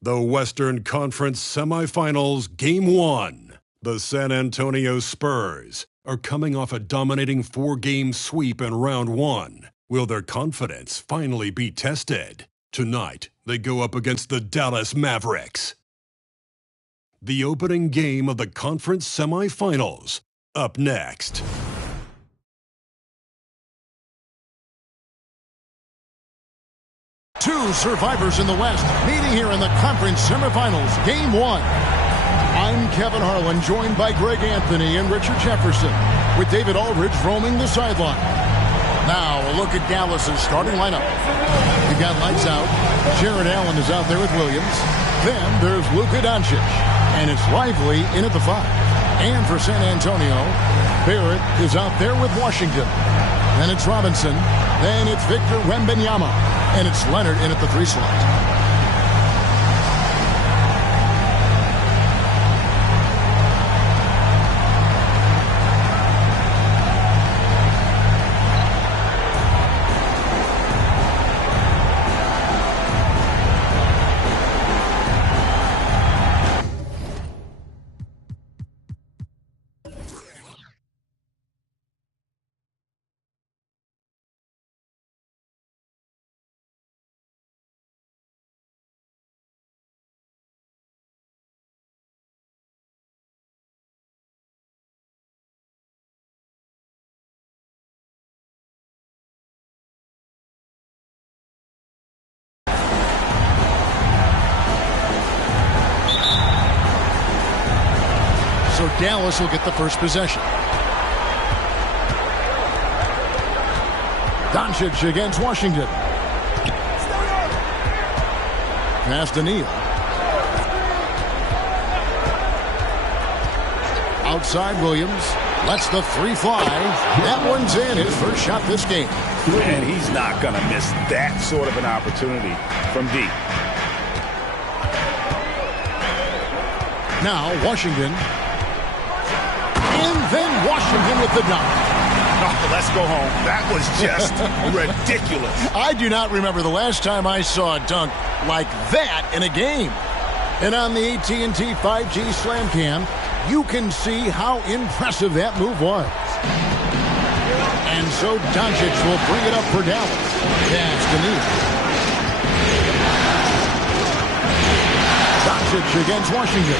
The Western Conference Semifinals Game 1. The San Antonio Spurs are coming off a dominating 4-game sweep in Round 1. Will their confidence finally be tested? Tonight, they go up against the Dallas Mavericks. The opening game of the conference semifinals. Up next. Two survivors in the West meeting here in the conference semifinals, Game 1. I'm Kevin Harlan, joined by Greg Anthony and Richard Jefferson, with David Aldridge roaming the sideline. Now, a look at Dallas's starting lineup. You've got lights out. Jared Allen is out there with Williams. Then there's Luka Doncic. And it's Lively in at the 5. And for San Antonio, Barrett is out there with Washington. Then it's Robinson. Then it's Victor Wembanyama. And it's Leonard in at the 3 slot. So Dallas will get the first possession. Doncic against Washington. Pass to Neal. Outside Williams. Lets the 3 fly. That one's in. His first shot this game. And he's not going to miss that sort of an opportunity from deep. Now Washington. And then Washington with the dunk. Oh, let's go home. That was just ridiculous. I do not remember the last time I saw a dunk like that in a game. And on the AT&T 5G Slam Cam, you can see how impressive that move was. And so Doncic will bring it up for Dallas. That's to Neal. Doncic against Washington.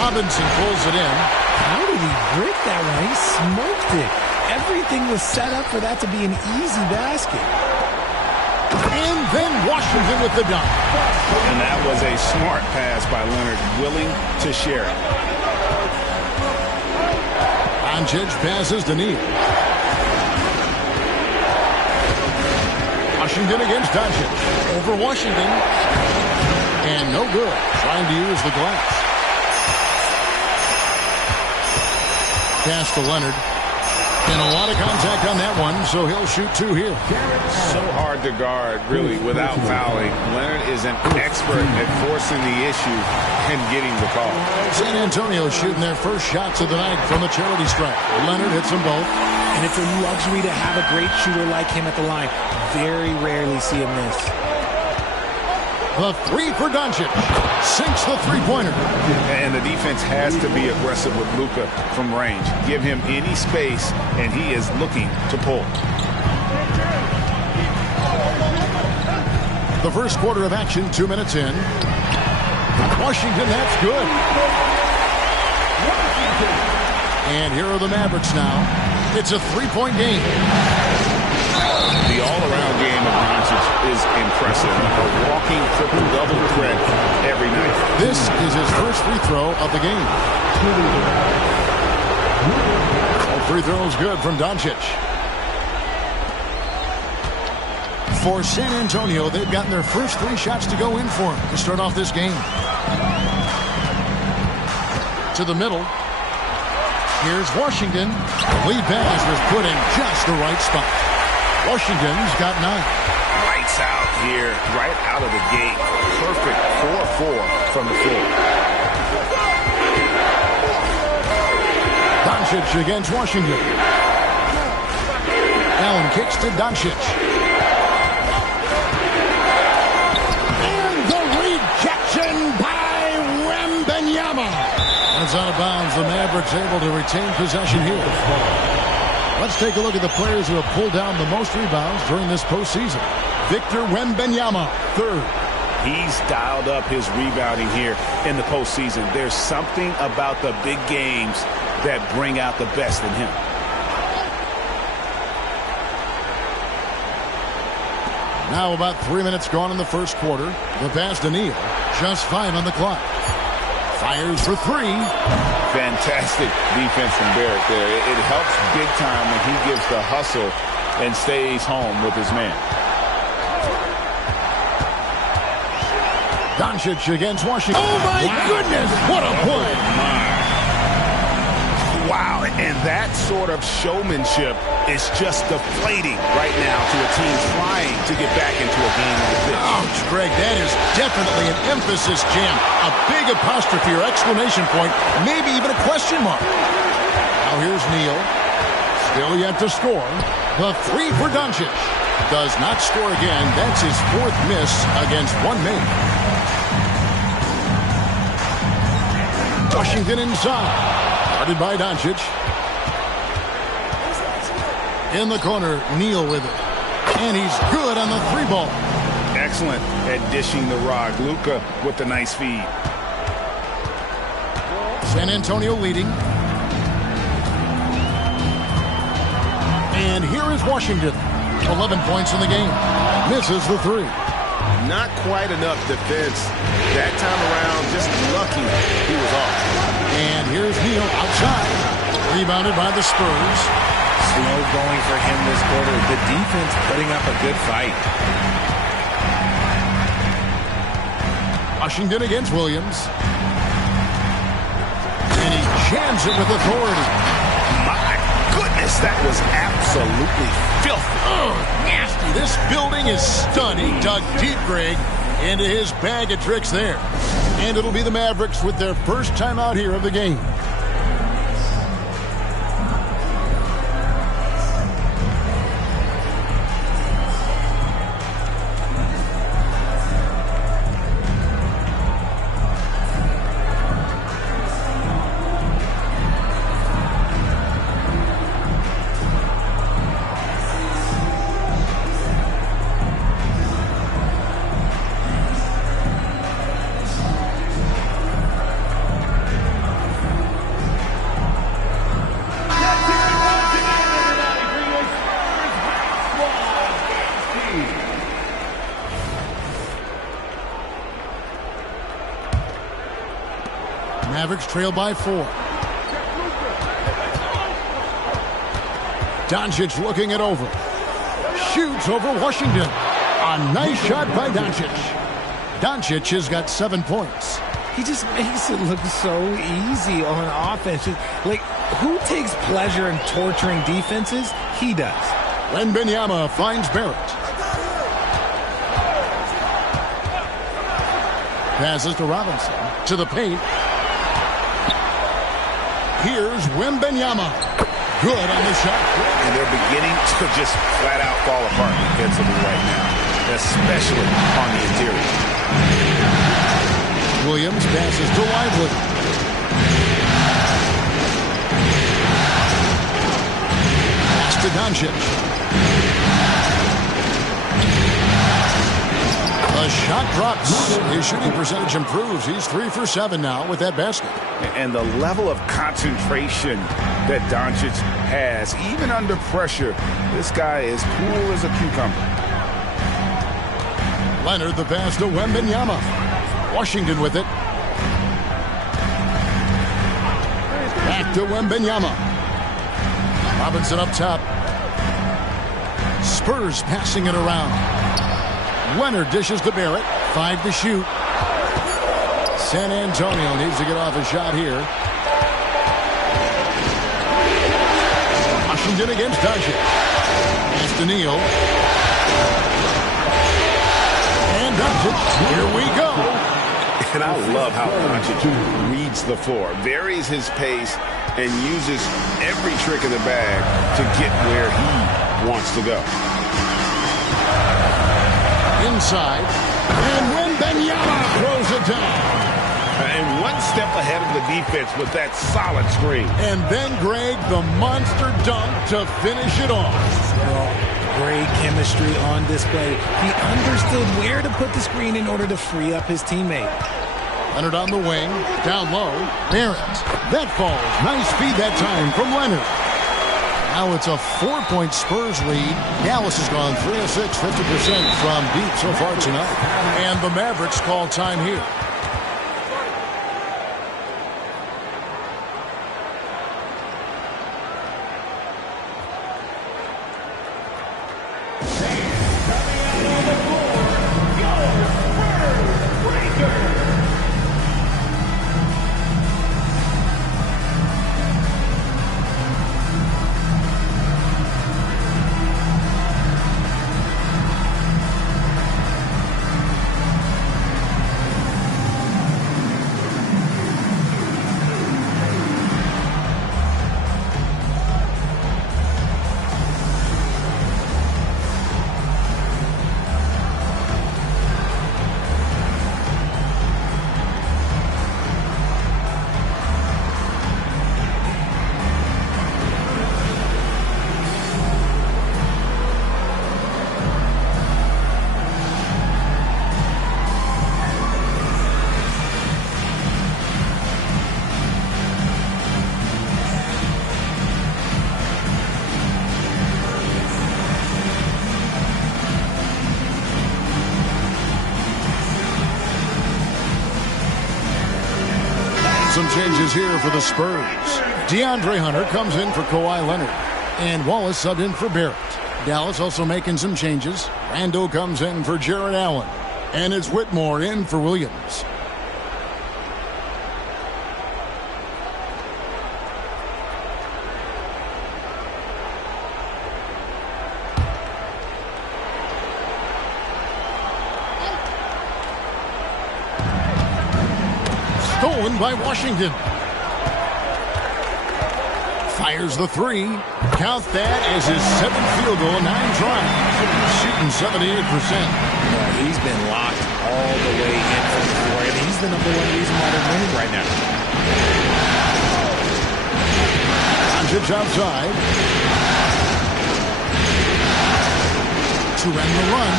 Robinson pulls it in. How did he break that one? He smoked it. Everything was set up for that to be an easy basket. And then Washington with the dunk. And that was a smart pass by Leonard, willing to share it. Doncic passes to Neal. Washington against Doncic. Over Washington. And no good. Trying to use the glass. Pass to Leonard. And a lot of contact on that one, so he'll shoot 2 here. So hard to guard, really, without fouling. Leonard is an expert at forcing the issue and getting the call. San Antonio shooting their first shots of the night from the charity stripe. Leonard hits them both. And it's a luxury to have a great shooter like him at the line. Very rarely see him miss. The 3 for Doncic. Sinks the 3-pointer. And the defense has to be aggressive with Luka from range. Give him any space, and he is looking to pull. The first quarter of action, 2 minutes in. Washington, that's good. And here are the Mavericks now. It's a 3-point game. The all-around game of Doncic is impressive. A walking triple-double threat every night. This is his first free throw of the game. All free throws good from Doncic. For San Antonio, they've gotten their first 3 shots to go in for him to start off this game. To the middle. Here's Washington. The lead pass was put in just the right spot. Washington's got 9. Lights out here, right out of the gate. Perfect 4-4 from the floor. Doncic against Washington. Allen kicks to Doncic. And the reject It's out of bounds. The Mavericks able to retain possession here. Let's take a look at the players who have pulled down the most rebounds during this postseason. Victor Wembanyama, third. He's dialed up his rebounding here in the postseason. There's something about the big games that bring out the best in him. Now about 3 minutes gone in the first quarter. The pass to Neal. Just 5 on the clock. Fires for 3. Fantastic defense from Barrett there. It helps big time when he gives the hustle and stays home with his man. Doncic against Washington. Oh, my goodness. What a play. Wow, and that sort of showmanship is just deflating right now to a team trying to get back into a game like this. Ouch, Greg, that is definitely an emphasis jam. A big apostrophe or exclamation point, maybe even a question mark. Now here's Neal. Still yet to score. The 3 for Doncic. Does not score again. That's his 4th miss against one man. Washington inside. Guarded by Doncic. In the corner, Neal with it. And he's good on the 3-ball. Excellent at dishing the rock. Luka with the nice feed. San Antonio leading. And here is Washington. 11 points in the game. Misses the 3. Not quite enough defense. That time around, just lucky he was off. And here's Neal outside. Rebounded by the Spurs. Slow going for him this quarter. The defense putting up a good fight. Washington against Williams. And he jams it with authority. My goodness, that was absolutely filthy. Oh, nasty. This building is stunning. Dug deep, Greg, into his bag of tricks there. And it'll be the Mavericks with their first time out here of the game. Mavericks trail by 4. Doncic looking it over. Shoots over Washington. A nice shot by Doncic. Doncic has got 7 points. He just makes it look so easy on offense. Like, who takes pleasure in torturing defenses? He does. Wembanyama finds Barrett. Passes to Robinson. To the paint. Here's Wembanyama. Good on the shot. And they're beginning to just flat out fall apart defensively right now, especially on the interior. Williams passes to Lively. Pass to Doncic. The shot drops. His shooting percentage improves. He's 3 for 7 now with that basket. And the level of concentration that Doncic has, even under pressure, this guy is cool as a cucumber. Leonard the pass to Wembanyama. Washington with it. Back to Wembanyama. Robinson up top. Spurs passing it around. Leonard dishes to Barrett. 5 to shoot. San Antonio needs to get off a shot here. Washington against Doncic. Pass to Neal. And Doncic. Here we go. And I love how Doncic reads the floor, varies his pace, and uses every trick in the bag to get where he wants to go. Inside. And Wembanyama throws it down. And one step ahead of the defense with that solid screen. And then, Greg, the monster dunk to finish it off. Well, great chemistry on display. He understood where to put the screen in order to free up his teammate. Leonard on the wing, down low, Barrett. That falls. Nice feed that time from Leonard. Now it's a 4-point Spurs lead. Dallas has gone 3 of 6, 50% from deep so far tonight. And the Mavericks call time here. Some changes here for the Spurs. DeAndre Hunter comes in for Kawhi Leonard. And Wallace subbed in for Barrett. Dallas also making some changes. Randall comes in for Jarrett Allen. And it's Whitmore in for Williams. Stolen by Washington. Fires the three. Count that as his 7th field goal, 9 tries. Shooting 78%. He's been locked all the way in from the floor, and he's the #1 reason why they're winning right now. Doncic outside. To end the run.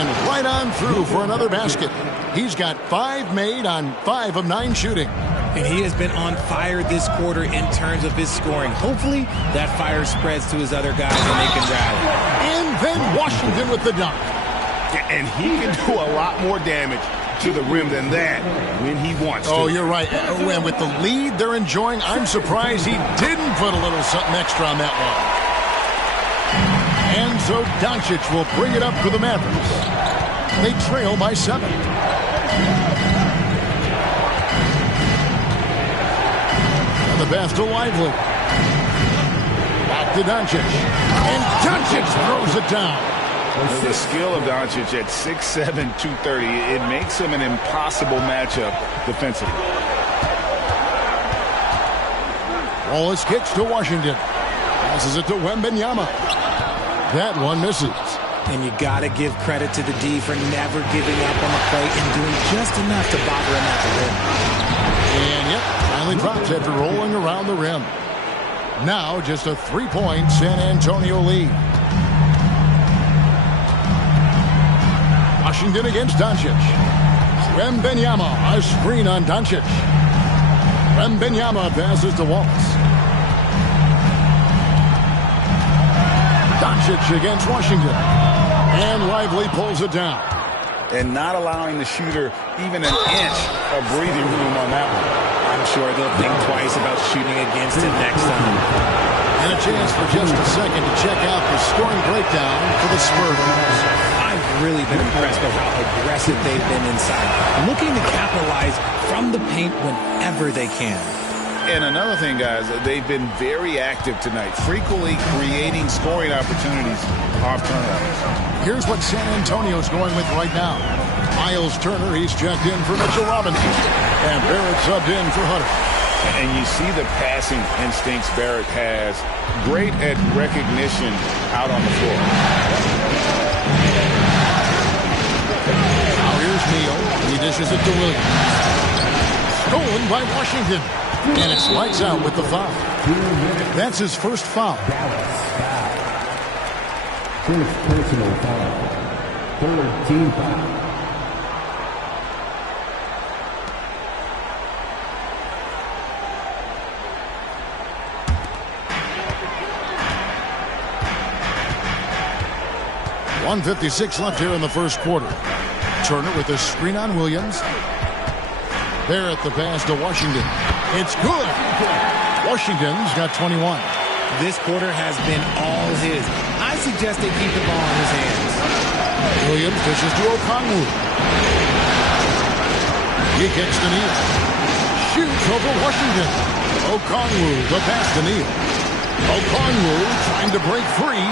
And right on through for another basket. He's got 5 made on 5 of 9 shooting. And he has been on fire this quarter in terms of his scoring. Hopefully, that fire spreads to his other guys and they can rally. And then Washington with the dunk. And he can do a lot more damage to the rim than that when he wants to. Oh, you're right. And with the lead they're enjoying, I'm surprised he didn't put a little something extra on that one. And so Doncic will bring it up for the Mavericks. They trail by 7. And the pass to Lively. Back to Doncic. And Doncic throws it down. The skill of Doncic at 6'7", 230, it makes him an impossible matchup defensively. Wallace kicks to Washington. Passes it to Wembanyama. That one misses. And you got to give credit to the D for never giving up on the play and doing just enough to bother him at the rim. And yep, finally drops after rolling around the rim. Now just a 3-point San Antonio lead. Washington against Doncic. Wembanyama, a screen on Doncic. Wembanyama passes to Wallace. Doncic against Washington. And Lively pulls it down. And not allowing the shooter even an inch of breathing room on that one. I'm sure they'll think twice about shooting against it next time. And a chance for just a second to check out the scoring breakdown for the Spurs. I've really been impressed with how aggressive they've been inside, looking to capitalize from the paint whenever they can. And another thing, guys, they've been very active tonight, frequently creating scoring opportunities off turnovers. Here's what San Antonio's going with right now. Miles Turner, he's checked in for Mitchell Robinson. And Barrett subbed in for Hunter. And you see the passing instincts Barrett has. Great at recognition out on the floor. Now here's Neal. He dishes it to Williams. Stolen by Washington. And it's lights out with the foul. That's his first foul. First personal foul. Third team foul. .156 left here in the first quarter. Turner with a screen on Williams. There at the pass to Washington. It's good. Washington's got 21. This quarter has been all his. I suggest they keep the ball in his hands. Williams dishes to Okongwu. He kicks to Neal. Shoots over Washington. Okongwu, the pass to Neal. Okongwu trying to break free.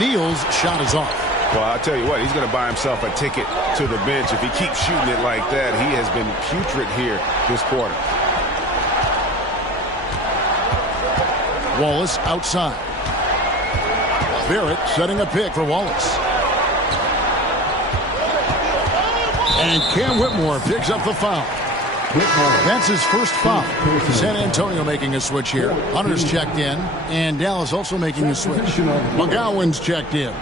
Neal's shot is off. Well, I'll tell you what, he's going to buy himself a ticket to the bench. If he keeps shooting it like that, he has been putrid here this quarter. Wallace outside. Barrett setting a pick for Wallace. And Cam Whitmore picks up the foul. That's his first foul. San Antonio making a switch here. Hunter's checked in, and Dallas also making a switch. McGowan's checked in.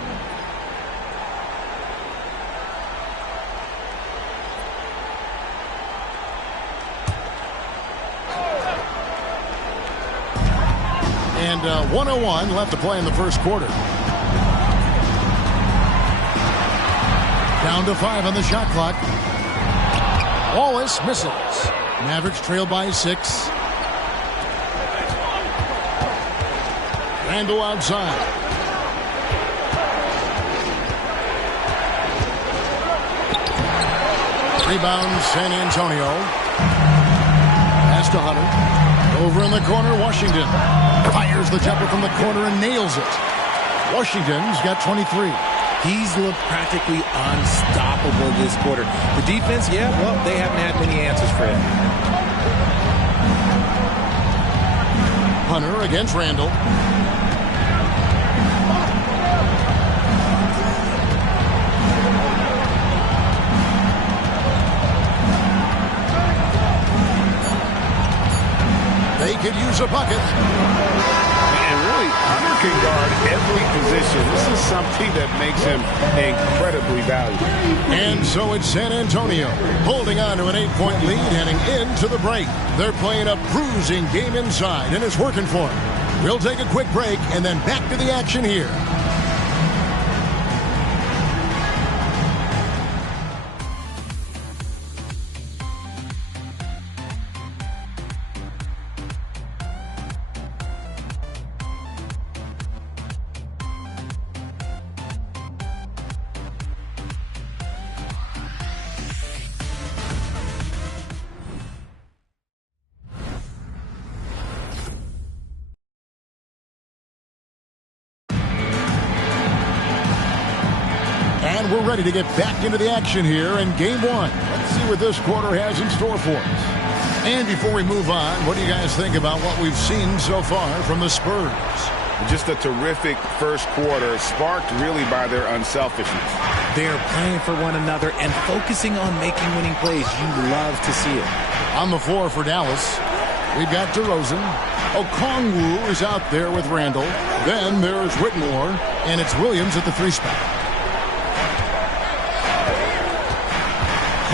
And 1:01 left to play in the first quarter. Down to 5 on the shot clock. Wallace misses. Mavericks trail by 6. Randall outside. Rebound San Antonio. Pass to Hunter. Over in the corner, Washington. Fires the jumper from the corner and nails it. Washington's got 23. He's looked practically unstoppable this quarter. The defense, yeah, well, they haven't had many answers for him. Hunter against Randall. They could use a bucket. And really, Hunter can guard every position. This is something that makes him incredibly valuable. And so it's San Antonio holding on to an 8-point lead heading into the break. They're playing a bruising game inside, and it's working for them. We'll take a quick break and then back to the action here. And we're ready to get back into the action here in Game 1. Let's see what this quarter has in store for us. And before we move on, what do you guys think about what we've seen so far from the Spurs? Just a terrific first quarter, sparked really by their unselfishness. They're playing for one another and focusing on making winning plays. You love to see it. On the floor for Dallas, we've got DeRozan. Okongwu is out there with Randall. Then there's Whitmore, and it's Williams at the 3 spot.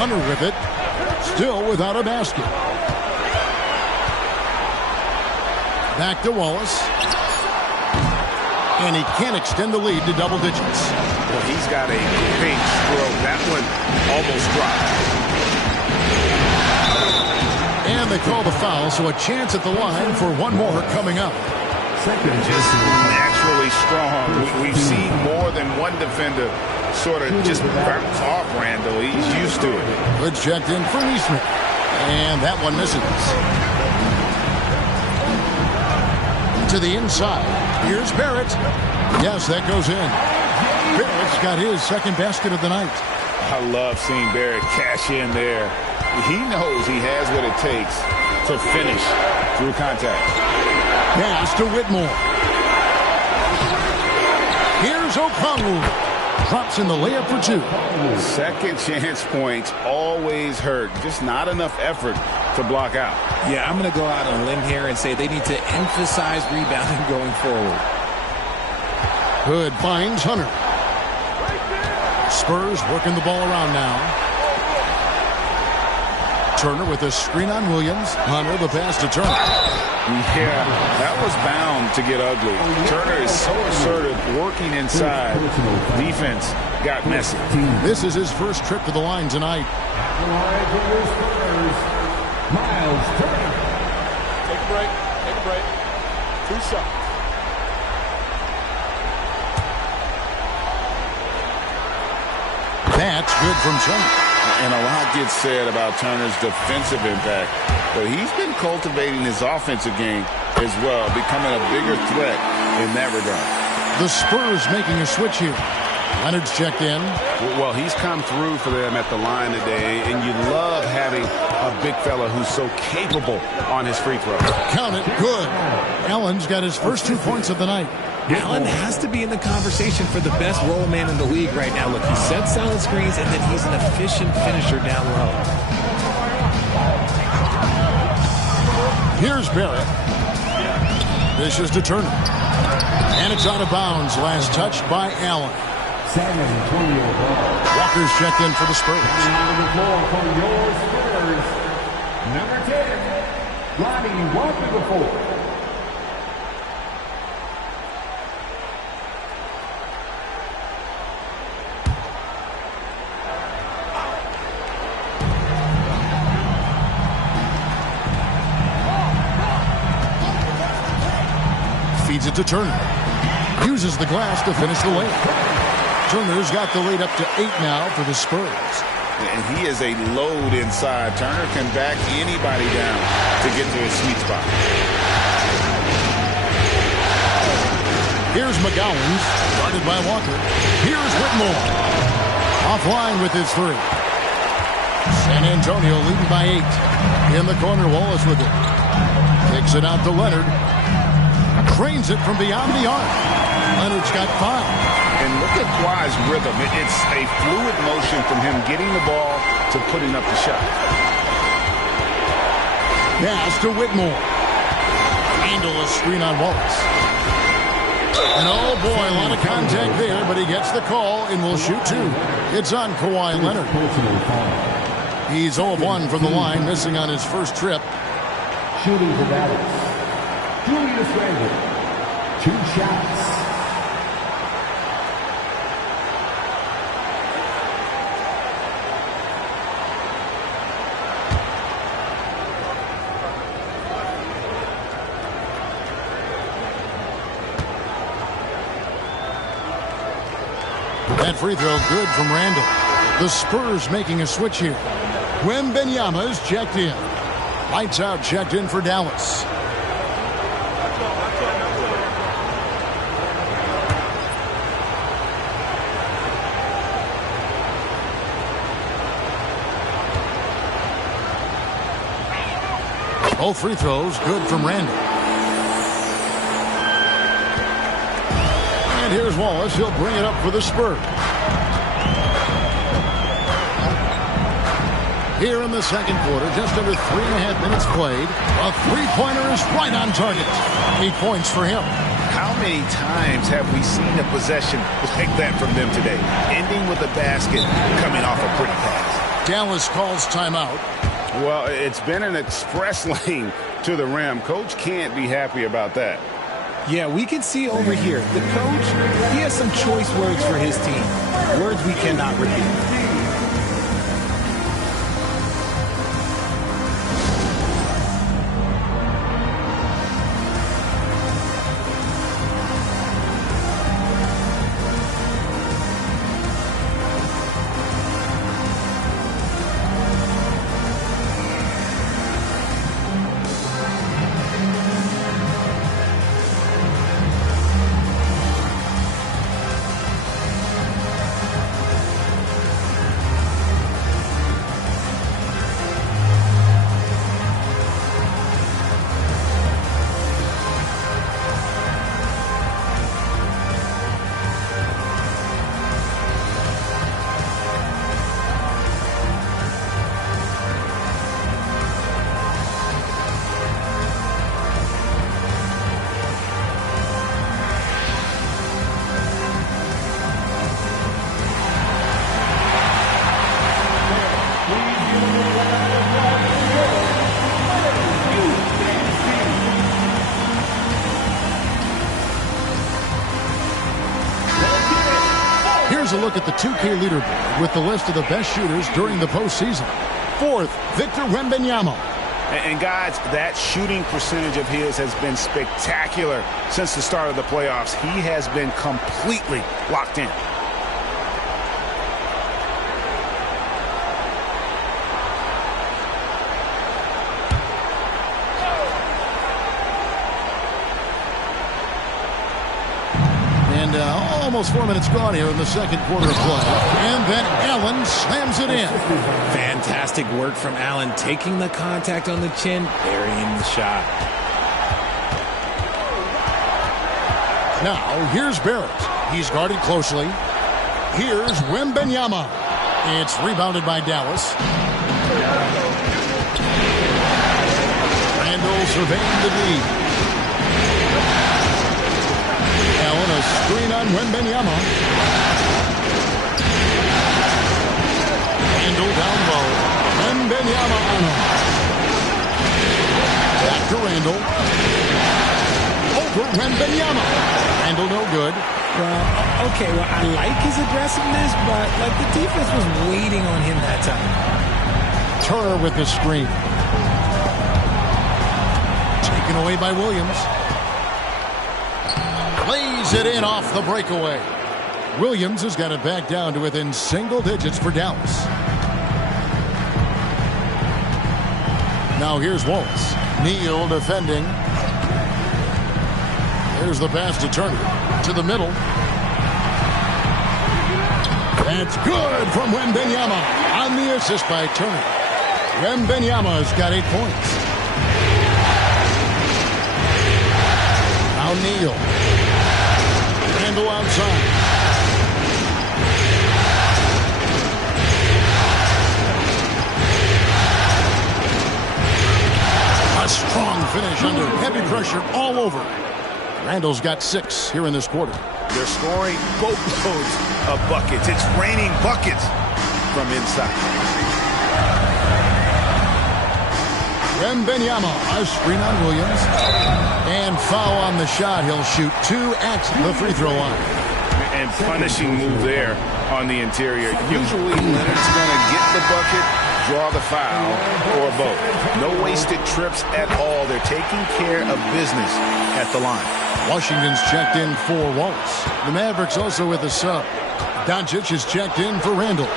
Hunter with it, still without a basket. Back to Wallace. And he can't extend the lead to double digits. Well, he's got a great stroke. That one almost dropped. And they call the foul, so a chance at the line for one more coming up. Just naturally strong. We've seen more than one defender sort of just bounce off Randall. He's used to it. Good checked in for Neesmith. And that one misses. To the inside. Here's Barrett. Yes, that goes in. Barrett's got his second basket of the night. I love seeing Barrett cash in there. He knows he has what it takes to finish through contact. Pass to Whitmore. Here's Okongwu. Drops in the layup for two. Second chance points always hurt. Just not enough effort to block out. Yeah, I'm going to go out on a limb here and say they need to emphasize rebounding going forward. Hood finds Hunter. Spurs working the ball around now. Turner with a screen on Williams. Hunter, the pass to Turner. Yeah, that was bound to get ugly. Turner is so assertive, working inside. Defense got messy. This is his first trip to the line tonight. Miles Turner. Take a break. Take a break. 2 shots. That's good from Turner. And a lot gets said about Turner's defensive impact, but he's been cultivating his offensive game as well, becoming a bigger threat in that regard. The Spurs making a switch here. Leonard's checked in. Well, he's come through for them at the line today, and you love having a big fella who's so capable on his free throw. Count it. Good. Allen's got his first 2 points of the night. Allen has to be in the conversation for the best roll man in the league right now. Look, he sets solid screens, and then he's an efficient finisher down low. Here's Barrett. Dishes to Turner. And it's out of bounds. Last touched by Allen. San Antonio ball. Walker's checked in for the Spurs. On the floor for your Spurs. Number 10, Lonnie Walker. Feeds it to Turner. Uses the glass to finish the layup. Turner's got the lead up to 8 now for the Spurs. And he is a load inside. Turner can back anybody down to get to his sweet spot. Here's McGowan, guarded by Walker. Here's Whitmore. Offline with his 3. San Antonio leading by 8. In the corner, Wallace with it. Kicks it out to Leonard. Cranes it from beyond the arc. Leonard's got 5. And look at Kawhi's rhythm. It's a fluid motion from him getting the ball to putting up the shot. Pass to Whitmore. Handle a screen on Wallace. And oh boy, a lot of contact there, but he gets the call and will shoot 2. It's on Kawhi Leonard. He's 0 of 1 from the line, missing on his first trip. Shooting for Dallas. Julius Randle. 2 shots. That free throw good from Randle. The Spurs making a switch here. Wembanyama's checked in. Lights out checked in for Dallas. Both free throws good from Randle. And here's Wallace. He'll bring it up for the Spurs. Here in the second quarter, just under 3.5 minutes played. A three-pointer is right on target. 8 points for him. How many times have we seen a possession like that from them today? Ending with a basket, coming off a pretty pass. Dallas calls timeout. Well, it's been an express lane to the rim. Coach can't be happy about that. Yeah, we can see over here. The coach, he has some choice words for his team. Words we cannot repeat. Here's a look at the 2K leaderboard with the list of the best shooters during the postseason. 4th, Victor Wembanyama. And guys, that shooting percentage of his has been spectacular since the start of the playoffs. He has been completely locked in. And almost 4 minutes gone here in the second quarter of play. And then Allen slams it in. Fantastic work from Allen, taking the contact on the chin, burying the shot. Now, here's Barrett. He's guarded closely. Here's Wembanyama. It's rebounded by Dallas. Randall surveying the lead. Allen, a screen on Wembanyama. Randall down low. Wembanyama on him. Back to Randall. Over Wembanyama. Randall no good. Well, okay, well, I like his aggressiveness, but like the defense was waiting on him that time. Turner with the screen. Taken away by Williams. Lays it in off the breakaway. Williams has got it back down to within single digits for Dallas. Now here's Wallace. Neal defending. There's the pass to Turner. To the middle. That's good from Wembanyama on the assist by Turner. Wembanyama's got 8 points. Now Neal. Randall outside. A strong finish under heavy pressure all over. Randall's got 6 here in this quarter. They're scoring boatloads of buckets. It's raining buckets from inside. Wembanyama, a screen on Williams. And foul on the shot. He'll shoot 2 at the free throw line. And punishing move there on the interior. Usually Leonard's going to get the bucket, draw the foul, or both. No wasted trips at all. They're taking care of business at the line. Washington's checked in for Wallace. The Mavericks also with a sub. Doncic is checked in for Randall.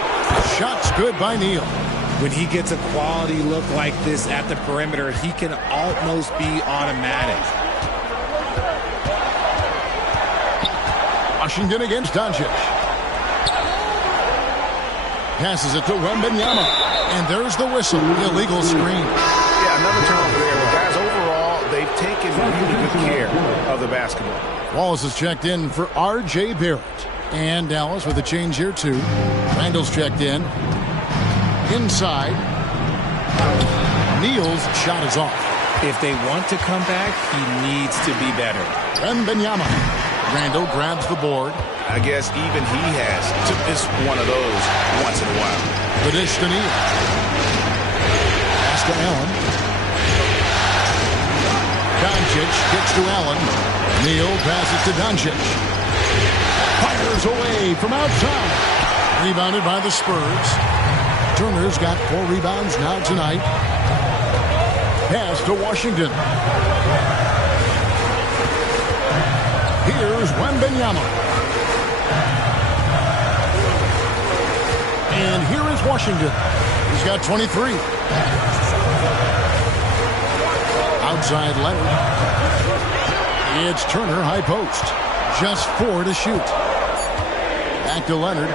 Shots good by Neal. When he gets a quality look like this at the perimeter, he can almost be automatic. Washington against Doncic. Passes it to Wembanyama. And there's the whistle. Illegal screen. Yeah, another turnover there. But guys, overall, they've taken really good care of the basketball. Wallace is checked in for R.J. Barrett. And Dallas with a change here, too. Randall's checked in. Inside. Neal's shot is off. If they want to come back, he needs to be better. Wembanyama. Randall grabs the board. I guess even he has to miss one of those once in a while. The dish to Neal. Pass to Allen. Doncic kicks to Allen. Neal passes to Doncic. Fires away from outside. Rebounded by the Spurs. Turner's got 4 rebounds now tonight. Pass to Washington. Here's Wembanyama. And here is Washington. He's got 23. Outside Leonard. It's Turner, high post. Just 4 to shoot. Back to Leonard.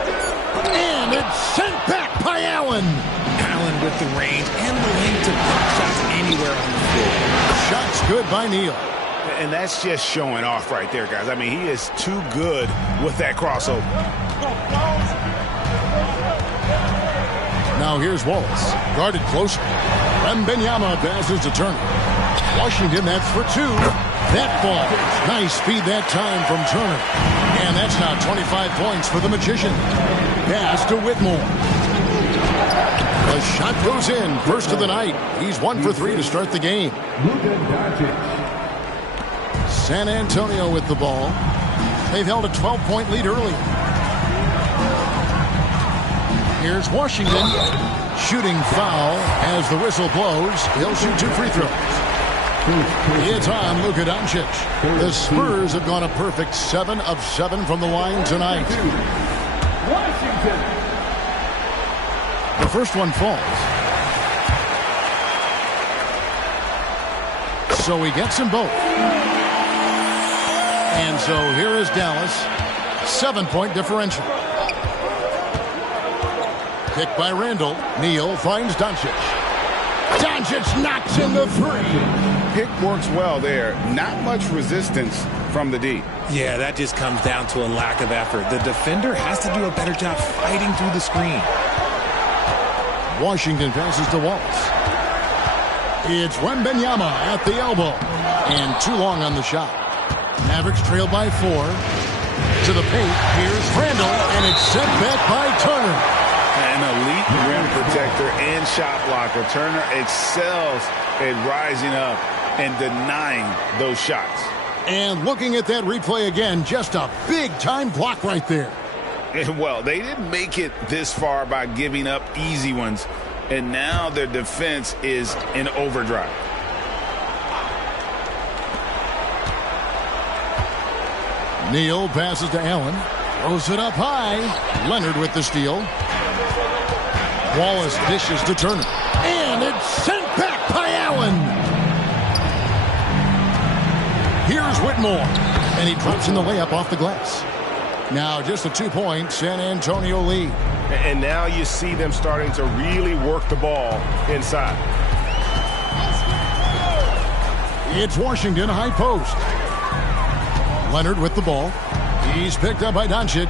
And it's sent back by Allen. Allen with the range and the length to pop shots anywhere on the floor. Shots good by Neal. And that's just showing off right there, guys. I mean, he is too good with that crossover. Now here's Wallace. Guarded closely. Wembanyama passes to Turner. Washington, that's for 2. That ball. Nice speed that time from Turner. And that's now 25 points for the Magician. Pass to Whitmore. The shot goes in. First of the night. He's 1 for 3 to start the game. San Antonio with the ball. They've held a 12-point lead early. Here's Washington. Shooting foul as the whistle blows. He'll shoot 2 free throws. It's on Luka Doncic. The Spurs have gone a perfect 7 of 7 from the line tonight. Washington. The first one falls. So he gets them both. And so here is Dallas. 7-point differential. Picked by Randall. Neal finds Doncic. Doncic knocks in the 3. Pick works well there. Not much resistance from the D. Yeah, that just comes down to a lack of effort. The defender has to do a better job fighting through the screen. Washington passes to Wallace. It's Wembanyama at the elbow. And too long on the shot. Mavericks trail by 4. To the paint. Here's Randall. And it's sent back by Turner. An elite rim protector and shot blocker. Turner excels at rising up and denying those shots. And looking at that replay again, just a big-time block right there. And well, they didn't make it this far by giving up easy ones, and now their defense is in overdrive. Neal passes to Allen. Throws it up high. Leonard with the steal. Wallace dishes to Turner. And it's sent back by Allen. Here's Whitmore. And he drops in the layup off the glass. Now just a 2-point San Antonio lead. And now you see them starting to really work the ball inside. It's Washington high post. Leonard with the ball. He's picked up by Doncic.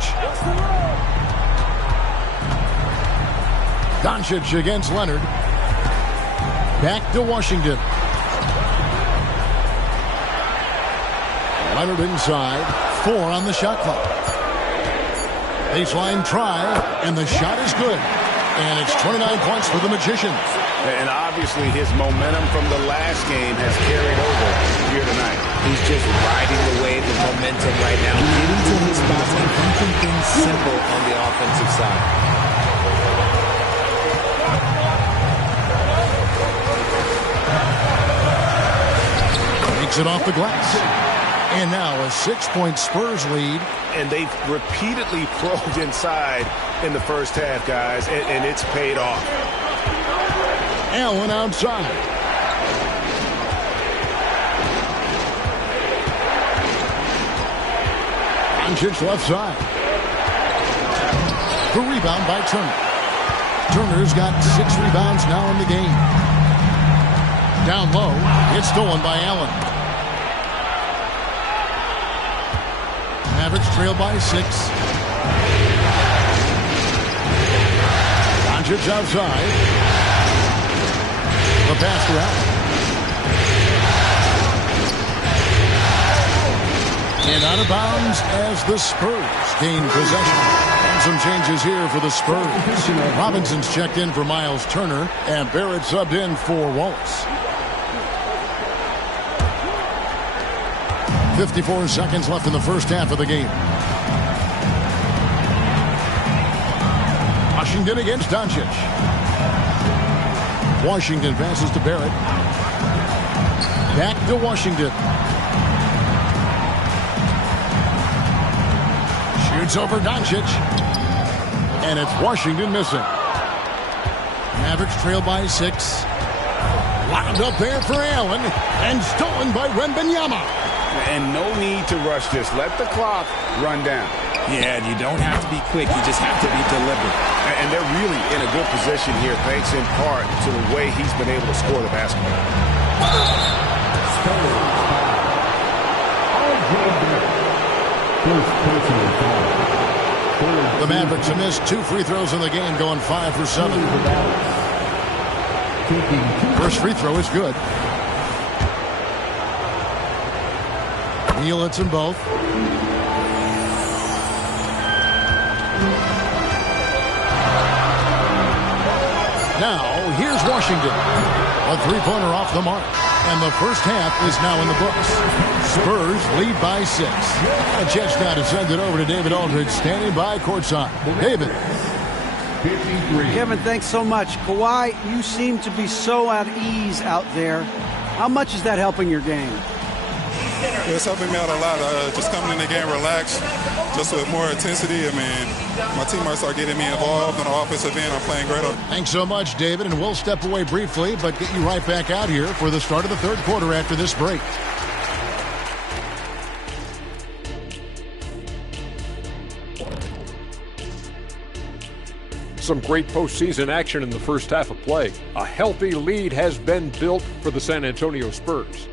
Doncic against Leonard. Back to Washington. Leonard inside. 4 on the shot clock. Baseline try, and the shot is good. And it's 29 points for the Magicians. And obviously his momentum from the last game has carried over here tonight. He's just riding the wave of momentum right now, getting to his spots and keeping things simple on the offensive side. It off the glass. And now a 6-point Spurs lead. And they've repeatedly probed inside in the first half, guys, and it's paid off. Allen outside. Doncic left side. The rebound by Turner. Turner's got 6 rebounds now in the game. Down low. It's stolen by Allen. Mavericks trail by 6. Doncic outside. The pass to Allen. And out of bounds as the Spurs gain possession. And some changes here for the Spurs. Robinson's checked in for Miles Turner, and Barrett subbed in for Wallace. 54 seconds left in the first half of the game. Washington against Doncic. Washington passes to Barrett. Back to Washington. Shoots over Doncic. And it's Washington missing. Mavericks trail by 6. Wound up there for Allen. And stolen by Wembanyama. And no need to rush this. Let the clock run down. Yeah, you don't have to be quick. You just have to be deliberate. And they're really in a good position here, thanks in part to the way he's been able to score the basketball. The Mavericks have missed 2 free throws in the game, going 5 for 7. First free throw is good. Neal hits them both. Now, here's Washington. A 3-pointer off the mark. And the first half is now in the books. Spurs lead by 6. A chance now to send it over to David Aldridge, standing by courtside. David. 53. Kevin, thanks so much. Kawhi, you seem to be so at ease out there. How much is that helping your game? It's helping me out a lot. Just coming in the game relaxed, just with more intensity. I mean, my teammates are getting me involved on the offensive end. I'm playing great. Thanks so much, David, and we'll step away briefly, but get you right back out here for the start of the third quarter after this break. Some great postseason action in the first half of play. A healthy lead has been built for the San Antonio Spurs.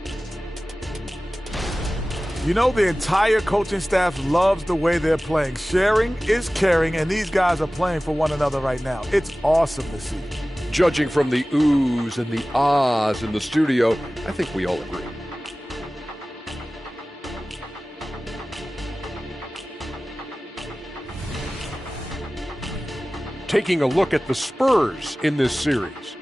You know, the entire coaching staff loves the way they're playing. Sharing is caring, and these guys are playing for one another right now. It's awesome to see. Judging from the oohs and the ahs in the studio, I think we all agree. Taking a look at the Spurs in this series.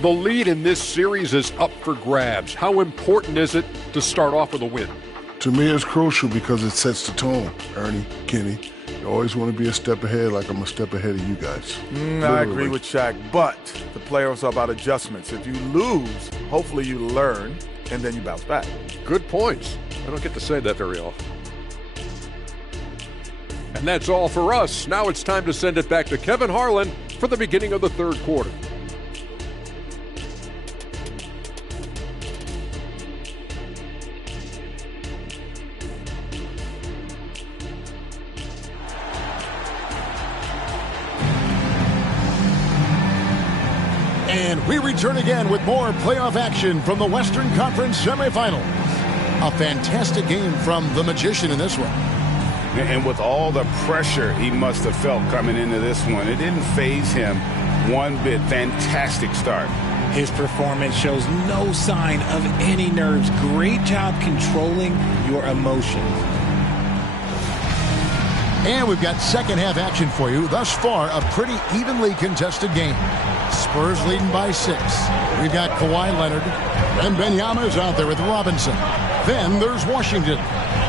The lead in this series is up for grabs. How important is it to start off with a win? To me, it's crucial because it sets the tone. Ernie, Kenny, you always want to be a step ahead, like I'm a step ahead of you guys. I agree with Shaq, but the playoffs are about adjustments. If you lose, hopefully you learn, and then you bounce back. Good points. I don't get to say that very often. And that's all for us. Now it's time to send it back to Kevin Harlan for the beginning of the third quarter. And we return again with more playoff action from the Western Conference semifinals. A fantastic game from the Magician in this one. And with all the pressure he must have felt coming into this one, it didn't faze him one bit. Fantastic start. His performance shows no sign of any nerves. Great job controlling your emotions. And we've got second half action for you. Thus far, a pretty evenly contested game. Spurs leading by 6. We've got Kawhi Leonard. And Wembanyama out there with Robinson. Then there's Washington.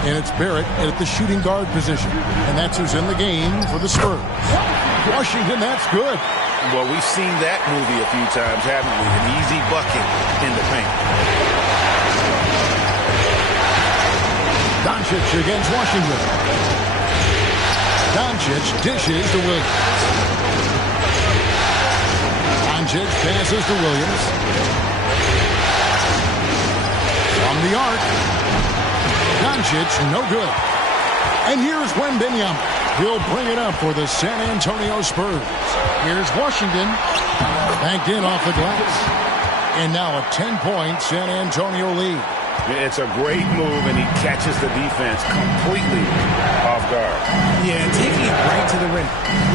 And it's Barrett at the shooting guard position. And that's who's in the game for the Spurs. Washington, that's good. Well, we've seen that movie a few times, haven't we? An easy bucket in the paint. Doncic against Washington. Doncic dishes to Williams. Doncic passes to Williams. From the arc. Doncic, no good. And here's Wembanyama. He'll bring it up for the San Antonio Spurs. Here's Washington. Banked in off the glass. And now a 10-point San Antonio lead. It's a great move, and he catches the defense completely off guard. Yeah, taking it right to the rim.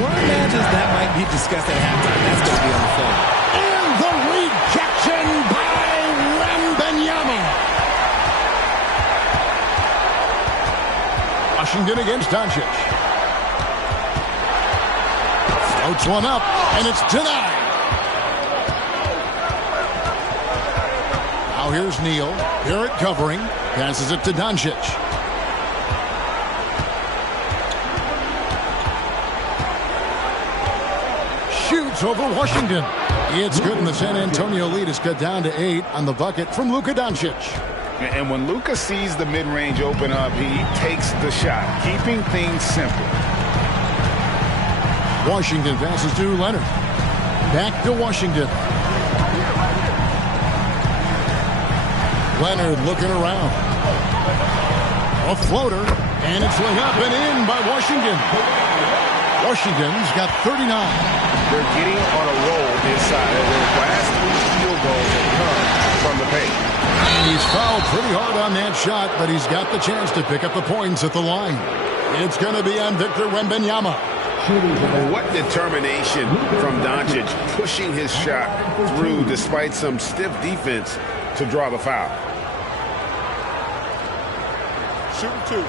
One imagines that might be discussed at halftime. That's going to be on the film. And the rejection by Wembanyama. Washington against Doncic. Floats one up, and it's denied. Now here's Neal. Barrett covering. Passes it to Doncic. Shoots over Washington. It's good, and the San Antonio lead is cut down to 8 on the bucket from Luka Doncic. And when Luka sees the mid-range open up, he takes the shot, keeping things simple. Washington passes to Leonard. Back to Washington. Leonard looking around. A floater, and it's laid up and in by Washington. Washington's got 39. They're getting on a roll inside. Their last 3 field goals have come from the paint. And he's fouled pretty hard on that shot, but he's got the chance to pick up the points at the line. It's going to be on Victor Wembanyama. What determination from Doncic, pushing his shot through despite some stiff defense to draw the foul. Shooting 2.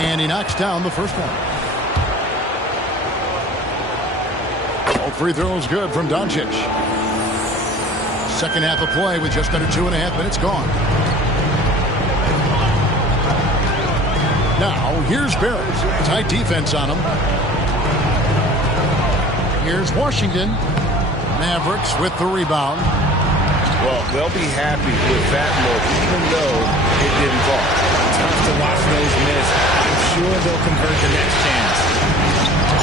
And he knocks down the first one. All free throws good from Doncic. Second half of play with just under 2.5 minutes gone. Now, here's Barrett. Tight defense on him. Here's Washington. Mavericks with the rebound. Well, they'll be happy with that look, even though it didn't fall. Tough to watch those miss. I'm sure they'll convert the next chance.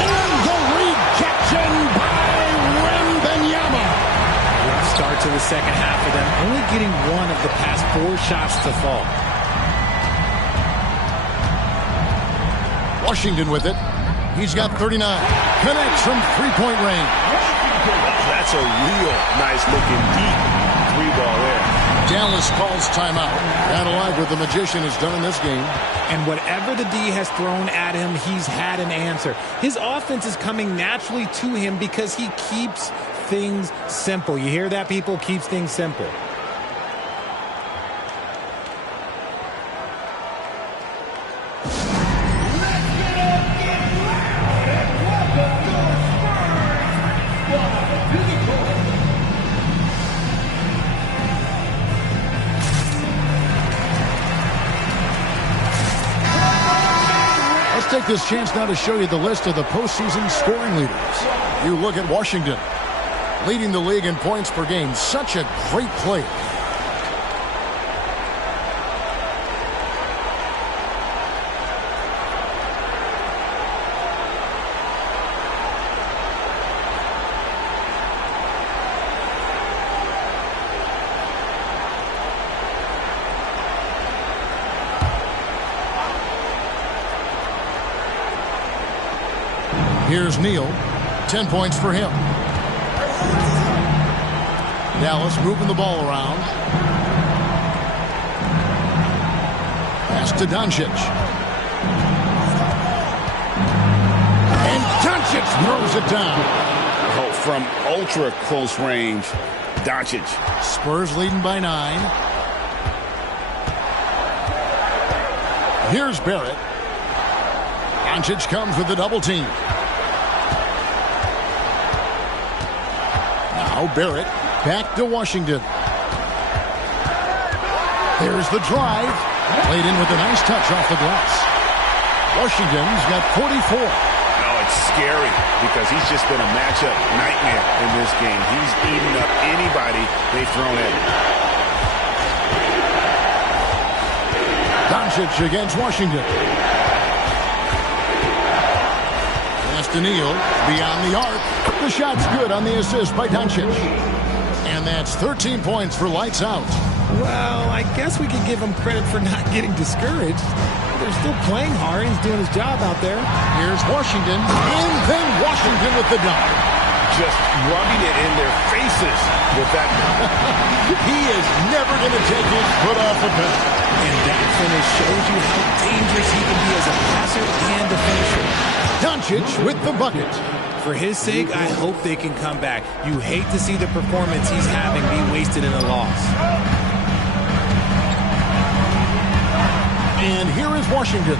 And the rejection by Wembanyama. Rough start to the second half for them, only getting one of the past 4 shots to fall. Washington with it. He's got 39. Connects from three-point range. That's a real nice-looking deep three-ball there. Dallas calls timeout. Not alive what the Magician has done in this game. And whatever the D has thrown at him, he's had an answer. His offense is coming naturally to him because he keeps things simple. You hear that, people? Keeps things simple. Take this chance now to show you the list of the postseason scoring leaders. You look at Washington, leading the league in points per game. Such a great play. Here's Neal. 10 points for him. Dallas moving the ball around. Pass to Doncic. And Doncic throws it down. Oh, from ultra close range, Doncic. Spurs leading by 9. Here's Barrett. Doncic comes with the double team. Now Barrett back to Washington. There's the drive. Played in with a nice touch off the glass. Washington's got 44. Oh, it's scary because he's just been a matchup nightmare in this game. He's eating up anybody they've thrown at him. Doncic against Washington. Pass to Neal. Beyond the arc. The shot's good on the assist by Doncic. And that's 13 points for lights out. Well, I guess we could give him credit for not getting discouraged. They're still playing hard. He's doing his job out there. Here's Washington. And then Washington with the dunk. Just rubbing it in their faces with that. He is never going to take his foot off the pedal. And that finish shows you how dangerous he can be as a passer and a finisher. Doncic with the bucket. For his sake, I hope they can come back. You hate to see the performance he's having be wasted in a loss. And here is Washington.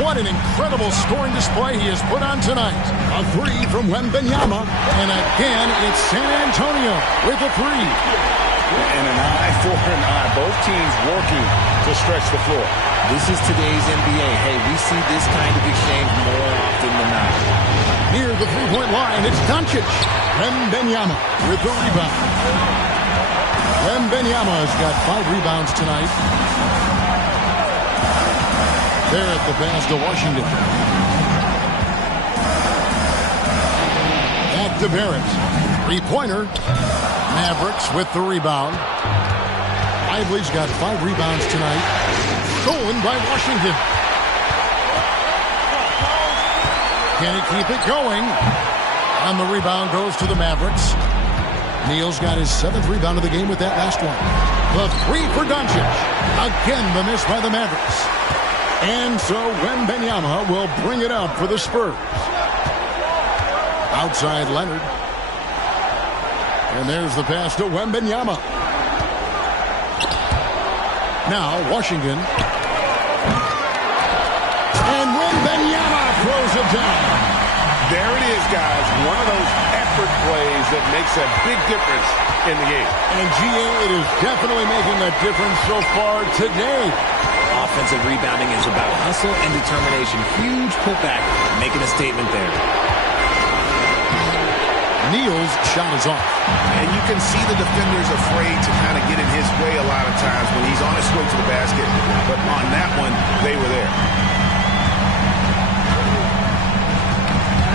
What an incredible scoring display he has put on tonight. A 3 from Wembanyama. And again, it's San Antonio with a 3. And an eye for an eye. Both teams working to stretch the floor. This is today's NBA. Hey, we see this kind of exchange more often than not. Near the three-point line, it's Doncic. Wembanyama with the rebound. Wembanyama's got 5 rebounds tonight. Barrett the pass to Washington. Back to Barrett. Three-pointer. Mavericks with the rebound. Lively's got 5 rebounds tonight. Stolen by Washington. Can he keep it going? And the rebound goes to the Mavericks. Neal's got his 7th rebound of the game with that last one. The 3 for Doncic. Again, the miss by the Mavericks. And so Wembanyama will bring it up for the Spurs. Outside Leonard. And there's the pass to Wembanyama. Now Washington. And Wembanyama throws it down. There it is, guys. One of those effort plays that makes a big difference in the game. And GA, it is definitely making a difference so far today. offensive rebounding is about hustle and determination. Huge putback, making a statement there. Neal's shot is off. And you can see the defenders afraid to kind of get in his way a lot of times when he's on his way to the basket. But on that one, they were there.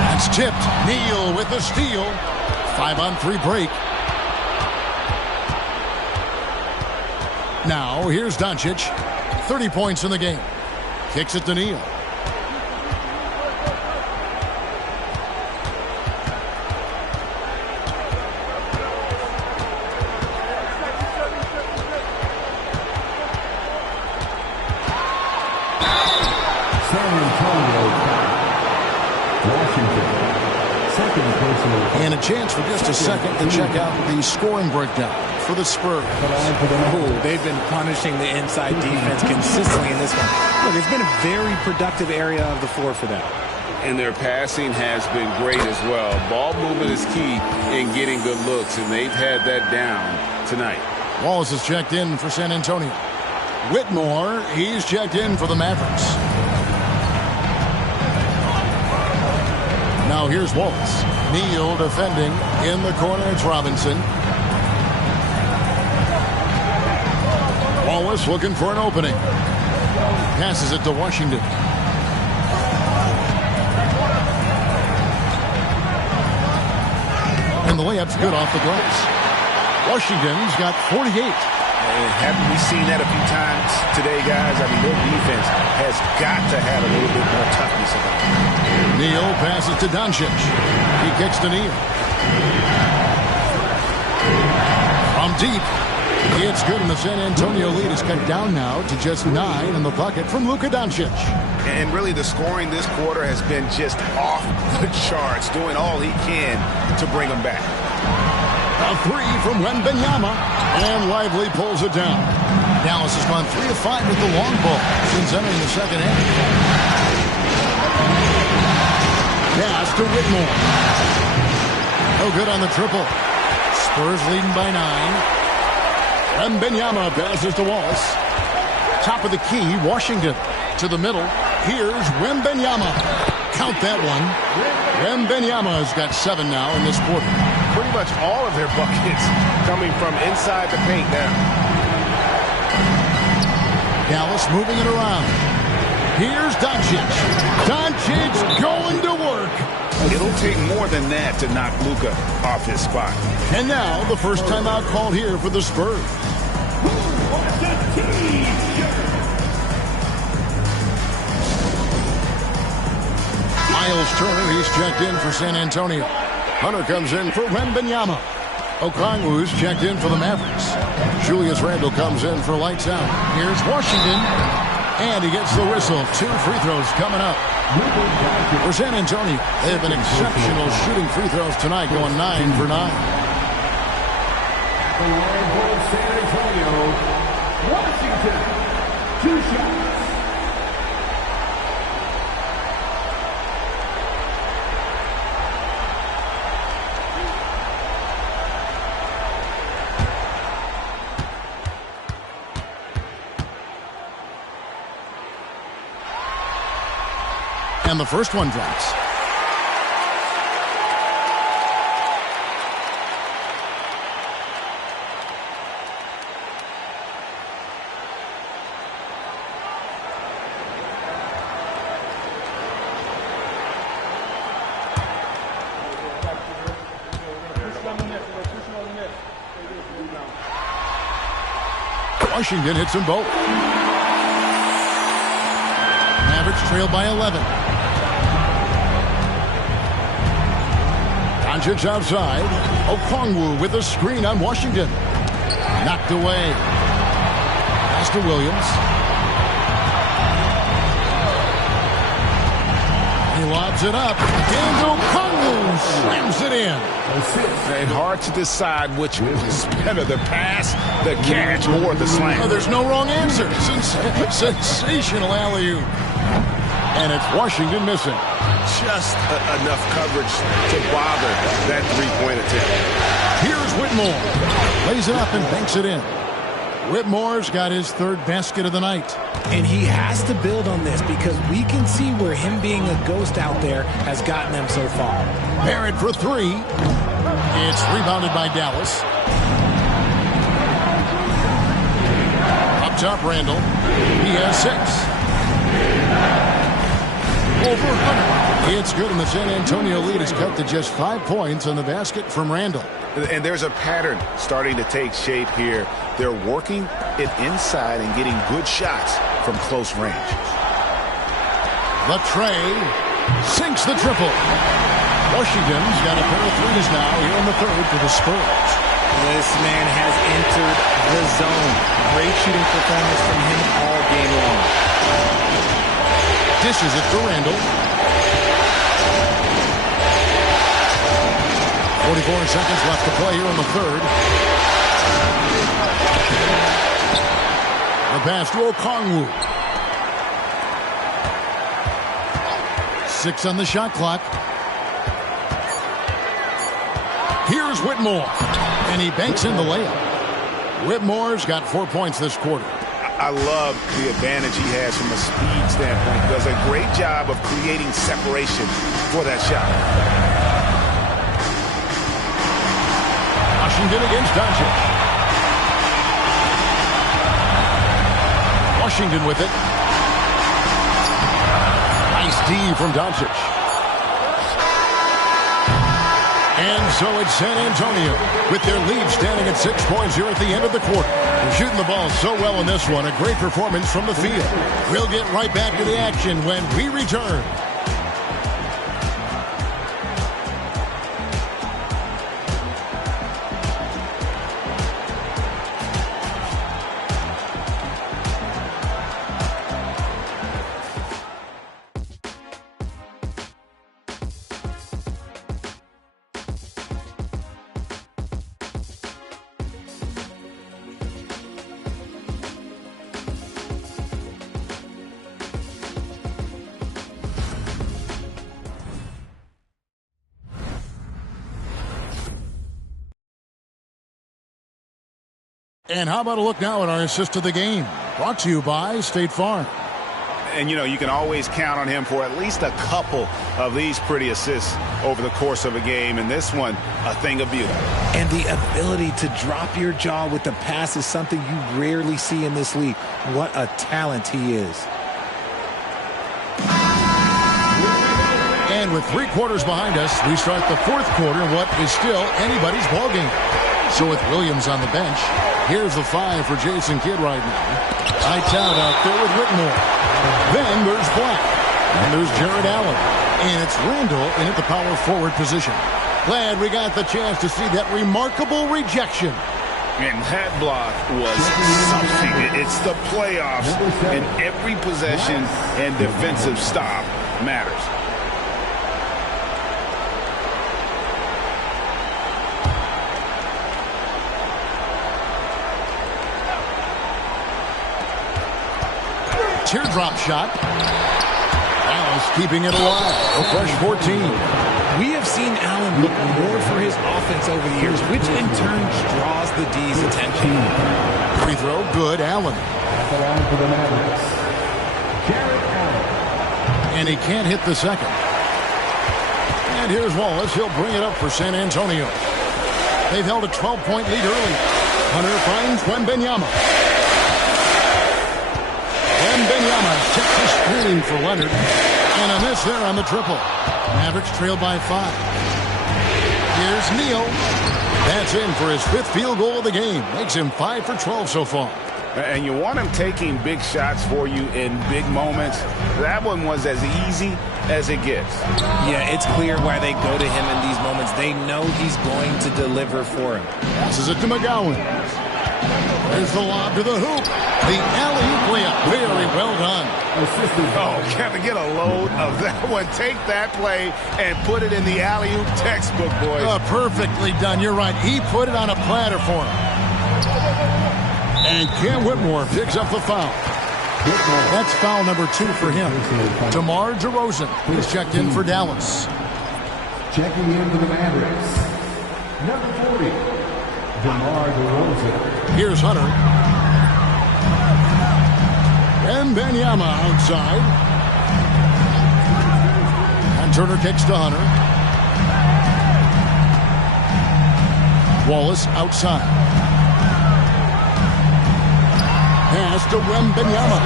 That's tipped. Neal with the steal. 5-on-3 break. Now, here's Doncic. 30 points in the game. Kicks it to Neal. And a chance for just a second to check out the scoring breakdown for the Spurs. Ooh, they've been punishing the inside defense consistently in this one. Look, it's been a very productive area of the floor for them. And their passing has been great as well. Ball movement is key in getting good looks, and they've had that down tonight. Wallace is checked in for San Antonio. Whitmore, he's checked in for the Mavericks. Now here's Wallace. Neal defending in the corner. It's Robinson. Wallace looking for an opening. Passes it to Washington. And the layup's good off the glass. Washington's got 48. Haven't we seen that a few times today, guys? I mean, their defense has got to have a little bit more toughness about it. Neal passes to Doncic. He kicks to Neal. From deep. It's good, and the San Antonio lead is cut down now to just 9 in the bucket from Luka Doncic. And really, the scoring this quarter has been just off the charts, doing all he can to bring them back. A three from Wembanyama, and Lively pulls it down. Dallas has gone 3 of 5 with the long ball since entering the second half. Pass to Whitmore. No good on the triple. Spurs leading by 9. Wembanyama passes to Wallace. Top of the key, Washington to the middle. Here's Wembanyama. Count that one. Wembanyama's got 7 now in this quarter. Pretty much all of their buckets coming from inside the paint now. Dallas moving it around. Here's Doncic. Doncic going to work. It'll take more than that to knock Luka off his spot. And now the first timeout called here for the Spurs. Miles Turner, he's checked in for San Antonio. Hunter comes in for Wembanyama. Okongwu's checked in for the Mavericks. Julius Randle comes in for lights out. Here's Washington. And he gets the whistle. 2 free throws coming up. For San Antonio, they have been exceptional shooting free throws tonight, going 9 for 9. The line for San Antonio, Washington, 2 shots. And the first one drops. Washington hits them both. Mavericks trail by 11. Doncic outside. Okongwu with a screen on Washington. Knocked away. Pass to Williams. He lobs it up. And Okongwu slams it in. And hard to decide which was better, the pass, the catch, or the slam. Oh, there's no wrong answer. Sensational alley-oop. And it's Washington missing. Just enough coverage to bother that three-point attempt. Here's Whitmore. Lays it up and banks it in. Whitmore's got his third basket of the night. And he has to build on this because we can see where him being a ghost out there has gotten them so far. Barrett for three. It's rebounded by Dallas. Up top, Randall. He has 6. Over Hunter. It's good, and the San Antonio lead is cut to just 5 points on the basket from Randall. And there's a pattern starting to take shape here. They're working it inside and getting good shots from close range. Latrey sinks the triple. Washington's got a pair of threes now here in the third for the Spurs. This man has entered the zone. Great shooting performance from him all game long. Dishes it for Randall. 44 seconds left to play here in the third. The pass to Okongwu. 6 on the shot clock. Here's Whitmore. And he banks in the layup. Whitmore's got 4 points this quarter. I love the advantage he has from a speed standpoint. He does a great job of creating separation for that shot. Washington against Doncic. Washington with it. Nice D from Doncic. And so it's San Antonio with their lead standing at 6 points here at the end of the quarter. They're shooting the ball so well in this one. A great performance from the field. We'll get right back to the action when we return. And how about a look now at our assist of the game? Brought to you by State Farm. And, you know, you can always count on him for at least a couple of these pretty assists over the course of a game. And this one, a thing of beauty. And the ability to drop your jaw with the pass is something you rarely see in this league. What a talent he is. And with 3 quarters behind us, we start the fourth quarter in what is still anybody's ballgame. So with Williams on the bench, here's the 5 for Jason Kidd right now. Lights out there with Whitmore. Then there's Black. And there's Jared Allen. And it's Randall in at the power forward position. Glad we got the chance to see that remarkable rejection. And that block was something. It's the playoffs, and every possession and defensive stop matters. Teardrop shot. Dallas keeping it alive. A fresh 14. We have seen Allen look more for his offense over the years, which in turn draws the D's attention. Free throw, good. Allen. And he can't hit the second. And here's Wallace. He'll bring it up for San Antonio. They've held a 12-point lead early. Hunter finds Wembanyama. Wembanyama checks the screen for Leonard. And a miss there on the triple. Mavericks trail by 5. Here's Neal. That's in for his 5th field goal of the game. Makes him 5 for 12 so far. And you want him taking big shots for you in big moments. That one was as easy as it gets. Yeah, it's clear why they go to him in these moments. They know he's going to deliver for him. Passes it to McGowan. There's the lob to the hoop. The alley-oop layup. Very well done. Oh, Kevin, get a load of that one. Take that play and put it in the alley-oop textbook, boys. Perfectly done. You're right. He put it on a platter for him. And Cam Whitmore picks up the foul. That's foul number 2 for him. DeMar DeRozan, who's checked in for Dallas. Checking in for the Mavericks, number 40, DeMar DeRozan. Here's Hunter. Wembanyama outside. And Turner kicks to Hunter. Wallace outside. Pass to Wembanyama.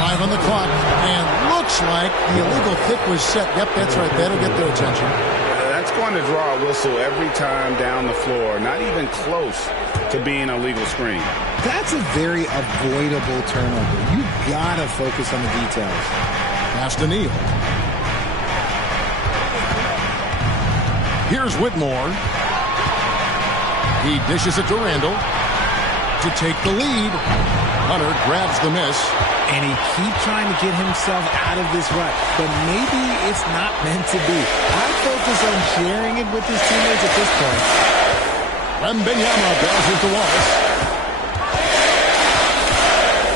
5 on the clock. And looks like the illegal kick was set. Yep, that's right. That'll get their attention. That's going to draw a whistle every time down the floor. Not even close to being a legal screen. That's a very avoidable turnover. You gotta focus on the details. Pass to Neal. Here's Whitmore. He dishes it to Randall to take the lead. Hunter grabs the miss. And he keeps trying to get himself out of this rut. But maybe it's not meant to be. I focus on sharing it with his teammates at this point. Wembanyama passes to Wallace.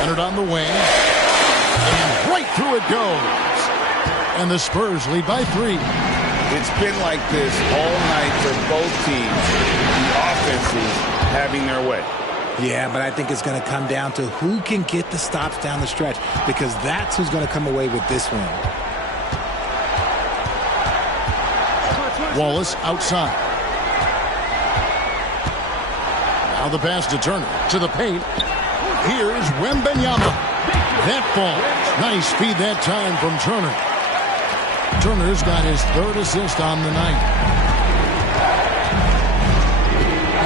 Leonard on the wing. And right through it goes. And the Spurs lead by 3. It's been like this all night for both teams. The offenses having their way. Yeah, but I think it's going to come down to who can get the stops down the stretch, because that's who's going to come away with this one. Wallace outside. Now the pass to Turner. To the paint. Here's Wembanyama. That falls. Nice speed that time from Turner. Turner's got his 3rd assist on the night.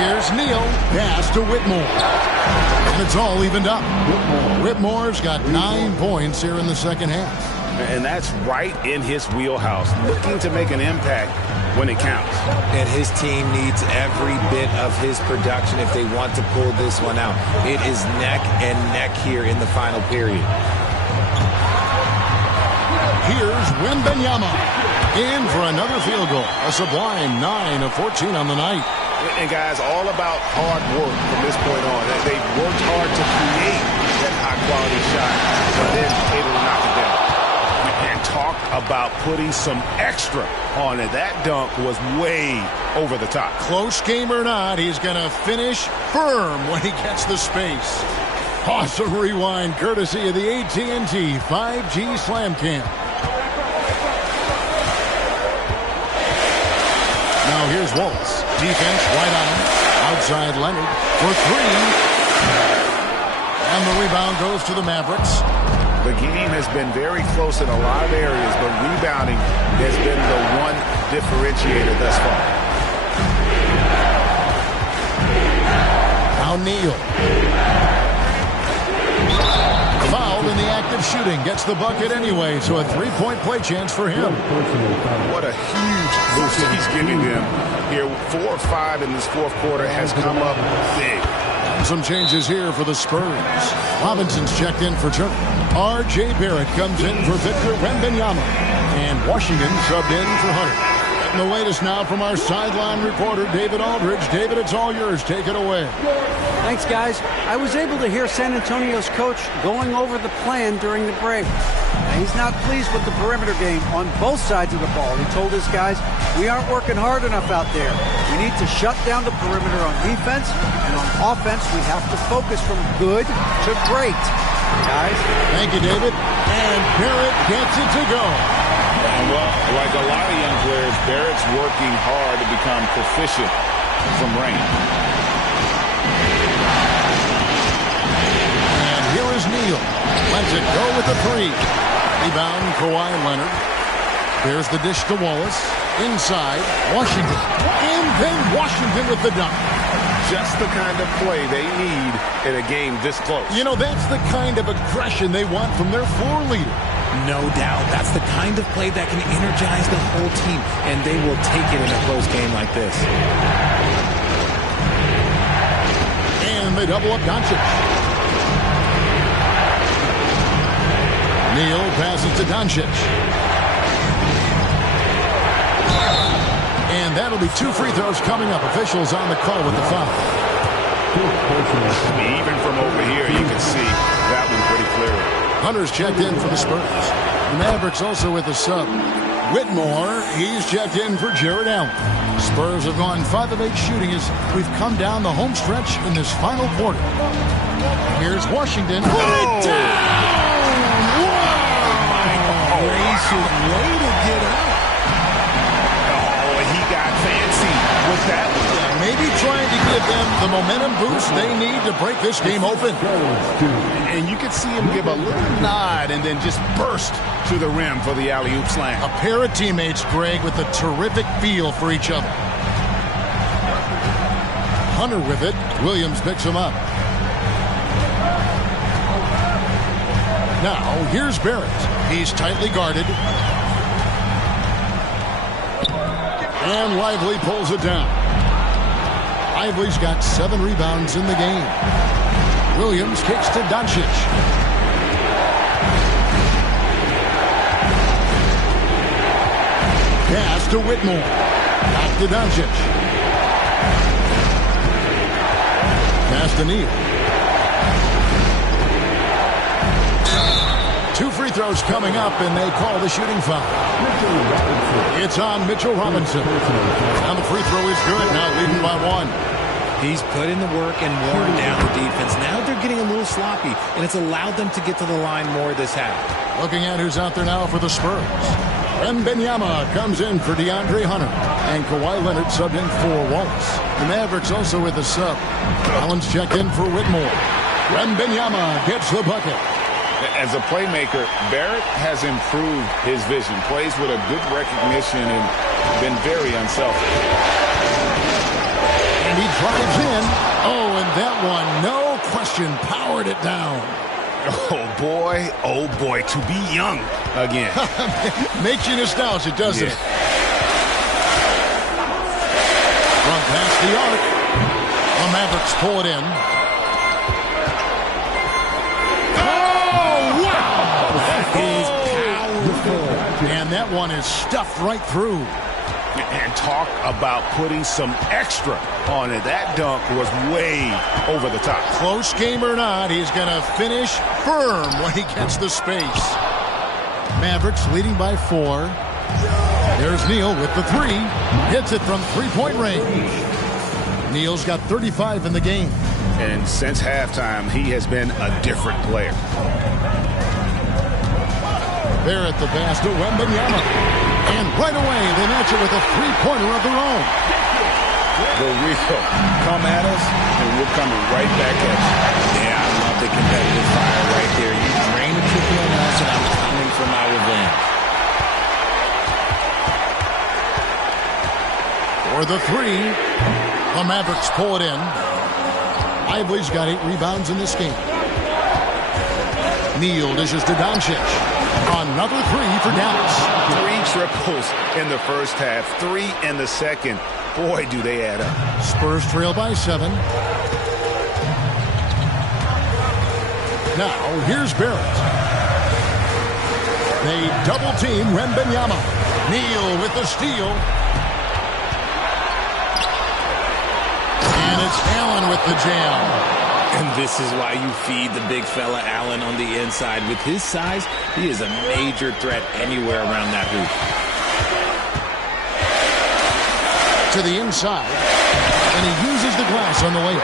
Here's Neal. Pass to Whitmore. And it's all evened up. Whitmore's got 9 points here in the second half. And that's right in his wheelhouse. Looking to make an impact when it counts. And his team needs every bit of his production if they want to pull this one out. It is neck and neck here in the final period. Here's Wembanyama. In for another field goal. A sublime 9 of 14 on the night. And guys, all about hard work from this point on. They've worked hard to create that high-quality shot, but then able to knock it down. And talk about putting some extra on it. That dunk was way over the top. Close game or not, he's going to finish firm when he gets the space. Awesome rewind courtesy of the AT&T 5G Slam Cam. Now here's Wallace. Defense right on. Outside Leonard for 3. And the rebound goes to the Mavericks. The game has been very close in a lot of areas, but rebounding has been the one differentiator thus far. Now Neal. Fouled in the act of shooting. Gets the bucket anyway, so a 3-point play chance for him. What a huge boost he's giving them here. 4 or 5 in this 4th quarter has come up big. And some changes here for the Spurs. Robinson's checked in for Turner. R.J. Barrett comes in for Victor Wembanyama. And Washington subbed in for Hunter. And the latest now from our sideline reporter, David Aldridge. David, it's all yours. Take it away. Thanks, guys. I was able to hear San Antonio's coach going over the plan during the break. Now, he's not pleased with the perimeter game on both sides of the ball. He told his guys, we aren't working hard enough out there. We need to shut down the perimeter on defense, and on offense, we have to focus from good to great. Guys. Thank you, David. And Barrett gets it to go. Well, like a lot of young players, Barrett's working hard to become proficient from range. And here is Neal. Lets it go with the 3. Rebound, Kawhi Leonard. There's the dish to Wallace. Inside, Washington. And then Washington with the dunk. Just the kind of play they need in a game this close. You know, that's the kind of aggression they want from their floor leader. No doubt. That's the kind of play that can energize the whole team, and they will take it in a close game like this. And they double up Doncic. Neal passes to Doncic. And that'll be 2 free throws coming up. Officials on the call with the foul. Even from over here, you can see that one pretty clearly. Hunter's checked in for the Spurs. The Mavericks also with a sub. Whitmore, he's checked in for Jared Allen. Spurs have gone 5 of 8 shooting as we've come down the home stretch in this final quarter. Here's Washington. Put it down! way to get out. Oh, he got fancy with that one. Yeah, maybe trying to give them the momentum boost they need to break this game open. And you could see him give a little nod and then just burst to the rim for the alley-oop slam. A pair of teammates, Greg, with a terrific feel for each other. Hunter with it. Williams picks him up. Now, here's Barrett. He's tightly guarded. And Lively pulls it down. Lively's got 7 rebounds in the game. Williams kicks to Doncic. Pass to Whitmore. Back to Doncic. Pass to Neal. 2 free throws coming up, and they call the shooting foul. It's on Mitchell Robinson. And the free throw is good, now leading by 1. He's put in the work and worn down the defense. Now they're getting a little sloppy, and it's allowed them to get to the line more this half. Looking at who's out there now for the Spurs. Wembanyama comes in for DeAndre Hunter. And Kawhi Leonard subbed in for Wallace. The Mavericks also with a sub. Allen's checked in for Whitmore. Wembanyama gets the bucket. As a playmaker, Barrett has improved his vision. Plays with a good recognition and been very unselfish. And he drives in. Oh, and that one, no question, powered it down. Oh boy, to be young again. Makes you nostalgic, doesn't it? Run past the arc. The Mavericks pull it in. Oh, wow! That is powerful. And that one is stuffed right through. And talk about putting some extra on it. That dunk was way over the top. Close game or not, he's going to finish firm when he gets the space. Mavericks leading by 4. There's Neal with the 3. Hits it from 3-point range. Neal's got 35 in the game. And since halftime, he has been a different player. Barrett the pass to Wembanyama. And right away, they match it with a 3-pointer of their own. The real come at us, and we're coming right back at you. Yeah, I love the competitive fire right there. You drain a triple on us, and I'm coming for my revenge. For the 3, the Mavericks pull it in. Lively's got 8 rebounds in this game. Neal dishes to Doncic. Another 3 for Dallas. 3 triples in the first half, 3 in the second. Boy, do they add up. Spurs trail by 7. Now, here's Barrett. They double team Wembanyama. Neal with the steal. And it's Allen with the jam. And this is why you feed the big fella Allen on the inside. With his size, he is a major threat anywhere around that hoop. To the inside. And he uses the glass on the way.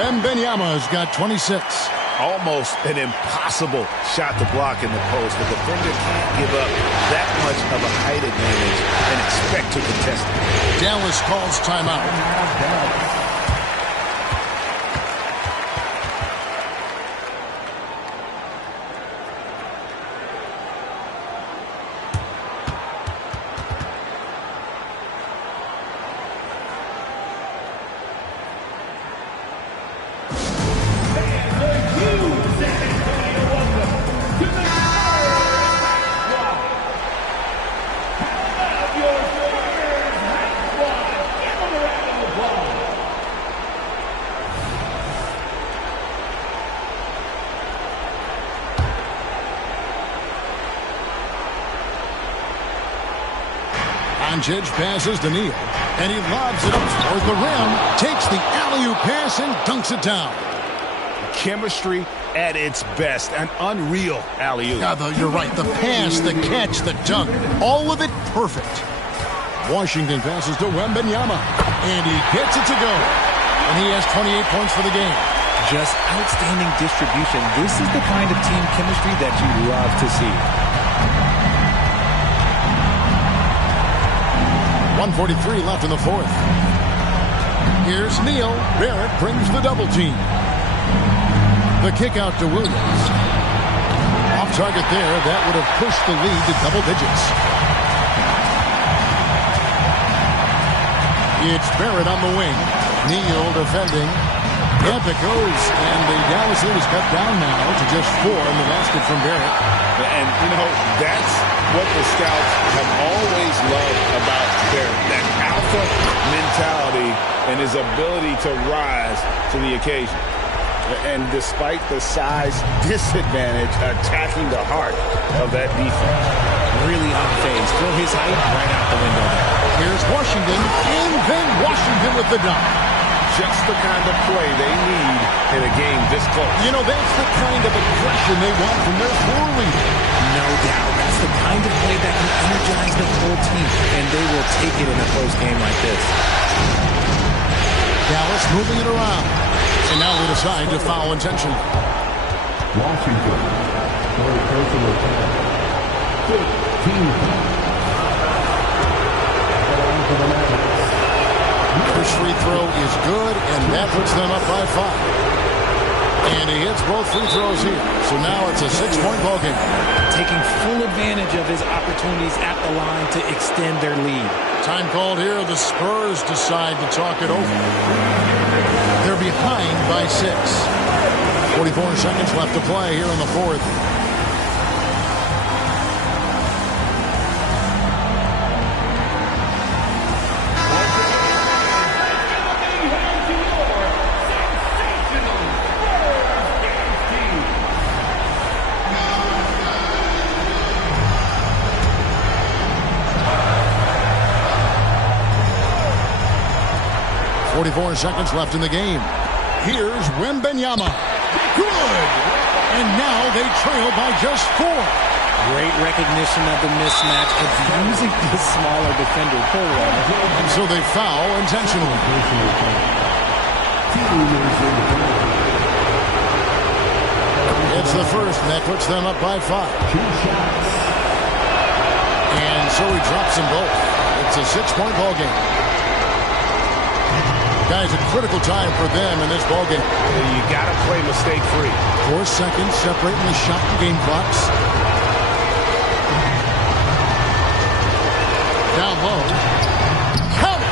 Wembanyama's got 26. Almost an impossible shot to block in the post. The defender can't give up that much of a height advantage and expect to contest it. Dallas calls timeout. Doncic passes to Neal, and he lobs it up toward the rim, takes the alley-oop pass and dunks it down. Chemistry at its best, an unreal alley-oop. Yeah, you're right. The pass, the catch, the dunk, all of it perfect. Washington passes to Wembanyama, and he gets it to go. And he has 28 points for the game. Just outstanding distribution. This is the kind of team chemistry that you love to see. 1:43 left in the fourth. Here's Neal. Barrett brings the double team. The kick out to Williams. Off target there. That would have pushed the lead to double digits. It's Barrett on the wing. Neal defending. Up it goes. And the Dallas lead is cut down now to just 4 in the basket from Barrett. And, you know, that's what the scouts have always loved about Barrett. That alpha mentality and his ability to rise to the occasion. And despite the size disadvantage, attacking the heart of that defense. Really unfazed. Throw his height right out the window there. Here's Washington, and then Washington with the dunk. Just the kind of play they need in a game this close. You know, that's the kind of aggression they want from their floor leader. No doubt. That's the kind of play that can energize the whole team, and they will take it in a close game like this. Dallas moving it around. And now they decide to foul intentionally. Washington, for a personal foul. 15. First free throw is good, and that puts them up by 5. And he hits both free throws here. So now it's a 6-point ball game. Taking full advantage of his opportunities at the line to extend their lead. Time called here. The Spurs decide to talk it over. They're behind by 6. 44 seconds left to play here in the fourth. Seconds left in the game. Here's Wembanyama. Good! And now they trail by just 4. Great recognition of the mismatch of using the smaller defender. And so they foul intentionally. It's the first, and that puts them up by 5. And so he drops them both. It's a 6-point ball game. Guys, a critical time for them in this ballgame. You got to play mistake-free. 4 seconds separating the shot and game clocks. Down low. Count it!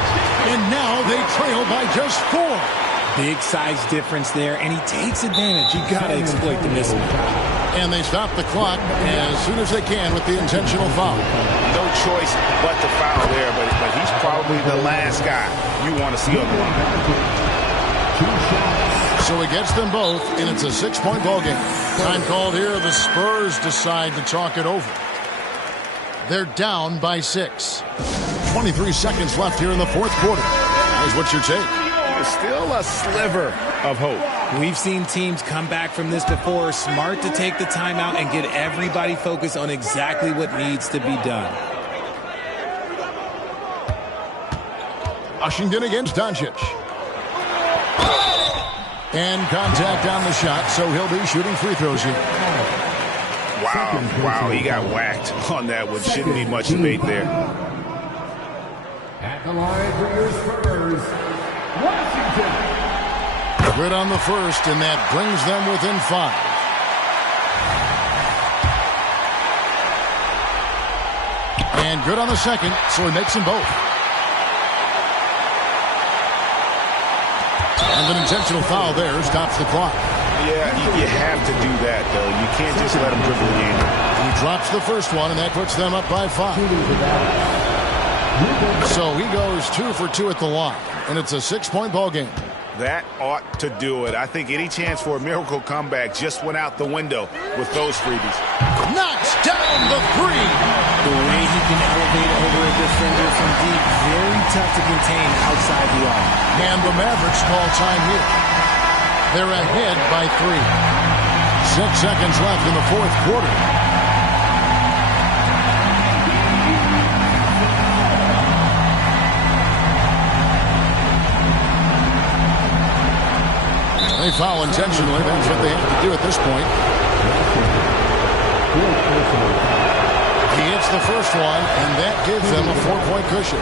And now they trail by just 4. Big size difference there, and he takes advantage. You got to exploit the mismatch. And they stop the clock as soon as they can with the intentional foul. No choice but to foul there, but he's probably the last guy you want to see on the line. So he gets them both, and it's a 6-point ball game. Time called here. The Spurs decide to talk it over. They're down by 6. 23 seconds left here in the fourth quarter. Here's what's your take? There's still a sliver of hope. We've seen teams come back from this before. Smart to take the timeout and get everybody focused on exactly what needs to be done. Washington against Doncic. And contact on the shot, so he'll be shooting free throws here. Wow, he got whacked on that one. Shouldn't be much debate there. At the line for your Spurs, Washington. Good on the first, and that brings them within 5. And good on the second, so he makes them both. And an intentional foul there stops the clock. Yeah, you have to do that, though. You can't just let him dribble the game. He drops the first one, and that puts them up by 5. So he goes 2 for 2 at the line, and it's a 6-point ball game. That ought to do it. I think any chance for a miracle comeback just went out the window with those freebies. Knocks down the 3. The way he can elevate over a defender from deep, very tough to contain outside the arc. And the Mavericks call time here. They're ahead by 3. 6 seconds left in the fourth quarter. They foul intentionally. That's what they have to do at this point. He hits That's the first one, and that gives them a 4-point cushion.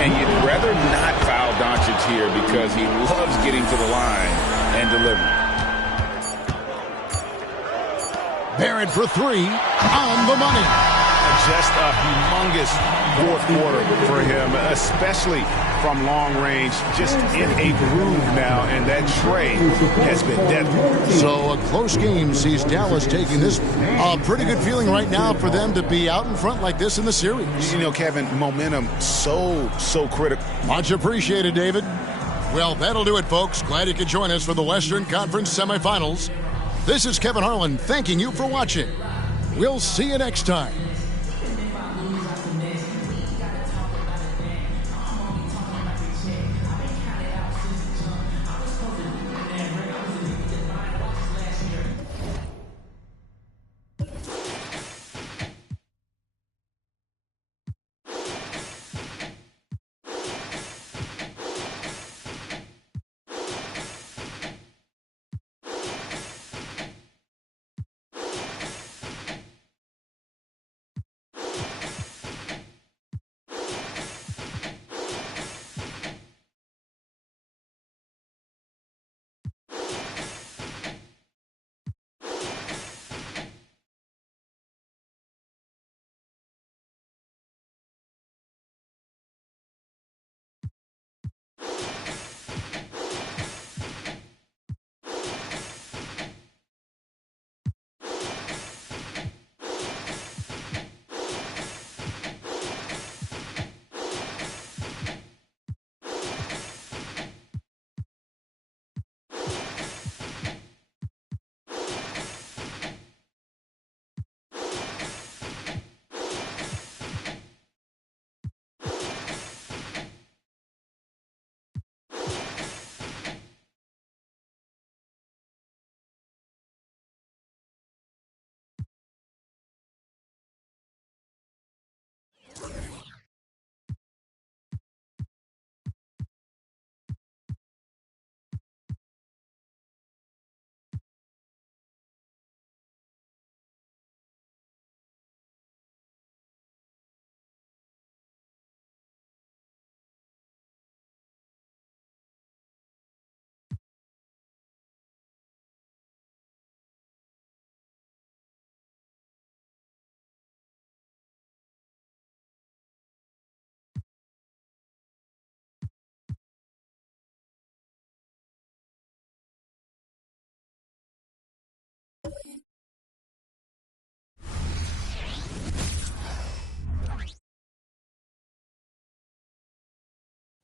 And you'd rather not foul Doncic here because he loves getting to the line and delivering. Barrett for three, on the money. Just a humongous fourth quarter for him, especially from long range, just in a groove now, and that trey has been deadly. So a close game sees Dallas taking this. A pretty good feeling right now for them to be out in front like this in the series. You know, Kevin, momentum so critical. Much appreciated, David. Well, that'll do it, folks. Glad you could join us for the Western Conference semifinals. This is Kevin Harlan thanking you for watching. We'll see you next time.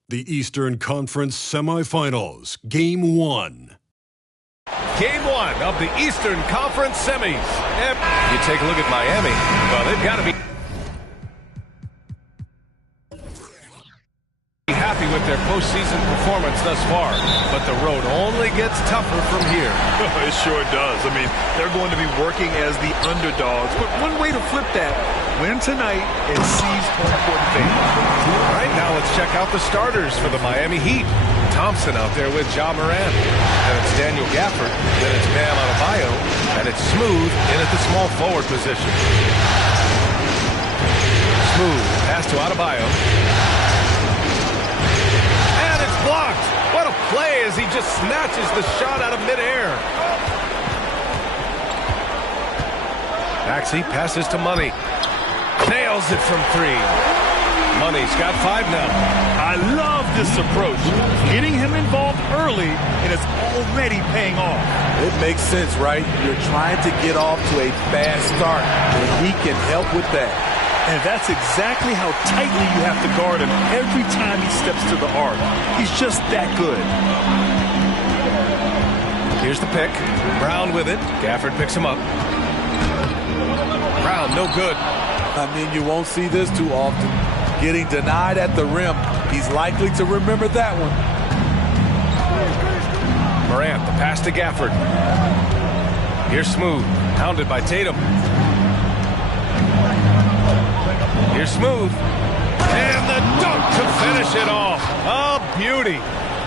The Eastern Conference semifinals, Game 1. Game 1 of the Eastern Conference semis. You take a look at Miami. Well, they've got to be happy with their postseason performance thus far, but the road only gets tougher from here. It sure does. I mean, they're going to be working as the underdogs, but one way to flip that, win tonight and seize home court advantage. All right, now let's check out the starters for the Miami Heat. Thompson out there with Ja Morant, and it's Daniel Gafford, then it's Bam Adebayo, and it's Smooth in at the small forward position. Smooth, pass to Adebayo. Blocked. What a play as he just snatches the shot out of midair. Maxey passes to Money. Nails it from three. Money's got 5 now. I love this approach. Getting him involved early, and it's already paying off. It makes sense, right? You're trying to get off to a fast start, and he can help with that. And that's exactly how tightly you have to guard him every time he steps to the arc. He's just that good. Here's the pick. Brown with it. Gafford picks him up. Brown, no good. I mean, you won't see this too often. Getting denied at the rim. He's likely to remember that one. Morant, the pass to Gafford. Here's Smooth, pounded by Tatum. Here's Smooth. And the dunk to finish it off. A beauty.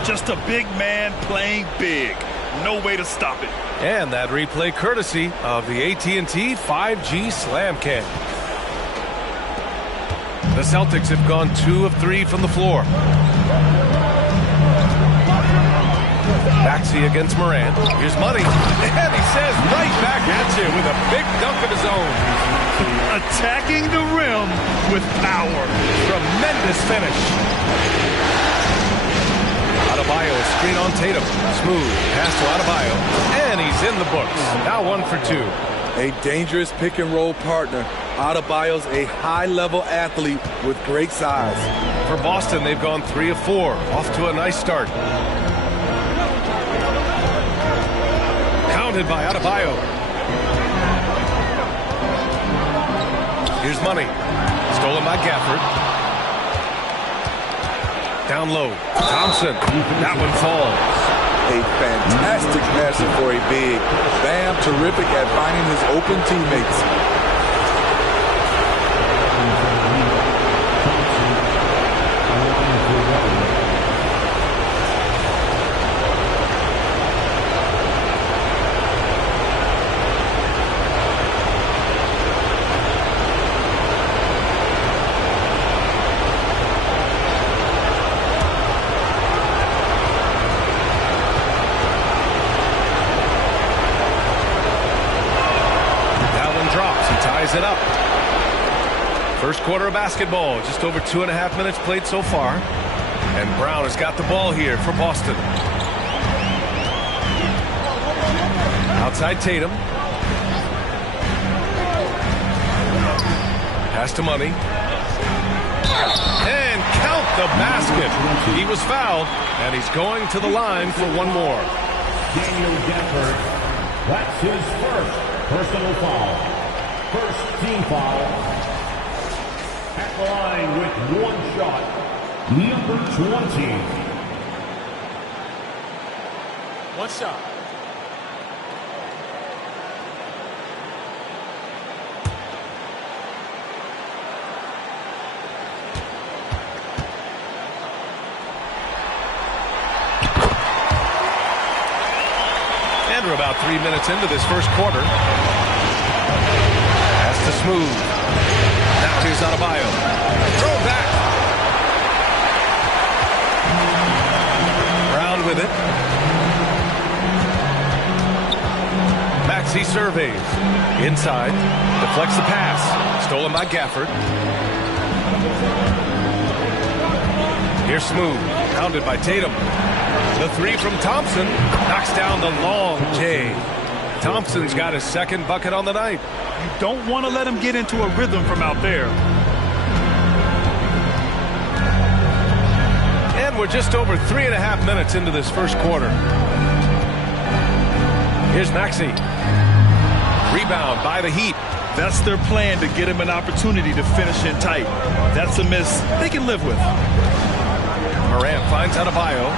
Just a big man playing big. No way to stop it. And that replay courtesy of the AT&T 5G Slam Cam. The Celtics have gone 2 of 3 from the floor. Maxey against Morant. Here's money. And he says right back at you with a big dunk of his own. Attacking the rim with power. Tremendous finish. Adebayo, screen on Tatum. Smooth. Pass to Adebayo. And he's in the books. Now 1 for 2. A dangerous pick-and-roll partner. Adebayo's a high-level athlete with great size. For Boston, they've gone 3 of 4. Off to a nice start. Counted by Adebayo. Here's money. Stolen by Gafford. Down low. Thompson. That one falls. A fantastic passer for a big. Bam, terrific at finding his open teammates. It up. First quarter of basketball, just over 2.5 minutes played so far. And Brown has got the ball here for Boston. Outside Tatum. Pass to Money. And count the basket. He was fouled, and he's going to the line for one more. Daniel Gafford, that's his first personal foul. First team foul. At the line with 1 shot, number 20. 1 shot. And we're about 3 minutes into this first quarter. To Smooth. Now here's Adebayo. Throw back. Brown with it. Maxey surveys. Inside. Deflects the pass. Stolen by Gafford. Here's Smooth. Pounded by Tatum. The 3 from Thompson. Knocks down the long J. Thompson's got his second bucket on the night. You don't want to let him get into a rhythm from out there. And we're just over 3.5 minutes into this first quarter. Here's Maxey. Rebound by the Heat. That's their plan, to get him an opportunity to finish in tight. That's a miss they can live with. Morant finds Adebayo.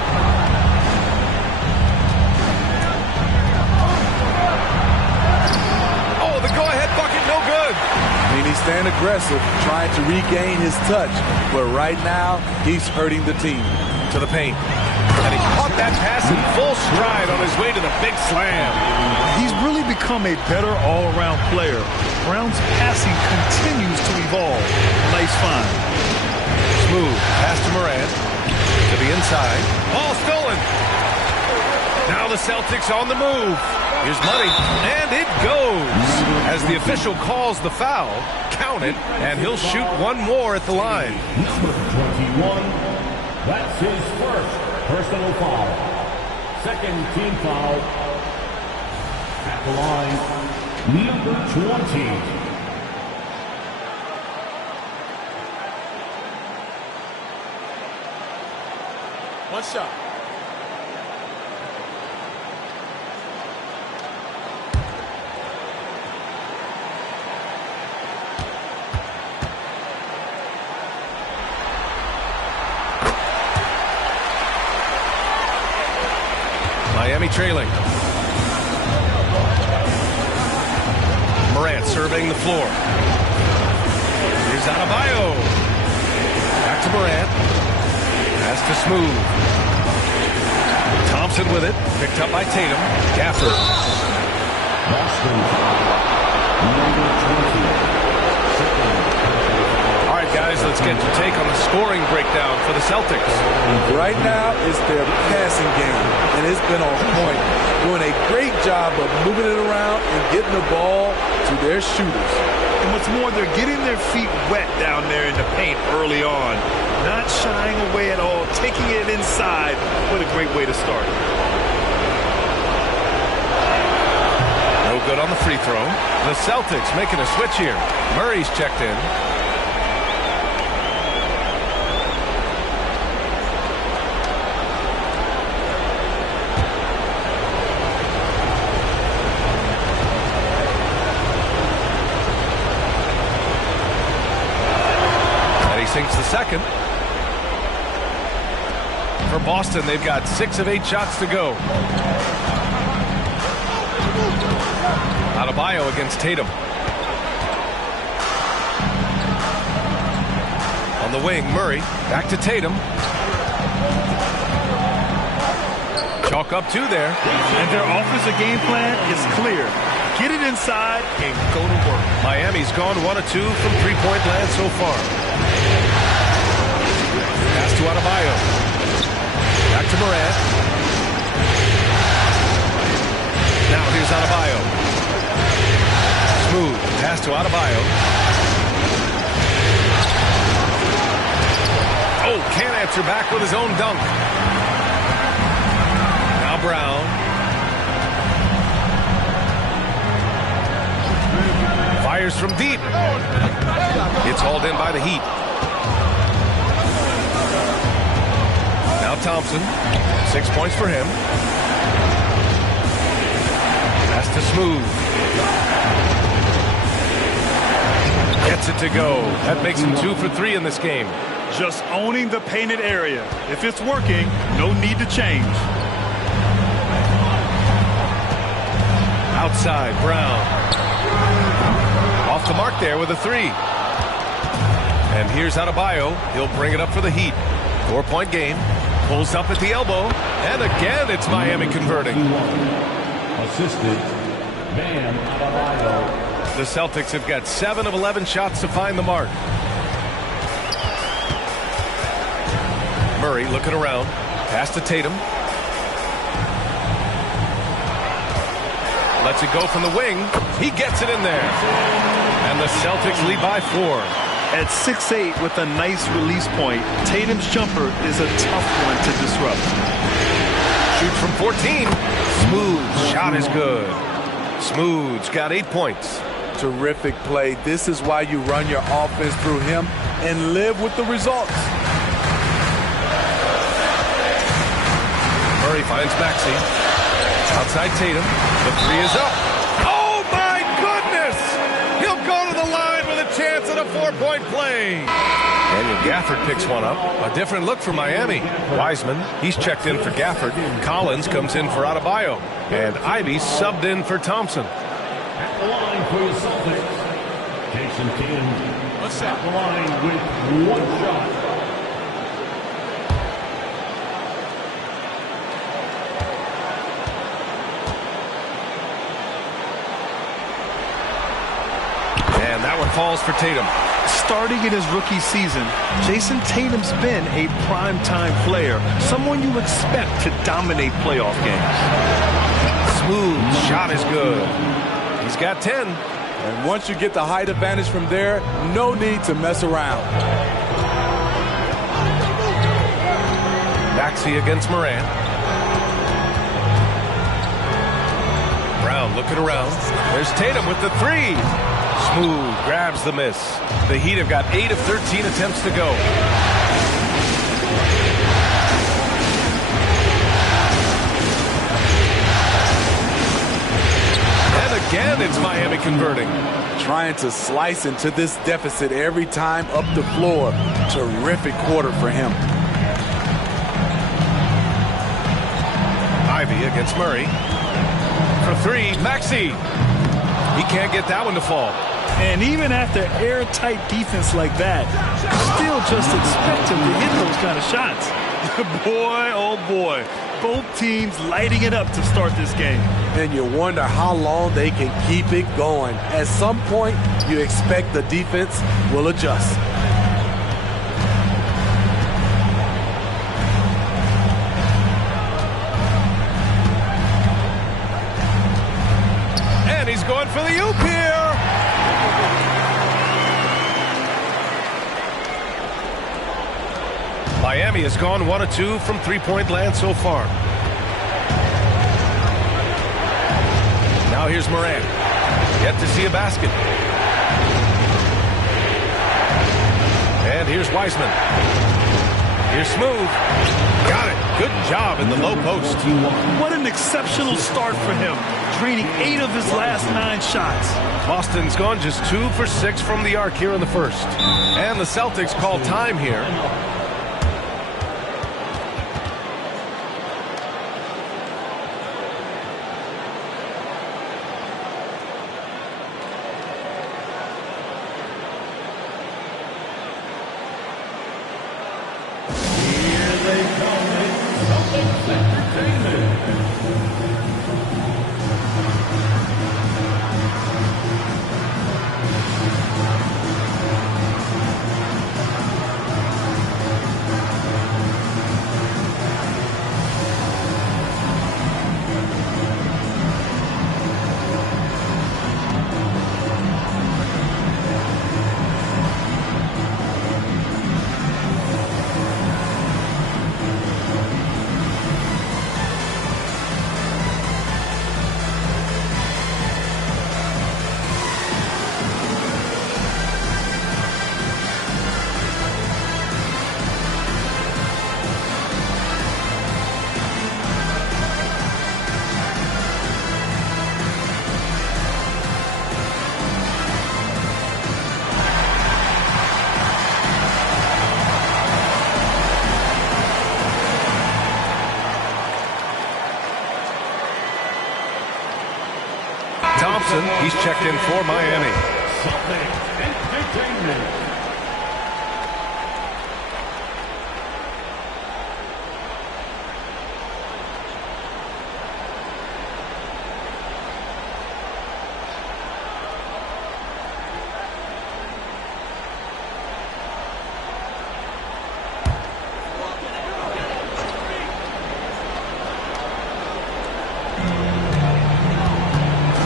Go-ahead bucket, no good. I mean, he's staying aggressive, trying to regain his touch. But right now, he's hurting the team. To the paint. And he caught that pass in full stride on his way to the big slam. He's really become a better all-around player. Brown's passing continues to evolve. Nice find. Smooth. Pass to Morant. To the inside. Ball stolen. Now the Celtics on the move. Here's Money, and it goes. As the official calls the foul, count it, and he'll shoot one more at the line. Number 21, that's his first personal foul. Second team foul. At the line, number 20. One shot. Miami trailing. Morant surveying the floor. Here's Adebayo. Back to Morant. Pass to Smooth. Thompson with it. Picked up by Tatum. Gafford. All right, guys, let's Let's get your take on the scoring breakdown for the Celtics. Right now, it's their passing game, and it's been on point. Doing a great job of moving it around and getting the ball to their shooters. And what's more, they're getting their feet wet down there in the paint early on. Not shying away at all, taking it inside. What a great way to start. No good on the free throw. The Celtics making a switch here. Murray's checked in. Sinks the second. For Boston, they've got 6 of 8 shots to go. Adebayo against Tatum. On the wing, Murray. Back to Tatum. Chalk up 2 there. And their offensive game plan is clear. Get it inside and go to work. Miami's gone 1 of 2 from three-point land so far. Pass to Adebayo. Back to Morant. Now here's Adebayo. Smooth. Pass to Adebayo. Oh, can't answer back with his own dunk. Now Brown. Fires from deep. It's hauled in by the Heat. Now Thompson. 6 points for him. Pass to Smooth. Gets it to go. That makes him 2 for 3 in this game. Just owning the painted area. If it's working, no need to change. Outside, Brown. Off the mark there with a 3. And here's Adebayo. He'll bring it up for the Heat. 4-point game. Pulls up at the elbow. And again, it's Miami converting. Assisted, Bam Adebayo. The Celtics have got 7 of 11 shots to find the mark. Murray looking around. Pass to Tatum. Lets it go from the wing. He gets it in there. And the Celtics lead by 4. At 6'8" with a nice release point, Tatum's jumper is a tough one to disrupt. Shoots from 14. Smooth. Shot is good. Smooth's got 8 points. Terrific play. This is why you run your offense through him and live with the results. Murray finds Maxey. Outside Tatum. The 3 is up. Oh, my goodness! He'll go to the line with a chance at a 4-point play. Daniel Gafford picks one up. A different look for Miami. Wiseman, he's checked in for Gafford. Collins comes in for Adebayo. And Ivy subbed in for Thompson. At the line for the Celtics, Jason Tatum. At the line with 1 shot. And that one falls for Tatum. Starting in his rookie season, Jason Tatum's been a primetime player, someone you expect to dominate playoff games. Smooth shot is good. He's got 10. And once you get the height advantage from there, no need to mess around. Maxey against Morant. Brown looking around. There's Tatum with the 3. Smooth grabs the miss. The Heat have got 8 of 13 attempts to go. And again, it's Miami converting. Trying to slice into this deficit every time up the floor. Terrific quarter for him. Ivy against Murray. For 3, Maxey. He can't get that one to fall. And even after airtight defense like that, still just expect him to hit those kind of shots. Boy, oh boy. Both teams lighting it up to start this game. And you wonder how long they can keep it going. At some point, you expect the defense will adjust. going for the oop here. Miami has gone 1 of 2 from three-point land so far. Now here's Morant. Yet to see a basket. And here's Wiseman. Here's Smooth. Got it. Good job in the low post. What an exceptional start for him. Draining 8 of his last 9 shots. Boston's gone just 2 for 6 from the arc here in the first. And the Celtics call time here. He's checked in for Miami.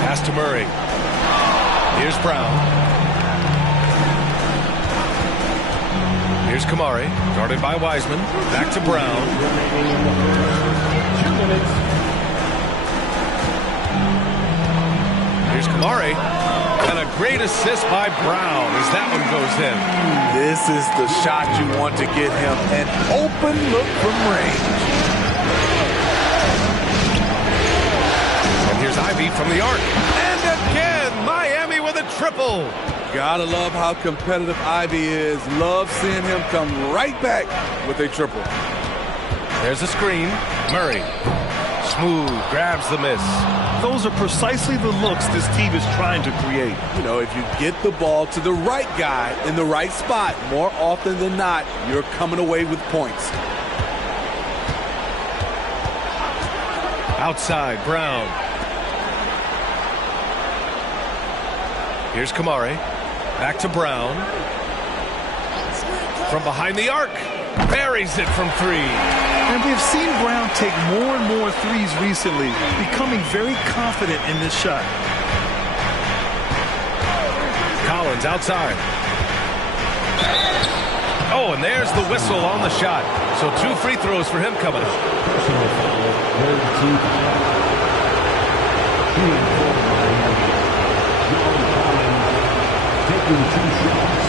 Pass to Murray. Here's Brown. Here's Kamari, guarded by Wiseman. Back to Brown. Here's Kamari. And a great assist by Brown as that one goes in. This is the shot you want to get him. An open look from range. And here's Ivy from the arc. And again, Miami with a triple. Gotta love how competitive Ivy is. Love seeing him come right back with a triple. There's a screen. Murray. Smooth. Grabs the miss. Those are precisely the looks this team is trying to create. You know, if you get the ball to the right guy in the right spot, more often than not, you're coming away with points. Outside, Brown. Here's Kamari. Back to Brown. From behind the arc. Buries it from 3. And we've seen Brown take more and more threes recently, becoming very confident in this shot. Collins outside. Oh, and there's the whistle on the shot. So 2 free throws for him coming up. Taking 2 shots.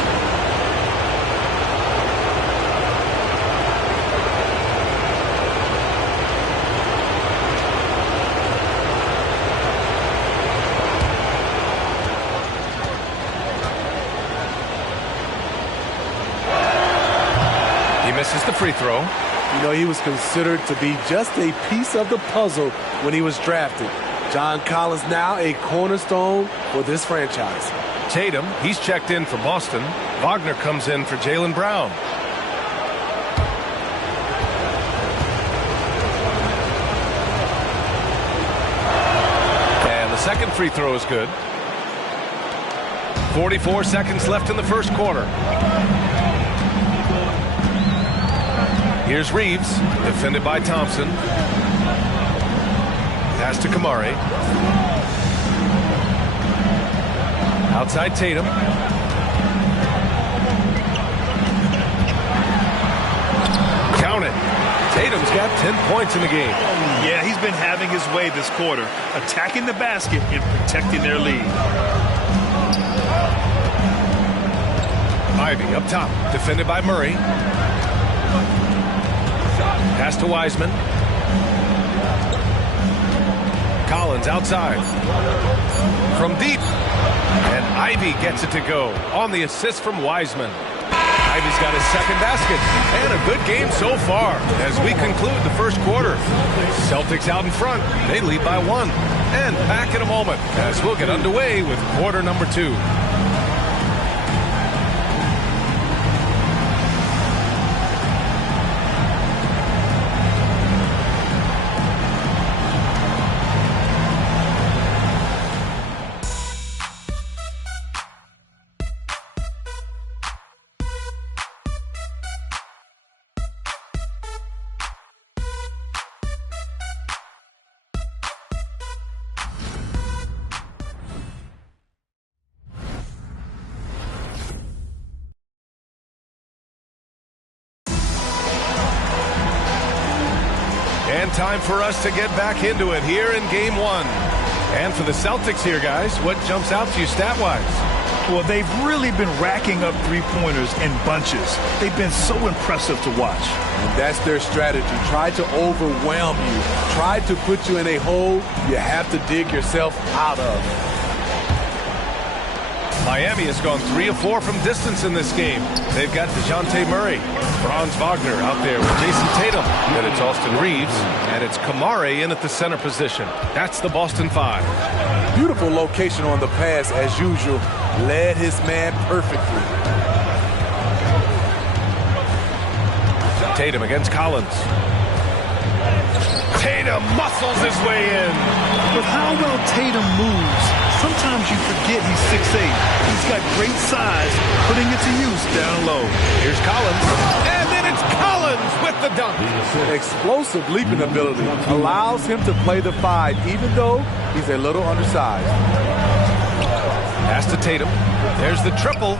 Misses the free throw. You know, he was considered to be just a piece of the puzzle when he was drafted. John Collins now a cornerstone for this franchise. Tatum, he's checked in for Boston. Wagner comes in for Jaylen Brown. And the second free throw is good. 44 seconds left in the first quarter. Here's Reeves, defended by Thompson. Pass to Kamari. Outside Tatum. Count it. Tatum's got 10 points in the game. Yeah, he's been having his way this quarter, attacking the basket and protecting their lead. Ivy up top, defended by Murray. Pass to Wiseman. Collins outside. From deep. And Ivy gets it to go on the assist from Wiseman. Ivy's got his second basket, and a good game so far as we conclude the first quarter. Celtics out in front. They lead by 1. And back in a moment as we'll get underway with quarter number 2. And time for us to get back into it here in game 1. And for the Celtics here, guys, what jumps out to you stat-wise? Well, they've really been racking up three-pointers in bunches. They've been so impressive to watch. And that's their strategy. Try to overwhelm you. Try to put you in a hole you have to dig yourself out of. Miami has gone 3 of 4 from distance in this game. They've got DeJounte Murray, Franz Wagner out there with Jason Tatum. Then it's Austin Reeves, and it's Kamare in at the center position. That's the Boston 5. Beautiful location on the pass as usual. Led his man perfectly. Tatum against Collins. Tatum muscles his way in. With how well Tatum moves, sometimes you forget he's 6'8". He's got great size, putting it to use down low. Here's Collins. And then it's Collins with the dunk. Explosive leaping ability allows him to play the 5, even though he's a little undersized. Pass to Tatum. There's the triple.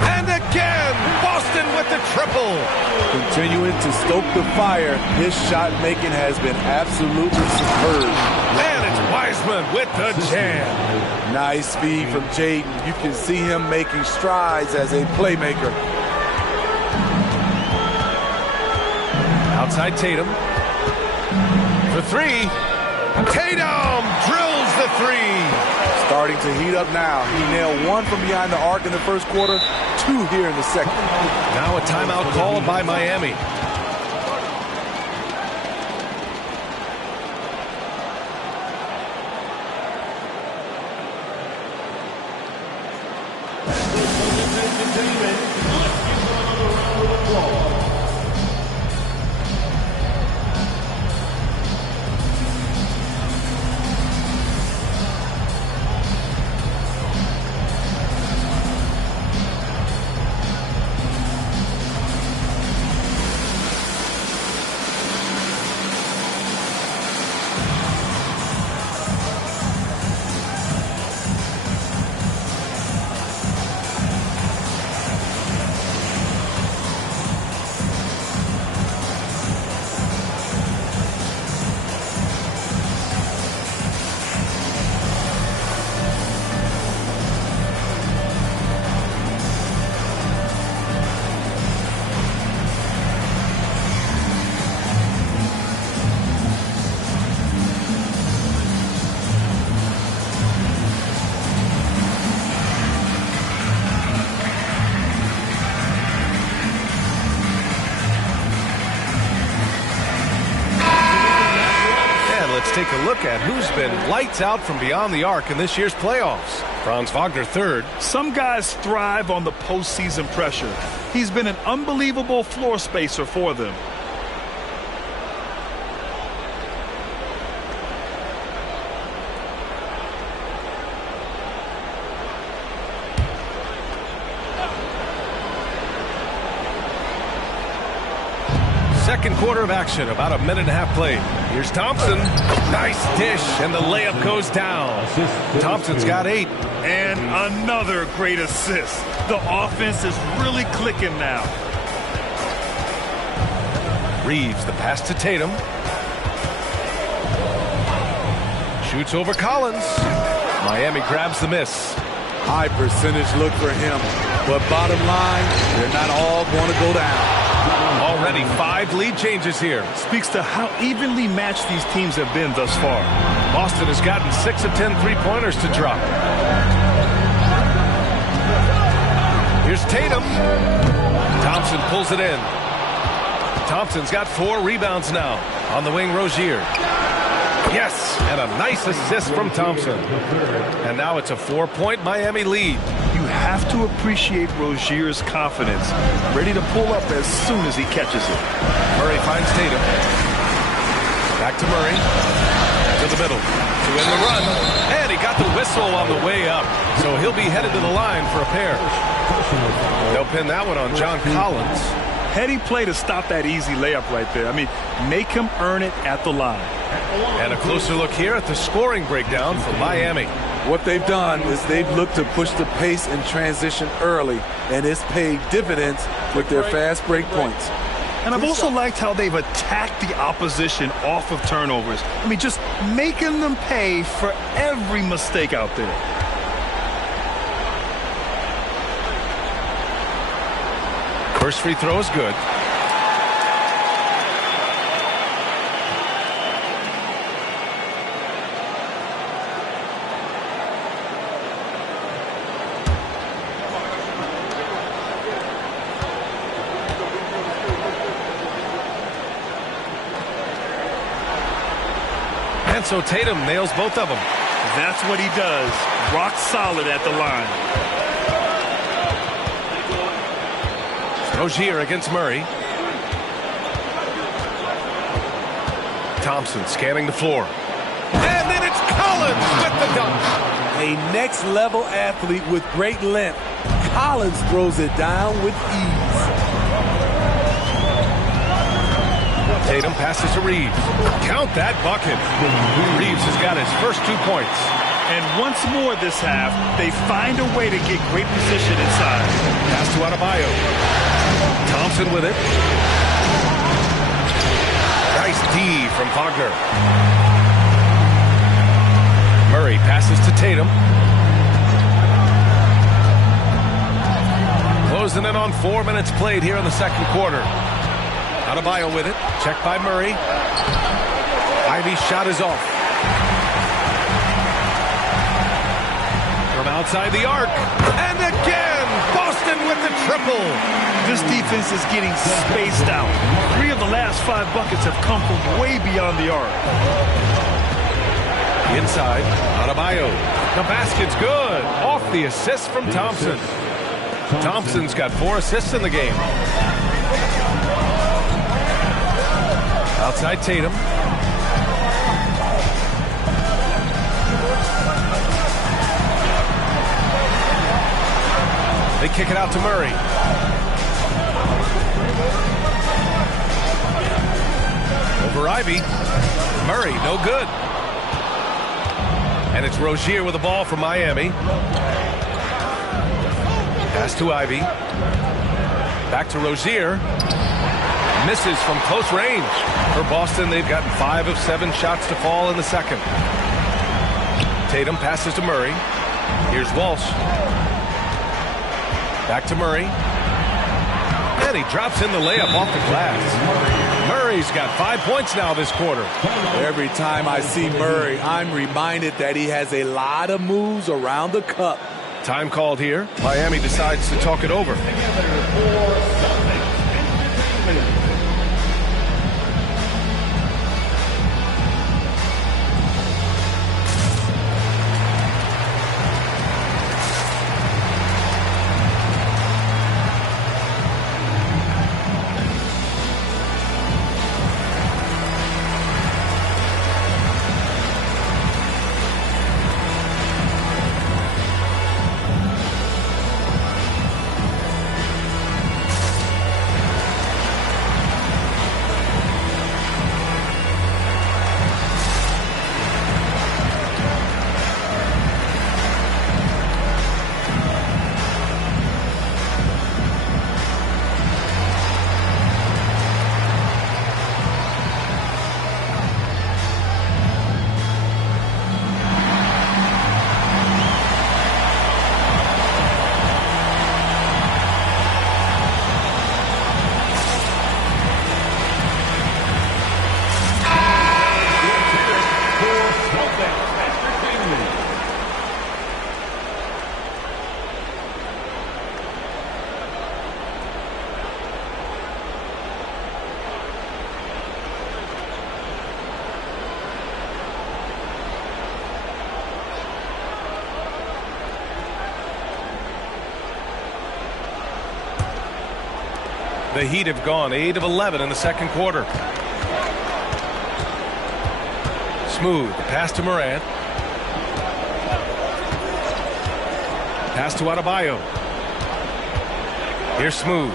And again, Boston with the triple. Continuing to stoke the fire, his shot making has been absolutely superb. And it's Wiseman with the jam. Nice feed from Jaden. You can see him making strides as a playmaker. Outside Tatum. For 3. Tatum drills the 3. Starting to heat up now. He nailed 1 from behind the arc in the first quarter, 2 here in the second. Now a timeout called by Miami. Take a look at who's been lights out from beyond the arc in this year's playoffs. Franz Wagner 3rd. Some guys thrive on the postseason pressure. He's been an unbelievable floor spacer for them. Second quarter of action, about a minute and a half played. Here's Thompson. Nice dish, and the layup goes down. Thompson's got 8. And another great assist. The offense is really clicking now. Reeves, the pass to Tatum. Shoots over Collins. Miami grabs the miss. High percentage look for him. But bottom line, they're not all going to go down. Already 5 lead changes here. Speaks to how evenly matched these teams have been thus far. Boston has gotten 6 of 10 3-pointers to drop. Here's Tatum. Thompson pulls it in. Thompson's got 4 rebounds now. On the wing, Rozier. Yes, and a nice assist from Thompson. And now it's a 4-point Miami lead. You have to appreciate Rozier's confidence. Ready to pull up as soon as he catches it. Murray finds Tatum. Back to Murray. To the middle. To end the run. And he got the whistle on the way up. So he'll be headed to the line for a pair. They'll pin that one on John Collins. Heady play to stop that easy layup right there. I mean, make him earn it at the line. And a closer look here at the scoring breakdown for Miami. What they've done is they've looked to push the pace and transition early, and it's paid dividends with their fast break points. And I've also liked how they've attacked the opposition off of turnovers. I mean, just making them pay for every mistake out there. First free throw is good. And so Tatum nails both of them. That's what he does. Rock solid at the line. Rozier against Murray. Thompson scanning the floor. And then it's Collins with the dunk. A next-level athlete with great length. Collins throws it down with ease. Tatum passes to Reeves. Count that bucket. Reeves has got his first 2 points. And once more this half, they find a way to get great position inside. Pass to Adebayo. Thompson with it. Nice D from Wagner. Murray passes to Tatum. Closing in on 4 minutes played here in the second quarter. Adebayo with it. Checked by Murray. Ivy's shot is off. From outside the arc. And again, Boston with the triple. This defense is getting spaced out. 3 of the last 5 buckets have come from way beyond the arc. Inside, Adebayo. The basket's good. Off the assist from Thompson. Thompson's got 4 assists in the game. Outside Tatum. They kick it out to Murray. Over Ivy. Murray, no good. And it's Rozier with the ball for Miami. Pass to Ivy. Back to Rozier. Misses from close range. For Boston, they've gotten 5 of 7 shots to fall in the second. Tatum passes to Murray. Here's Walsh. Back to Murray. And he drops in the layup off the glass. Murray's got 5 points now this quarter. Every time I see Murray, I'm reminded that he has a lot of moves around the cup. Time called here. Miami decides to talk it over. The Heat have gone 8 of 11 in the second quarter. Smooth. The pass to Morant. Pass to Adebayo. Here's Smooth.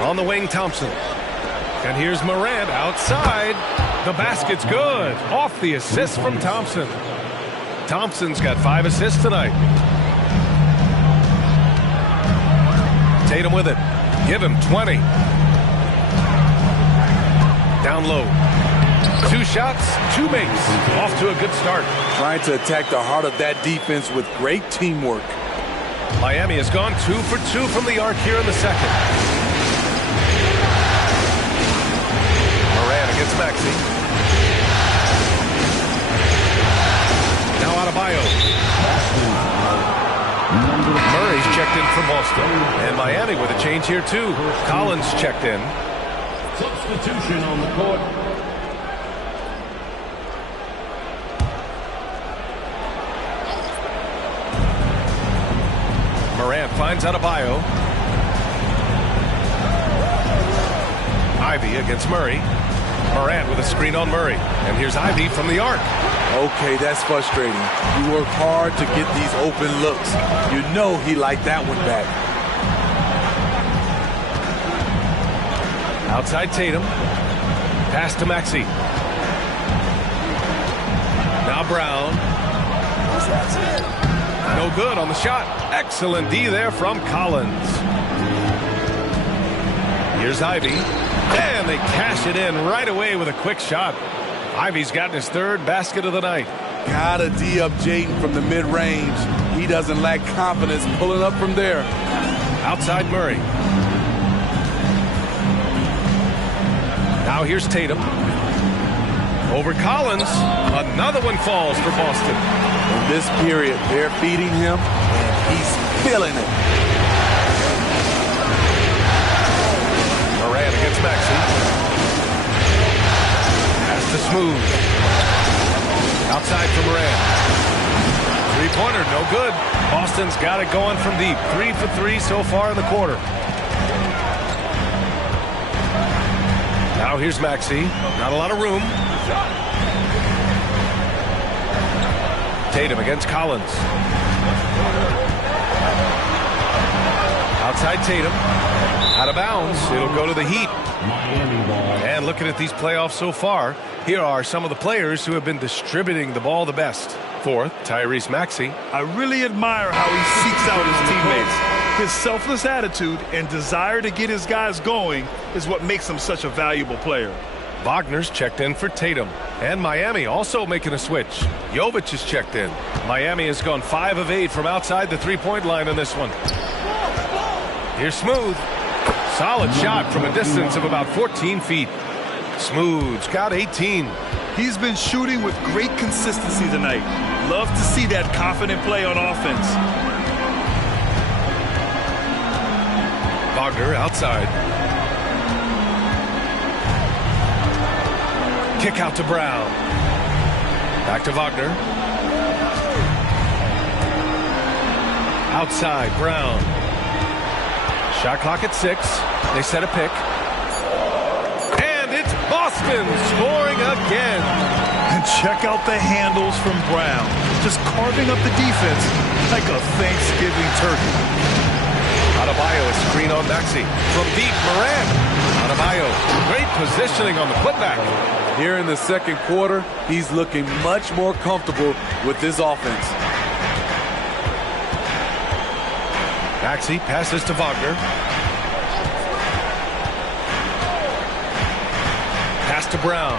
On the wing, Thompson. And here's Morant outside. The basket's good. Off the assist from Thompson. Thompson's got 5 assists tonight. Tatum with it. Give him 20. Down low. 2 shots, 2 makes. Off to a good start. Trying to attack the heart of that defense with great teamwork. Miami has gone 2 for 2 from the arc here in the second. Moran against Maxey. Now Adebayo. Murray's checked in for Boston. And Miami with a change here too. Collins checked in. Substitution on the court. Morant finds Adebayo. Ivy against Murray. Morant with a screen on Murray. And here's Ivy from the arc. Okay, that's frustrating. You work hard to get these open looks. You know he liked that one back. Outside Tatum. Pass to Maxey. Now Brown. No good on the shot. Excellent D there from Collins. Here's Ivy. And they cash it in right away with a quick shot. Ivy's gotten his 3rd basket of the night. Gotta D up Jaden from the mid-range. He doesn't lack confidence pulling up from there. Outside Murray. Now here's Tatum. Over Collins. Another one falls for Boston. In this period, they're feeding him, and he's feeling it. Moran against Maxey. Pass to Smooth. Outside for Moran. 3-pointer, no good. Boston's got it going from deep. 3 for 3 so far in the quarter. Now here's Maxey. Not a lot of room. Tatum against Collins. Outside Tatum. Out of bounds. It'll go to the Heat. And looking at these playoffs so far, here are some of the players who have been distributing the ball the best. 4th, Tyrese Maxey. I really admire how he seeks out his teammates. His selfless attitude and desire to get his guys going is what makes him such a valuable player. Wagner's checked in for Tatum. And Miami also making a switch. Jovic is checked in. Miami has gone 5 of 8 from outside the 3-point line in this one. Here's Smooth. Solid shot from a distance of about 14 feet. Smooth's got 18. He's been shooting with great consistency tonight. Love to see that confident play on offense. Wagner outside. Kick out to Brown. Back to Wagner. Outside, Brown. Shot clock at 6. They set a pick. And it's Boston scoring again. And check out the handles from Brown. Just carving up the defense like a Thanksgiving turkey. Adebayo is screen on Maxey. From deep, Moran. Adebayo, great positioning on the putback. Here in the second quarter, he's looking much more comfortable with this offense. Maxey passes to Wagner. Pass to Brown.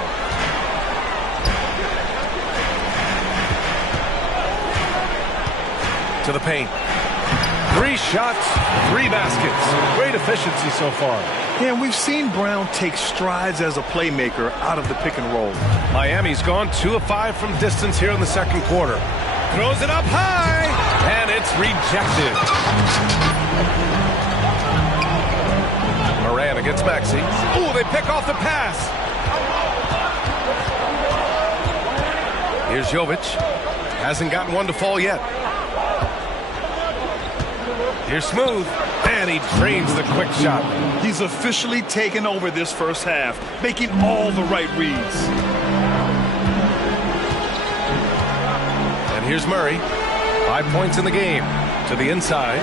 To the paint. 3 shots, 3 baskets. Great efficiency so far. Yeah, and we've seen Brown take strides as a playmaker out of the pick and roll. Miami's gone 2 of 5 from distance here in the second quarter. Throws it up high, and it's rejected. Moran against Maxey. Ooh, they pick off the pass. Here's Jovic. Hasn't gotten one to fall yet. Here's Smooth. And he drains the quick shot. He's officially taken over this first half, making all the right reads. And here's Murray. 5 points in the game. To the inside.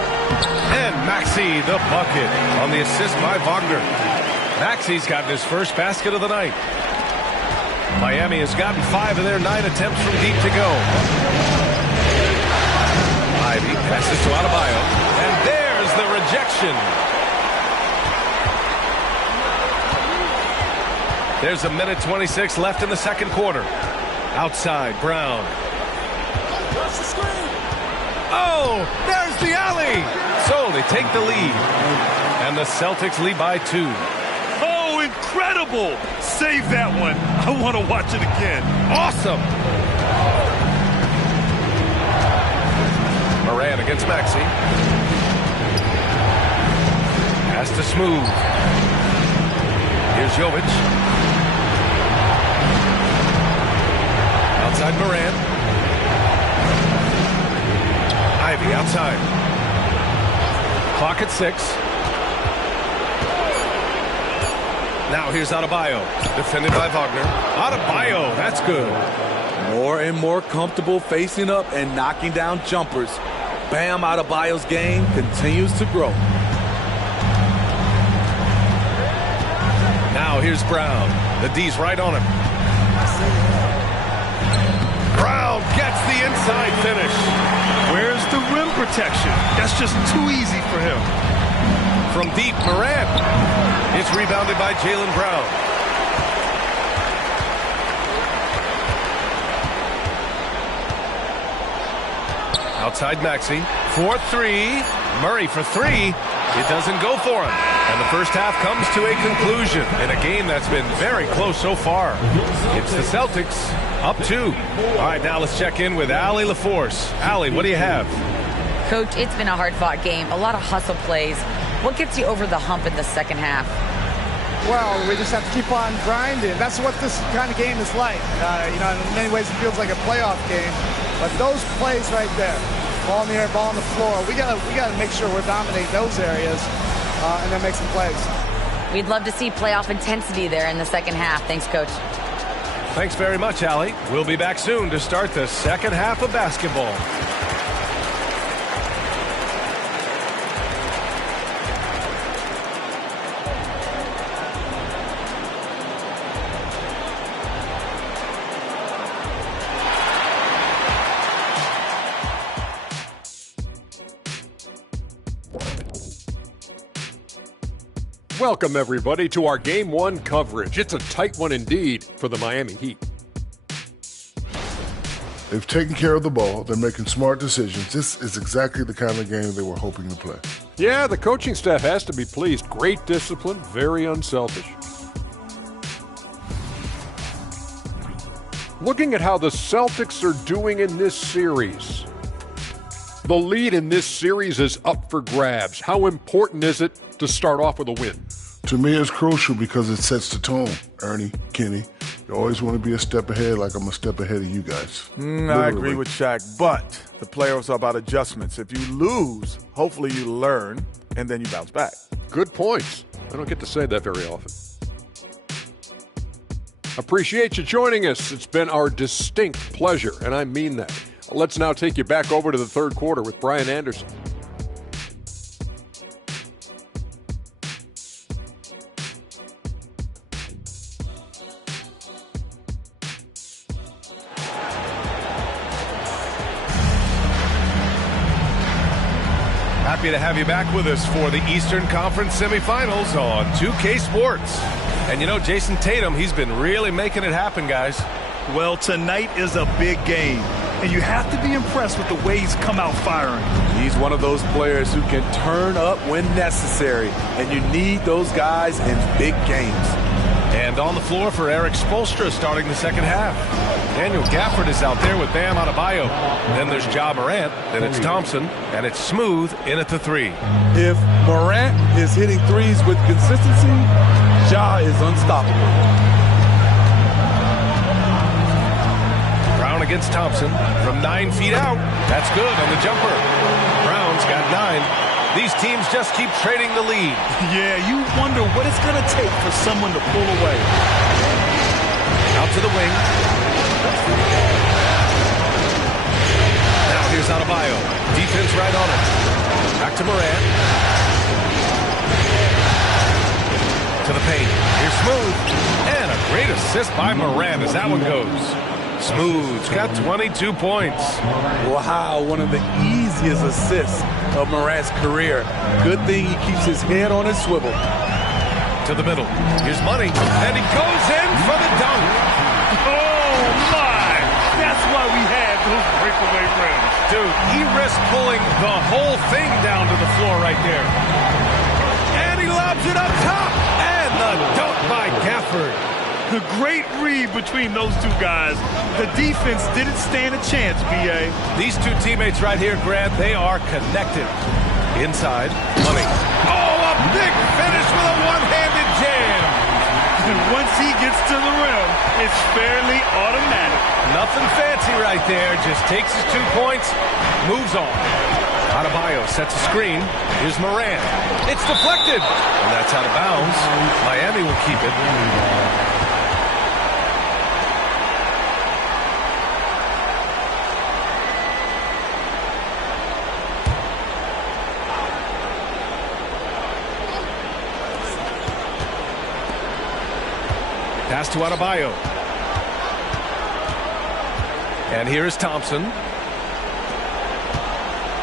And Maxey the bucket on the assist by Wagner. Maxey's gotten his first basket of the night. Miami has gotten 5 of their 9 attempts from deep to go. Ivy passes to Adebayo. And there's the rejection. There's a minute 26 left in the second quarter. Outside, Brown. Oh, there's the alley. So they take the lead. And the Celtics lead by 2. Oh, incredible. Save that one. I want to watch it again. Awesome. Moran against Maxey. Pass to Smooth. Here's Jovic. Outside Moran. Ivy outside. Clock at 6. Now here's Adebayo. Defended by Wagner. Adebayo, that's good. More and more comfortable facing up and knocking down jumpers. Bam Adebayo's game continues to grow. Now here's Brown. The D's right on him. Brown gets the inside finish. Where's the rim protection? That's just too easy for him. From deep, Moran. It's rebounded by Jaylen Brown. Outside Maxey. 4-3. Murray for 3. It doesn't go for him. And the first half comes to a conclusion in a game that's been very close so far. It's the Celtics up 2. All right, now let's check in with Allie LaForce. Allie, what do you have? Coach, it's been a hard-fought game. A lot of hustle plays. What gets you over the hump in the second half? Well, we just have to keep on grinding. That's what this kind of game is like. In many ways it feels like a playoff game. But those plays right there, ball in the air, ball on the floor, we gotta make sure we're dominating those areas and then make some plays. We'd love to see playoff intensity there in the second half. Thanks, Coach. Thanks very much, Allie. We'll be back soon to start the second half of basketball. Welcome, everybody, to our Game 1 coverage. It's a tight one indeed for the Miami Heat. They've taken care of the ball. They're making smart decisions. This is exactly the kind of game they were hoping to play. Yeah, the coaching staff has to be pleased. Great discipline, very unselfish. Looking at how the Celtics are doing in this series. The lead in this series is up for grabs. How important is it to start off with a win? To me, it's crucial because it sets the tone. Ernie, Kenny, you always want to be a step ahead like I'm a step ahead of you guys. I agree with Shaq, but the playoffs are about adjustments. If you lose, hopefully you learn, and then you bounce back. Good points. I don't get to say that very often. Appreciate you joining us. It's been our distinct pleasure, and I mean that. Let's now take you back over to the third quarter with Brian Anderson. Happy to have you back with us for the Eastern Conference semifinals on 2K Sports. And you know, Jason Tatum, he's been really making it happen, guys. Well, tonight is a big game, and you have to be impressed with the way he's come out firing. He's one of those players who can turn up when necessary, and you need those guys in big games. And on the floor for Eric Spoelstra starting the second half. Daniel Gafford is out there with Bam Adebayo. Then there's Ja Morant, then it's Thompson, and it's Smooth in at the 3. If Morant is hitting threes with consistency, Ja is unstoppable. Brown against Thompson from 9 feet out. That's good on the jumper. Brown's got 9. These teams just keep trading the lead. Yeah, you wonder what it's going to take for someone to pull away. Out to the wing. Now here's Adebayo. Defense right on it. Back to Morant. To the paint. Here's Smooth. And a great assist by Morant as that one goes. Smooth's got 22 points. Wow, one of the easiest assists of Morant's career. Good thing he keeps his head on his swivel. To the middle. Here's Money. And he goes in for the dunk. Oh, my. That's why we have those breakaway rims. Dude, he risked pulling the whole thing down to the floor right there. And he lobs it up top. And the dunk by Gafford. A great read between those two guys. The defense didn't stand a chance, B.A. These two teammates right here, Grant, they are connected. Inside, Money. Oh, a big finish with a one-handed jam. And once he gets to the rim, it's fairly automatic. Nothing fancy right there. Just takes his 2 points, moves on. Adebayo sets a screen. Here's Morant. It's deflected. And that's out of bounds. Miami will keep it. Pass to Adebayo. And here is Thompson.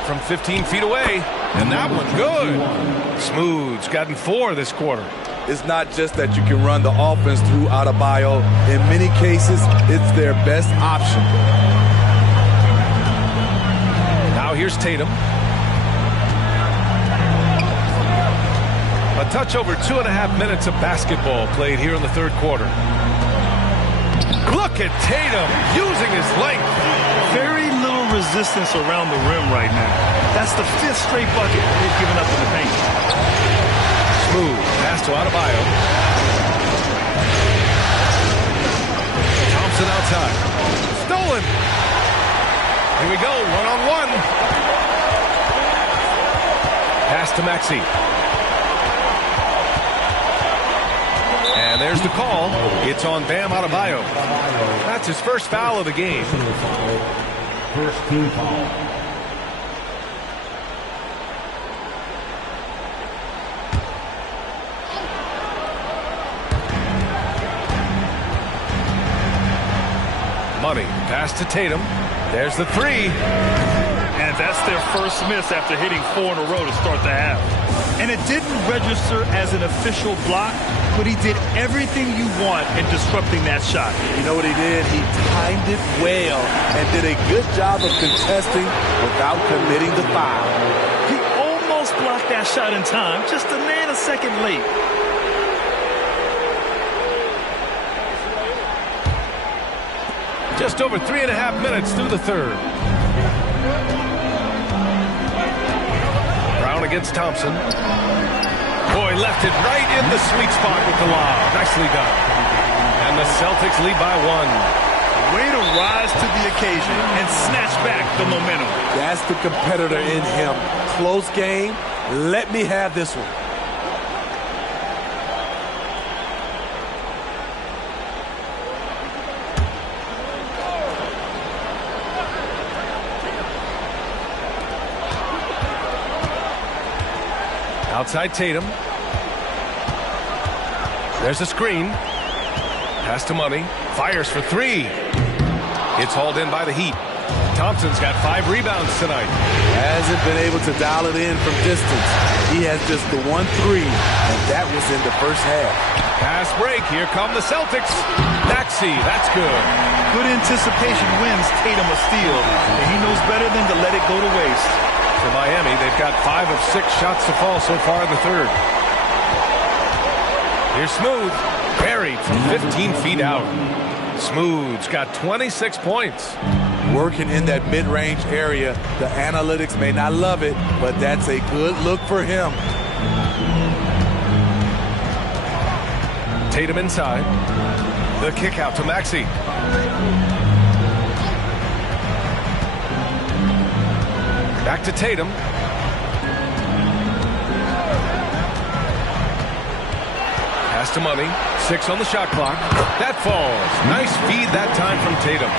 From 15 feet away. And that one good. Smooth's gotten 4 this quarter. It's not just that you can run the offense through Adebayo. In many cases, it's their best option. Now here's Tatum. A touch over 2.5 minutes of basketball played here in the third quarter. Look at Tatum using his length. Very little resistance around the rim right now. That's the 5th straight bucket they've given up in the paint. Smooth pass to Adebayo. Thompson outside. Stolen. Here we go, one-on-one. Pass to Maxey. And there's the call. It's on Bam Adebayo. That's his first foul of the game. First team foul. Money. Pass to Tatum. There's the 3. And that's their first miss after hitting 4 in a row to start the half. And it didn't register as an official block, but he did everything you want in disrupting that shot. You know what he did? He timed it well and did a good job of contesting without committing the foul. He almost blocked that shot in time, just a nanosecond late. Just over 3.5 minutes through the third. Brown against Thompson. Boy, left it right in the sweet spot with the lob. Nicely done. And the Celtics lead by 1. Way to rise to the occasion and snatch back the momentum. That's the competitor in him. Close game. Let me have this one. Outside Tatum. There's a screen. Pass to Money. Fires for 3. It's hauled in by the Heat. Thompson's got 5 rebounds tonight. Hasn't been able to dial it in from distance. He has just the 1 3, and that was in the first half. Pass break. Here come the Celtics. Maxey, that's good. Good anticipation wins Tatum a steal, and he knows better than to let it go to waste. For Miami, they've got 5 of 6 shots to fall so far in the third. Here's Smooth. Buried from 15 feet out. Smooth's got 26 points. Working in that mid-range area. The analytics may not love it, but that's a good look for him. Tatum inside. The kick out to Maxey. Back to Tatum. Pass to Money. 6 on the shot clock. That falls. Nice feed that time from Tatum.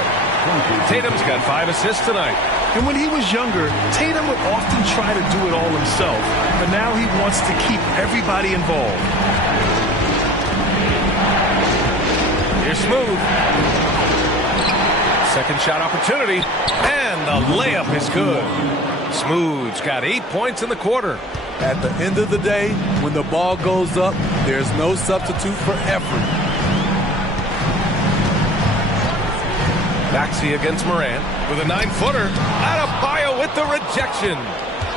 Tatum's got 5 assists tonight. And when he was younger, Tatum would often try to do it all himself. But now he wants to keep everybody involved. Here's Smooth. Second shot opportunity. And the layup is good. Smooth's got 8 points in the quarter. At the end of the day, when the ball goes up, there's no substitute for effort. Maxey against Morant with a 9-footer. Adebayo with the rejection.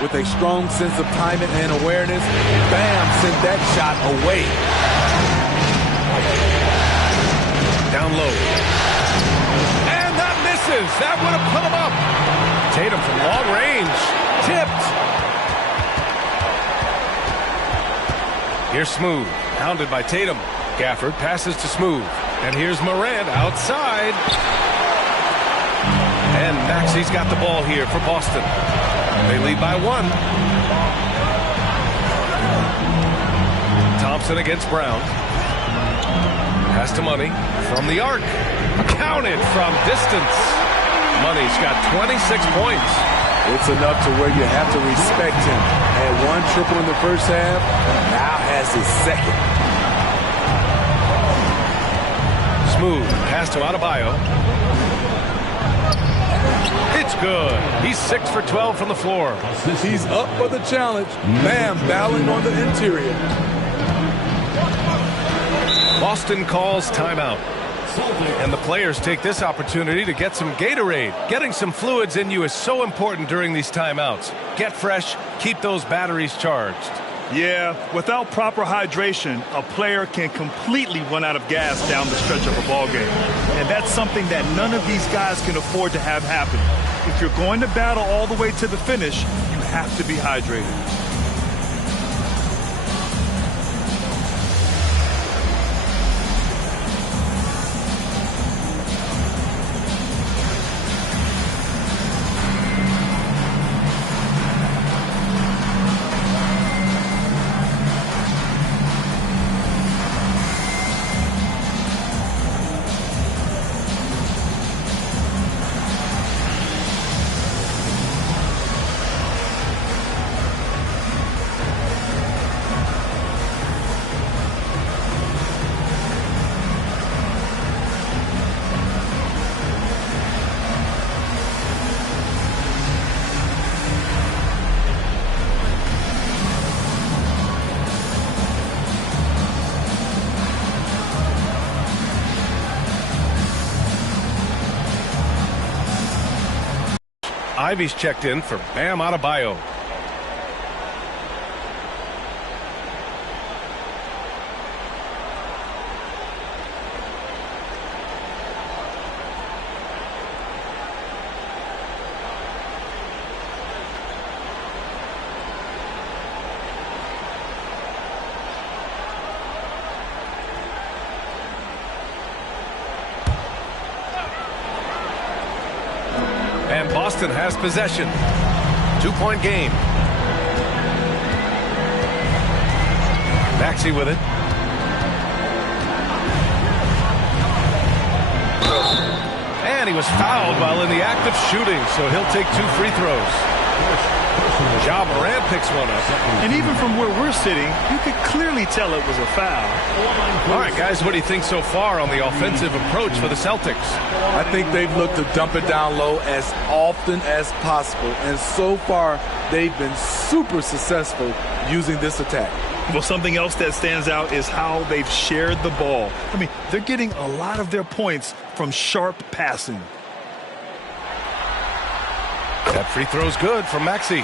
With a strong sense of timing and awareness, Bam sent that shot away. Down low. And that misses. That would have put him up. Tatum from long range. Tipped. Here's Smooth, hounded by Tatum. Gafford passes to Smooth. And here's Morant outside. And Maxey's got the ball here for Boston. They lead by 1. Thompson against Brown. Pass to Money from the arc. Counted from distance. Money's got 26 points. It's enough to where you have to respect him. Had 1 triple in the first half, now has his second. Smooth pass to Adebayo. It's good. He's 6 for 12 from the floor. He's up for the challenge. Bam battling on the interior. Boston calls timeout. And the players take this opportunity to get some Gatorade. Getting some fluids in you is so important during these timeouts. Get fresh, keep those batteries charged. Yeah, without proper hydration, a player can completely run out of gas down the stretch of a ball game. And that's something that none of these guys can afford to have happen. If you're going to battle all the way to the finish, you have to be hydrated. Ivy's checked in for Bam Adebayo. And Boston has possession. 2-point game. Maxey with it. And he was fouled while in the act of shooting, so he'll take 2 free throws. Ja Morant picks one up. And even from where we're sitting, you could clearly tell it was a foul. All right, guys, what do you think so far on the offensive approach for the Celtics? I think they've looked to dump it down low as often as possible. And so far, they've been super successful using this attack. Well, something else that stands out is how they've shared the ball. I mean, they're getting a lot of their points from sharp passing. That free throw's good from Maxey.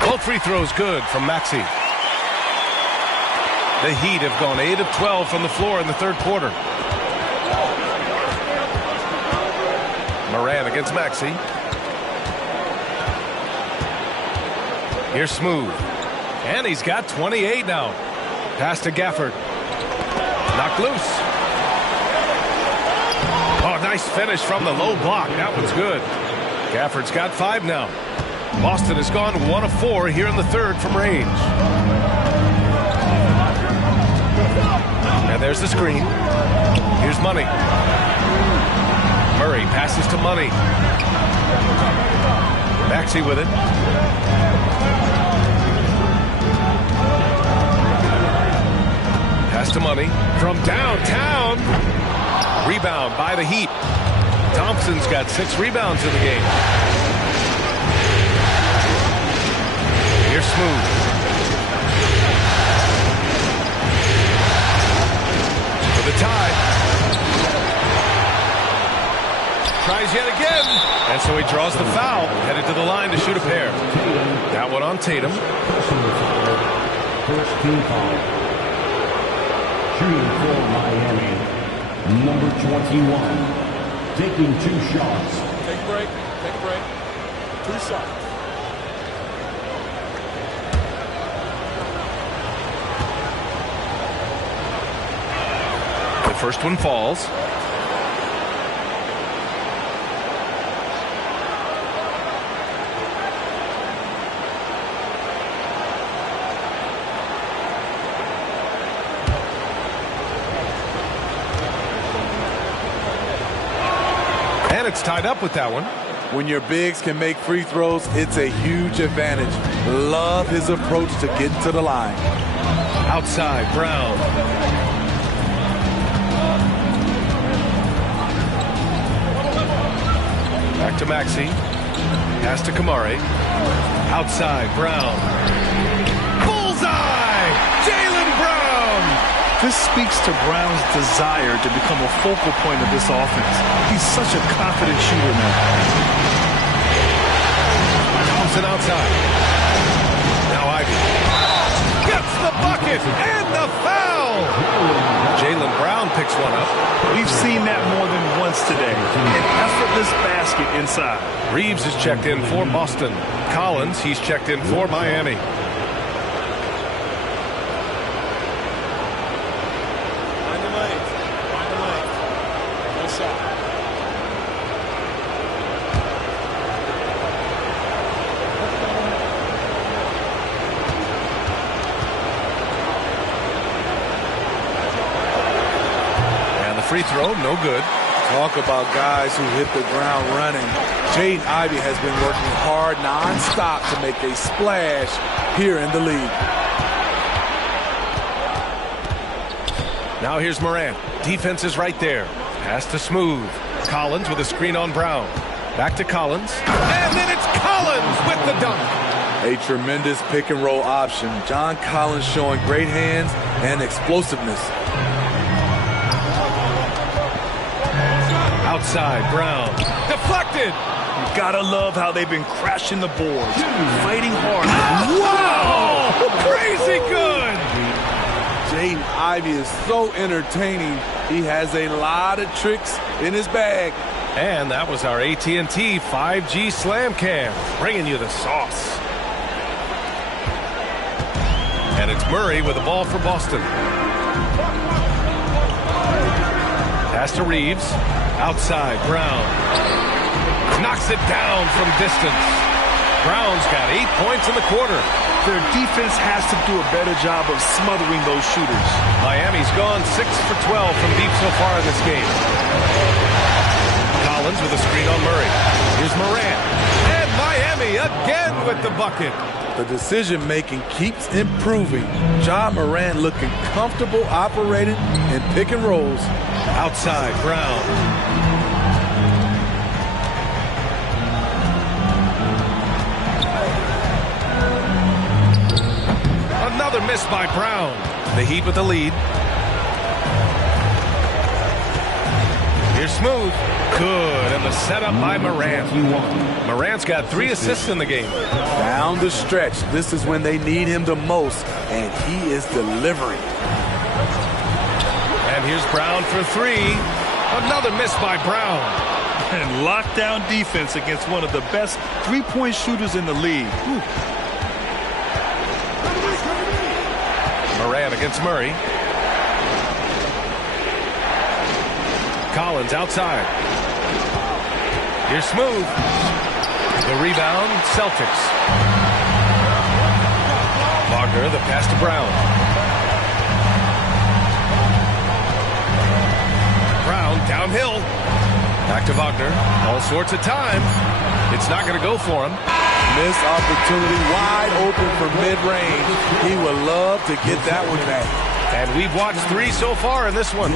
Both free throws good from Maxey. The Heat have gone 8 of 12 from the floor in the third quarter. Morant against Maxey. Here's Smooth. And he's got 28 now. Pass to Gafford. Knocked loose. Oh, nice finish from the low block. That one's good. Gafford's got 5 now. Boston has gone 1 of 4 here in the third from range. And there's the screen. Here's Money. Murray passes to Money. Maxey with it. Pass to Money from downtown. Rebound by the Heat. Thompson's got 6 rebounds in the game. Here's Smooth. For the tie. Tries yet again. And so he draws the foul. Headed to the line to shoot a pair. That one on Tatum. First team foul. Shooting for Miami. Number 21. Taking 2 shots. Take a break. Take a break. 2 shots. The first one falls. And it's tied up with that one. When your bigs can make free throws, it's a huge advantage. Love his approach to get to the line. Outside, Brown. Back to Maxey. Pass to Kamari. Outside, Brown. Bullseye! Jaylen Brown! This speaks to Brown's desire to become a focal point of this offense. He's such a confident shooter now. Thompson outside. Now Ivy. Gets the bucket and the foul! Jaylen Brown picks one up. We've seen that more than once today. An effortless basket inside. Reeves is checked in for Boston. Collins, he's checked in for Miami. Free throw, no good. Talk about guys who hit the ground running. Jaden Ivey has been working hard non-stop to make a splash here in the league. Now here's Morant. Defense is right there. Pass to Smooth. Collins with a screen on Brown. Back to Collins. And then it's Collins with the dunk. A tremendous pick and roll option. John Collins showing great hands and explosiveness. Outside, Brown. Deflected! You gotta love how they've been crashing the boards. Fighting hard. Wow! Crazy good! Jaden Ivey is so entertaining. He has a lot of tricks in his bag. And that was our AT&T 5G Slam Cam, bringing you the sauce. And it's Murray with the ball for Boston. Pass to Reeves. Outside, Brown. Knocks it down from distance. Brown's got 8 points in the quarter. Their defense has to do a better job of smothering those shooters. Miami's gone 6 for 12 from deep so far in this game. Collins with a screen on Murray. Here's Morant. And Miami again with the bucket. The decision-making keeps improving. Ja Morant looking comfortable operating in pick and rolls. Outside, Brown. Another miss by Brown. The Heat with the lead. Here's Smooth. Good, and the setup by Morant. Morant's got 3 assists in the game. Down the stretch, this is when they need him the most, and he is delivering. And here's Brown for 3. Another miss by Brown. And lockdown defense against one of the best three-point shooters in the league. against Murray. Collins outside. Here's Smooth. The rebound, Celtics. Wagner, the pass to Brown. Brown downhill. Back to Wagner. All sorts of time. It's not going to go for him. Missed opportunity, wide open for mid-range. He would love to get that one back. And we've watched 3 so far in this one.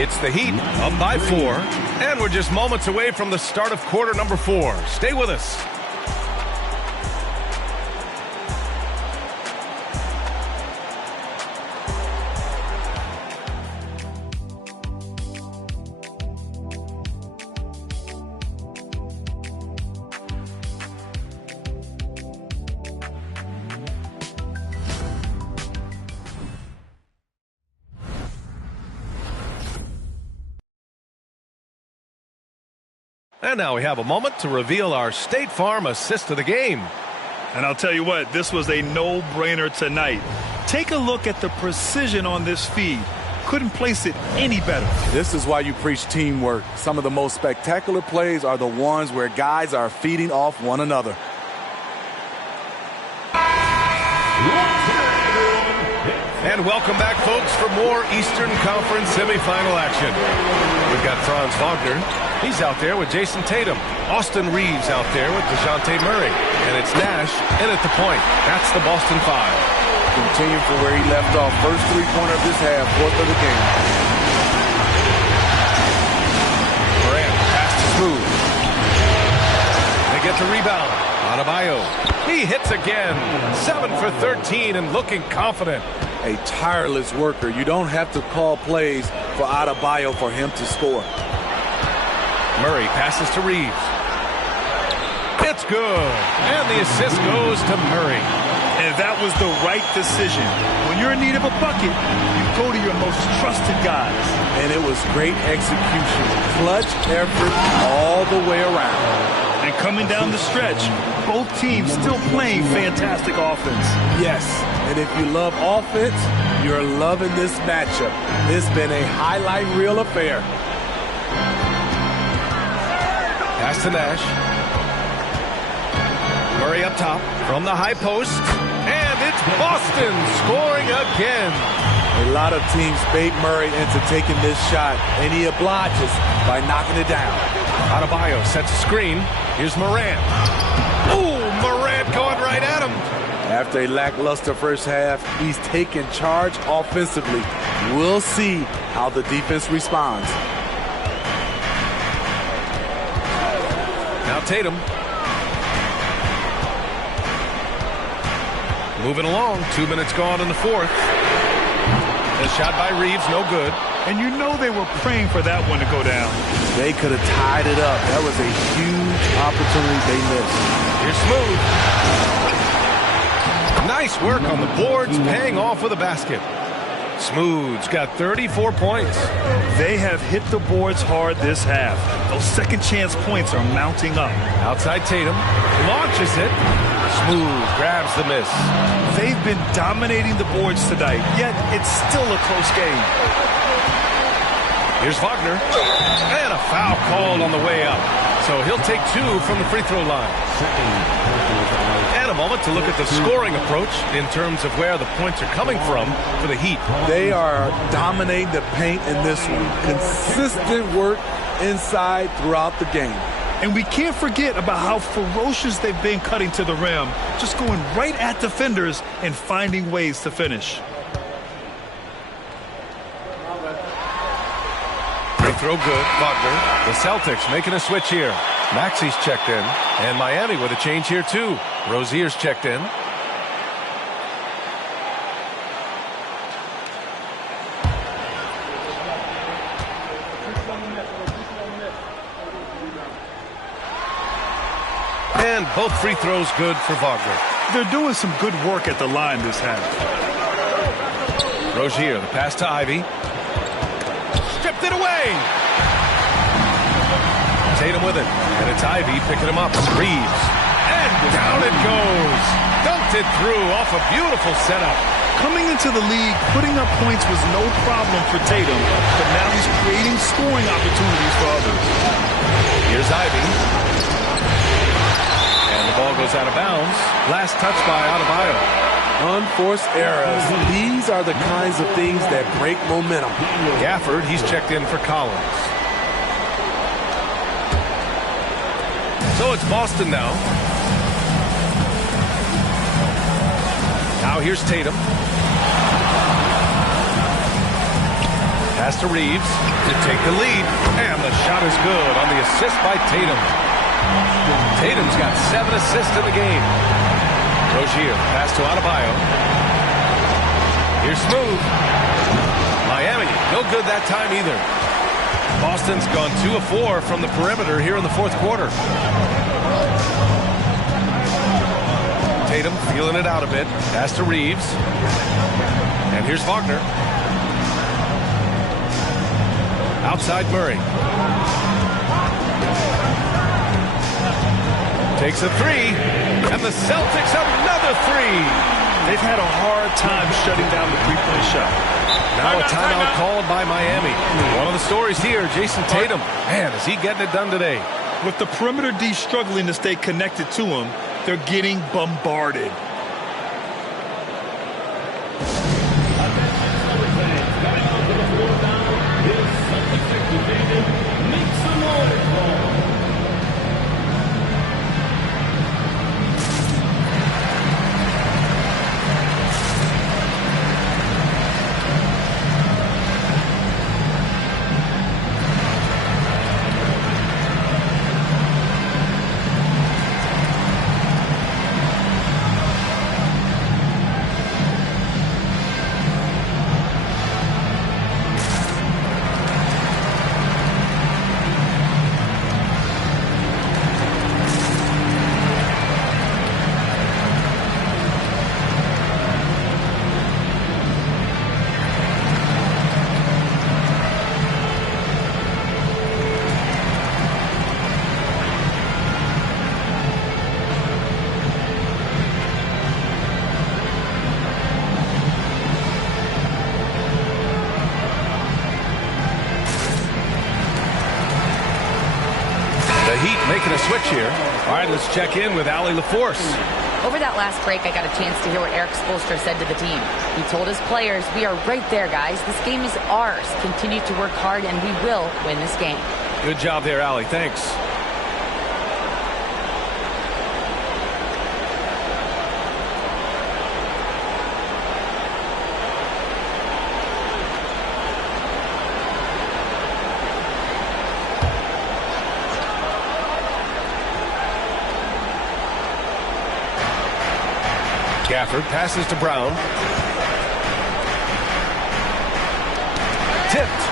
It's the Heat up by 4. And we're just moments away from the start of quarter number 4. Stay with us. And now we have a moment to reveal our State Farm assist of the game. And I'll tell you what, this was a no-brainer tonight. Take a look at the precision on this feed. Couldn't place it any better. This is why you preach teamwork. Some of the most spectacular plays are the ones where guys are feeding off one another. And welcome back, folks, for more Eastern Conference semifinal action. We've got Franz Wagner. He's out there with Jason Tatum. Austin Reeves out there with DeJounte Murray. And it's Nash in at the point. That's the Boston 5. Continue from where he left off. First three-pointer of this half, 4th of the game. Morant, pass to Smooth. They get the rebound. Adebayo. He hits again. 7 for 13 and looking confident. A tireless worker. You don't have to call plays for Adebayo for him to score. Murray passes to Reeves. It's good. And the assist goes to Murray. And that was the right decision. When you're in need of a bucket, you go to your most trusted guys. And it was great execution. Clutch effort all the way around. And coming down the stretch, both teams still playing fantastic offense. Yes, and if you love offense, you're loving this matchup. It's been a highlight reel affair. Pass to Nash. Murray up top from the high post. And it's Boston scoring again. A lot of teams bait Murray into taking this shot, and he obliges by knocking it down. Adebayo sets a screen. Here's Morant. Ooh, Morant going right at him. After a lackluster first half, he's taken charge offensively. We'll see how the defense responds. Now Tatum. Moving along. 2 minutes gone in the 4th. The shot by Reeves, no good. And you know they were praying for that one to go down. They could have tied it up. That was a huge opportunity they missed. Here's Smooth. Nice work on the boards, paying off with a basket. Smooth's got 34 points. They have hit the boards hard this half. Those second chance points are mounting up. Outside Tatum. Launches it. Smooth grabs the miss. They've been dominating the boards tonight, yet it's still a close game. Here's Wagner. And a foul called on the way up. So he'll take 2 from the free throw line. And a moment to look at the scoring approach in terms of where the points are coming from for the Heat. They are dominating the paint in this one. Consistent work inside throughout the game. And we can't forget about how ferocious they've been cutting to the rim, just going right at defenders and finding ways to finish. Free throw good, Wagner. The Celtics making a switch here. Maxi's checked in, and Miami with a change here too. Rozier's checked in. And both free throws good for Wagner. They're doing some good work at the line this half. Rozier, the pass to Ivy. Stripped it away. Tatum with it. And it's Ivy picking him up. Reeves. And down it goes. Dunked it through off a beautiful setup. Coming into the league, putting up points was no problem for Tatum, but now he's creating scoring opportunities for others. Here's Ivy. And the ball goes out of bounds. Last touch by Adebayo. Unforced errors. These are the kinds of things that break momentum. Gafford, he's checked in for Collins. So it's Boston now. Now here's Tatum. Pass to Reeves to take the lead. And the shot is good on the assist by Tatum. Tatum's got 7 assists in the game. Rozier, pass to Adebayo. Here's Smooth. Miami, no good that time either. Boston's gone 2 of 4 from the perimeter here in the fourth quarter. Tatum feeling it out a bit. Pass to Reeves. And here's Wagner. Outside Murray. Takes a 3. And the Celtics another 3. They've had a hard time shutting down the three-point shot. Now a timeout called by Miami. One of the stories here, Jason Tatum. Man, is he getting it done today? With the perimeter D struggling to stay connected to him, they're getting bombarded. Making a switch here. All right, let's check in with Allie LaForce. Over that last break, I got a chance to hear what Eric Spoelstra said to the team. He told his players, "We are right there, guys. This game is ours. Continue to work hard, and we will win this game." Good job there, Allie. Thanks. Gafford passes to Brown. Tipped.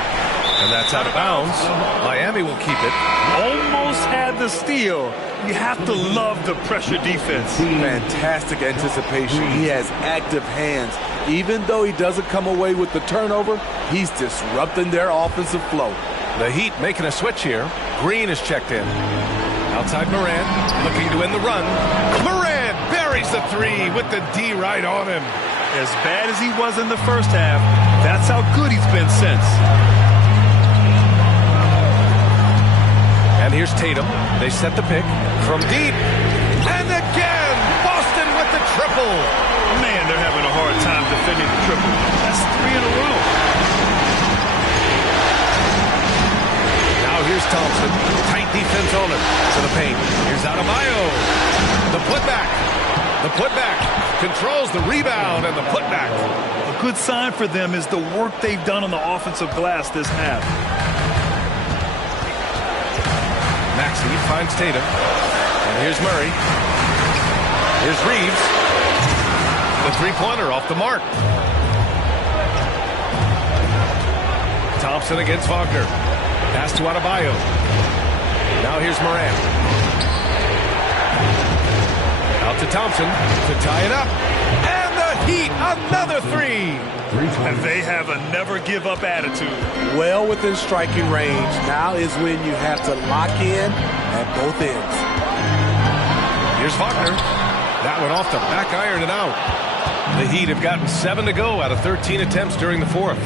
And that's out of bounds. Miami will keep it. Almost had the steal. You have to love the pressure defense. Fantastic anticipation. He has active hands. Even though he doesn't come away with the turnover, he's disrupting their offensive flow. The Heat making a switch here. Green is checked in. Outside Morant, looking to win the run. Morant buries the 3 with the D right on him. As bad as he was in the first half, that's how good he's been since. And here's Tatum. They set the pick from deep. And again, Boston with the triple. Man, they're having a hard time defending the triple. That's 3 in a row. Now here's Thompson. Tight defense on him. To the paint. Here's Adebayo. The putback. The putback. Controls the rebound and the putback. A good sign for them is the work they've done on the offensive glass this half. Maxey finds Tatum. And here's Murray. Here's Reeves. The three-pointer off the mark. Thompson against Wagner. Pass to Adebayo. Now here's Morant. Out to Thompson to tie it up. And the Heat, another 3. And they have a never-give-up attitude. Well within striking range. Now is when you have to lock in at both ends. Here's Wagner. That one off the back iron and out. The Heat have gotten 7 to go out of 13 attempts during the fourth.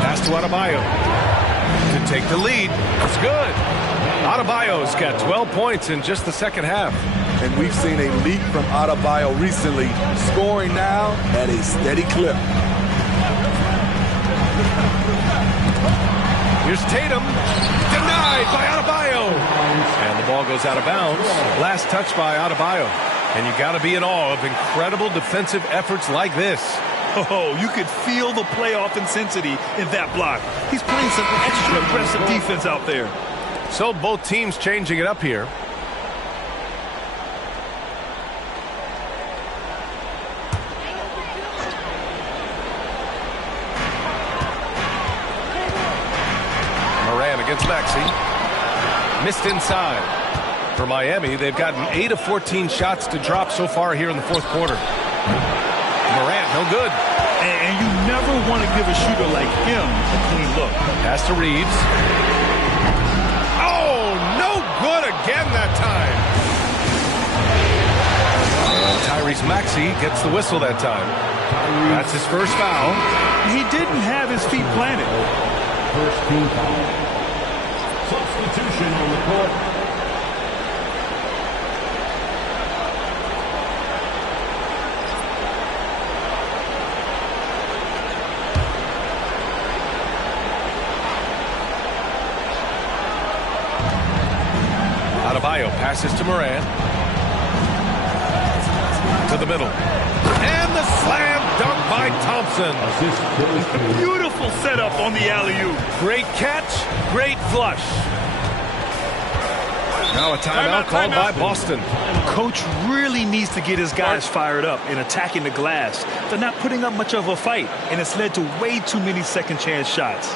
Pass to Adebayo to take the lead. It's good. Adebayo's got 12 points in just the second half. And we've seen a leap from Adebayo recently, scoring now at a steady clip. Here's Tatum, denied by Adebayo. And the ball goes out of bounds. Last touch by Adebayo. And you got to be in awe of incredible defensive efforts like this. Oh, you could feel the playoff intensity in that block. He's playing some extra aggressive defense out there. So both teams changing it up here. Moran against Maxey. Missed inside. For Miami, they've gotten 8 of 14 shots to drop so far here in the fourth quarter. Morant, no good. And you never want to give a shooter like him a clean look. Pass to Reeves. Oh, no good again that time. And Tyrese Maxey gets the whistle that time. That's his first foul. He didn't have his feet planted. First team foul. Substitution on the court. Adebayo passes to Moran. To the middle. And the slam dunk by Thompson. Beautiful setup on the alley-oop. Great catch, great flush. Now a timeout called by Boston. Coach really needs to get his guys fired up in attacking the glass. They're not putting up much of a fight, and it's led to way too many second chance shots.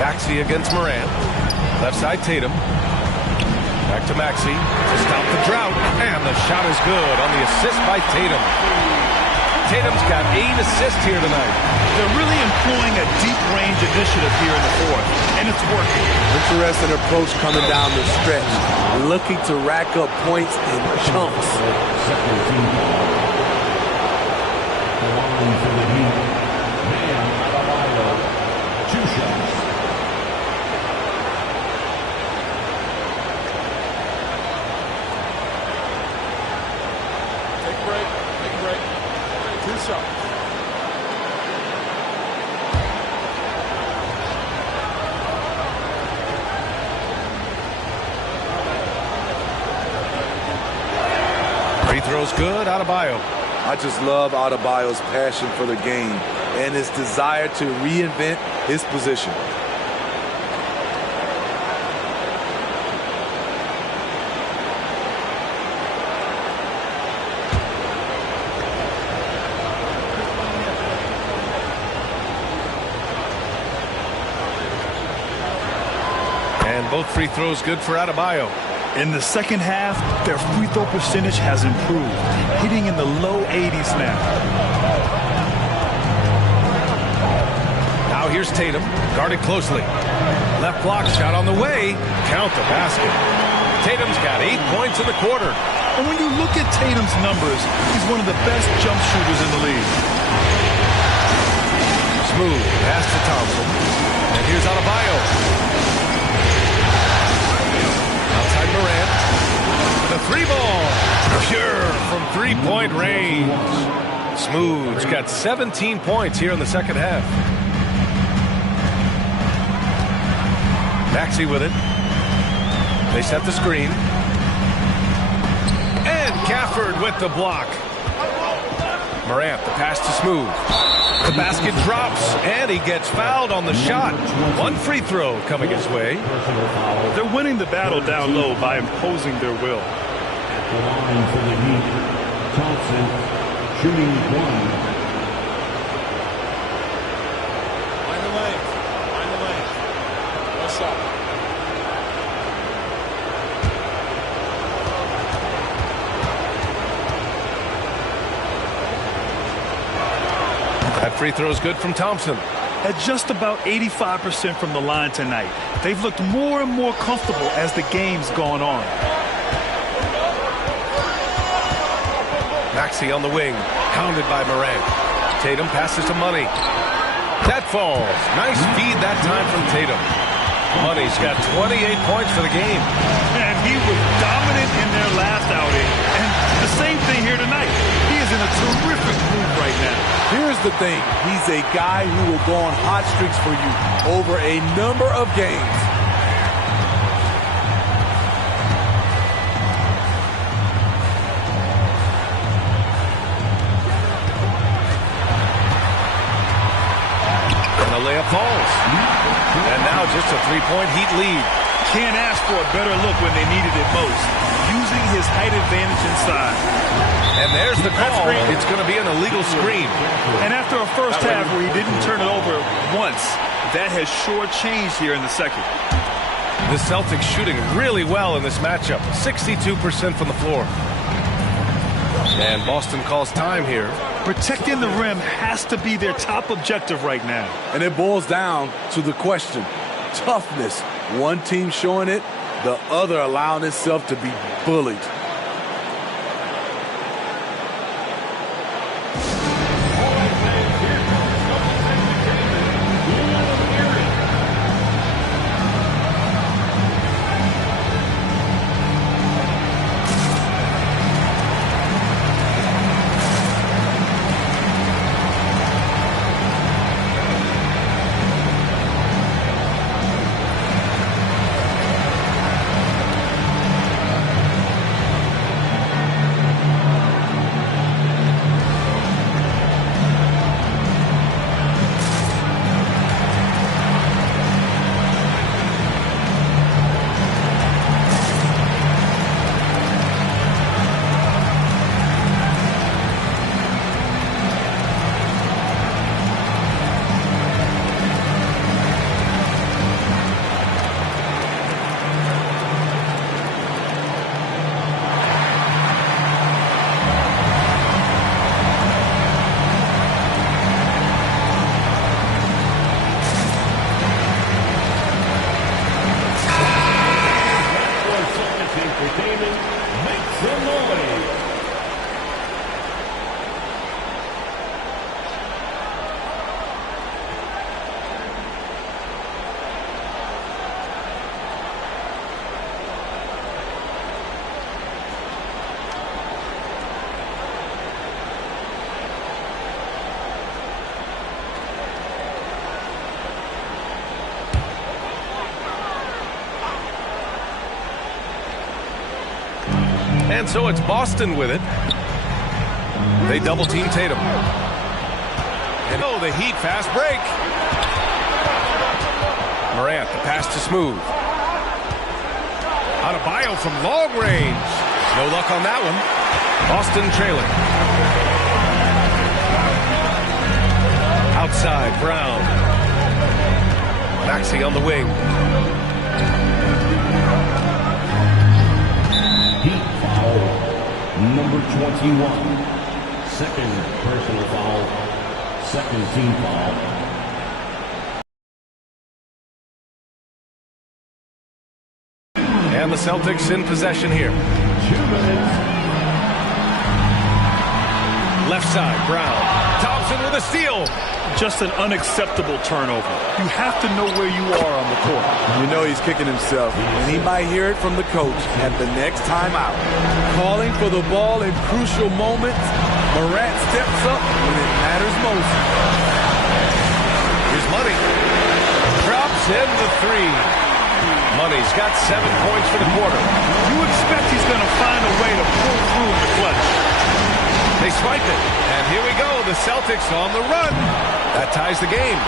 Maxey against Moran. Left side Tatum. Back to Maxey to stop the drought. And the shot is good on the assist by Tatum. Tatum's got 8 assists here tonight. They're really employing a deep range initiative here in the fourth, and it's working. Interesting approach coming down the stretch. Looking to rack up points in chunks. Second team foul. The line for the Heat. Bam Adebayo. 2 shots. Take a break. Take a break. 2 shots. Free throw's good. Adebayo. I just love Adebayo's passion for the game and his desire to reinvent his position. both free throws good for Adebayo. In the second half, their free throw percentage has improved, hitting in the low 80s now. Now here's Tatum, guarded closely. Left block shot on the way. Count the basket. Tatum's got 8 points in the quarter. And when you look at Tatum's numbers, he's one of the best jump shooters in the league. Smooth pass to Thompson. And here's Adebayo. Outside Morant. The three ball. Pure from three-point range. Smooth's got 17 points here in the second half. Maxey with it. They set the screen. And Gafford with the block. Morant, the pass to Smooth. The basket drops, and he gets fouled on the shot. One free throw coming his way. They're winning the battle down low by imposing their will. At the line for the Heat, Thompson shooting one. Find the lane. Find the lane. What's up? That free throw is good from Thompson. At just about 85% from the line tonight, they've looked more and more comfortable as the game's gone on. Maxey on the wing, hounded by Morant. Tatum passes to Money. That falls. Nice feed that time from Tatum. Money's got 28 points for the game. And he was dominant in their last outing. And the same thing here tonight. He is in a terrific mood right now. Here's the thing. He's a guy who will go on hot streaks for you over a number of games. And the layup falls. And now just a three-point Heat lead. Can't ask for a better look when they needed it most. Using his height advantage inside. And there's the call. It's going to be an illegal screen. And after a first half where he didn't turn it over once, that has sure changed here in the second. The Celtics shooting really well in this matchup. 62% from the floor. And Boston calls time here. Protecting the rim has to be their top objective right now. And it boils down to the question. Toughness. One team showing it, the other allowing itself to be bullied. And so it's Boston with it. They double-team Tatum. And oh, the Heat fast break. Morant, the pass to Smooth. Adebayo from long range. No luck on that one. Boston trailing. Outside, Brown. Maxey on the wing. 21. Second personal foul. Second team foul. And the Celtics in possession here. 2 minutes. Left side, Brown. Thompson with a steal. Just an unacceptable turnover. You have to know where you are on the court. You know he's kicking himself, and he might hear it from the coach at the next timeout. Calling for the ball in crucial moments. Morant steps up when it matters most. Here's Money. Drops in the three. Money's got 7 points for the quarter. You expect he's going to find a way to pull through in the clutch. They swipe it, and here we go. The Celtics on the run. That ties the game.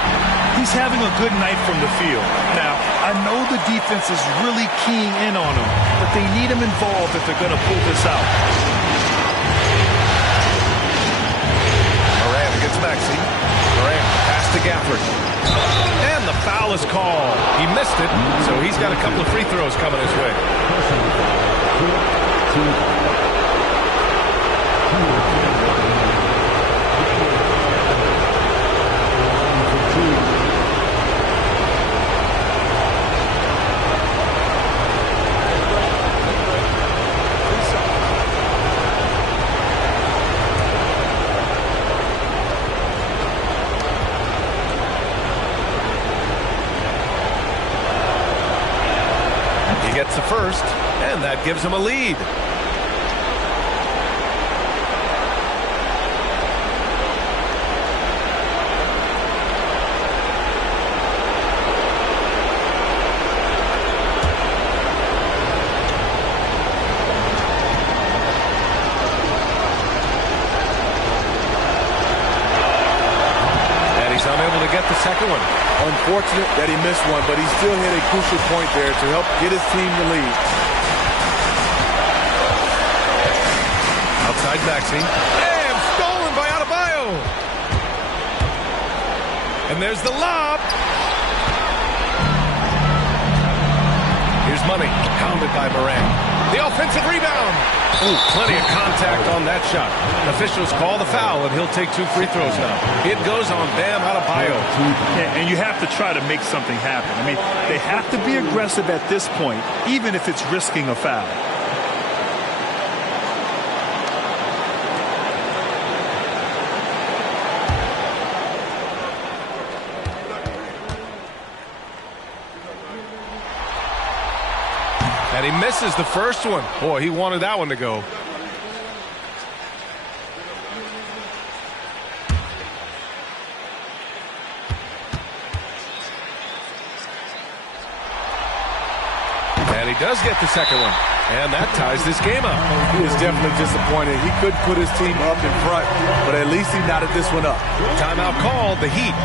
He's having a good night from the field. Now, I know the defense is really keying in on him, but they need him involved if they're going to pull this out. Moran against Maxey. Moran pass to Gafford. And the foul is called. He missed it, so he's got a couple of free throws coming his way. Gets the first, and that gives him a lead. And he's unable to get the second one. Unfortunate that he missed one, but he still hit a crucial point there to help get his team the lead. Outside Maxey. Damn, stolen by Adebayo. And there's the lob. Here's Money, pounded by Moran. The offensive rebound. Ooh, plenty of contact on that shot. Officials call the foul, and he'll take 2 free throws now. It goes on Bam Adebayo. Yeah, and you have to try to make something happen. I mean, they have to be aggressive at this point, even if it's risking a foul. And he misses the first one. Boy, he wanted that one to go. And he does get the second one. And that ties this game up. He was definitely disappointed. He couldn't put his team up in front, but at least he knotted this one up. Timeout called, the Heat.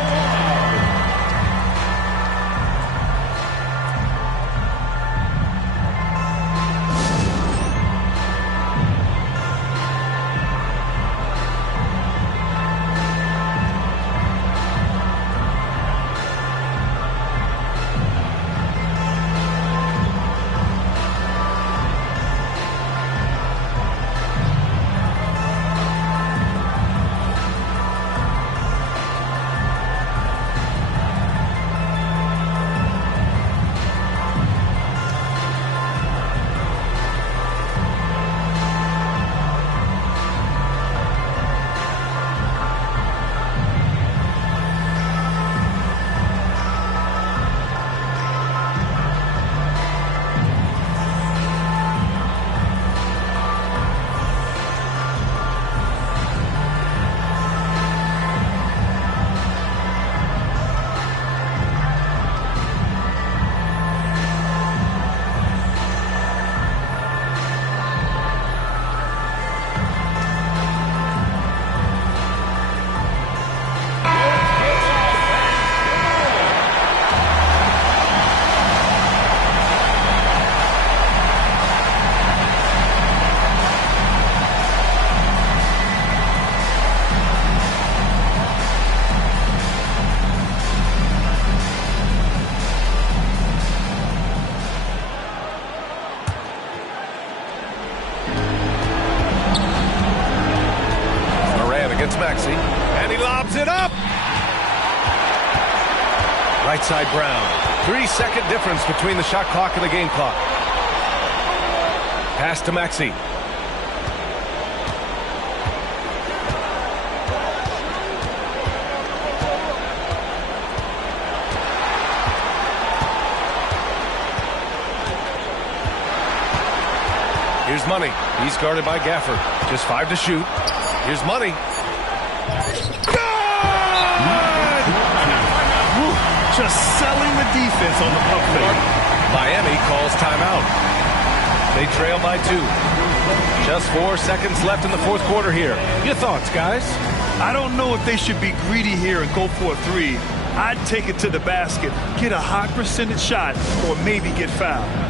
lobs it up. Right side Brown. 3-second difference between the shot clock and the game clock. Pass to Maxey. Here's Money. He's guarded by Gafford. Just 5 to shoot. Here's Money. Just selling the defense on the pump fake. Miami calls timeout. They trail by 2. Just 4 seconds left in the fourth quarter here. Your thoughts, guys? I don't know if they should be greedy here and go for a 3. I'd take it to the basket, get a high percentage shot, or maybe get fouled.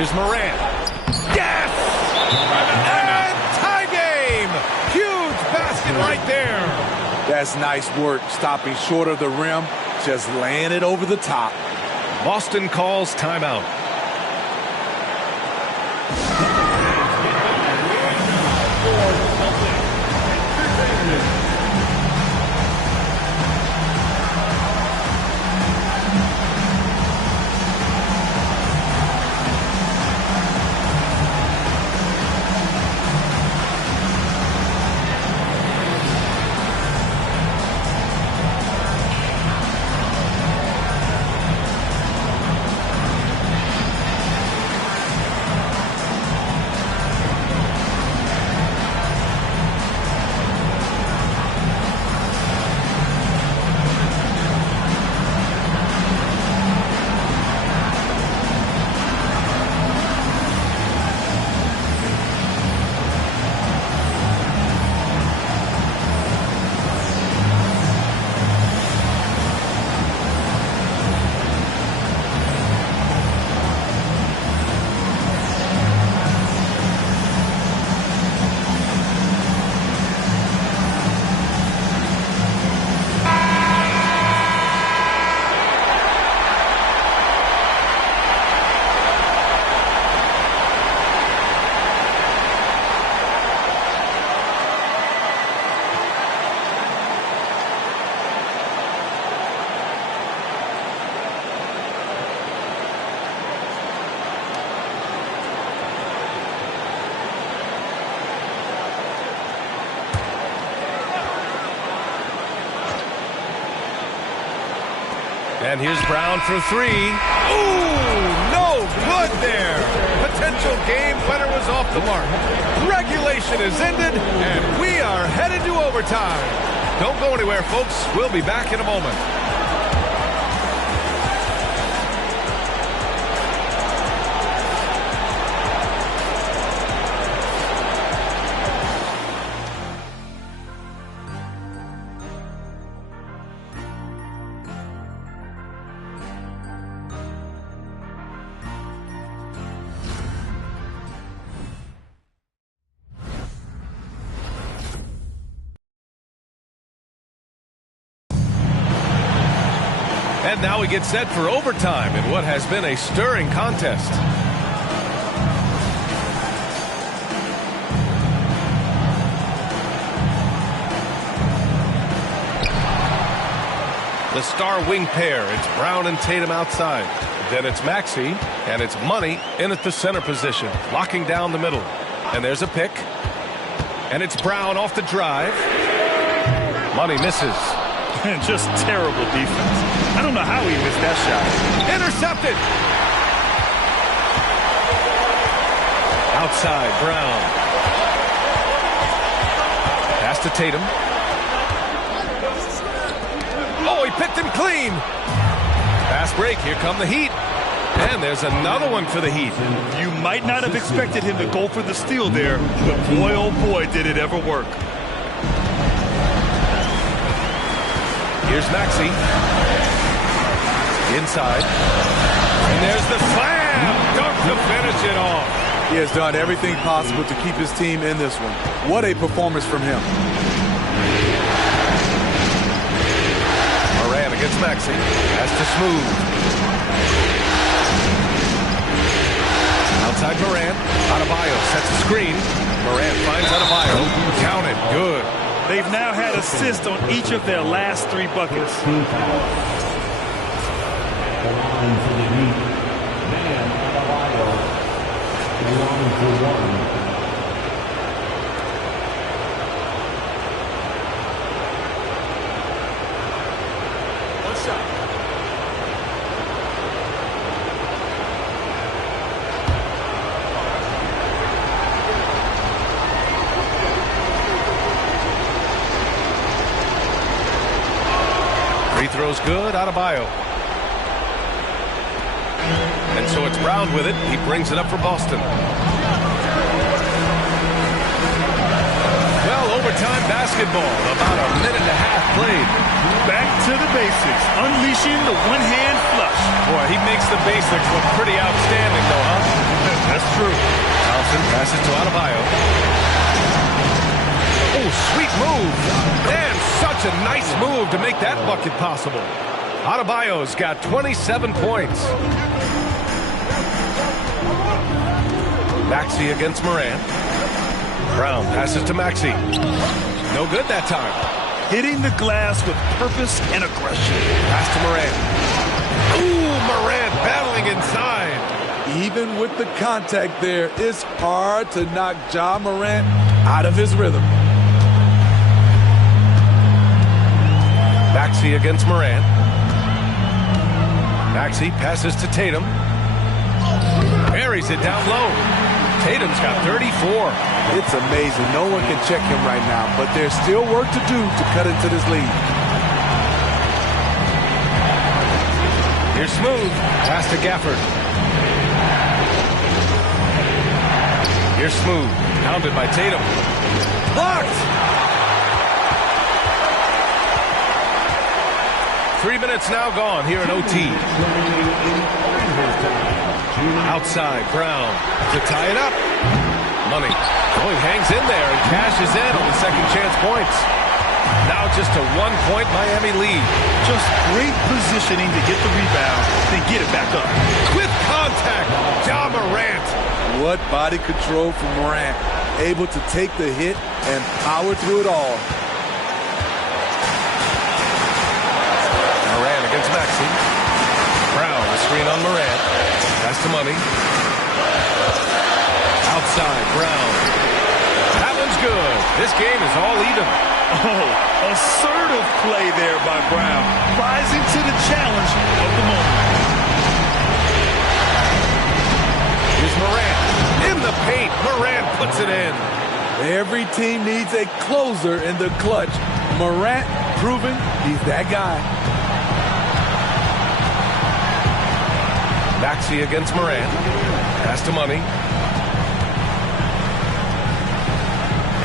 Here's Moran. Yes! And tie game! Huge basket right there. That's nice work, stopping short of the rim, just laying it over the top. Boston calls timeout. And here's Brown for 3. Ooh, no good there. Potential game winner was off the mark. Regulation is ended, and we are headed to overtime. Don't go anywhere, folks. We'll be back in a moment. And now we get set for overtime in what has been a stirring contest. The star wing pair, it's Brown and Tatum outside. Then it's Maxey, and it's Money in at the center position, locking down the middle. And there's a pick. And it's Brown off the drive. Money misses. Just terrible defense. I don't know how he missed that shot. Intercepted. Outside, Brown. Pass to Tatum. Oh, he picked him clean. Fast break. Here come the Heat. And there's another one for the Heat. You might not have expected him to go for the steal there, but boy, oh boy, did it ever work. Here's Maxey. Inside. And there's the slam. Dunk to finish it off. He has done everything possible to keep his team in this one. What a performance from him. Moran against Maxey. Has to Smooth. Outside Moran. Adebayo sets a screen. Moran finds Adebayo. Count it. Good. They've now had assists on each of their last 3 buckets. The line for the Heat, Bam Adebayo. The line for 1. Free throw's good, Adebayo. And so it's Brown with it. He brings it up for Boston. Well, overtime basketball. About a minute and a half played. Back to the basics. Unleashing the one-hand flush. Boy, he makes the basics look pretty outstanding, though, huh? That's true. Thompson passes to Adebayo. Oh, sweet move. And such a nice move to make that bucket possible. Adebayo's got 27 points. Maxey against Moran. Brown passes to Maxey. No good that time. Hitting the glass with purpose and aggression. Pass to Moran. Ooh, Moran battling inside. Even with the contact there, it's hard to knock Ja Morant out of his rhythm. Maxey against Moran. Maxey passes to Tatum. Buries it down low. Tatum's got 34. It's amazing. No one can check him right now, but there's still work to do to cut into this lead. Here's Smooth. Pass to Gafford. Here's Smooth. Pounded by Tatum. Blocked! 3 minutes now gone here in OT. Outside, Brown to tie it up. Money. Oh, he hangs in there and cashes in on the second chance points. Now just a 1-point Miami lead. Just great positioning to get the rebound, then get it back up. With contact, Ja Morant. What body control from Morant. Able to take the hit and power through it all. Moran against Maxey. Brown, the screen on Moran. Pass to Money. Outside, Brown. That one's good. This game is all even. Oh, assertive play there by Brown. Rising to the challenge of the moment. Here's Moran. In the paint, Moran puts it in. Every team needs a closer in the clutch. Morant proving he's that guy. Maxey against Moran. Pass to Money.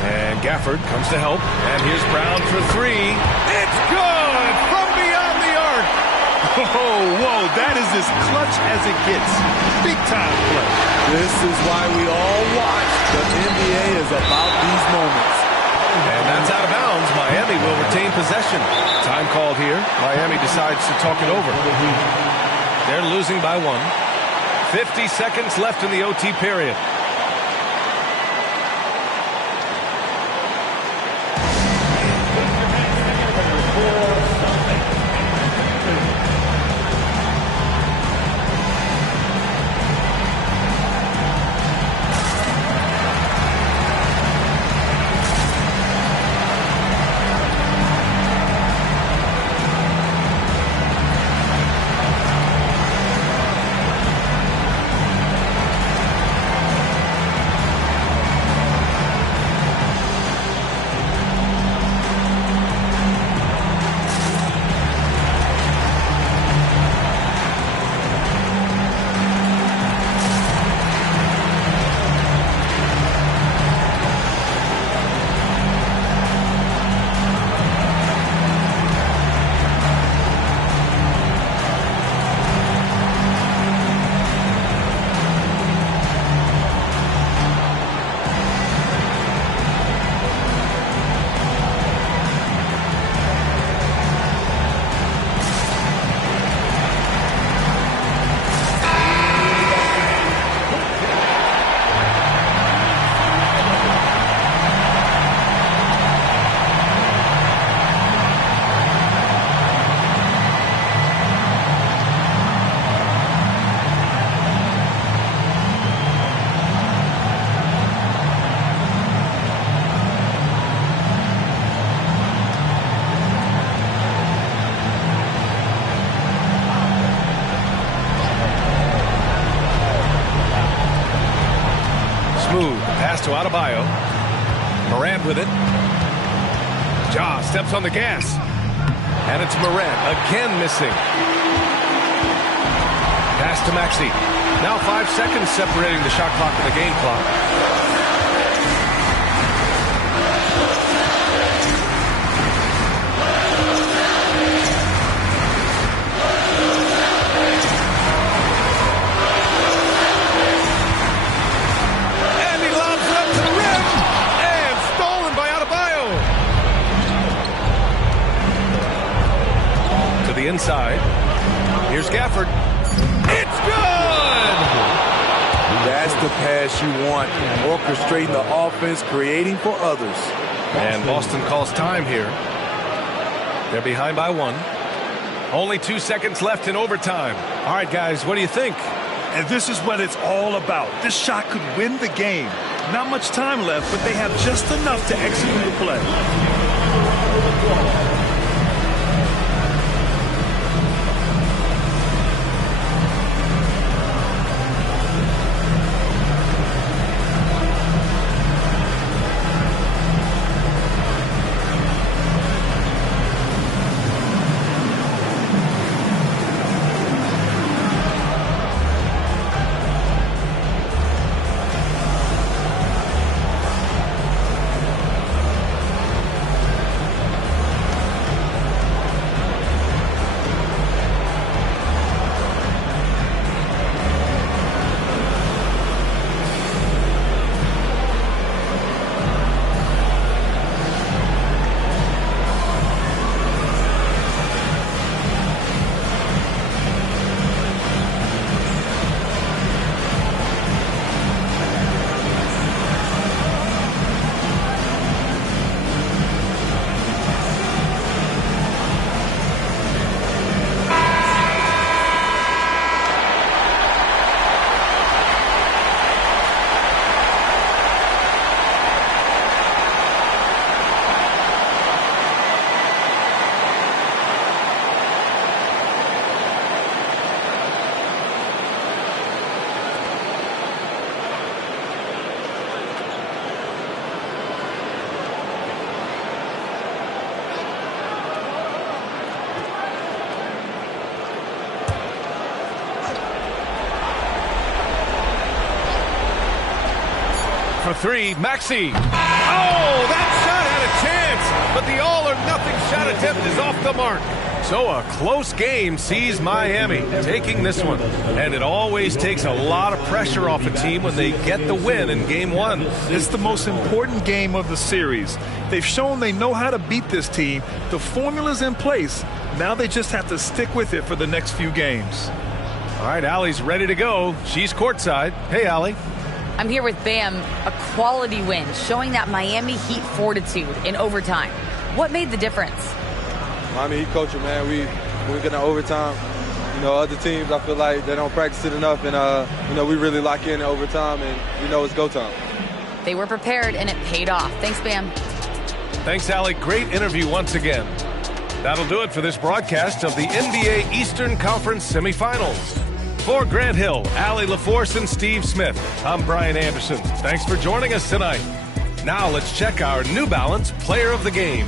And Gafford comes to help. And here's Brown for 3. It's good from beyond the arc. Whoa, that is as clutch as it gets. Big time play. This is why we all watch. The NBA is about these moments. And that's out of bounds. Miami will retain possession. Time called here. Miami decides to talk it over. They're losing by 1. 50 seconds left in the OT period. To Adebayo. Morant with it. Ja steps on the gas. And it's Morant again missing. Pass to Maxey. Now 5 seconds separating the shot clock and the game clock. Inside. Here's Gafford. It's good! That's the pass you want. Orchestrating the offense, creating for others. And Boston calls time here. They're behind by 1. Only 2 seconds left in overtime. All right, guys, what do you think? And this is what it's all about. This shot could win the game. Not much time left, but they have just enough to execute the play. For 3, Maxey. Oh, that shot had a chance, but the all-or-nothing shot attempt is off the mark. So a close game sees Miami taking this one. And it always takes a lot of pressure off a team when they get the win in game one. It's the most important game of the series. They've shown they know how to beat this team. The formula's in place. Now they just have to stick with it for the next few games. All right, Allie's ready to go. She's courtside. Hey, Allie. I'm here with Bam, a quality win, showing that Miami Heat fortitude in overtime. What made the difference? Miami Heat culture, man. We get in overtime. You know, other teams, I feel like they don't practice it enough, and, you know, we really lock in overtime, and, you know, it's go time. They were prepared, and it paid off. Thanks, Bam. Thanks, Allie. Great interview once again. That'll do it for this broadcast of the NBA Eastern Conference semifinals. For Grant Hill, Allie LaForce, and Steve Smith, I'm Brian Anderson. Thanks for joining us tonight. Now let's check our New Balance Player of the Game.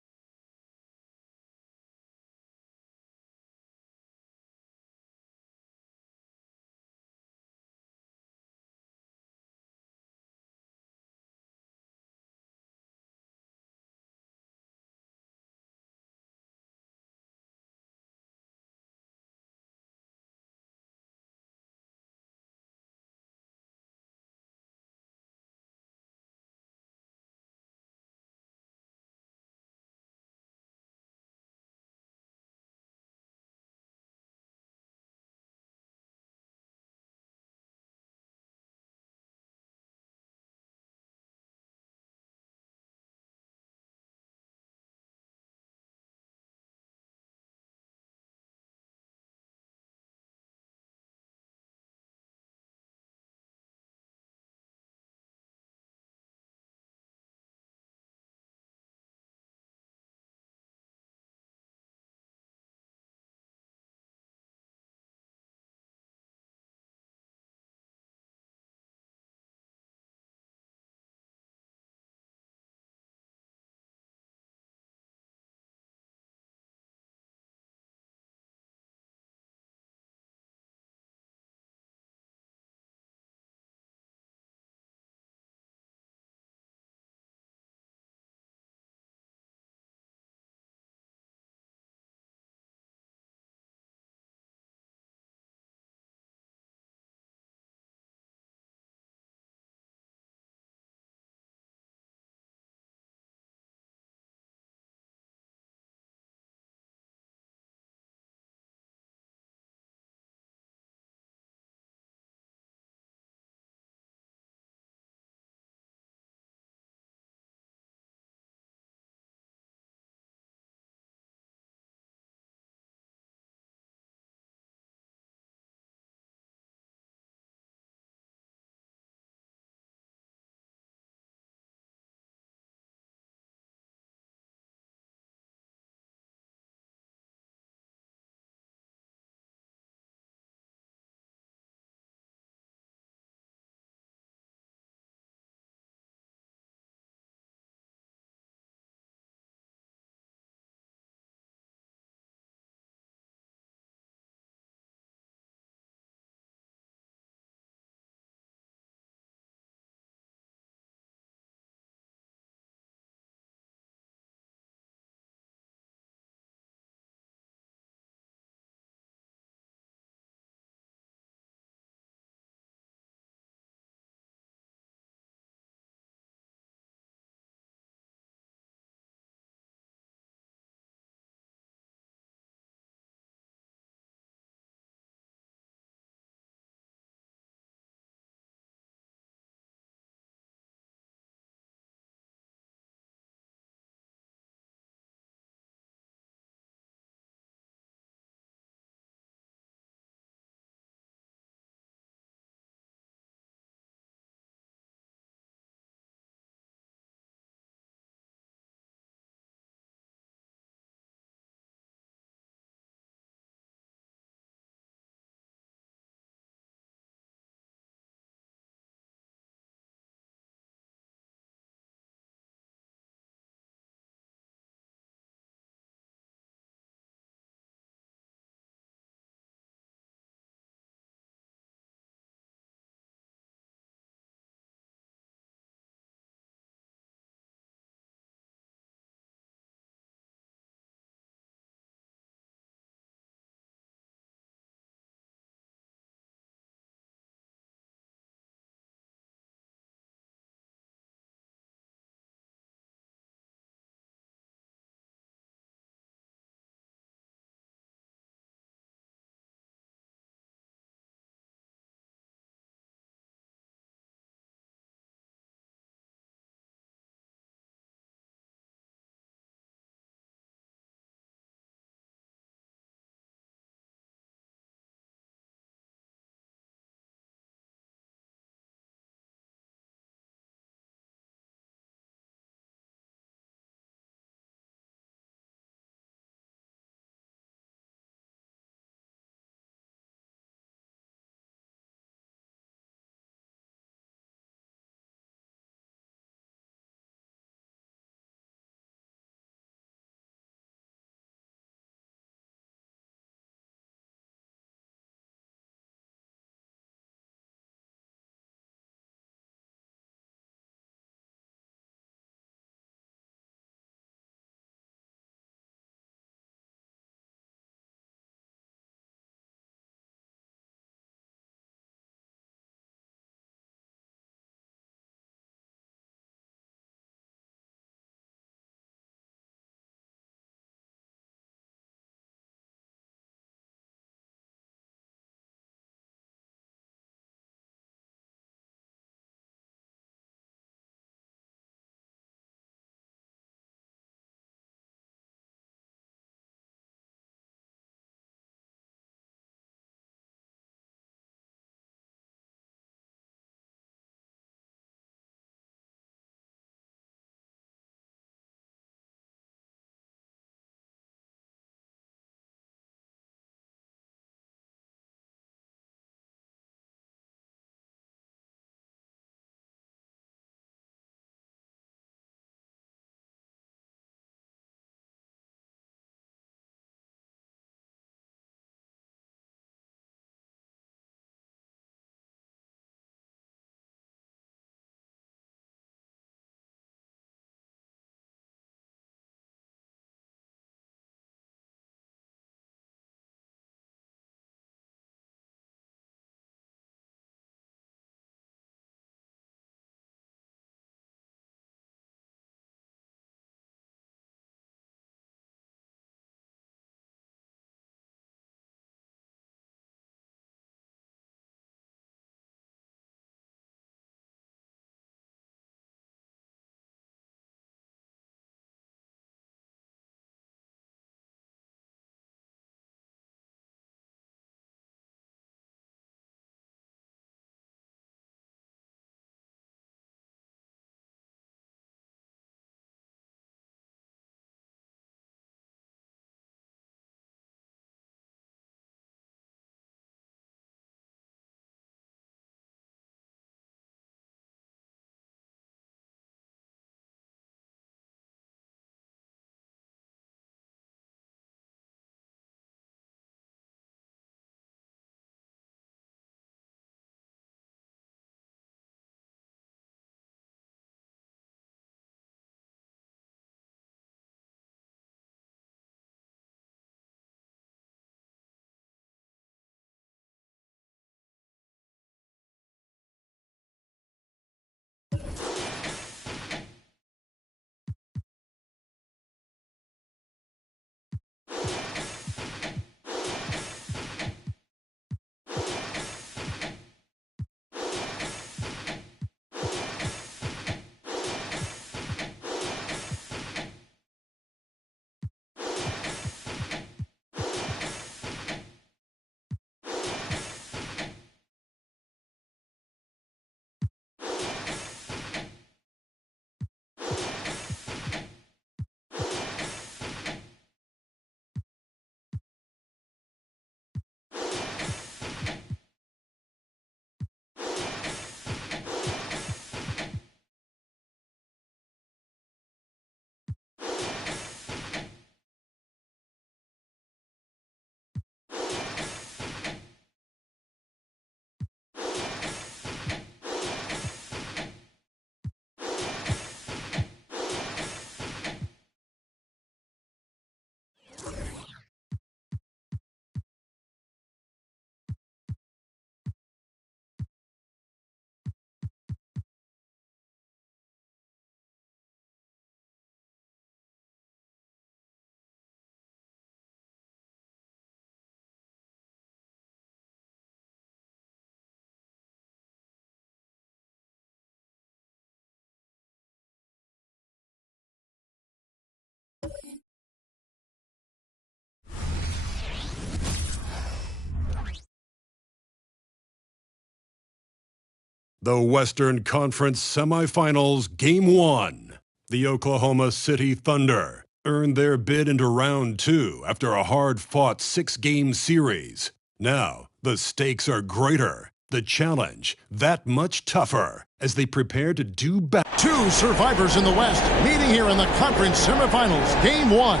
The Western Conference Semifinals Game 1. The Oklahoma City Thunder earned their bid into Round 2 after a hard-fought 6-game series. Now, the stakes are greater, the challenge that much tougher as they prepare to do battle. Two survivors in the West meeting here in the conference semifinals, Game 1.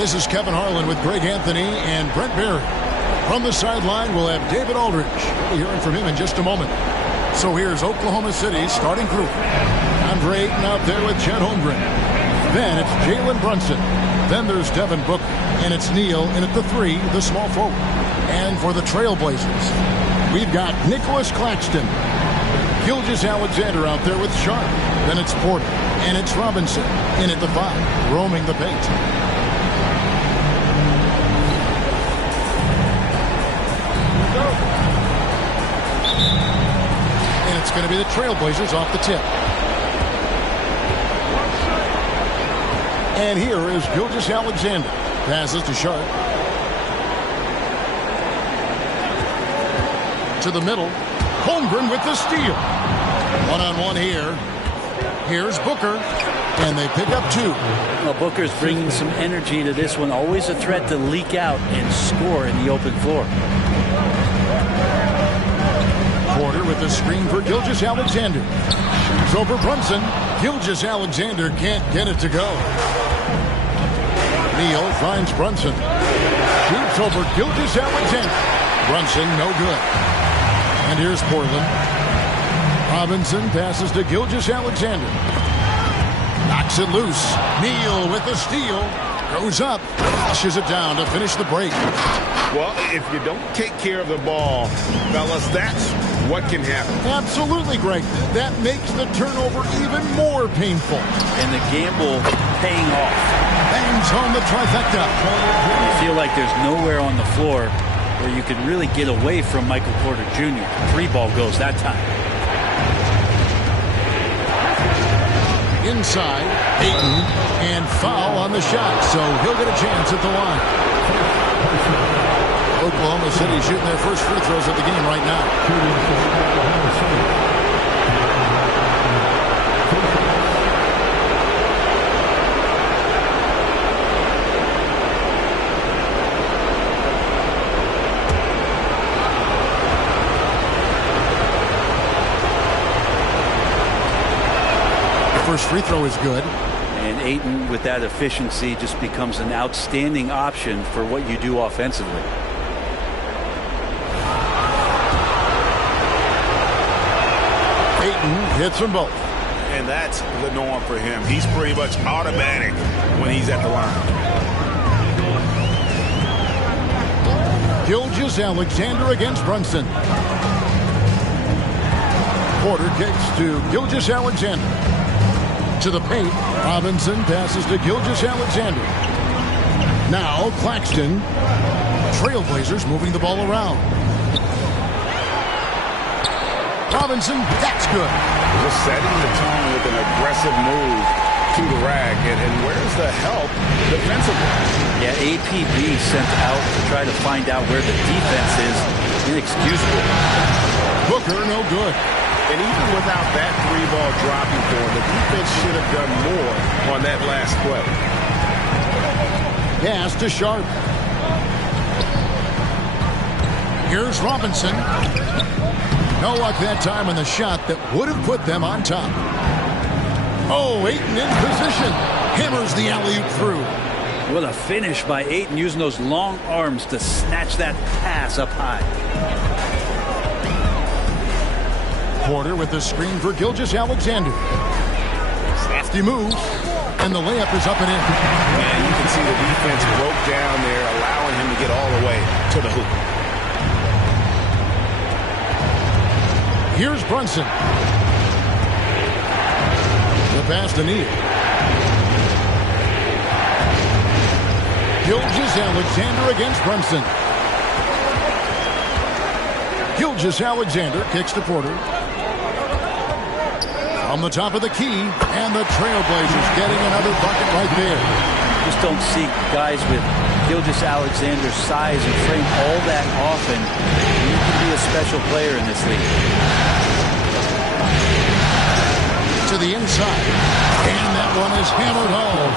This is Kevin Harlan with Greg Anthony and Brent Barry. From the sideline, we'll have David Aldridge. We'll be hearing from him in just a moment. So here's Oklahoma City's starting group. Andre Ayton out there with Chet Holmgren. Then it's Jalen Brunson. Then there's Devin Booker. And it's Neal in at the 3, the small forward. And for the Trailblazers, we've got Nicholas Claxton. Gilgeous-Alexander out there with Sharp. Then it's Porter. And it's Robinson in at the 5, roaming the paint. And it's going to be the Trailblazers off the tip. And here is Gilgeous-Alexander. Passes to Sharp. To the middle. Holmgren with the steal. One-on-one here. Here's Booker. And they pick up 2. Well, Booker's bringing some energy to this one. Always a threat to leak out and score in the open floor. Porter with the screen for Gilgeous-Alexander. Shoots over Brunson. Gilgeous-Alexander can't get it to go. Neal finds Brunson. Shoots over Gilgeous-Alexander. Brunson, no good. And here's Portland. Robinson passes to Gilgeous-Alexander. Knocks it loose. Neal with the steal. Goes up. Flushes it down to finish the break. Well, if you don't take care of the ball, fellas, that's what can happen. Absolutely, Greg. That makes the turnover even more painful. And the gamble paying off. Bangs home the trifecta. You feel like there's nowhere on the floor where you could really get away from Michael Porter Jr. 3 ball goes that time. Inside, Ayton, and foul on the shot, so he'll get a chance at the line. Oklahoma City shooting their first free throws of the game right now. First free throw is good. And Ayton, with that efficiency, just becomes an outstanding option for what you do offensively. Ayton hits them both. And that's the norm for him. He's pretty much automatic when he's at the line. Gilgeous-Alexander against Brunson. Porter kicks to Gilgeous-Alexander. To the paint. Robinson passes to Gilgeous-Alexander. Now Claxton. Trailblazers moving the ball around. Robinson, that's good. Just setting the tone with an aggressive move to the rack. And where's the help defensively? Yeah, APB sent out to try to find out where the defense is. Inexcusable. Booker, no good. And even without that 3-ball dropping for him, the defense should have done more on that last play. Pass to Sharp. Here's Robinson. No luck that time on the shot that would have put them on top. Oh, Ayton in position. Hammers the alley-oop through. What a finish by Ayton, using those long arms to snatch that pass up high. Porter with the screen for Gilgeous-Alexander. Safety move, and the layup is up and in. And you can see the defense broke down there, allowing him to get all the way to the hoop. Here's Brunson. The pass to Neal. Gilgeous-Alexander against Brunson. Gilgeous-Alexander kicks to Porter. On the top of the key, and the Trailblazers getting another bucket right there. Just don't see guys with Gilgeous-Alexander's size and frame all that often. You can be a special player in this league. to the inside. And that one is hammered home.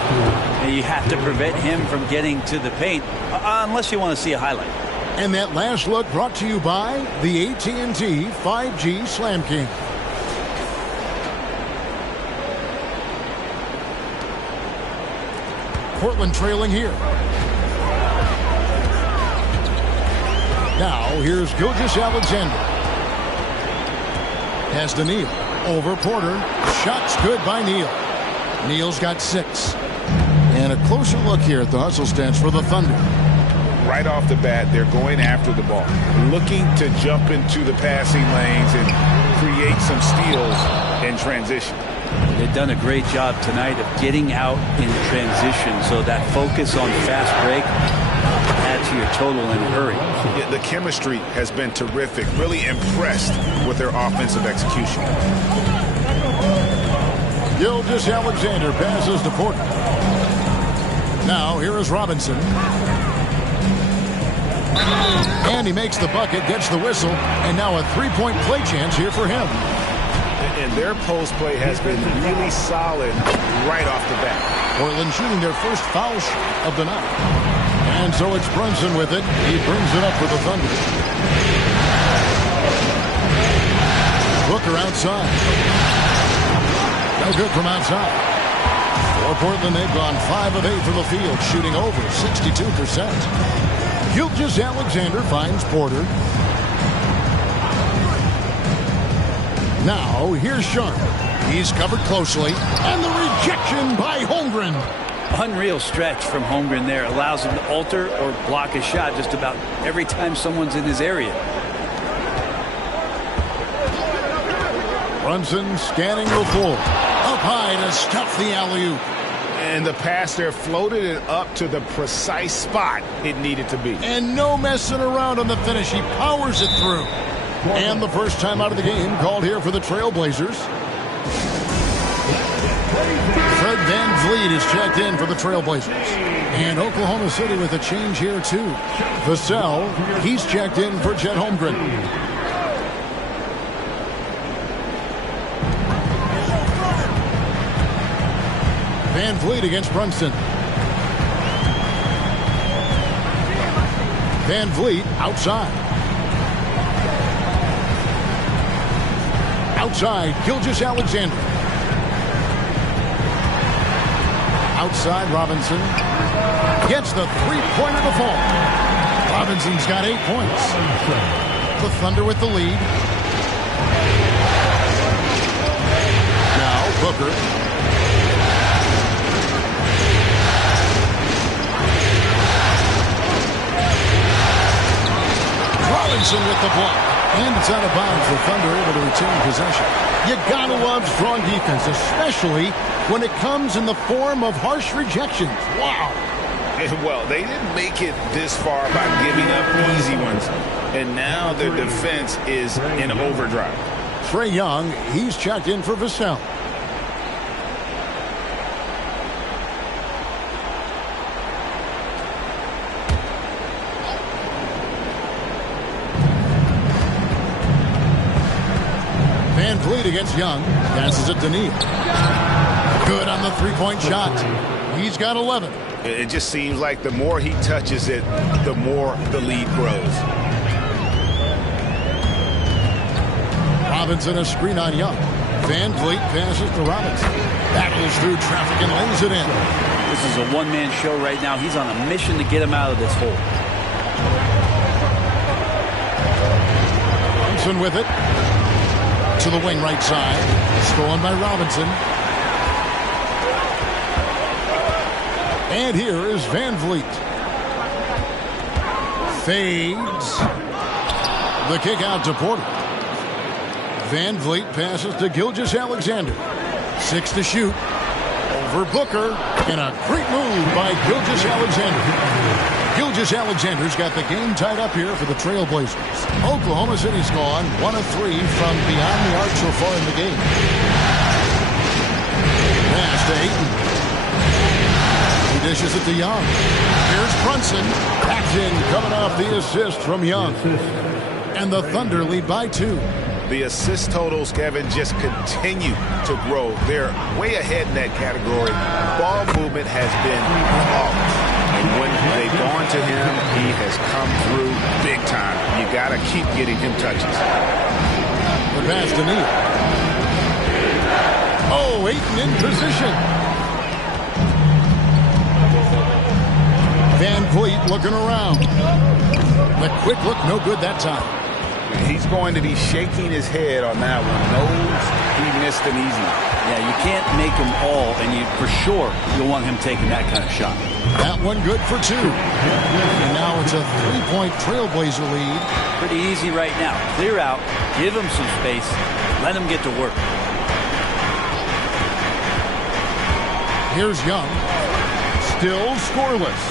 And you have to prevent him from getting to the paint unless you want to see a highlight. And that last look brought to you by the AT&T 5G Slam King. Portland trailing here. Now, here's Gilgeous-Alexander. Pass to Neal. Over Porter. Shots good by Neal. Neal's got 6. And a closer look here at the hustle stats for the Thunder. Right off the bat, they're going after the ball, looking to jump into the passing lanes and create some steals in transition. They've done a great job tonight of getting out in transition, so that focus on fast break adds to your total in a hurry. Yeah, the chemistry has been terrific. Really impressed with their offensive execution. Gilgeous-Alexander passes to Porter. Now here is Robinson. And he makes the bucket, gets the whistle, and now a three-point play chance here for him. And their post play has been really solid right off the bat. Portland shooting their first foul of the night. And so it's Brunson with it. He brings it up for the Thunder. Booker outside. No good from outside. For Portland, they've gone 5 of 8 from the field, shooting over 62%. Gilgeous-Alexander finds Porter. Now, here's Sharp. He's covered closely. And the rejection by Holmgren. Unreal stretch from Holmgren there. Allows him to alter or block a shot just about every time someone's in his area. Brunson scanning the floor. Up high to stuff the alley-oop. And the pass there floated it up to the precise spot it needed to be. And no messing around on the finish. He powers it through. And the first time out of the game called here for the Trailblazers. Fred VanVleet is checked in for the Trailblazers. And Oklahoma City with a change here too. Vassell, he's checked in for Chet Holmgren. VanVleet against Brunson. VanVleet outside. Outside, Gilgeous-Alexander. Outside, Robinson. Gets the three-pointer to fall. Robinson's got 8 points. The Thunder with the lead. Now, Booker. Robinson with the block. And it's out of bounds. The Thunder able to retain possession. You gotta love strong defense, especially when it comes in the form of harsh rejections. Wow. Well, they didn't make it this far by giving up easy ones. And now their defense is in overdrive. Trae Young, he's checked in for Vassell. VanVleet against Young. Passes it to Neal. Good on the three-point shot. He's got 11. It just seems like the more he touches it, the more the lead grows. Robinson a screen on Young. VanVleet passes to Robinson. Battles through traffic and lays it in. This is a one-man show right now. He's on a mission to get him out of this hole. Brunson with it. To the wing right side. Stolen by Robinson. And here is VanVleet. Fades. The kick out to Porter. VanVleet passes to Gilgeous-Alexander. 6 to shoot. Over Booker. And a great move by Gilgeous-Alexander. Gilgeous-Alexander's got the game tied up here for the Trailblazers. Oklahoma City's gone 1 of 3 from beyond the arc so far in the game. Pass to Ayton. He dishes it to Young. Here's Brunson. Packed in, coming off the assist from Young. And the Thunder lead by 2. The assist totals, Kevin, just continue to grow. They're way ahead in that category. Ball movement has been flawless. And when they've gone to him, he has come through big time. You got to keep getting him touches. The pass to Neal. Oh, Ayton in position. Van Vliet looking around. The quick look, no good that time. He's going to be shaking his head on that one. Knows he missed an easy. Yeah, you can't make them all, and for sure you'll want him taking that kind of shot. That one good for 2. And now it's a 3-point Trailblazer lead. Pretty easy right now. Clear out, give him some space, let him get to work. Here's Young. Still scoreless.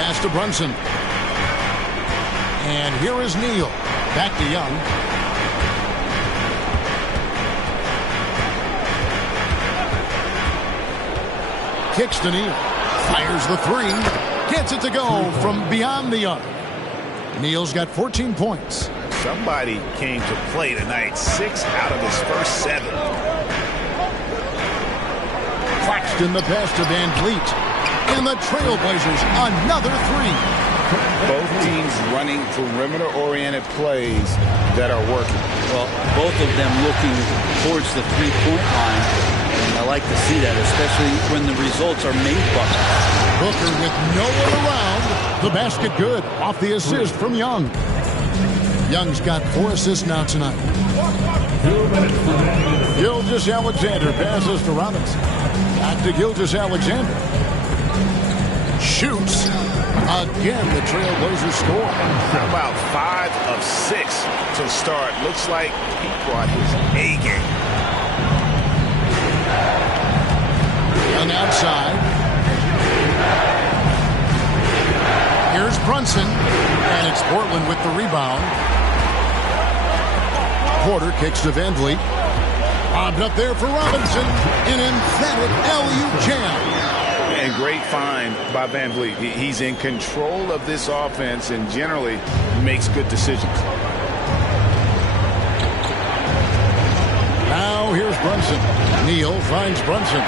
Pass to Brunson. And here is Neal. Back to Young. Kicks to Neal. Fires the 3. Gets it to go from beyond the arc. Neal's got 14 points. Somebody came to play tonight. 6 out of his first 7. Claxton the pass to Van Vliet. And the Trailblazers another 3. Both teams running perimeter-oriented plays that are working. Well, both of them looking towards the three-point line. And I like to see that, especially when the results are made buckets. Booker with no one around. The basket good. Off the assist from Young. Young's got 4 assists now tonight. Gilgeous-Alexander passes to Robinson. Back to Gilgeous-Alexander. Shoots. Again, the Trailblazers score. How about 5 of 6 to start? Looks like he brought his A game. On the outside. Here's Brunson. And it's Portland with the rebound. Porter kicks to Van Vliet. Bobbed up there for Robinson. An emphatic LU jam. And great find by Van Vliet. He's in control of this offense and generally makes good decisions. Now here's Brunson. Neal finds Brunson.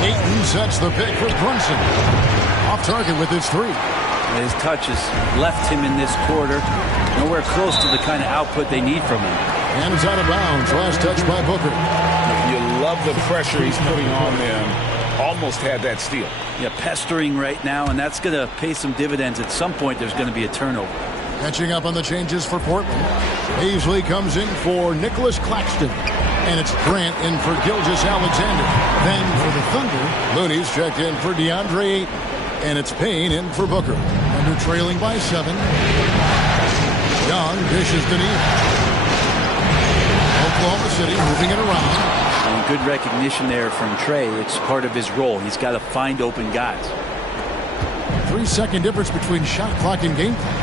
Ayton sets the pick for Brunson. Off target with his 3. His touches left him in this quarter. Nowhere close to the kind of output they need from him. And it's out of bounds. Last touch by Booker. You love the pressure he's putting on them. Almost had that steal. Yeah, pestering right now, and that's going to pay some dividends. At some point, there's going to be a turnover. Catching up on the changes for Portland. Paisley comes in for Nicholas Claxton. And it's Grant in for Gilgeous-Alexander. Then for the Thunder, Looney's checked in for DeAndre Ayton. And it's Payne in for Booker. Thunder trailing by 7. Young dishes to Neal. Oklahoma City moving it around. And good recognition there from Trey. It's part of his role. He's got to find open guys. 3-second difference between shot clock and game clock.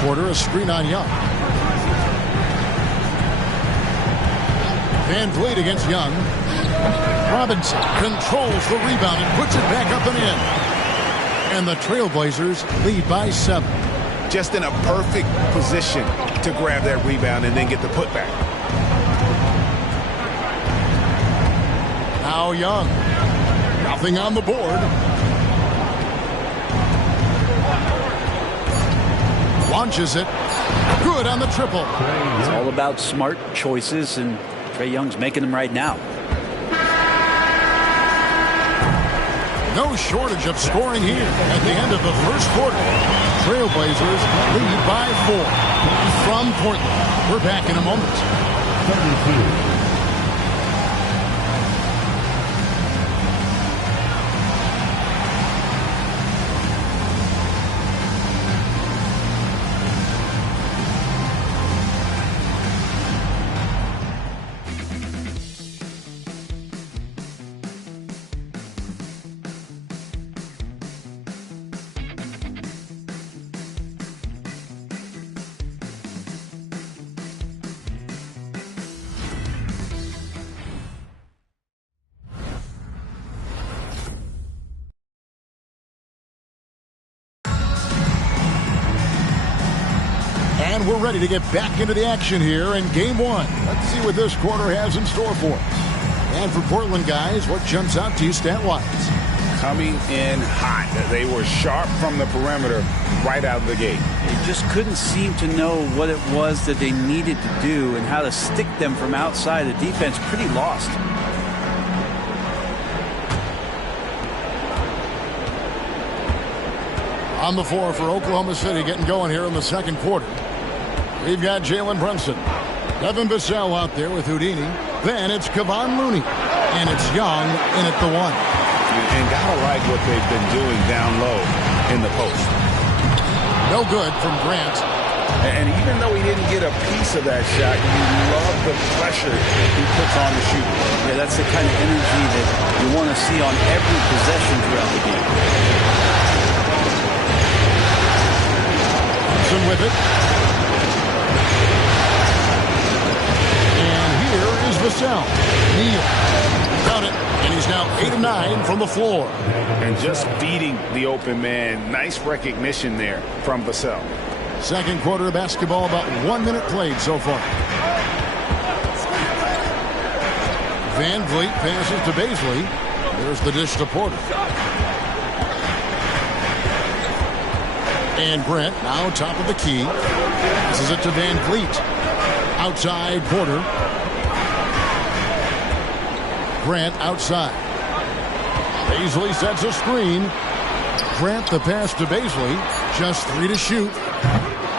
Porter a screen on Young. Van Vliet against Young. Robinson controls the rebound and puts it back up and in. And the Trailblazers lead by 7. Just in a perfect position to grab that rebound and then get the putback. Now Young. Nothing on the board. Launches it. Good on the triple. It's all about smart choices, and Trae Young's making them right now. No shortage of scoring here at the end of the first quarter. Trailblazers lead by 4. From Portland, we're back in a moment. 32. And we're ready to get back into the action here in game one. Let's see what this quarter has in store for us. And for Portland, guys, what jumps out to you stat-wise? Coming in hot. They were sharp from the perimeter right out of the gate. They just couldn't seem to know what it was that they needed to do and how to stick them from outside. The defense pretty lost. On the floor for Oklahoma City getting going here in the second quarter. We've got Jalen Brunson. Devin Vassell out there with Houdini. Then it's Kevon Looney. And it's Young in at the one. And gotta like what they've been doing down low in the post. No good from Grant. And even though he didn't get a piece of that shot, you love the pressure he puts on the shooter. Yeah, that's the kind of energy that you want to see on every possession throughout the game. Brunson with it. And here is Vassell. Neal. Got it. And he's now 8 of 9 from the floor. And just beating the open man. Nice recognition there from Vassell. Second quarter of basketball, about 1 minute played so far. Van Vliet passes to Baisley. There's the dish to Porter. And Grant now top of the key. This is it to Van Vliet. Outside Porter. Grant outside. Baisley sets a screen. Grant the pass to Baisley. Just 3 to shoot.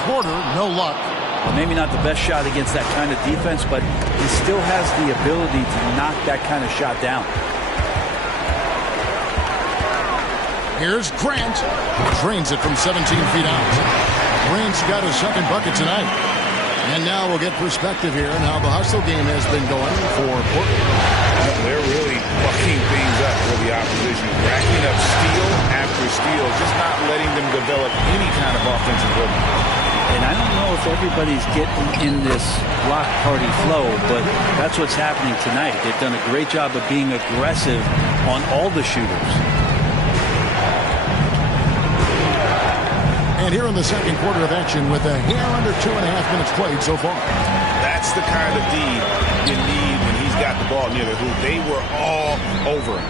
Porter, no luck. Well, maybe not the best shot against that kind of defense, but he still has the ability to knock that kind of shot down. Here's Grant. Drains it from 17 feet out. Grant's got his second bucket tonight. And now we'll get perspective here on how the hustle game has been going for Portland. They're really bucking things up for the opposition, racking up steal after steal, just not letting them develop any kind of offensive rhythm. And I don't know if everybody's getting in this block party flow, but that's what's happening tonight. They've done a great job of being aggressive on all the shooters. And here in the second quarter of action with a hair under 2.5 minutes played so far. That's the kind of D you need when he's got the ball near the hoop. They were all over him.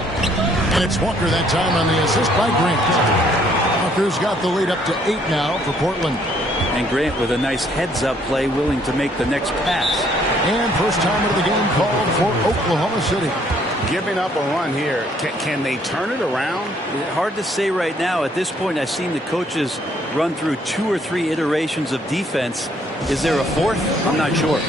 And it's Walker that time on the assist by Grant. Walker's got the lead up to 8 now for Portland. And Grant with a nice heads-up play, willing to make the next pass. And first time of the game called for Oklahoma City. Giving up a run here. Can they turn it around? Hard to say right now. At this point, I've seen the coaches run through 2 or 3 iterations of defense. Is there a fourth? I'm not sure.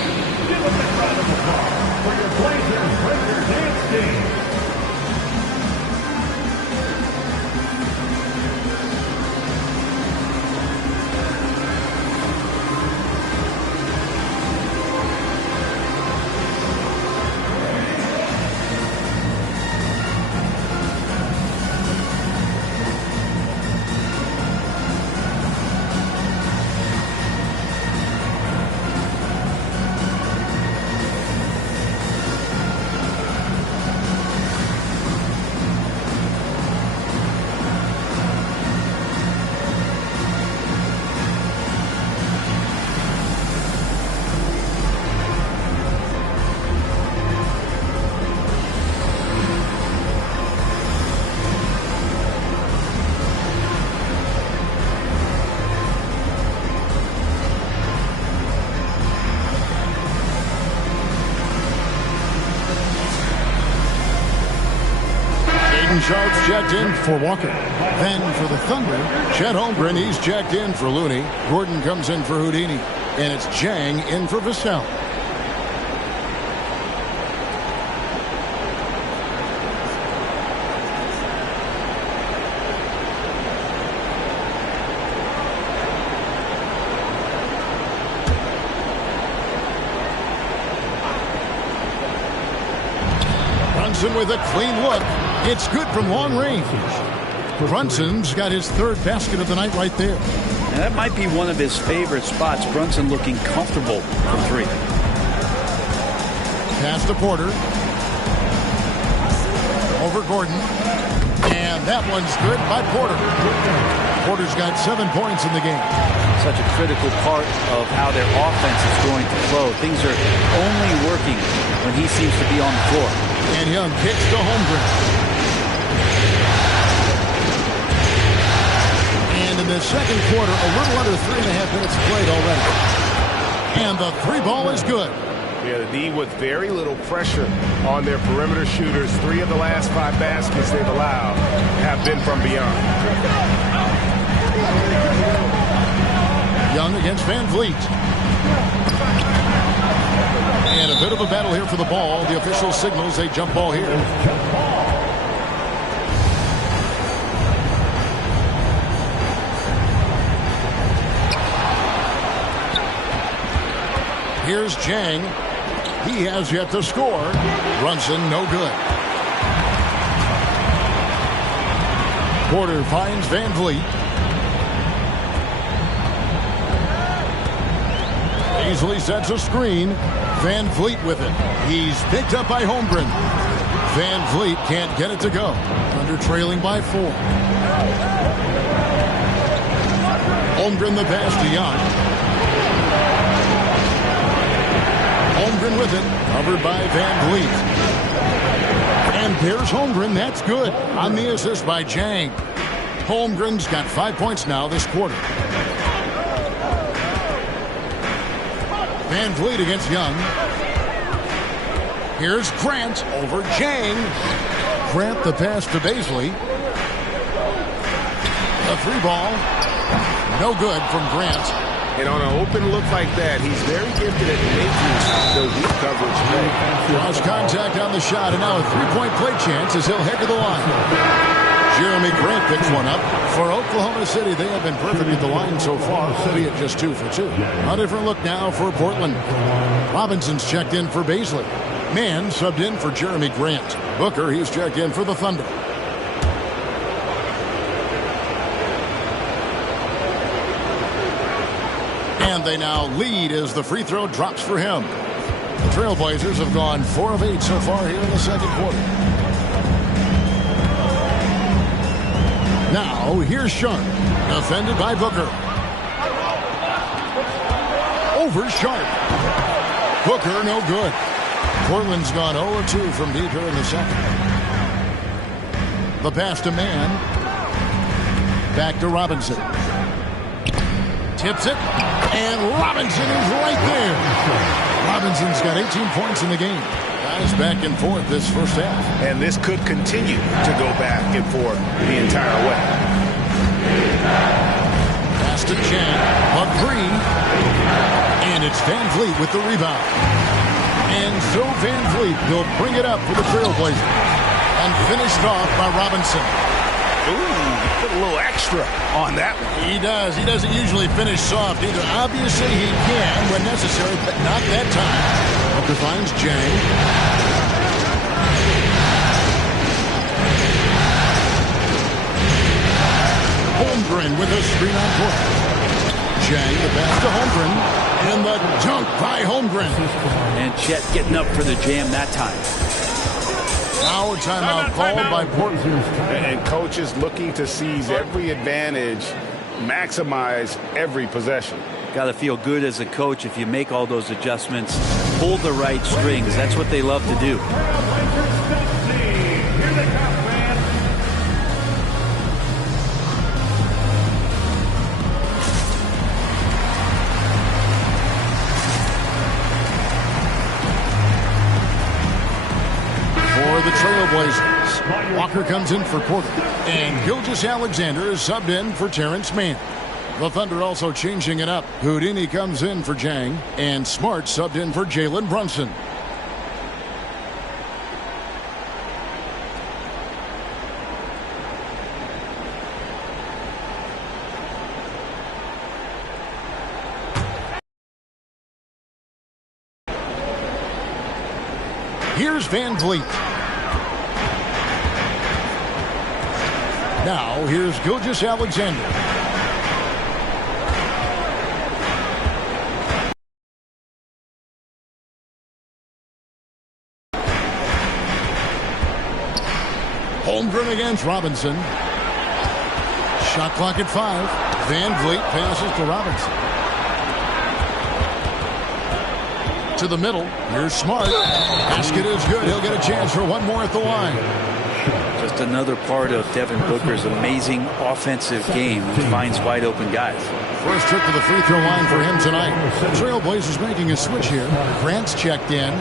Sharp's checked in for Walker. Then for the Thunder, Chet Holmgren, he's checked in for Looney. Gordon comes in for Houdini. And it's Jang in for Vassell. Brunson with a clean look. It's good from long range. Brunson's got his third basket of the night right there. And that might be one of his favorite spots. Brunson looking comfortable from 3. Pass to Porter. Over Gordon. And that one's good by Porter. Porter's got 7 points in the game. such a critical part of how their offense is going to flow. Things are only working when he seems to be on the floor. And Young kicks to Holmgren. And in the second quarter, a little under 3.5 minutes played already. And the three ball is good. Yeah, the D with very little pressure on their perimeter shooters. 3 of the last 5 baskets they've allowed have been from beyond. Young against Van Vliet. And a bit of a battle here for the ball. The official signals a jump ball here. Here's Jang. He has yet to score. Brunson, no good. Porter finds Van Vliet. Easily sets a screen. Van Vliet with it. He's picked up by Holmgren. Van Vliet can't get it to go. Under trailing by 4. Holmgren the pass to Young. Holmgren with it, covered by Van Vliet. And there's Holmgren, that's good. On the assist by Jang. Holmgren's got 5 points now this quarter. Van Vliet against Young. Here's Grant over Jang. Grant the pass to Baisley. The 3 ball. No good from Grant. And on an open look like that, he's very gifted at making the weak coverage play. Cross contact on the shot, and now a 3-point play chance as he'll head to the line. Jeremy Grant picks one up. For Oklahoma City, they have been perfect at the line so far, albeit just 2 for 2. A different look now for Portland. Robinson's checked in for Baisley. Mann subbed in for Jeremy Grant. Booker, he's checked in for the Thunder. And they now lead as the free throw drops for him. The Trailblazers have gone 4 of 8 so far here in the second quarter. Now, here's Sharp, defended by Booker. Over Sharp. Booker, no good. Portland's gone 0-2 from deep here in the second. The pass to Mann. Back to Robinson. Tips it, and Robinson is right there. Robinson's got 18 points in the game. Guys back and forth this first half. And this could continue to go back and forth the entire way. Pass to Chang, a 3. And it's Van Vliet with the rebound. And so Van Vliet will bring it up for the Trailblazers. And finished off by Robinson. Ooh, put a little extra on that one. He does. He doesn't usually finish soft either. Obviously, he can when necessary, but not that time. Booker finds Jang. Holmgren with a screen on court. Jang, the pass to Holmgren. And the dunk by Holmgren. And Chet getting up for the jam that time. Now a timeout called by Portland. And coaches looking to seize every advantage, maximize every possession. Got to feel good as a coach if you make all those adjustments, pull the right strings. That's what they love to do. For the Trailblazers, Walker comes in for Porter, and Gilgeous-Alexander is subbed in for Terrence Mann. The Thunder also changing it up. Houdini comes in for Jang, and Smart subbed in for Jalen Brunson. Here's Van Vliet. Now, here's Gilgeous-Alexander. Holmgren against Robinson. Shot clock at 5. Van Vliet passes to Robinson. To the middle. Here's Smart. Basket is good. He'll get a chance for one more at the line. Just another part of Devin Booker's amazing offensive game. He finds wide open guys. First trip to the free throw line for him tonight. Trailblazers making a switch here. Grant's checked in.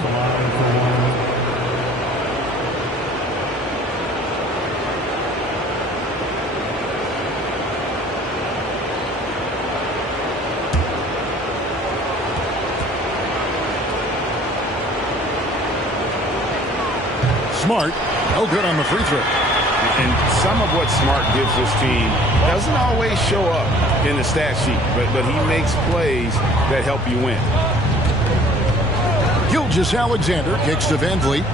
Smart, no good on the free throw. And some of what Smart gives this team doesn't always show up in the stat sheet, but he makes plays that help you win. Gilgeous-Alexander kicks to Van Vliet.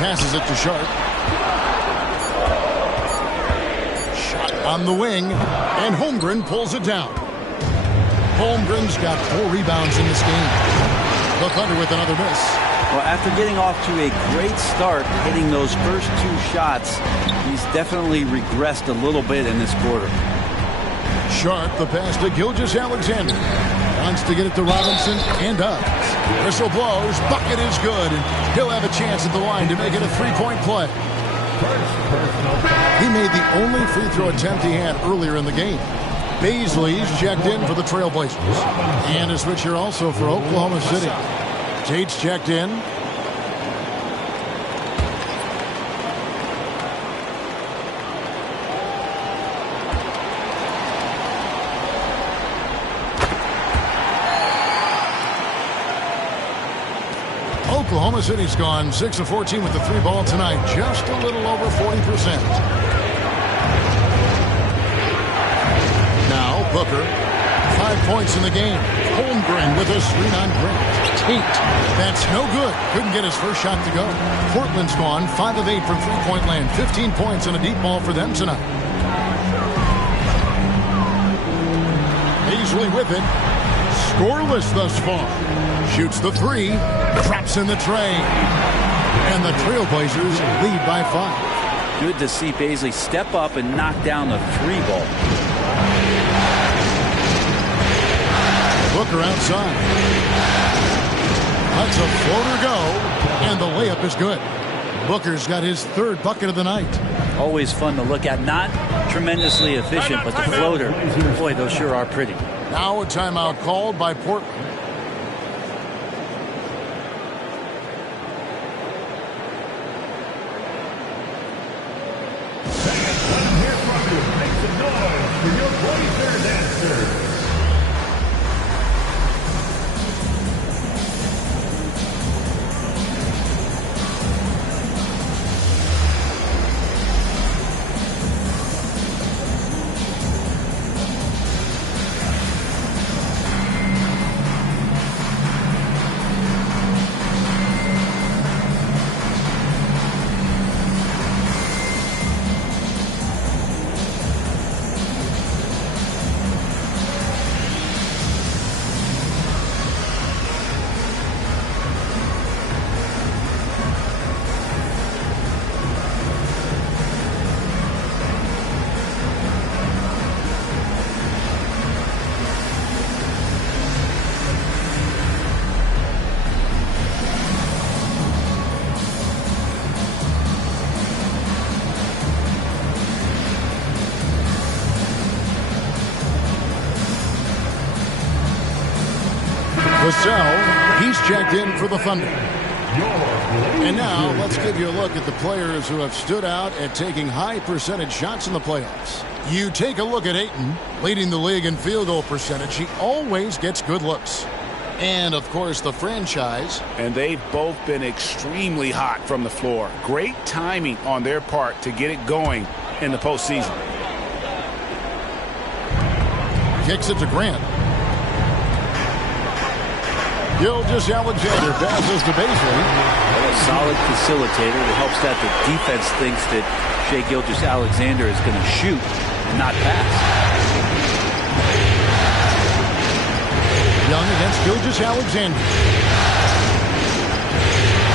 Passes it to Sharp. On the wing, and Holmgren pulls it down. Holmgren's got 4 rebounds in this game. The Thunder with another miss. Well, after getting off to a great start, hitting those first 2 shots, he's definitely regressed a little bit in this quarter. Sharp, the pass to Gilgeous-Alexander. Wants to get it to Robinson, and does. Whistle blows, bucket is good, and he'll have a chance at the line to make it a 3-point play. He made the only free throw attempt he had earlier in the game. Baisley's checked in for the Trailblazers. And a switch here also for Oklahoma City. Tate's checked in. Oklahoma City's gone 6 of 14 with the 3 ball tonight. Just a little over 40%. Now Booker. 5 points in the game. Holmgren with a screen on Grant. Tate. That's no good. Couldn't get his first shot to go. Portland's gone 5 of 8 from three-point land. 15 points and a deep ball for them tonight. Baisley with it. Scoreless thus far. Shoots the 3. Drops in the tray. And the Trailblazers lead by 5. Good to see Baisley step up and knock down the 3 ball. Booker outside. Lets a floater go. And the layup is good. Booker's got his 3rd bucket of the night. Always fun to look at. Not tremendously efficient, but the floater, boy, those sure are pretty. Now a timeout called by Portland. He's checked in for the Thunder. And now let's give you a look at the players who have stood out at taking high percentage shots in the playoffs. You take a look at Ayton, leading the league in field goal percentage. He always gets good looks. And, of course, the franchise. And they've both been extremely hot from the floor. Great timing on their part to get it going in the postseason. Kicks it to Grant. Gilgeous-Alexander passes to Baisley. A solid facilitator that helps that the defense thinks that Shai Gilgeous-Alexander is going to shoot and not pass. Young against Gilgeous-Alexander.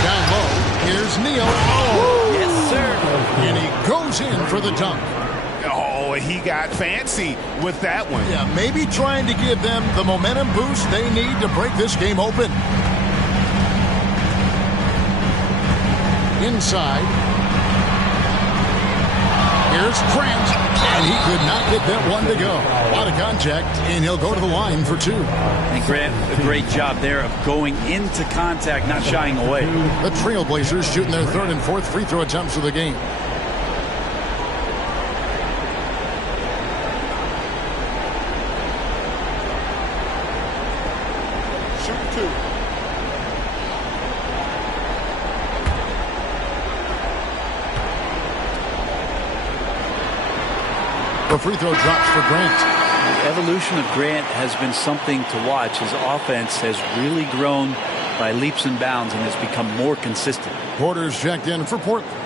Down low, here's Neal. Oh! Yes, sir. And he goes in for the dunk. Oh, he got fancy with that one. Yeah, maybe trying to give them the momentum boost they need to break this game open. Inside. Here's Grant, and he could not get that one to go. A lot of contact, and he'll go to the line for two. And Grant, a great job there of going into contact, not shying away. The Trailblazers shooting their third and fourth free throw attempts of the game. Shoot two. The free throw drops for Grant. The evolution of Grant has been something to watch. His offense has really grown by leaps and bounds and has become more consistent. Porter's checked in for Portland.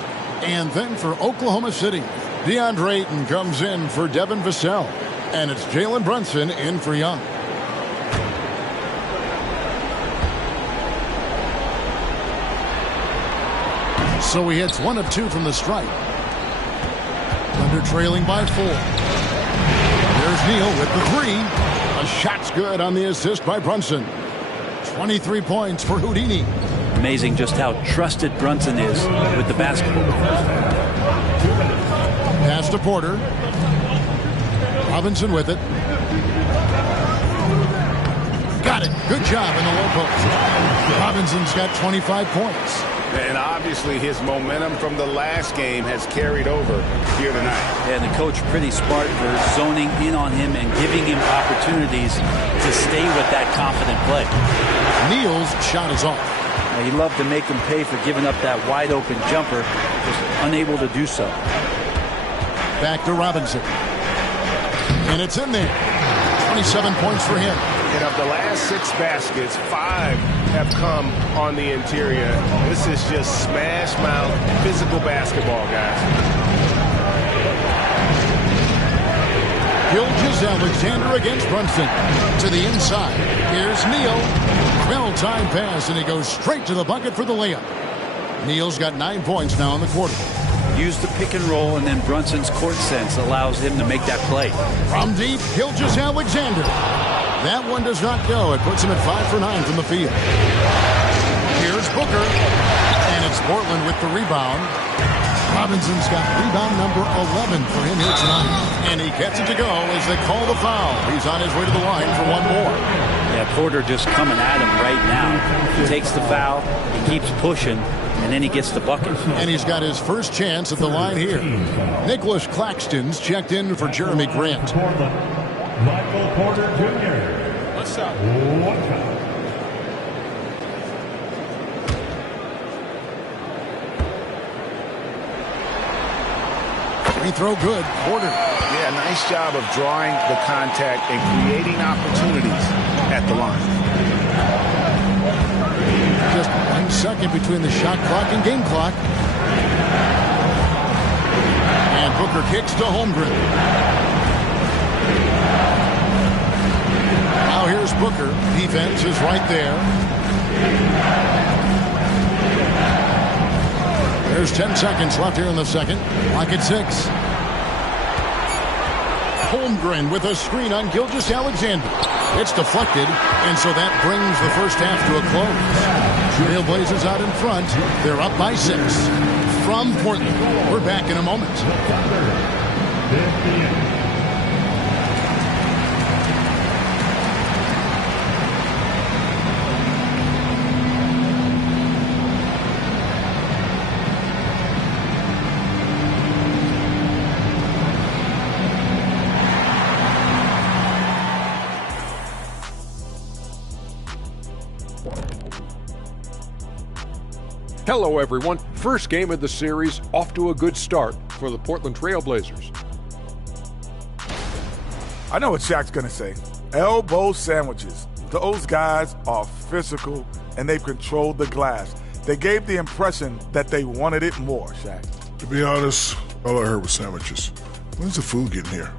And then for Oklahoma City, DeAndre Ayton comes in for Devin Vassell. And it's Jalen Brunson in for Young. So he hits 1 of 2 from the stripe. Thunder trailing by 4. There's Neal with the 3. A shot's good on the assist by Brunson. 23 points for Houdini. Amazing just how trusted Brunson is with the basketball. Pass to Porter. Robinson with it. Got it. Good job in the low post. Robinson's got 25 points. And obviously his momentum from the last game has carried over here tonight. And the coach pretty smart for zoning in on him and giving him opportunities to stay with that confident play. Neal's shot is off. Now, he loved to make him pay for giving up that wide open jumper, just unable to do so. Back to Robinson. And it's in there. 27 points for him. And of the last 6 baskets, 5 have come on the interior. This is just smash mouth physical basketball, guys. Gilgeous-Alexander against Brunson. To the inside. Here's Neal. Well-timed pass, and he goes straight to the bucket for the layup. Neal's got 9 points now in the quarter. Use the pick and roll, and then Brunson's court sense allows him to make that play. From deep, Gilgeous-Alexander. That one does not go. It puts him at 5 for 9 from the field. Here's Booker. And it's Portland with the rebound. Robinson's got rebound number 11 for him here tonight. And he gets it to go as they call the foul. He's on his way to the line for one more. Yeah, Porter just coming at him right now. He takes the foul, he keeps pushing, and then he gets the bucket. And he's got his first chance at the line here. Nicholas Claxton's checked in for Jeremy Grant. Michael Porter Jr. What's up? Free throw good. Porter. Yeah, nice job of drawing the contact and creating opportunities at the line. Just 1 second between the shot clock and game clock. And Booker kicks to Holmgren. Now here's Booker. Defense is right there. There's 10 seconds left here in the second. Clock at 6. Holmgren with a screen on Gilgeous-Alexander. It's deflected, and so that brings the first half to a close. Trailblazers out in front. They're up by 6. From Portland. We're back in a moment. Hello, everyone. First game of the series, off to a good start for the Portland Trailblazers. I know what Shaq's going to say. Elbow sandwiches. Those guys are physical, and they've controlled the glass. They gave the impression that they wanted it more, Shaq. To be honest, all I heard was sandwiches. When's the food getting here?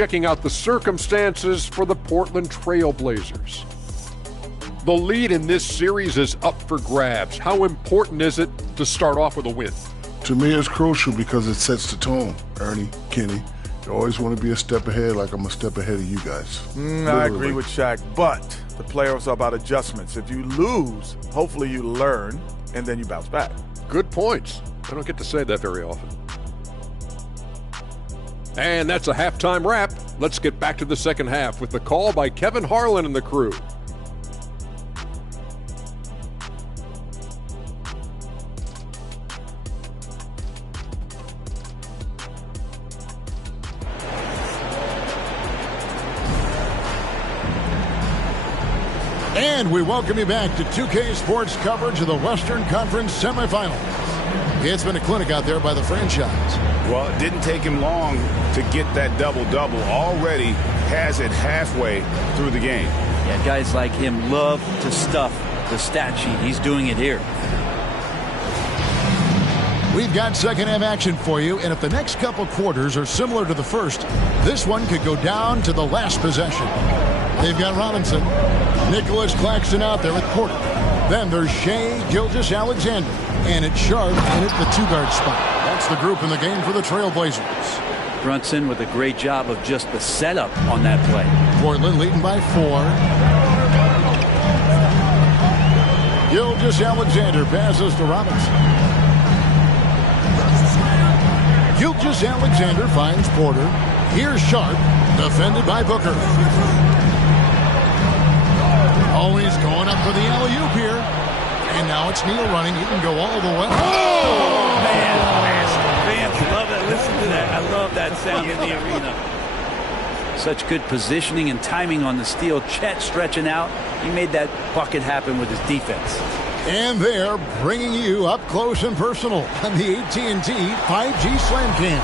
checking out the circumstances for the Portland Trail Blazers. The lead in this series is up for grabs. How important is it to start off with a win? To me, it's crucial because it sets the tone, Ernie, Kenny. You always want to be a step ahead, like I'm a step ahead of you guys. I agree with Shaq, but the playoffs are about adjustments. If you lose, hopefully you learn, and then you bounce back. Good points. I don't get to say that very often. And that's a halftime wrap. Let's get back to the second half with the call by Kevin Harlan and the crew. And we welcome you back to 2K Sports coverage of the Western Conference semifinals. It's been a clinic out there by the franchise. Well, it didn't take him long to get that double-double. Already has it halfway through the game. Yeah, guys like him love to stuff the stat sheet. He's doing it here. We've got second half action for you, and if the next couple quarters are similar to the first, this one could go down to the last possession. They've got Robinson, Nicholas Claxton out there with Porter. Then there's Shea Gilgeous-Alexander, and it's Sharp in at the two-guard spot. That's the group in the game for the Trailblazers. Brunson with a great job of just the setup on that play. Portland leading by 4. Gilgeous-Alexander passes to Robinson. Gilgeous-Alexander finds Porter. Here's Sharp, defended by Booker. Always going up for the alley-oop here. And now it's Neal running. He can go all the way. Oh, man. Fans love it. Listen to that. I love that sound in the arena. Such good positioning and timing on the steal. Chet stretching out. He made that bucket happen with his defense. And they're bringing you up close and personal on the AT&T 5G Slam Cam.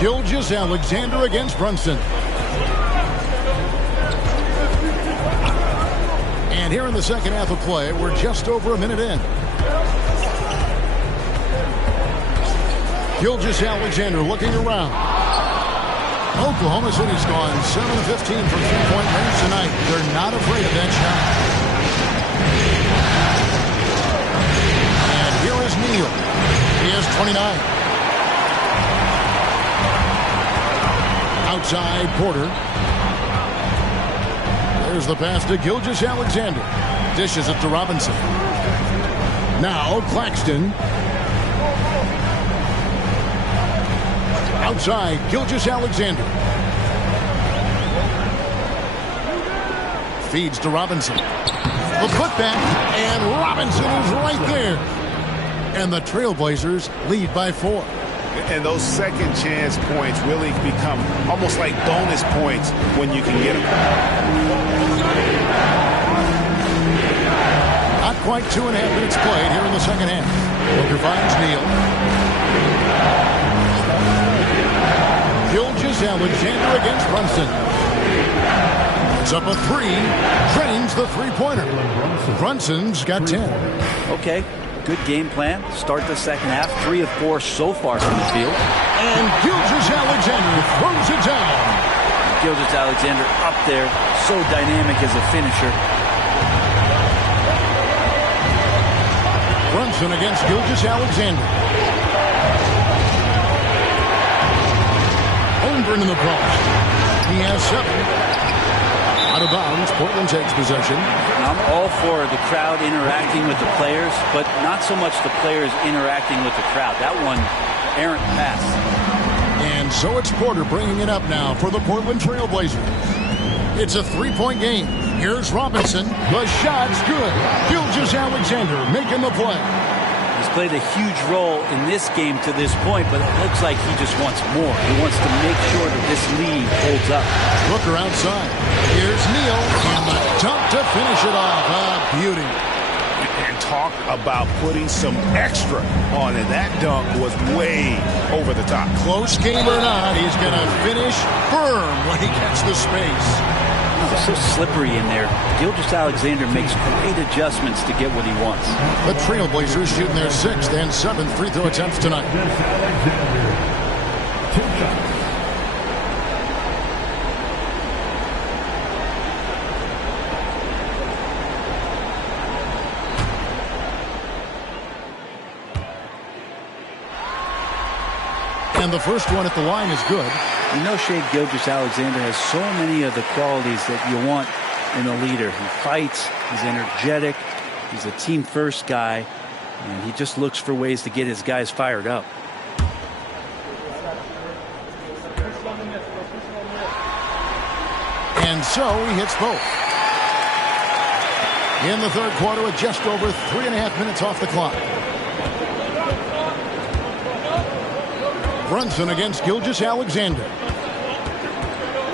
Gilgeous-Alexander against Brunson. And here in the second half of play, we're just over a minute in. Gilgeous-Alexander looking around. Oklahoma City's gone 7 of 15 from three-point range tonight. They're not afraid of that shot. And here is Neal. He has 29. Outside Porter. There's the pass to Gilgeous-Alexander. Dishes it to Robinson. Now Claxton. Outside, Gilgeous-Alexander. Feeds to Robinson. The putback, and Robinson is right there. And the Trailblazers lead by 4. And those second chance points really become almost like bonus points when you can get them. Not quite 2.5 minutes played here in the second half. Booker finds Neal. Gilgeous-Alexander against Brunson. It's up a 3. Drains the three-pointer. Brunson's got 10. Okay, good game plan. Start the second half. 3 of 4 so far from the field. And Gilgeous-Alexander throws it down. Gilgeous-Alexander up there, so dynamic as a finisher. Brunson against Gilgeous-Alexander. Holmgren in the post. He has 7. Out of bounds, Portland takes possession. I'm all for the crowd interacting with the players, but not so much the players interacting with the crowd. That one, errant pass. And so it's Porter bringing it up now for the Portland Trailblazers. It's a 3-point game. Here's Robinson. The shot's good. Gilgeous-Alexander making the play. He's played a huge role in this game to this point, but it looks like he just wants more. He wants to make sure that this lead holds up. Booker outside. Here's Neal, and the dunk to finish it off. A beauty. And talk about putting some extra on it. That dunk was way over the top. Close game or not, he's going to finish firm when he gets the space. It's so slippery in there. Gilgeous-Alexander makes great adjustments to get what he wants. The Trailblazers shooting their 6th and 7th free throw attempts tonight. And the first one at the line is good. You know, Shea Gilgeous-Alexander has so many of the qualities that you want in a leader. He fights, he's energetic, he's a team-first guy, and he just looks for ways to get his guys fired up. And so he hits both. In the third quarter with just over 3.5 minutes off the clock. Brunson against Gilgeous-Alexander.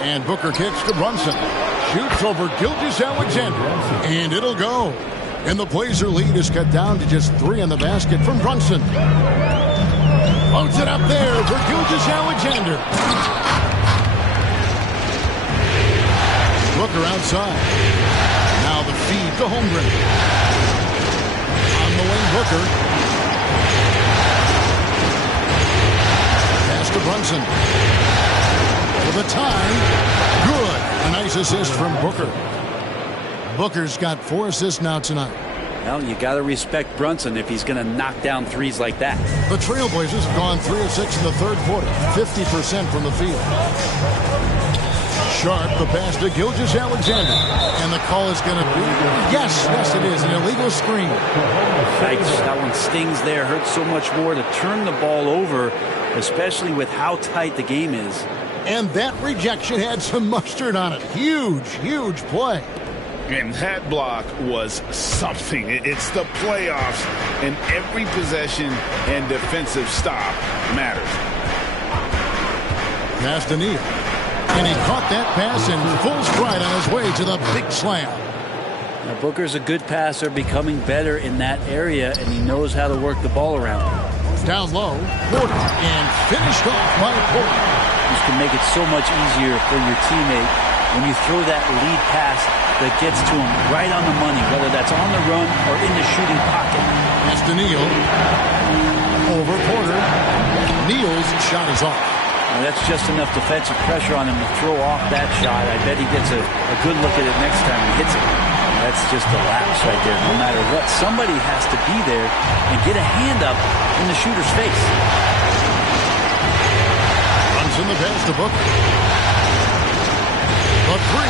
And Booker kicks to Brunson. Shoots over Gilgeous-Alexander. And it'll go. And the Blazer lead is cut down to just 3 in the basket from Brunson. Floats it up there for Gilgeous-Alexander. Booker outside. Now the feed to Holmgren. On the wing, Booker. To Brunson. For the time. Good. A nice assist from Booker. Booker's got 4 assists now tonight. Well, you got to respect Brunson if he's going to knock down threes like that. The Trailblazers have gone 3 of 6 in the third quarter. 50% from the field. Sharp, the pass to Gilgeous-Alexander. And the call is going to be, yes, it is, an illegal screen. Yikes, that one stings there. Hurts so much more to turn the ball over, especially with how tight the game is. And that rejection had some mustard on it. Huge, huge play. And that block was something. It's the playoffs, and every possession and defensive stop matters. Pass to Neal. And he caught that pass in full stride on his way to the big slam. Now Booker's a good passer, becoming better in that area, and he knows how to work the ball around. Down low, Porter, and finished off by Porter. This can make it so much easier for your teammate when you throw that lead pass that gets to him right on the money, whether that's on the run or in the shooting pocket. Pass to Neal. Over Porter. Neal's shot is off. Now that's just enough defensive pressure on him to throw off that shot. I bet he gets a good look at it next time he hits it. That's just a lapse right there. No matter what, somebody has to be there and get a hand up in the shooter's face. Runs in the pass to Booker. The 3.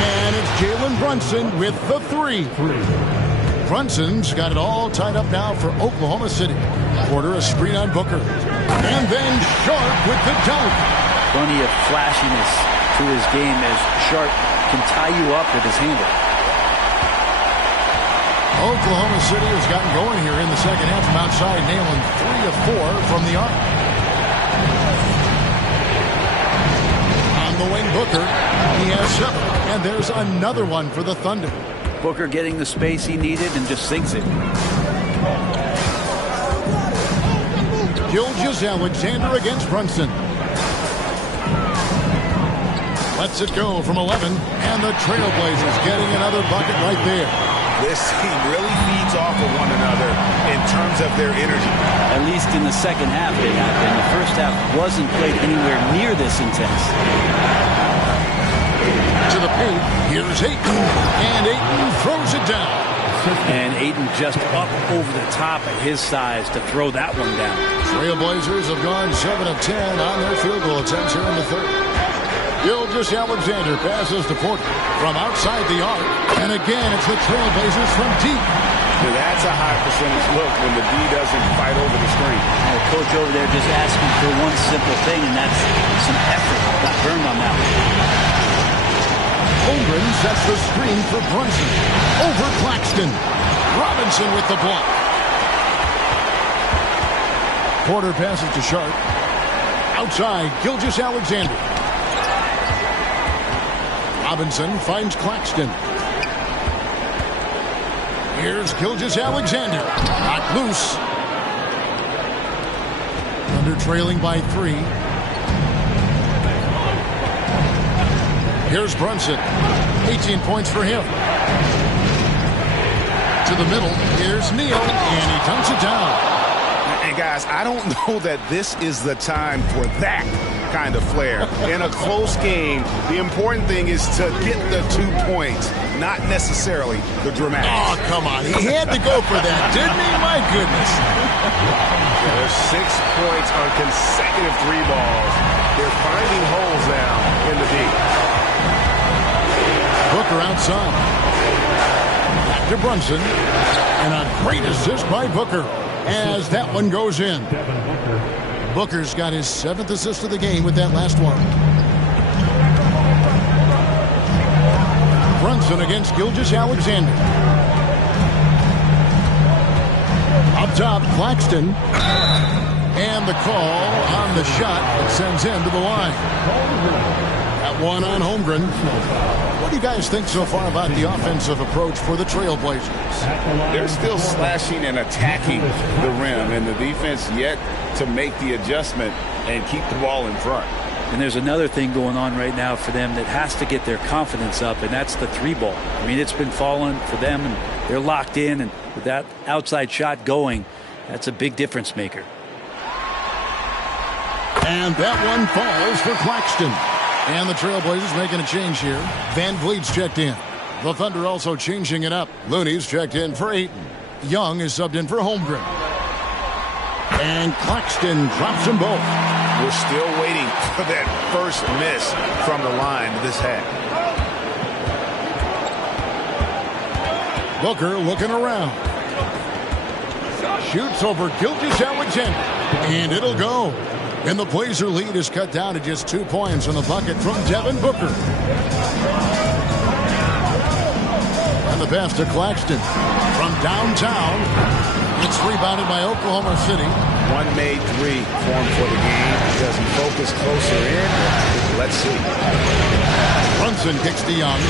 And it's Jalen Brunson with the 3. Brunson's got it all tied up now for Oklahoma City. Porter a screen on Booker. And then Sharp with the dunk. Plenty of flashiness to his game as Sharp can tie you up with his handle. Oklahoma City has gotten going here in the second half from outside, nailing 3 of 4 from the arc. On the wing, Booker. He has 7. And there's another one for the Thunder. Booker getting the space he needed and just sinks it. Gilgeous-Alexander against Brunson. Lets it go from 11. And the Trailblazers getting another bucket right there. This team really feeds off of one another in terms of their energy. At least in the second half they have been. The first half wasn't played anywhere near this intense. To the paint, here's Ayton. And Ayton throws it down. And Ayton just up over the top at his size to throw that one down. Trailblazers have gone 7 of 10 on their field goal attempts here in the third. Gilgeous-Alexander passes to Porter from outside the arc. And again, it's the Trailblazers from deep. Now that's a high percentage look when the D doesn't fight over the screen. The coach over there just asking for one simple thing, and that's some effort. Got burned on that one. Holmgren sets the screen for Brunson. Over Claxton. Robinson with the block. Porter passes to Sharp. Outside, Gilgeous-Alexander. Robinson finds Claxton. Here's Gilgeous-Alexander. Knocked loose. Under trailing by 3. Here's Brunson. 18 points for him. To the middle. Here's Neal, and he dunks it down. And guys, I don't know that this is the time for that kind of flair. In a close game, the important thing is to get the 2 points, not necessarily the dramatics. Oh, come on. He had to go for that, didn't he? My goodness. There's 6 points on consecutive 3 balls. They're finding holes now in the deep. Booker outside. Back to Brunson. And a great assist by Booker as that one goes in. Booker's got his 7th assist of the game with that last one. Brunson against Gilgeous-Alexander. Up top, Claxton. And the call on the shot that sends him to the line. That one on Holmgren. What do you guys think so far about the offensive approach for the Trailblazers? They're still slashing and attacking the rim, and the defense yet to make the adjustment and keep the ball in front. And there's another thing going on right now for them that has to get their confidence up, and that's the 3 ball. I mean, it's been falling for them, and they're locked in, and with that outside shot going, that's a big difference maker. And that one falls for Claxton. And the Trailblazers making a change here. Van Vliet's checked in. The Thunder also changing it up. Looney's checked in for Ayton. Young is subbed in for Holmgren. And Claxton drops them both. We're still waiting for that first miss from the line of this half. Booker looking around. Shoots over Gilgeous-Alexander. And it'll go. And the Blazer lead is cut down to just 2 points on the bucket from Devin Booker. And the pass to Claxton from downtown. It's rebounded by Oklahoma City. One made 3 formed for the game. Does he focus closer in? Let's see. Brunson kicks to Young.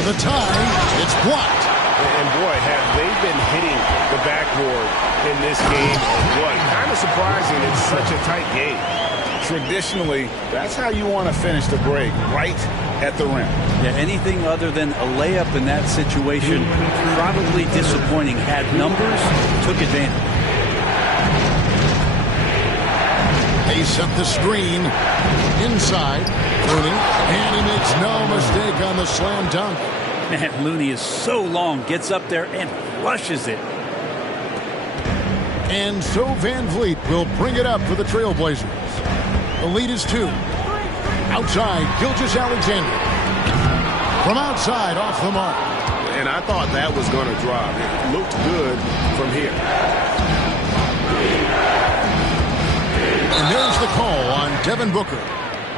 With a tie, it's blocked. And boy, have they been hitting the backboard in this game or what? Kind of surprising. It's such a tight game. Traditionally, that's how you want to finish the break, right at the rim. Yeah, anything other than a layup in that situation, probably disappointing. Had numbers, took advantage. They set the screen inside. Looney, and he makes no mistake on the slam dunk. Man, Looney is so long, gets up there and flushes it. And so Van Vliet will bring it up for the Trailblazers. The lead is 2. Outside, Gilgeous-Alexander. From outside, off the mark. And I thought that was going to drop. It looked good from here. And there's the call on Devin Booker.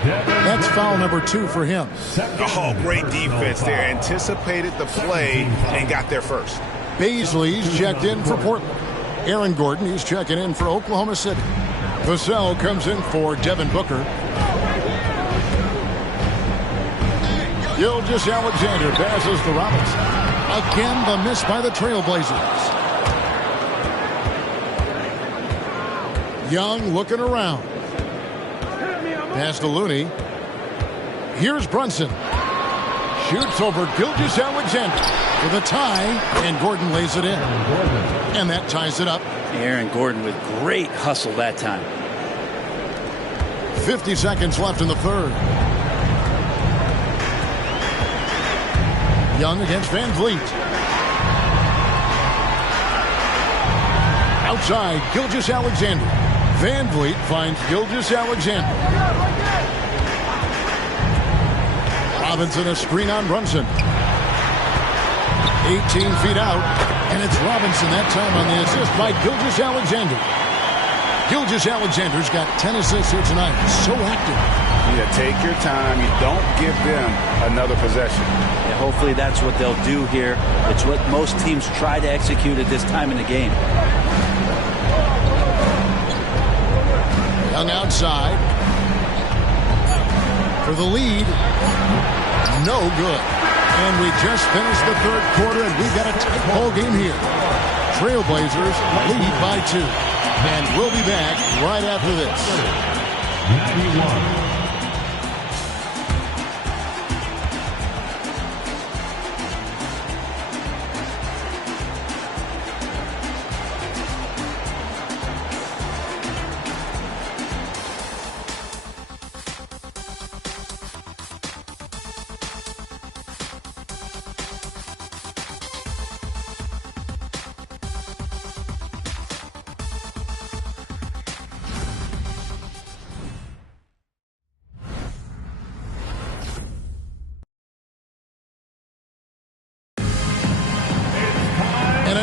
That's foul number 2 for him. Oh, great defense there. Anticipated the play and got there first. Baisley's checked in for Portland. Aaron Gordon, he's checking in for Oklahoma City. Vassell comes in for Devin Booker. Gilgeous-Alexander passes to Robinson. Again, the miss by the Trailblazers. Young looking around. Pass to Looney. Here's Brunson. Shoots over Gilgeous-Alexander for the tie, and Gordon lays it in. And that ties it up. Aaron Gordon with great hustle that time. 50 seconds left in the third. Young against Van Vliet. Outside, Gilgeous-Alexander. Van Vliet finds Gilgeous-Alexander. Robinson, a screen on Brunson. 18 feet out, and it's Robinson that time on the assist by Gilgeous-Alexander. Gilgeous-Alexander's got 10 assists here tonight. So active. Yeah, take your time. You don't give them another possession. Yeah, hopefully that's what they'll do here. It's what most teams try to execute at this time in the game. Young outside. For the lead. No good. And we just finished the third quarter, and we've got a tight ball game here. Trailblazers lead by 2. And we'll be back right after this.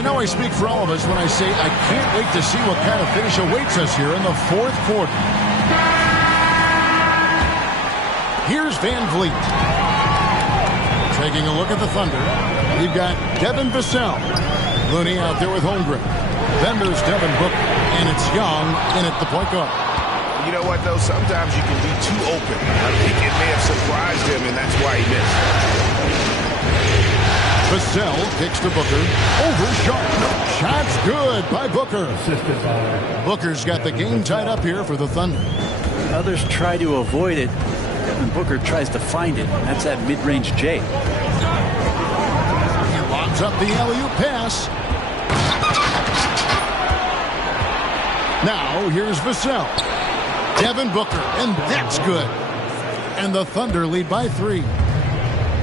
know I speak for all of us when I say I can't wait to see what kind of finish awaits us here in the fourth quarter. Here's Van Vliet. Taking a look at the Thunder. We've got Devin Vassell. Looney out there with Holmgren. Then there's Devin Booker. And it's Young in at the point guard. You know what, though? Sometimes you can be too open. I think it may have surprised him, and that's why he missed. Vassell kicks to Booker. Over Sharp. Shot's good by Booker. Booker's got the game tied up here for the Thunder. Others try to avoid it. Devin Booker tries to find it. That's that mid-range J. He lobs up the alley-oop pass. Now here's Vassell. Devin Booker, and that's good. And the Thunder lead by 3.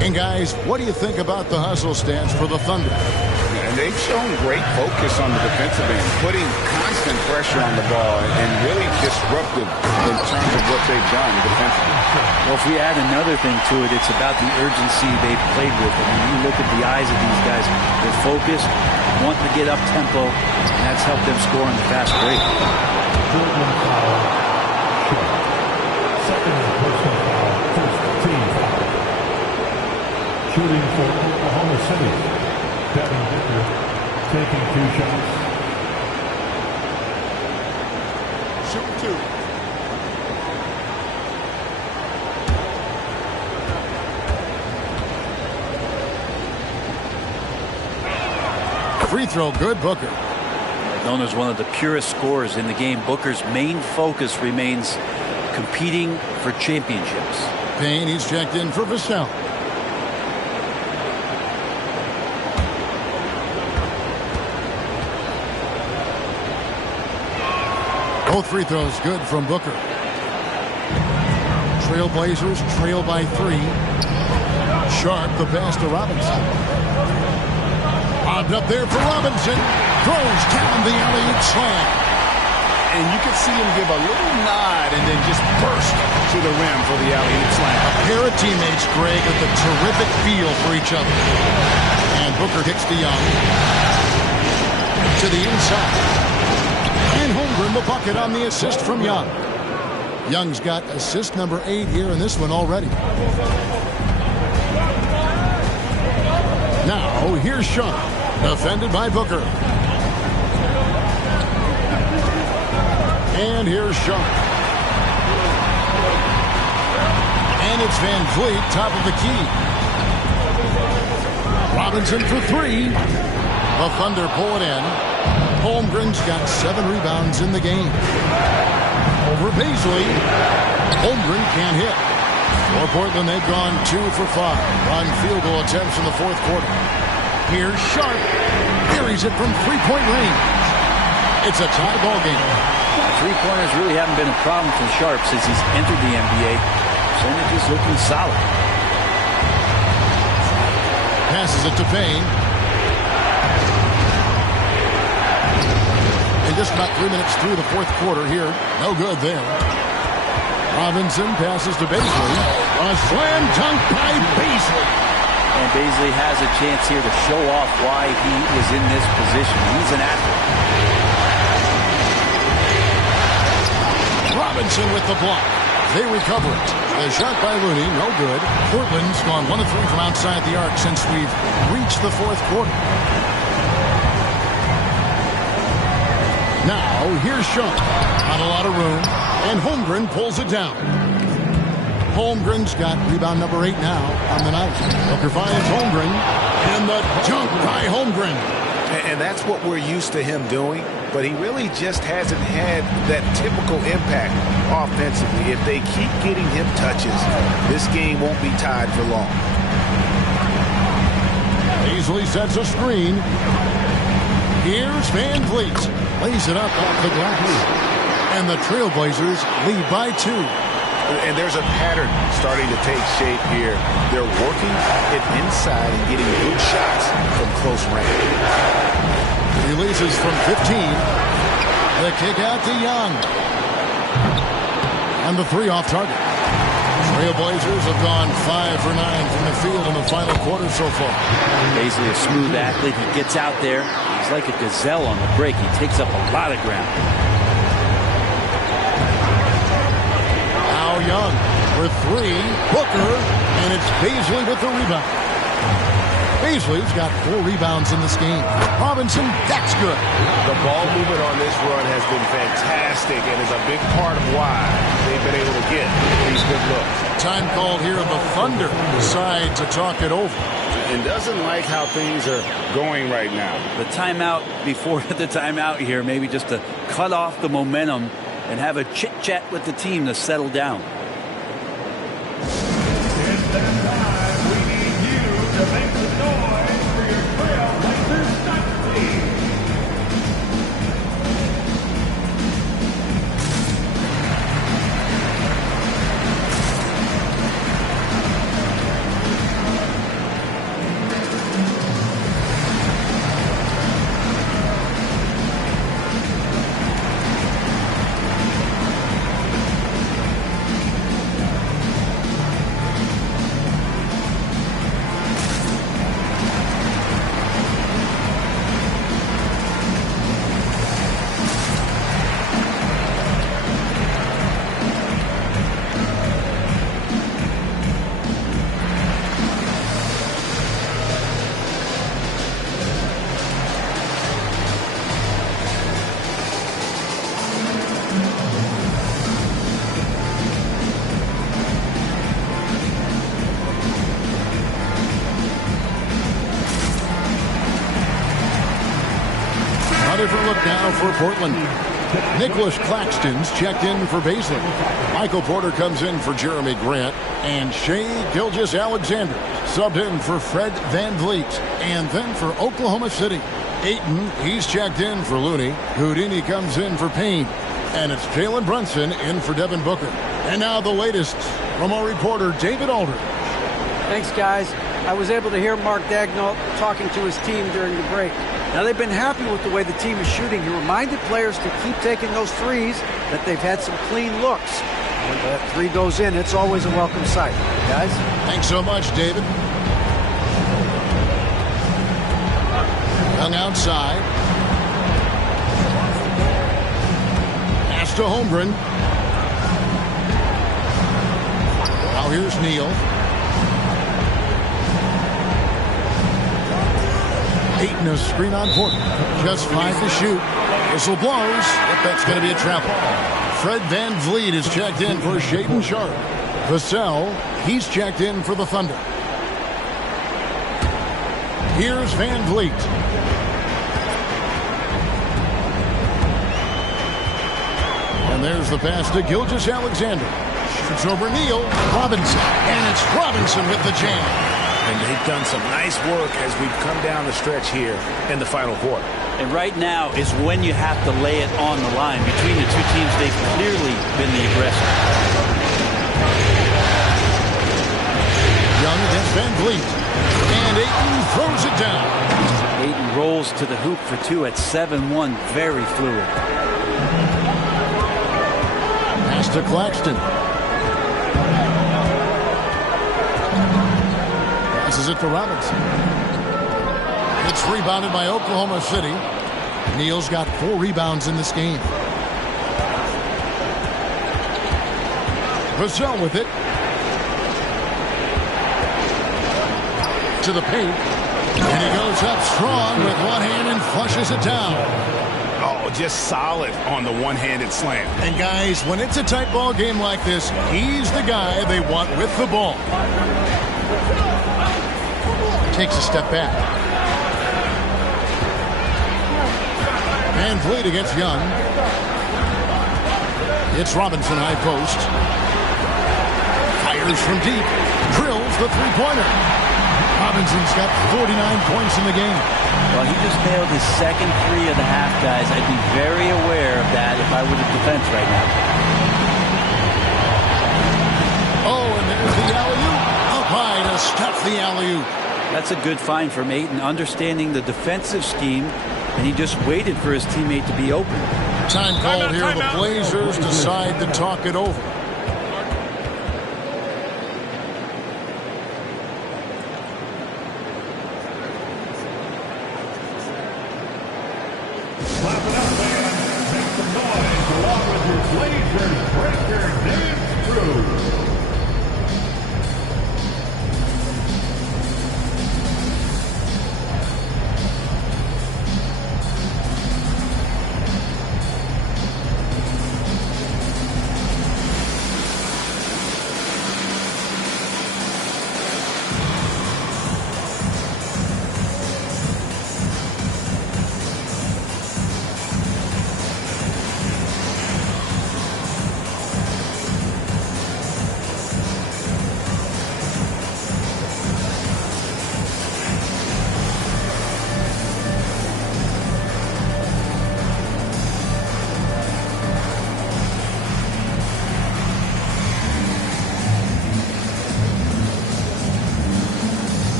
And guys, what do you think about the hustle stance for the Thunder? And they've shown great focus on the defensive end, putting constant pressure on the ball and really disruptive in terms of what they've done defensively. Well, if we add another thing to it, it's about the urgency they've played with. I mean, you look at the eyes of these guys, they're focused, wanting to get up tempo, and that's helped them score on the fast break. Second personal foul, first team foul. Shooting for Oklahoma City, Devin Booker taking 2 shots. Shoot 2. Free throw good, Booker. Known as one of the purest scorers in the game, Booker's main focus remains competing for championships. Payne, he's checked in for Vassell. Both free throws good from Booker. Trailblazers trail by 3. Sharp the pass to Robinson. Bobbed up there for Robinson. Throws down the alley-oop slam. And you could see him give a little nod and then just burst to the rim for the alley-oop slam. A pair of teammates, Greg, with a terrific feel for each other. And Booker kicks to Young. To the inside. And Holmgren the bucket on the assist from Young. Young's got assist number 8 here in this one already. Now here's Sharp, defended by Booker. And here's Sharp. And it's Van Vliet, top of the key. Robinson for 3. The Thunder pull it in. Holmgren's got 7 rebounds in the game. Over Beasley. Holmgren can't hit. For Portland, they've gone 2 for 5 on field goal attempts in the fourth quarter. Here's Sharp. Buries it from 3-point range. It's a tie ball game. Three-pointers really haven't been a problem for Sharp since he's entered the NBA. Percentages looking solid. Passes it to Payne. And just about 3 minutes through the fourth quarter here. No good there. Robinson passes to Beasley. A slam dunk by Beasley. And Beasley has a chance here to show off why he is in this position. He's an athlete. Robinson with the block. They recover it. The shot by Looney, no good. Portland's gone 1 of 3 from outside the arc since we've reached the fourth quarter. Now, here's Sharp. Not a lot of room. And Holmgren pulls it down. Holmgren's got rebound number 8 now on the night. Booker finds Holmgren. And the dunk by Holmgren. And that's what we're used to him doing. But he really just hasn't had that typical impact offensively. If they keep getting him touches, this game won't be tied for long. Beasley sets a screen. Here's Van Vliet. Lays it up off the glass. And the Trailblazers lead by 2. And there's a pattern starting to take shape here. They're working it inside and getting good shots from close range. Releases from 15. The kick out to Young. And the 3 off target. Trailblazers have gone 5 for 9 from the field in the final quarter so far. Paisley, a smooth athlete. He gets out there. He's like a gazelle on the break. He takes up a lot of ground. Now Young for 3. Booker, and it's Paisley with the rebound. Paisley's got 4 rebounds in this game. Robinson, that's good. The ball movement on this run has been fantastic and is a big part of why they've been able to get these good looks. Time called here. The Thunder decide to talk it over. And doesn't like how things are going right now. The timeout before the timeout here, maybe just to cut off the momentum and have a chit-chat with the team to settle down. It's that time. We need you to make the noise for your Trailblazers Dynasty. Different look now for Portland. Nicholas Claxton's checked in for Paisley. Michael Porter comes in for Jeremy Grant. And Shai Gilgeous-Alexander subbed in for Fred VanVleet. And then for Oklahoma City, Ayton, he's checked in for Looney. Houdini comes in for Payne. And it's Jalen Brunson in for Devin Booker. And now the latest from our reporter, David Aldridge. Thanks, guys. I was able to hear Mark Daigneault talking to his team during the break. Now, they've been happy with the way the team is shooting. He reminded players to keep taking those threes, that they've had some clean looks. When that three goes in, it's always a welcome sight. Guys? Thanks so much, David. Young outside. Pass to Holmgren. Now here's Neal. Ayton a screen on Porter. Just 5 to shoot. Whistle blows. If that's going to be a trap ball. Fred VanVleet is checked in for Shaedon Sharpe. Vassell, he's checked in for the Thunder. Here's VanVleet. And there's the pass to Gilgeous-Alexander. Shoots over Neal. Robinson. And it's Robinson with the jam. And they've done some nice work as we've come down the stretch here in the final quarter. And right now is when you have to lay it on the line. Between the two teams, they've clearly been the aggressor. Young against VanVleet. And Ayton throws it down. Ayton rolls to the hoop for 2 at 7-1. Very fluid. Pass to Claxton. Passes it to Robinson. It's rebounded by Oklahoma City. Neal's got 4 rebounds in this game. Vassell with it. To the paint. And he goes up strong with one hand and flushes it down. Oh, just solid on the one-handed slam. And guys, when it's a tight ball game like this, he's the guy they want with the ball. Takes a step back. VanVleet against Young. It's Robinson high post. Fires from deep. Drills the three-pointer. Robinson's got 49 points in the game. Well, he just nailed his second 3 of the half, guys. I'd be very aware of that if I were the defense right now. Oh, and there's the alley-oop. Up high to stuff the alley-oop. That's a good find from Ayton, understanding the defensive scheme, and he just waited for his teammate to be open. Time called here. The Blazers decide to talk it over. Blazers breaker Dave Drew.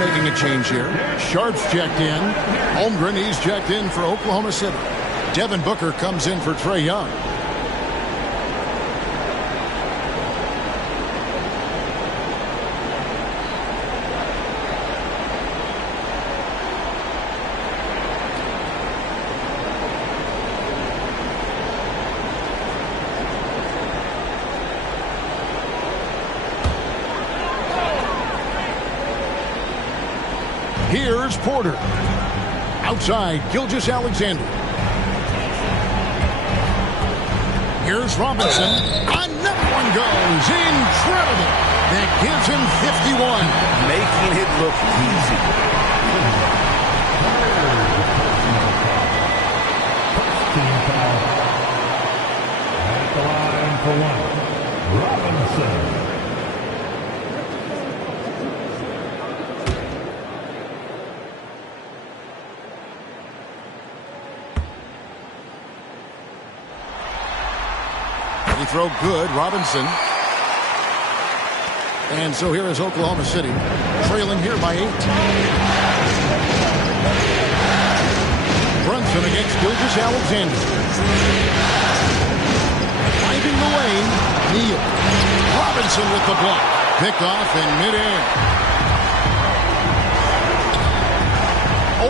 Making a change here. Sharp's checked in. Holmgren, he's checked in for Oklahoma City. Devin Booker comes in for Trae Young. Here's Porter. Outside, Gilgeous-Alexander. Here's Robinson. Another one goes. Incredible. That gives him 51. Making it look easy. Team foul. At the line for one, Robinson. Throw good, Robinson. And so here is Oklahoma City, trailing here by 8. Brunson against Gilgeous-Alexander. Finding the lane, Neal. Robinson with the block. Picked off in midair.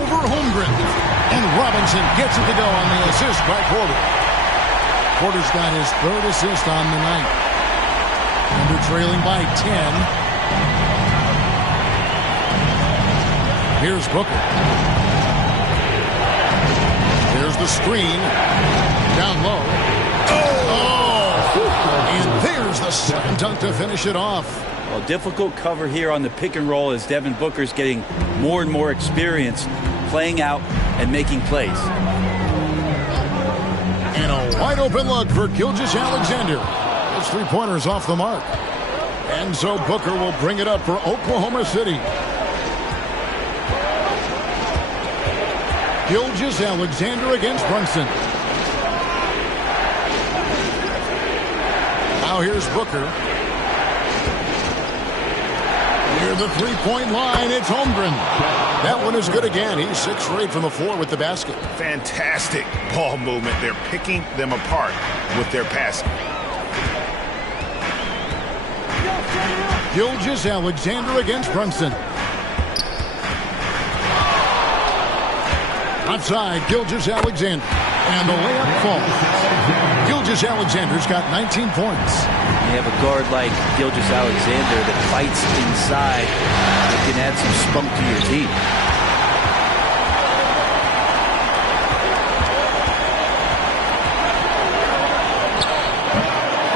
Over Holmgren. And Robinson gets it to go on the assist by Porter. Porter's got his 3rd assist on the night. And they're trailing by 10. Here's Booker. There's the screen. Down low. Oh! And there's the slam dunk to finish it off. Well, difficult cover here on the pick and roll as Devin Booker's getting more and more experience playing out and making plays. And a wide open look for Gilgeous-Alexander. His 3-pointers off the mark. And so Booker will bring it up for Oklahoma City. Gilgeous-Alexander against Brunson. Now here's Booker. Near the 3-point line, it's Holmgren. That one is good again. He's 6 for 8 from the floor with the basket. Fantastic ball movement. They're picking them apart with their passing. Gilgeous-Alexander against Brunson. Outside, Gilgeous-Alexander. And the layup falls. Gilgeous-Alexander's got 19 points. You have a guard like Gilgeous-Alexander that fights inside. It can add some spunk to your team.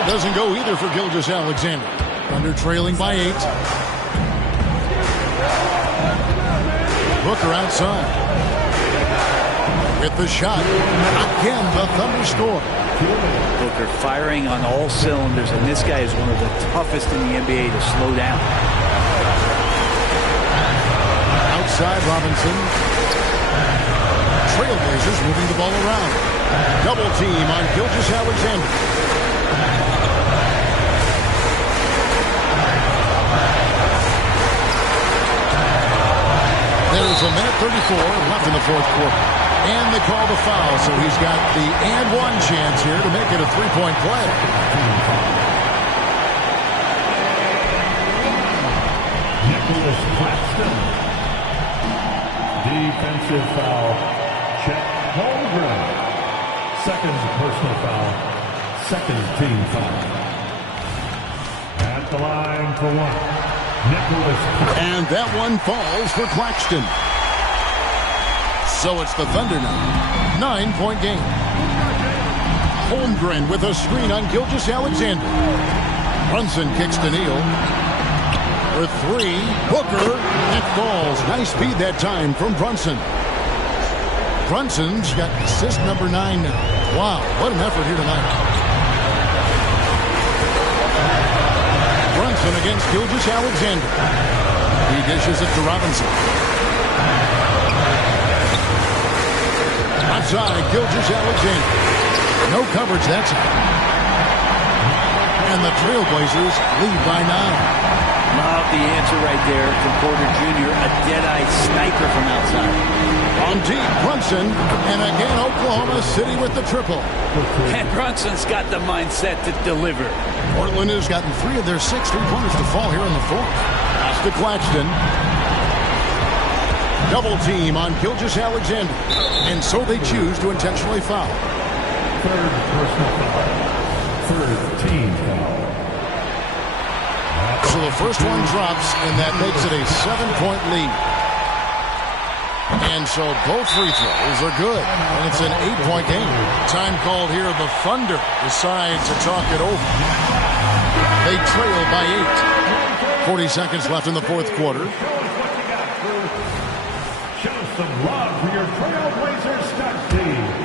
It doesn't go either for Gilgeous-Alexander. Under trailing by 8. Booker outside. With the shot. Again, the Thunder score. Booker firing on all cylinders, and this guy is one of the toughest in the NBA to slow down. Outside Robinson. Trailblazers moving the ball around. Double team on Gilgeous-Alexander. There's a minute 34 left in the 4th quarter. And they call the foul, so he's got the and one chance here to make it a 3-point play. Nicholas Claxton. Defensive foul, Chet Holmgren. Second personal foul, second team foul. At the line for one, Nicholas Claxton. And that one falls for Claxton. So it's the Thunder now. 9-point game. Holmgren with a screen on Gilgeous-Alexander. Brunson kicks to Neal. For three, Booker. It falls. Nice speed that time from Brunson. Brunson's got assist number 9 now. Wow, what an effort here tonight. Brunson against Gilgeous-Alexander. He dishes it to Robinson. Outside, Gilgeous-Alexander. No coverage that time. And the Trailblazers lead by 9. Love the answer right there from Porter Jr., a dead-eye sniper from outside. On deep, Brunson, and again Oklahoma City with the triple. And Brunson's got the mindset to deliver. Portland has gotten 3 of their 6 3-pointers to fall here in the fourth. Pass to Claxton. Double team on Gilgeous-Alexander. And so they choose to intentionally foul. Third personal foul. Third team foul. So the first one drops, and that makes it a 7-point lead. And so both free throws are good, and it's an 8-point game. Time called here. The Thunder decide to talk it over. They trail by 8. 40 seconds left in the fourth quarter. Show some love for your Trailblazers stat team.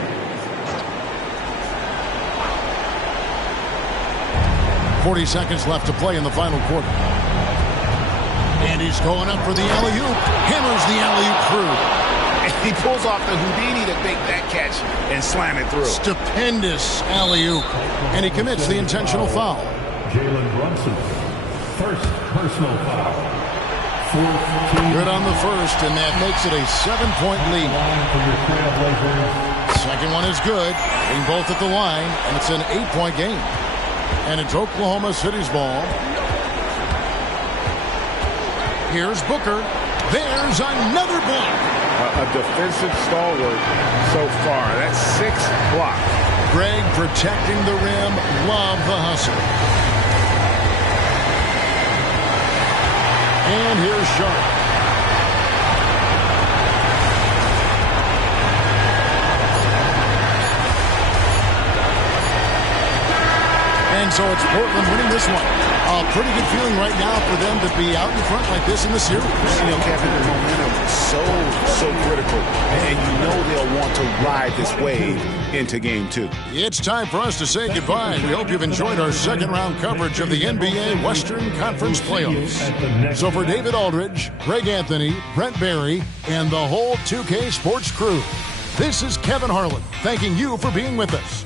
.40 seconds left to play in the final quarter. And he's going up for the alley-oop. Hammers the alley-oop through. And he pulls off the Houdini to make that catch and slam it through. Stupendous alley-oop. And he commits the intentional foul. Jalen Brunson, first personal foul. Good on the first, and that makes it a 7-point lead. Second one is good. Getting both at the line, and it's an 8-point game. And it's Oklahoma City's ball. Here's Booker. There's another block. A defensive stalwart so far. That's 6 blocks. Greg protecting the rim. Love the hustle. And here's Sharp. And so it's Portland winning this one. A pretty good feeling right now for them to be out in front like this in the series. You know, Kevin, the momentum is so critical. And you know they'll want to ride this wave into Game 2. It's time for us to say goodbye. We hope you've enjoyed our second-round coverage of the NBA Western Conference Playoffs. So for David Aldridge, Greg Anthony, Brent Barry, and the whole 2K Sports crew, this is Kevin Harlan thanking you for being with us.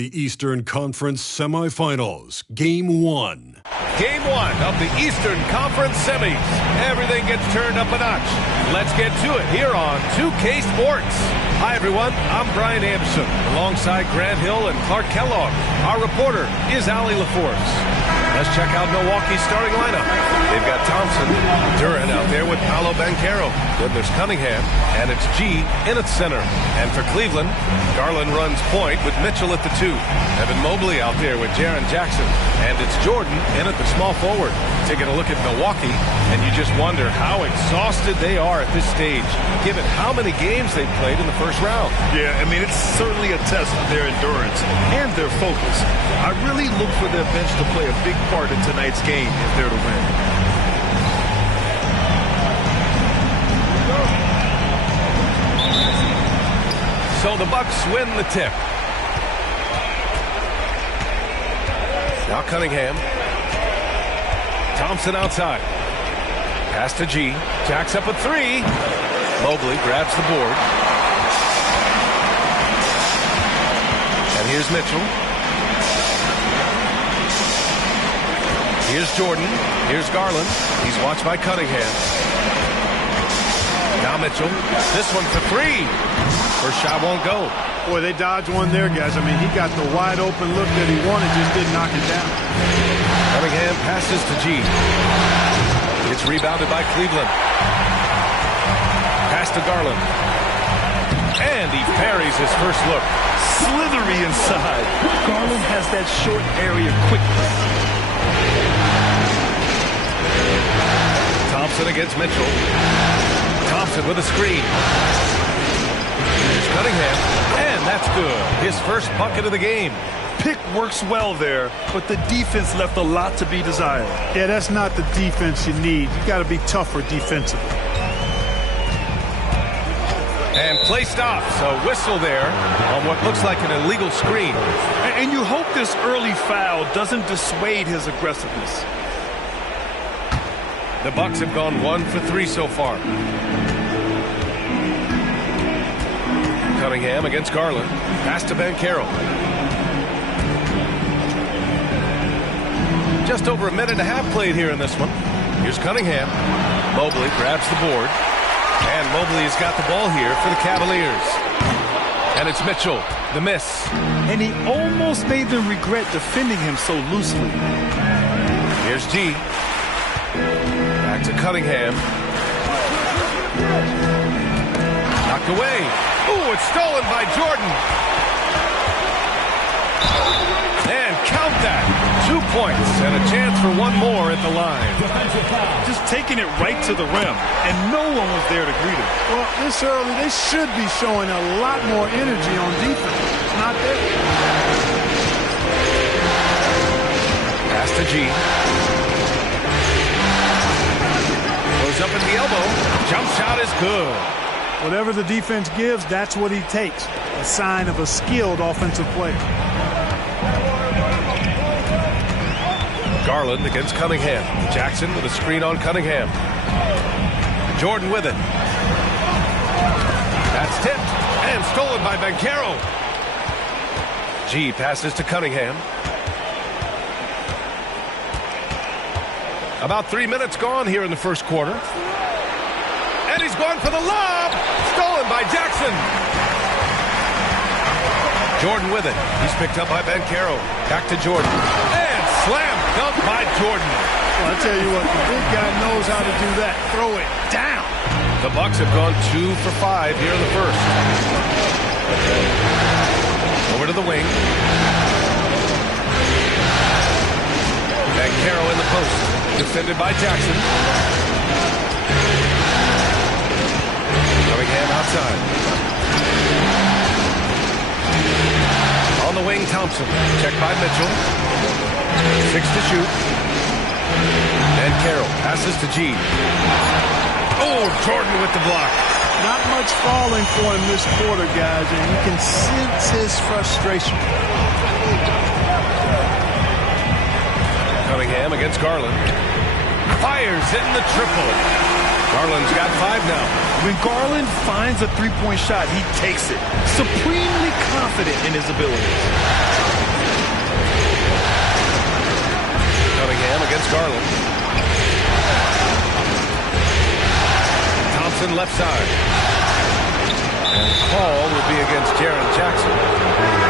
the Eastern Conference Semifinals, Game 1. Game 1 of the Eastern Conference Semis. Everything gets turned up a notch. Let's get to it here on 2K Sports. Hi, everyone. I'm Brian Anderson, alongside Grant Hill and Clark Kellogg. Our reporter is Allie LaForce. Let's check out Milwaukee's starting lineup. They've got Thompson, Duran out there with Paolo Banchero. Then there's Cunningham, and it's G in at center. And for Cleveland, Garland runs point with Mitchell at the 2. Evan Mobley out there with Jaren Jackson. And it's Jordan in at the small forward. Taking a look at Milwaukee, and you just wonder how exhausted they are at this stage, given how many games they've played in the first round. Yeah, I mean, it's certainly a test of their endurance and their focus. I really look for their bench to play a big part in tonight's game if they're to win. So the Bucks win the tip. Now Cunningham. Thompson outside. Pass to G. Jacks up a 3. Mobley grabs the board. And here's Mitchell. Here's Jordan. Here's Garland. He's watched by Cunningham. Now Mitchell. This one for 3. First shot won't go. Boy, they dodged one there, guys. I mean, he got the wide open look that he wanted, just didn't knock it down. Cunningham passes to G. It's rebounded by Cleveland. Pass to Garland. And he parries his first look. Slithery inside. Garland has that short area quickness. Thompson against Mitchell. Thompson with a screen. Here's Cunningham. And that's good. His first bucket of the game. Pick works well there, but the defense left a lot to be desired. Yeah, that's not the defense you need. You got to be tougher defensively. And play stops. A whistle there on what looks like an illegal screen. And you hope this early foul doesn't dissuade his aggressiveness. The Bucks have gone 1 for 3 so far. Cunningham against Garland. Pass to Banchero. Just over a minute and a half played here in this one. Here's Cunningham. Mobley grabs the board. And Mobley has got the ball here for the Cavaliers. And it's Mitchell, the miss. And he almost made them regret defending him so loosely. Here's G. Back to Cunningham. Knocked away. Ooh, it's stolen by Jordan. And count that. 2 points and a chance for one more at the line. Just taking it right to the rim, and no one was there to greet him. Well, this early, they should be showing a lot more energy on defense. It's not there. Pass to G. Goes up at the elbow. Jump shot is good. Whatever the defense gives, that's what he takes. A sign of a skilled offensive player. Garland against Cunningham. Jackson with a screen on Cunningham. Jordan with it. That's tipped and stolen by Banchero. G passes to Cunningham. About 3 minutes gone here in the first quarter. And he's going for the lob. Stolen by Jackson. Jordan with it. He's picked up by Banchero. Back to Jordan. And slam dunk by Jordan. Well, I tell you what, the big guy knows how to do that. Throw it down. The Bucks have gone 2 for 5 here in the first. Over to the wing. Banchero in the post. Defended by Jackson. Cunningham outside. On the wing, Thompson. Checked by Mitchell. 6 to shoot. And Carroll passes to G. Oh, Jordan with the block. Not much falling for him this quarter, guys, and you can sense his frustration. Cunningham against Garland. Fires in the triple. Garland's got 5 now. When Garland finds a three-point shot, he takes it. Supremely confident in his abilities. Cunningham against Garland. Thompson left side. And call will be against Jaren Jackson.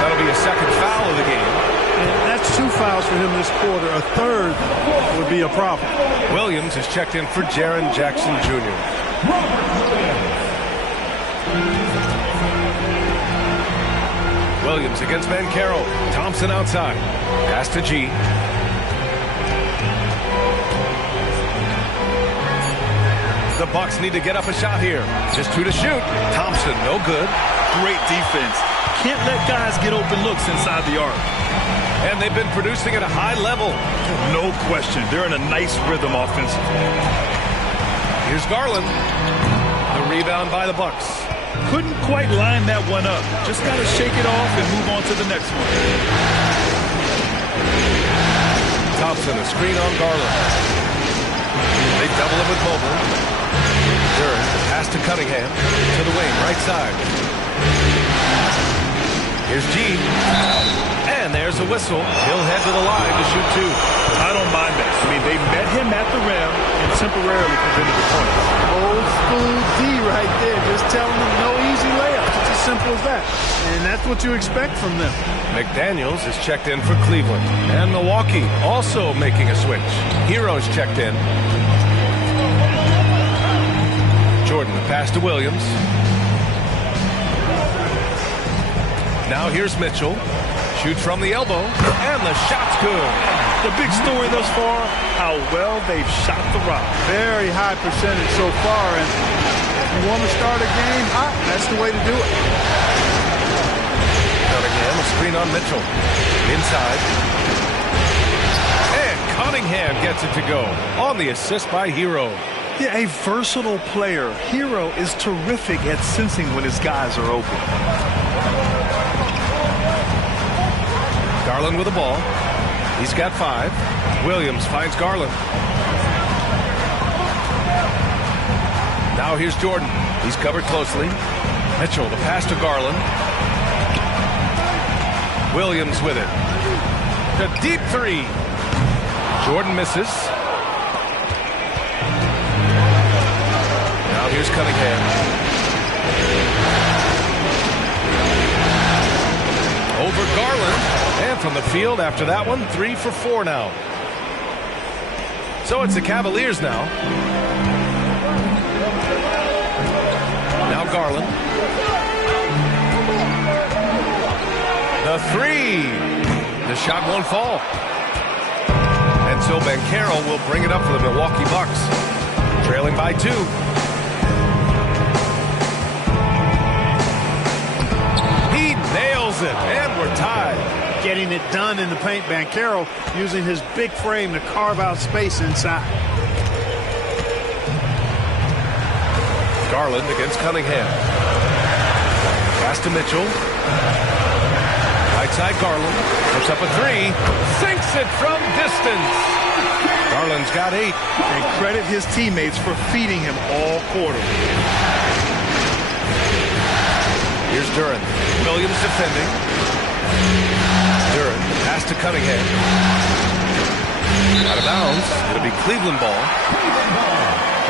That'll be a second foul of the game. And that's 2 fouls for him this quarter. A third would be a problem. Williams is checked in for Jaren Jackson Jr. Williams against Banchero. Thompson outside. Pass to G. The Bucks need to get up a shot here. Just 2 to shoot. Thompson, no good. Great defense. Can't let guys get open looks inside the arc. And they've been producing at a high level. No question. They're in a nice rhythm offensively. Here's Garland. The rebound by the Bucks. Couldn't quite line that one up. Just got to shake it off and move on to the next one. Thompson, a screen on Garland. They double him with Mobley. Duran, pass to Cunningham. To the wing, right side. Here's G. And there's a whistle. He'll head to the line to shoot 2. I don't mind that. I mean, they met him at the rim and temporarily prevented the point. Old school D right there. Just telling them no easy layups. It's as simple as that. And that's what you expect from them. McDaniels is checked in for Cleveland. And Milwaukee also making a switch. Hero's checked in. Jordan, the pass to Williams. Now here's Mitchell. Shoots from the elbow. And the shot's good. The big story thus far, how well they've shot the rock. Very high percentage so far. And if you want to start a game hot, that's the way to do it. Cunningham, a screen on Mitchell. Inside. And Cunningham gets it to go on the assist by Hero. Yeah, a versatile player. Hero is terrific at sensing when his guys are open. Garland with the ball. He's got 5. Williams finds Garland. Now here's Jordan. He's covered closely. Mitchell, the pass to Garland. Williams with it. The deep 3. Jordan misses. Now here's Cunningham. Over Garland. And from the field after that one, 3 for 4 now. So it's the Cavaliers now. Now Garland. The 3. The shot won't fall. And so Banchero will bring it up for the Milwaukee Bucks. Trailing by 2. He nails it, and we're tied. Getting it done in the paint. Banchero using his big frame to carve out space inside. Garland against Cunningham. Pass to Mitchell. Right side Garland. Puts up a 3. Sinks it from distance. Garland's got 8. And credit his teammates for feeding him all quarter. Here's Duran. Williams defending. Duran, pass to Cunningham. Out of bounds. It'll be Cleveland ball.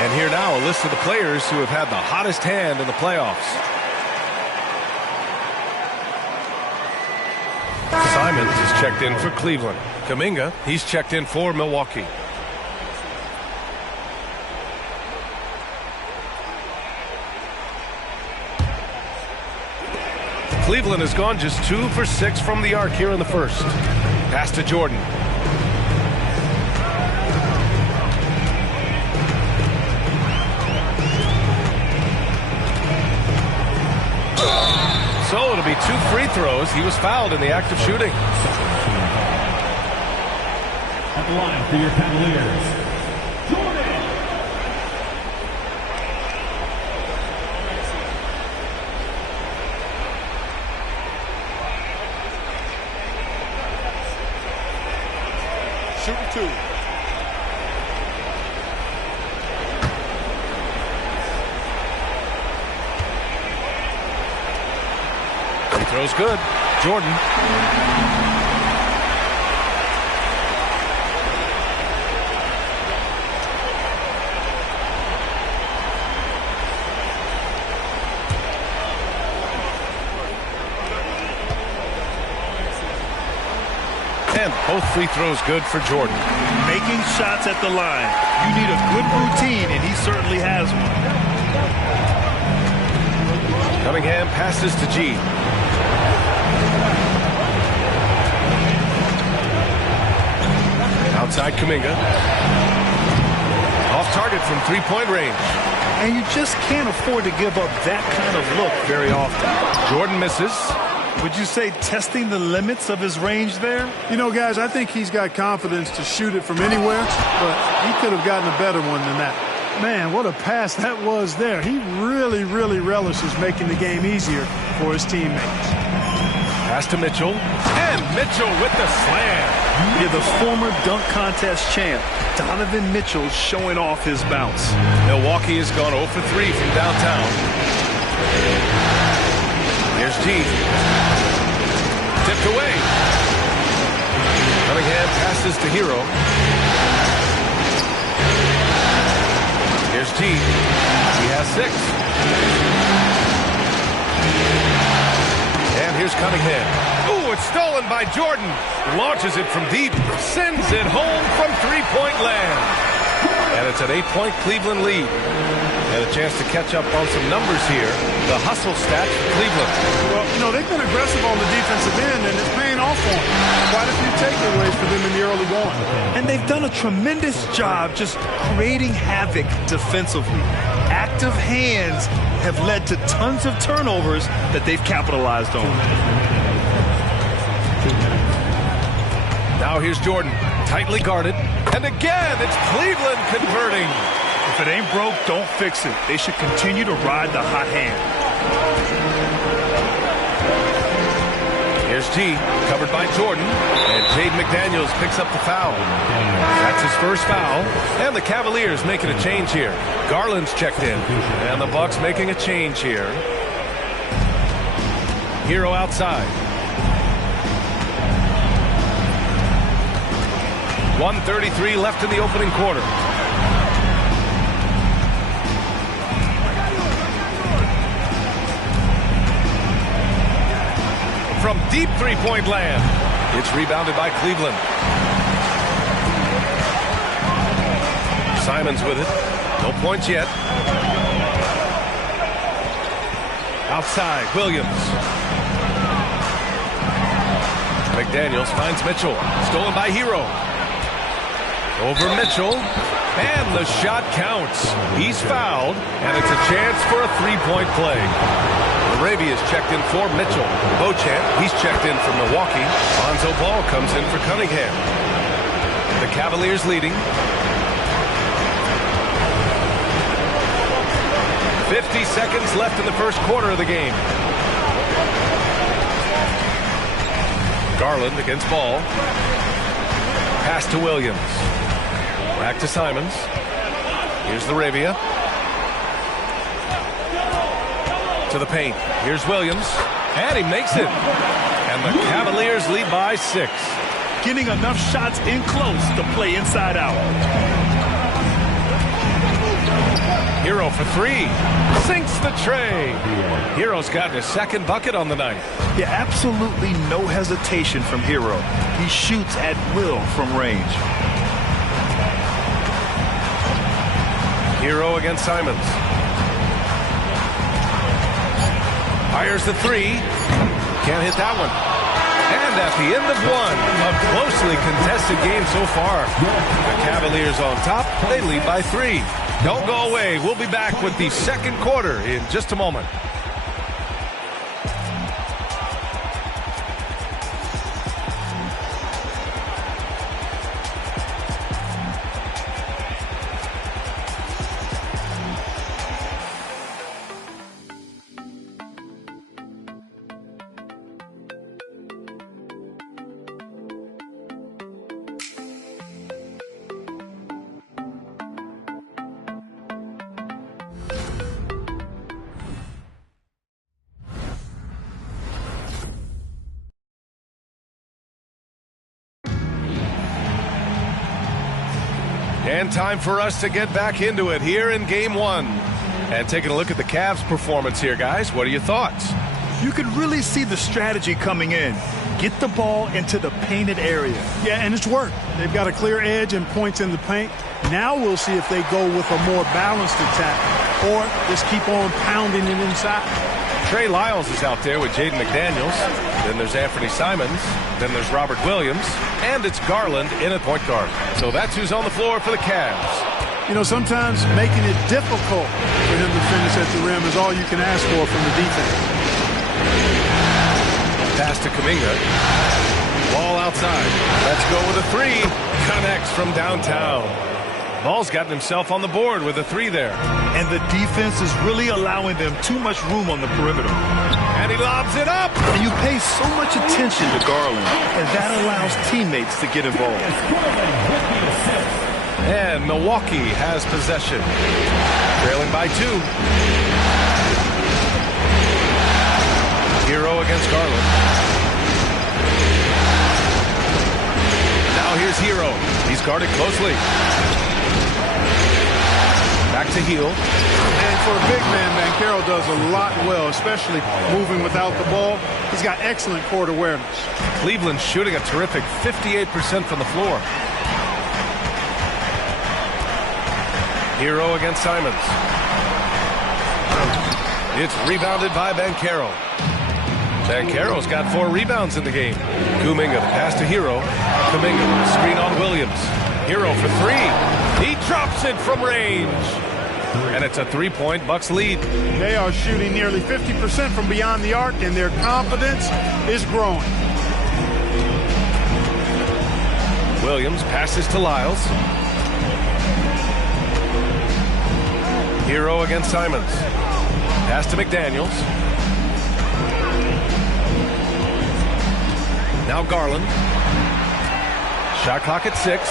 And here now a list of the players who have had the hottest hand in the playoffs. Simons is checked in for Cleveland. Kuminga, he's checked in for Milwaukee. Cleveland has gone just 2 for 6 from the arc here in the first. Pass to Jordan. So it'll be 2 free throws. He was fouled in the act of shooting. At the line for your Cavaliers. Shooting 2. throw's good. Jordan. And both free throws good for Jordan. Making shots at the line. You need a good routine, and he certainly has one. Cunningham passes to G. Outside Kuminga. Off target from three-point range. And you just can't afford to give up that kind of look very often. Jordan misses. Would you say testing the limits of his range there? You know, guys, I think he's got confidence to shoot it from anywhere, but he could have gotten a better one than that. Man, what a pass that was there. He really, really relishes making the game easier for his teammates. Pass to Mitchell. And Mitchell with the slam. Yeah, the former dunk contest champ, Donovan Mitchell, showing off his bounce. Milwaukee has gone 0 for 3 from downtown. Here's G. Tipped away. Cunningham passes to Hero. Here's G. He has 6. And here's Cunningham. Ooh, it's stolen by Jordan. Launches it from deep. Sends it home from three-point land. And it's an 8-point Cleveland lead. And a chance to catch up on some numbers here. The hustle stats for Cleveland. Well, you know, they've been aggressive on the defensive end, and it's paying off for them. Quite a few takeaways for them in the early going. And they've done a tremendous job just creating havoc defensively. Active hands have led to tons of turnovers that they've capitalized on. Now here's Jordan, tightly guarded. And again, it's Cleveland converting. If it ain't broke, don't fix it. They should continue to ride the hot hand. Here's G, covered by Jordan. And Jaden McDaniels picks up the foul. That's his first foul. And the Cavaliers making a change here. Garland's checked in. And the Bucks making a change here. Hero outside. 1:33 left in the opening quarter. From deep three-point land. It's rebounded by Cleveland. Simons with it. No points yet. Outside, Williams. McDaniels finds Mitchell. Stolen by Hero. Over Mitchell. And the shot counts. He's fouled, and it's a chance for a three-point play. Arabia's checked in for Mitchell. Beauchamp, he's checked in for Milwaukee. Lonzo Ball comes in for Cunningham. The Cavaliers leading. 50 seconds left in the first quarter of the game. Garland against Ball. Pass to Williams. Back to Simons. Here's Arabia. To the paint. Here's Williams. And he makes it. And the Cavaliers lead by 6. Getting enough shots in close to play inside out. Hero for 3. Sinks the tray. Hero's gotten his second bucket on the night. Yeah, absolutely no hesitation from Hero. He shoots at will from range. Hero against Simons. Fires the 3. Can't hit that one. And at the end of one, a closely contested game so far. The Cavaliers on top. They lead by 3. Don't go away. We'll be back with the second quarter in just a moment. And time for us to get back into it here in game one. And taking a look at the Cavs' performance here, guys. What are your thoughts? You could really see the strategy coming in. Get the ball into the painted area. Yeah, and it's worked. They've got a clear edge and points in the paint. Now we'll see if they go with a more balanced attack or just keep on pounding it inside. Trey Lyles is out there with Jaden McDaniels. Then there's Anthony Simons. Then there's Robert Williams. And it's Garland in at point guard. So that's who's on the floor for the Cavs. You know, sometimes making it difficult for him to finish at the rim is all you can ask for from the defense. Pass to Kuminga. Ball outside. Let's go with a three. Connects from downtown. Ball's gotten himself on the board with a three there. And the defense is really allowing them too much room on the perimeter. And he lobs it up. And you pay so much attention to Garland, and that allows teammates to get involved. And Milwaukee has possession. Trailing by 2. Hero against Garland. Now here's Hero. He's guarded closely. Back to Heel. And for a big man, Banchero does a lot well, especially moving without the ball. He's got excellent court awareness. Cleveland shooting a terrific 58% from the floor. Hero against Simons. It's rebounded by Banchero. Banchero's got 4 rebounds in the game. Kuminga, the pass to Hero. Kuminga, screen on Williams. Hero for 3. He drops it from range. And it's a 3-point Bucks lead. They are shooting nearly 50% from beyond the arc, and their confidence is growing. Williams passes to Lyles. Hero against Simons. Pass to McDaniels. Now Garland. Shot clock at 6.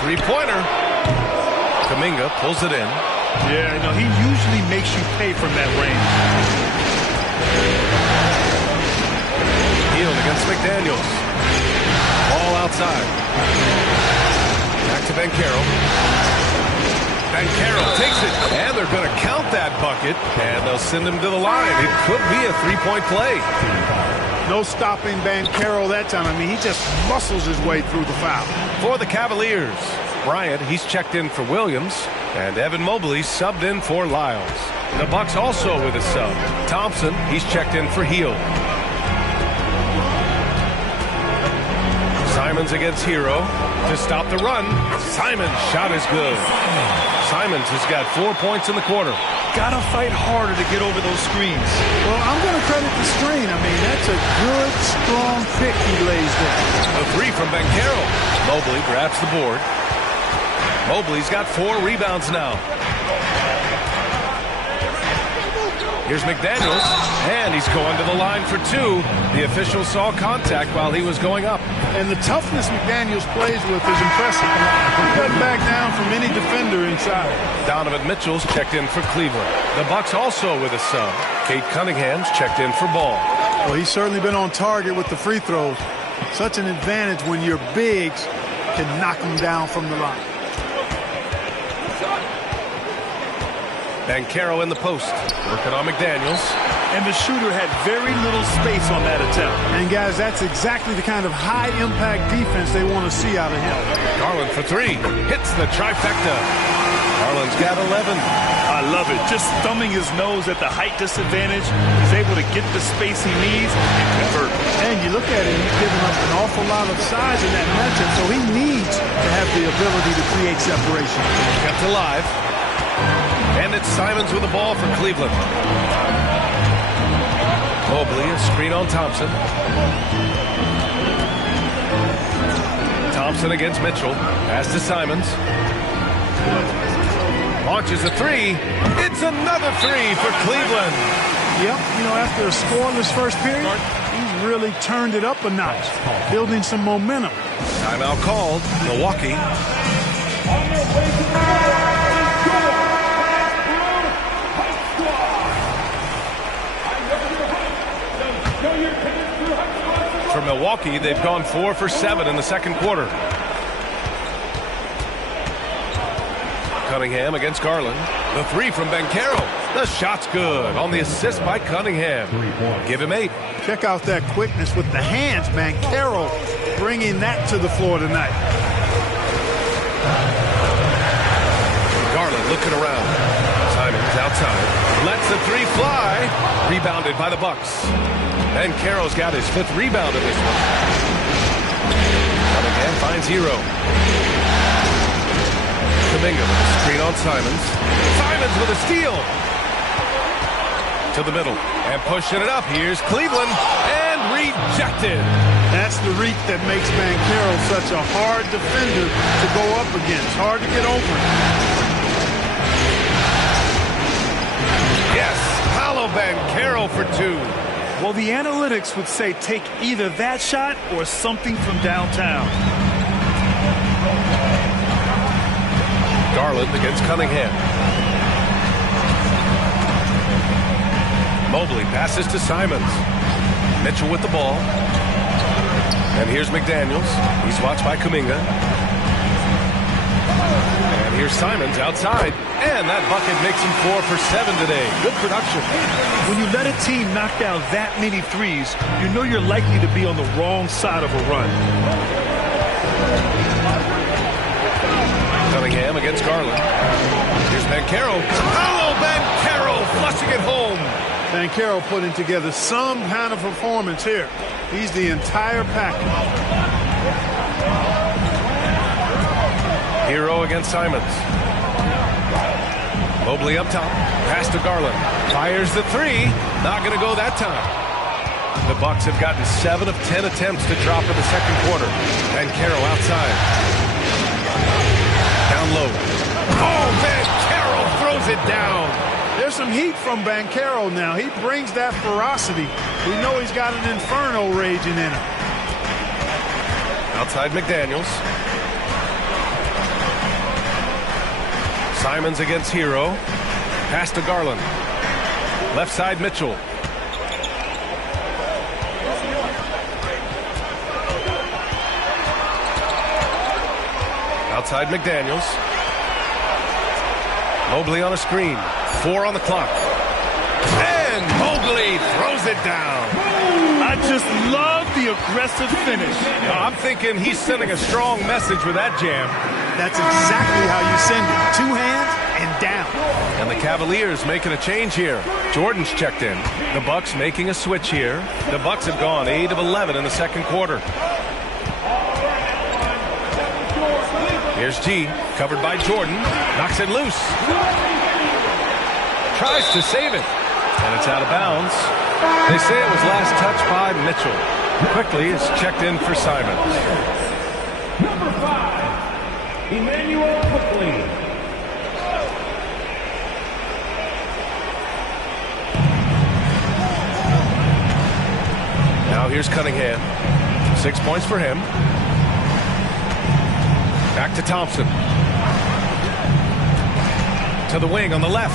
3-pointer. Kuminga pulls it in. Yeah, no, he usually makes you pay from that range. Healed against McDaniels. Ball outside. Back to Banchero. Banchero takes it, and they're going to count that bucket, and they'll send him to the line. It could be a 3-point play. No stopping Banchero that time. I mean, he just muscles his way through the foul. For the Cavaliers, Bryant, he's checked in for Williams, and Evan Mobley subbed in for Lyles. The Bucks also with a sub. Thompson, he's checked in for Heel. Simons against Hero to stop the run. Simons' shot is good. Simons has got 4 points in the quarter. Gotta fight harder to get over those screens. Well, I'm going to credit the screen. I mean, that's a good, strong pick he lays there. A 3 from Banchero. Mobley grabs the board. Mobley's got 4 rebounds now. Here's McDaniels, and he's going to the line for 2. The official saw contact while he was going up. And the toughness McDaniels plays with is impressive. He doesn't back down from any defender inside. Donovan Mitchell's checked in for Cleveland. The Bucks also with a sub. Kate Cunningham's checked in for Ball. Well, he's certainly been on target with the free throws. Such an advantage when your bigs can knock them down from the line. Banchero in the post, working on McDaniels. And the shooter had very little space on that attempt. And guys, that's exactly the kind of high-impact defense they want to see out of him. Garland for 3, hits the trifecta. Garland's got 11. I love it. Just thumbing his nose at the height disadvantage. He's able to get the space he needs and convert. And you look at him, he's giving up an awful lot of size in that matchup, so he needs to have the ability to create separation. Kept alive. And it's Simons with the ball for Cleveland. Mobley, a screen on Thompson. Thompson against Mitchell. Pass to Simons. Launches a 3. It's another 3 for Cleveland. Yep, you know, after a scoreless first period, he's really turned it up a notch, building some momentum. Timeout called. Milwaukee. For Milwaukee, they've gone 4 for 7 in the second quarter. Cunningham against Garland. The three from Banchero. The shot's good on the assist by Cunningham. Give him 8. Check out that quickness with the hands, man. Carroll bringing that to the floor tonight. Garland looking around. Simons outside. Lets the three fly. Rebounded by the Bucks. Banchero's got his 5th rebound of this one. Cunningham finds Hero. Kuminga with a screen on Simons. Simons with a steal. To the middle. And pushing it up. Here's Cleveland. And rejected. That's the reach that makes Banchero such a hard defender to go up against. Hard to get over. Yes. Paolo Banchero for 2. Well, the analytics would say take either that shot or something from downtown. Garland against Cunningham. Mobley passes to Simons. Mitchell with the ball. And here's McDaniels. He's watched by Kuminga. And here's Simons outside. And that bucket makes him 4 for 7 today. Good production. When you let a team knock down that many threes, you know you're likely to be on the wrong side of a run. Cunningham against Garland. Here's Banchero. Paolo Banchero flushing it home. Banchero putting together some kind of performance here. He's the entire package. Hero against Simons. Mobley up top. Pass to Garland. Fires the 3. Not going to go that time. The Bucks have gotten 7 of 10 attempts to drop in the second quarter. Banchero outside. Down low. Oh, Banchero throws it down. There's some heat from Banchero now. He brings that ferocity. We know he's got an inferno raging in him. Outside McDaniels. Simons against Hero. Pass to Garland. Left side Mitchell. Outside McDaniels. Mobley on a screen. 4 on the clock. And Mobley throws it down. I just love the aggressive finish. I'm thinking he's sending a strong message with that jam. That's exactly how you send it. 2 hands and down. And the Cavaliers making a change here. Jordan's checked in. The Bucks making a switch here. The Bucks have gone 8 of 11 in the second quarter. Here's G, covered by Jordan. Knocks it loose. Tries to save it. And it's out of bounds. They say it was last touched by Mitchell. Quickly is checked in for Simons. Number 5, Emmanuel Quickly. Now here's Cunningham. 6 points for him. Back to Thompson. To the wing on the left.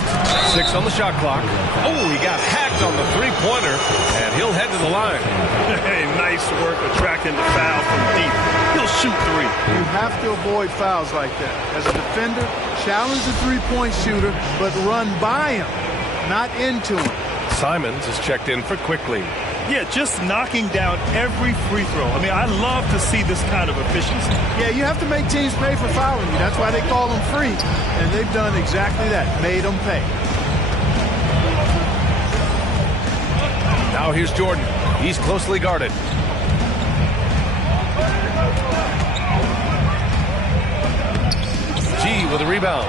6 on the shot clock. Oh, he got hacked on the three-pointer, and he'll head to the line. Hey, nice work attracting the foul from deep. He'll shoot 3. You have to avoid fouls like that. As a defender, challenge the three-point shooter, but run by him, not into him. Simons is checked in for Quickly. Yeah, just knocking down every free throw. I mean, I love to see this kind of efficiency. Yeah, you have to make teams pay for fouling you. That's why they call them free. And they've done exactly that, made them pay. Now here's Jordan. He's closely guarded. G with a rebound.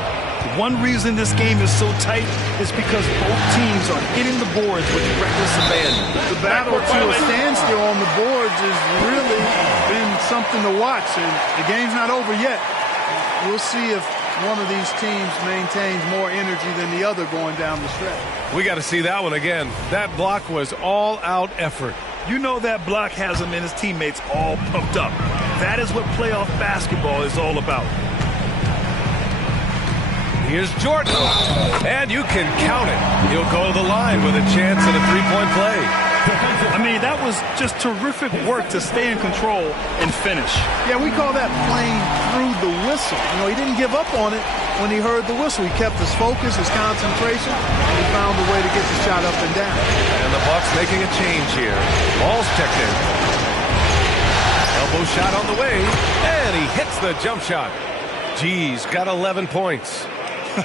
One reason this game is so tight is because both teams are hitting the boards with reckless abandon. The battle to a standstill on the boards has really been something to watch, and the game's not over yet. We'll see if one of these teams maintains more energy than the other going down the stretch. We got to see that one again. That block was all-out effort. You know that block has him and his teammates all pumped up. That is what playoff basketball is all about. Here's Jordan, and you can count it. He'll go to the line with a chance at a three-point play. I mean, that was just terrific work to stay in control and finish. Yeah, we call that playing through the whistle. You know, he didn't give up on it when he heard the whistle. He kept his focus, his concentration, and he found a way to get the shot up and down. And the Bucks making a change here. Ball's checked in. Elbow shot on the way, and he hits the jump shot. G's got 11 points.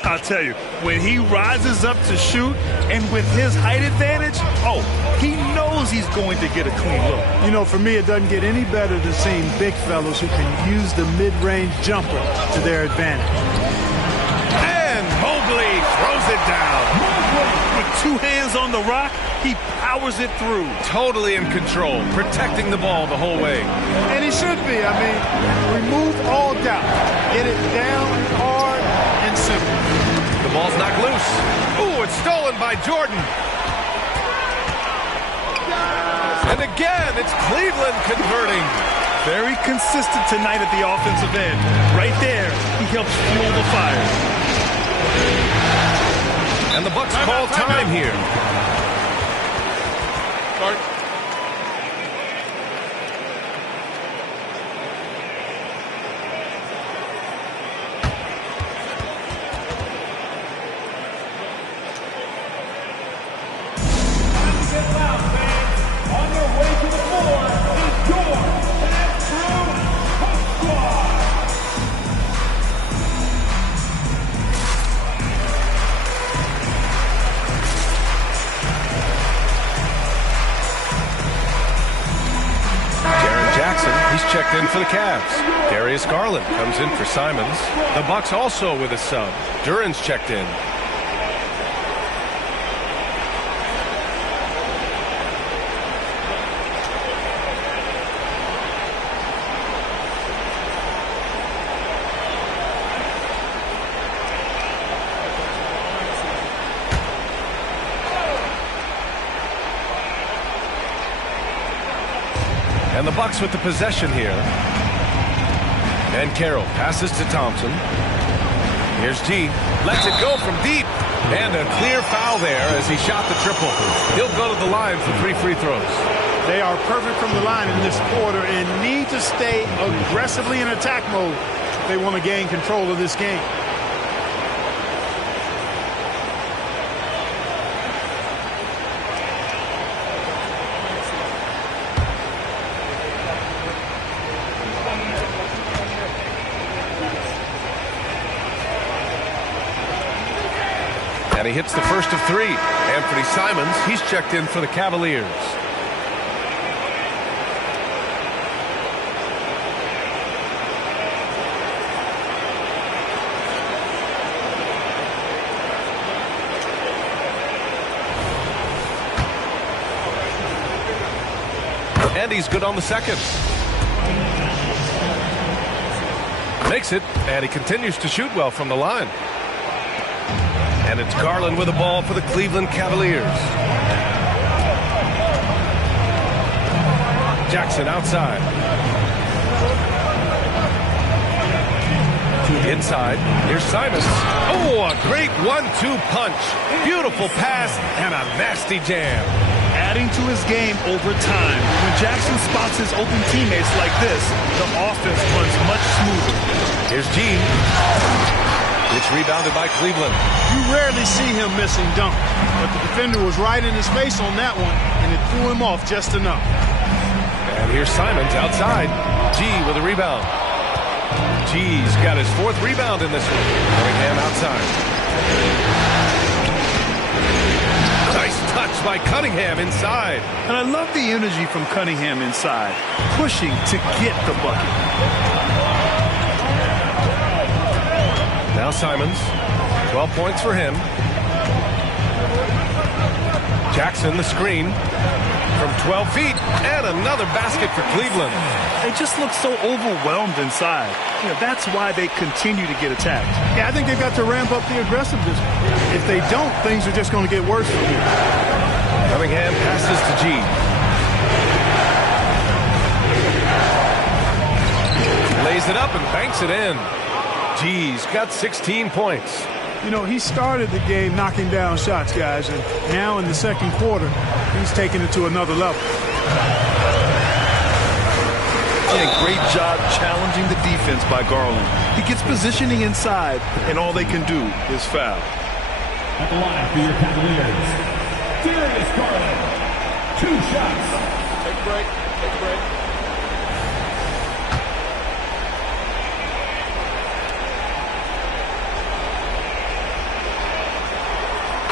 I'll tell you, when he rises up to shoot, and with his height advantage, he knows he's going to get a clean look. You know, for me, it doesn't get any better than seeing big fellas who can use the mid-range jumper to their advantage. And Mobley throws it down. With two hands on the rock, he powers it through. Totally in control, protecting the ball the whole way. And he should be. I mean, remove all doubt. Get it down hard and simple. The ball's knocked loose. Ooh, it's stolen by Jordan. And again, it's Cleveland converting. Very consistent tonight at the offensive end. Right there, he helps fuel the fire. And the Bucks call time here. On their way to the floor is your Andrew Squad. He's checked in for the Cavs. Darius Garland comes in for Simons. The Bucks also with a sub. Duran's checked in. And the Bucks with the possession here. And Carroll passes to Thompson. Here's G. Lets it go from deep. And a clear foul there as he shot the triple. He'll go to the line for 3 free throws. They are perfect from the line in this quarter and need to stay aggressively in attack mode if they want to gain control of this game. And he hits the first of 3. Anthony Simons, he's checked in for the Cavaliers. And he's good on the second. Makes it, and he continues to shoot well from the line. And it's Garland with the ball for the Cleveland Cavaliers. Jackson outside. Inside. Here's Simons. Oh, a great 1-2 punch. Beautiful pass and a nasty jam. Adding to his game over time. When Jackson spots his open teammates like this, the offense runs much smoother. Here's G. It's rebounded by Cleveland. You rarely see him missing dunk, but the defender was right in his face on that one, and it threw him off just enough. And here's Simons outside. G with a rebound. G's got his 4th rebound in this one. Cunningham outside. Nice touch by Cunningham inside. And I love the energy from Cunningham inside, pushing to get the bucket. Now Simons, 12 points for him. Jackson the screen from 12 feet and another basket for Cleveland. They just look so overwhelmed inside. You know, that's why they continue to get attacked. Yeah, I think they've got to ramp up the aggressiveness. If they don't, things are just going to get worse from here. Cunningham passes to G. Lays it up and banks it in. G's got 16 points. You know, he started the game knocking down shots, guys, and now in the second quarter, he's taking it to another level. Great job challenging the defense by Garland. He gets positioning inside, and all they can do is foul. At the line for your Cavaliers, Darius Garland. 2 shots. Take a break. Take a break.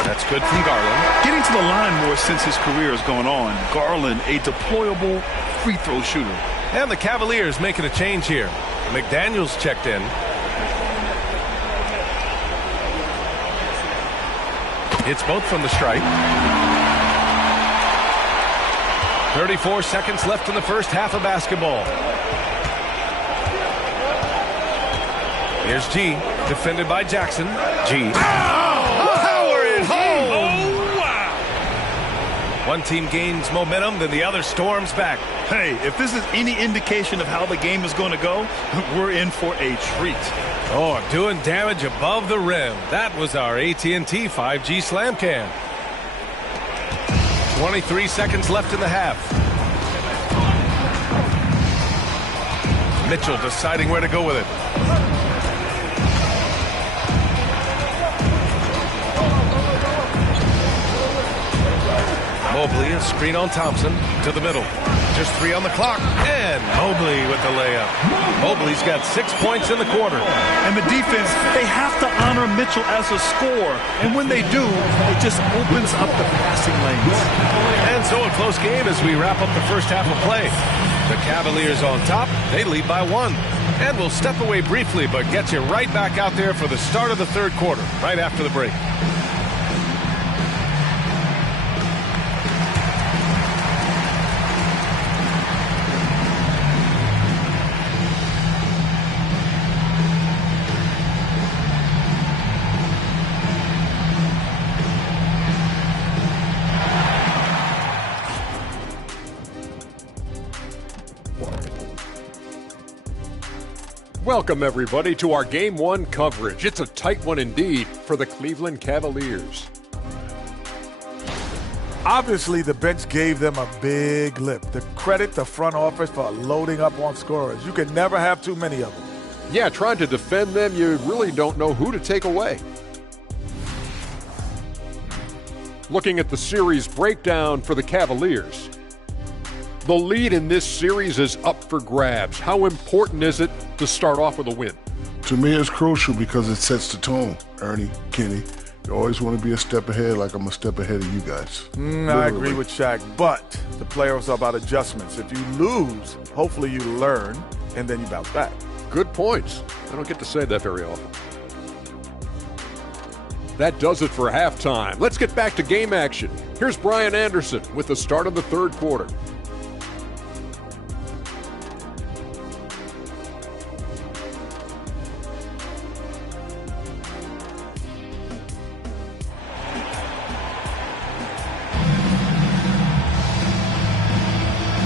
That's good from Garland. Getting to the line more since his career has gone on. Garland, a deployable free throw shooter. And the Cavaliers making a change here. McDaniels checked in. It's both from the stripe. 34 seconds left in the first half of basketball. Here's G, defended by Jackson. G. Power it home! Oh, wow! One team gains momentum, then the other storms back. Hey, if this is any indication of how the game is going to go, we're in for a treat. Oh, doing damage above the rim. That was our AT&T 5G Slam Cam. 23 seconds left in the half. Mitchell deciding where to go with it. Mobley, a screen on Thompson, to the middle. Just 3 on the clock, and Mobley with the layup. Mobley's got 6 points in the quarter. And the defense, they have to honor Mitchell as a scorer. And when they do, it just opens up the passing lanes. And so a close game as we wrap up the first half of play. The Cavaliers on top, they lead by 1. And we'll step away briefly, but get you right back out there for the start of the third quarter, right after the break. Welcome, everybody, to our Game 1 coverage. It's a tight one indeed for the Cleveland Cavaliers. Obviously, the bench gave them a big lift. The credit the front office for loading up on scorers. You can never have too many of them. Yeah, trying to defend them, you really don't know who to take away. Looking at the series breakdown for the Cavaliers. The lead in this series is up for grabs. How important is it to start off with a win? To me, it's crucial because it sets the tone, Ernie, Kenny. You always want to be a step ahead, like I'm a step ahead of you guys. I agree with Shaq, but the playoffs are about adjustments. If you lose, hopefully you learn, and then you bounce back. Good points. I don't get to say that very often. That does it for halftime. Let's get back to game action. Here's Brian Anderson with the start of the third quarter.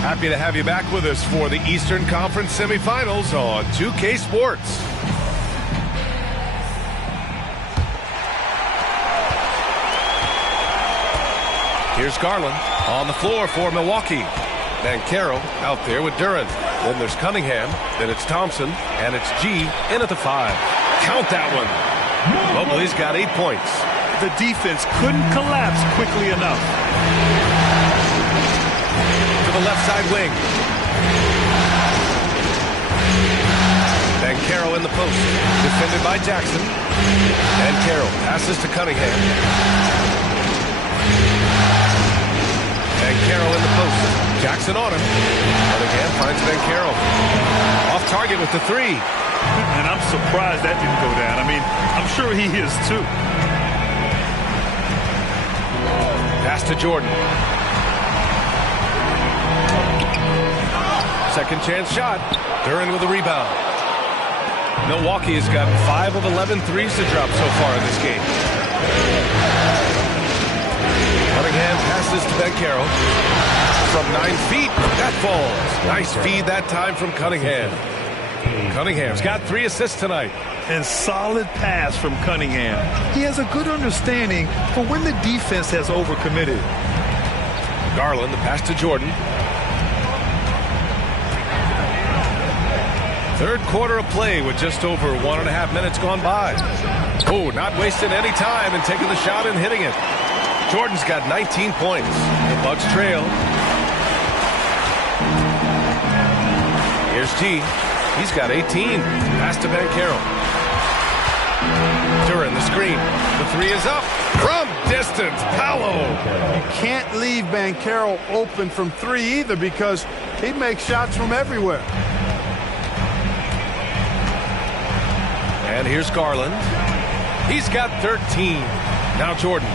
Happy to have you back with us for the Eastern Conference semifinals on 2K Sports. Here's Garland on the floor for Milwaukee. Banchero out there with Duran. Then there's Cunningham. Then it's Thompson. And it's G in at the 5. Count that one. Mobley's got 8 points. The defense couldn't collapse quickly enough. The left side wing. Banchero in the post. Defended by Jackson. And Carroll passes to Cunningham. Banchero in the post. Jackson on him. Cunningham finds Banchero. Off target with the 3. And I'm surprised that didn't go down. I mean, I'm sure he is too. Pass to Jordan. Second chance shot. Duran with a rebound. Milwaukee has got 5 of 11 threes to drop so far in this game. Cunningham passes to Banchero. From 9 feet, that falls. Nice feed that time from Cunningham. Cunningham's got 3 assists tonight. And solid pass from Cunningham. He has a good understanding for when the defense has overcommitted. Garland, the pass to Jordan. Third quarter of play with just over 1.5 minutes gone by. Oh, not wasting any time and taking the shot and hitting it. Jordan's got 19 points. The Bucks trail. Here's G. He's got 18. Pass to Banchero. Duran, the screen. The 3 is up. From distance, Paolo. You can't leave Banchero open from 3 either because he makes shots from everywhere. And here's Garland. He's got 13. Now Jordan.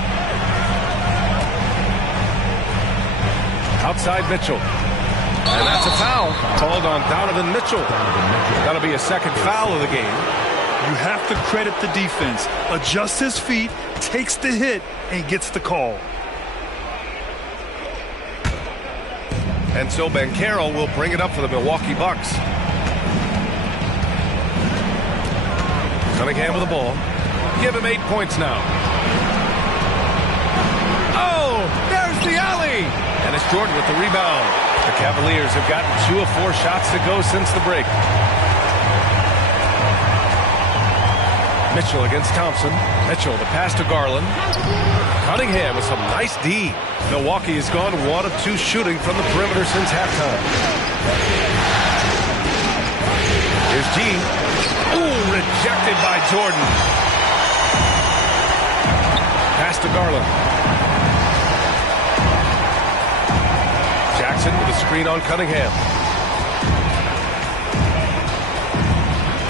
Outside Mitchell. And that's a foul called on Donovan Mitchell. That'll be a second foul of the game. You have to credit the defense. Adjusts his feet, takes the hit, and gets the call. And so Banchero will bring it up for the Milwaukee Bucks. Cunningham with the ball. Give him 8 points now. Oh, there's the alley. And it's Jordan with the rebound. The Cavaliers have gotten 2 of 4 shots to go since the break. Mitchell against Thompson. Mitchell, the pass to Garland. Cunningham with some nice D. Milwaukee has gone 1 of 2 shooting from the perimeter since halftime. Here's G. Ooh, rejected by Jordan. Pass to Garland. Jackson with a screen on Cunningham.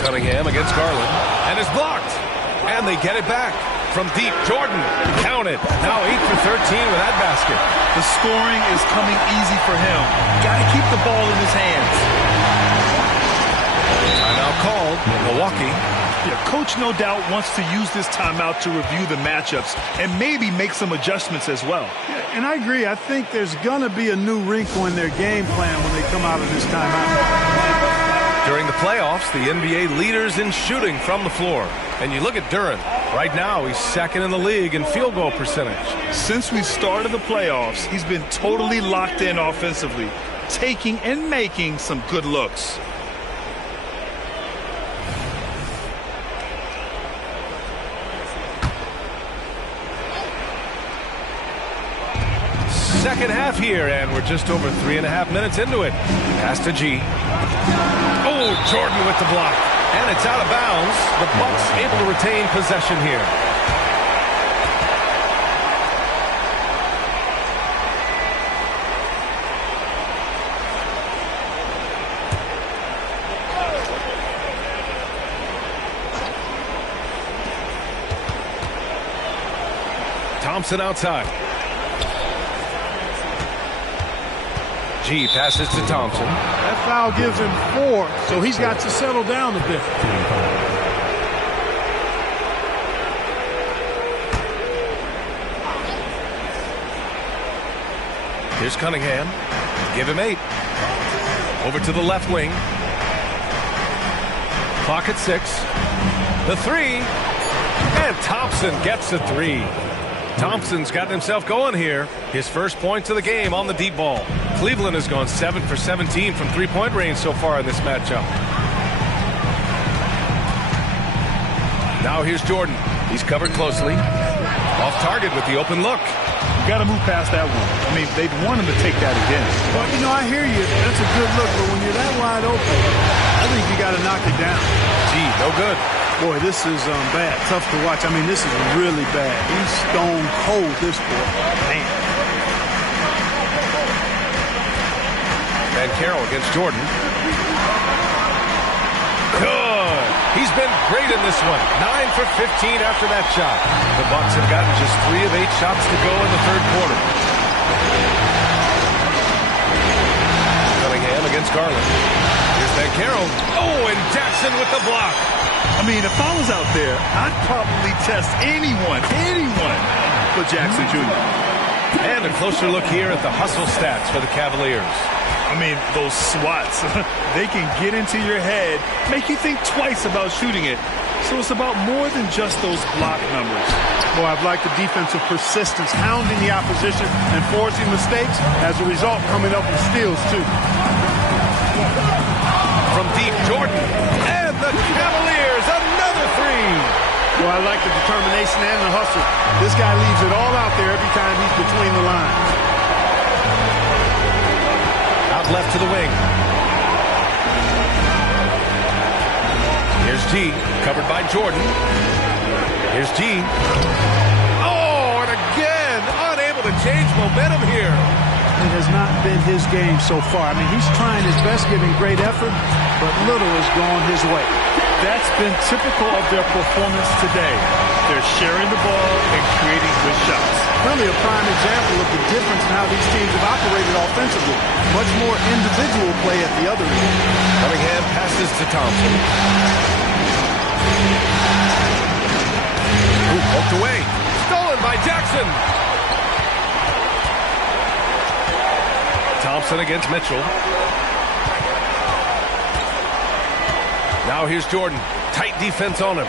Cunningham against Garland. And is blocked. And they get it back. From deep, Jordan. Count it. Now 8 for 13 with that basket. The scoring is coming easy for him. Got to keep the ball in his hands. Timeout called. Milwaukee. Yeah, coach no doubt wants to use this timeout to review the matchups and maybe make some adjustments as well. Yeah, and I agree. I think there's going to be a new wrinkle in their game plan when they come out of this timeout. During the playoffs, the NBA leaders in shooting from the floor. And you look at Duran. Right now, he's second in the league in field goal percentage. Since we started the playoffs, he's been totally locked in offensively, taking and making some good looks. Second half here, and we're just over 3.5 minutes into it. Pass to G. Oh, Jordan with the block. And it's out of bounds. The Bucks able to retain possession here. Thompson outside. G passes to Thompson. That foul gives him 4, so he's got to settle down a bit. Here's Cunningham. Give him 8. Over to the left wing. Clock at 6. The 3. And Thompson gets the 3. Thompson's gotten himself going here. His first points of the game on the deep ball. Cleveland has gone 7 for 17 from three-point range so far in this matchup. Now here's Jordan. He's covered closely. Off target with the open look. You got to move past that one. I mean, they'd want him to take that again. Well, you know, I hear you. That's a good look, but when you're that wide open, I think you got to knock it down. Gee, no good. Boy, this is bad. Tough to watch. I mean, this is really bad. He's stone cold, this boy. Man. Banchero against Jordan. Good. He's been great in this one. 9 for 15 after that shot. The Bucks have gotten just 3 of 8 shots to go in the third quarter. Cunningham against Garland. Here's Banchero. Oh, and Jackson with the block. I mean, if I was out there, I'd probably test anyone for Jackson Jr. And a closer look here at the hustle stats for the Cavaliers. I mean, those swats, they can get into your head, make you think twice about shooting it. So it's about more than just those block numbers. Boy, I've liked the defensive persistence, hounding the opposition and forcing mistakes. As a result, coming up with steals, too. From deep, Jordan. And the Cavaliers, another three. Well, I like the determination and the hustle. This guy leaves it all out there every time he's between the lines. Out left to the wing. Here's G, covered by Jordan. Here's G. Oh, and again, unable to change momentum here. It has not been his game so far. I mean, he's trying his best, giving great effort, but little has gone his way. That's been typical of their performance today. They're sharing the ball and creating good shots. Really a prime example of the difference in how these teams have operated offensively. Much more individual play at the other end. Cunningham passes to Thompson. Ooh, poked away. Stolen by Jackson. Thompson against Mitchell. Now here's Jordan. Tight defense on him.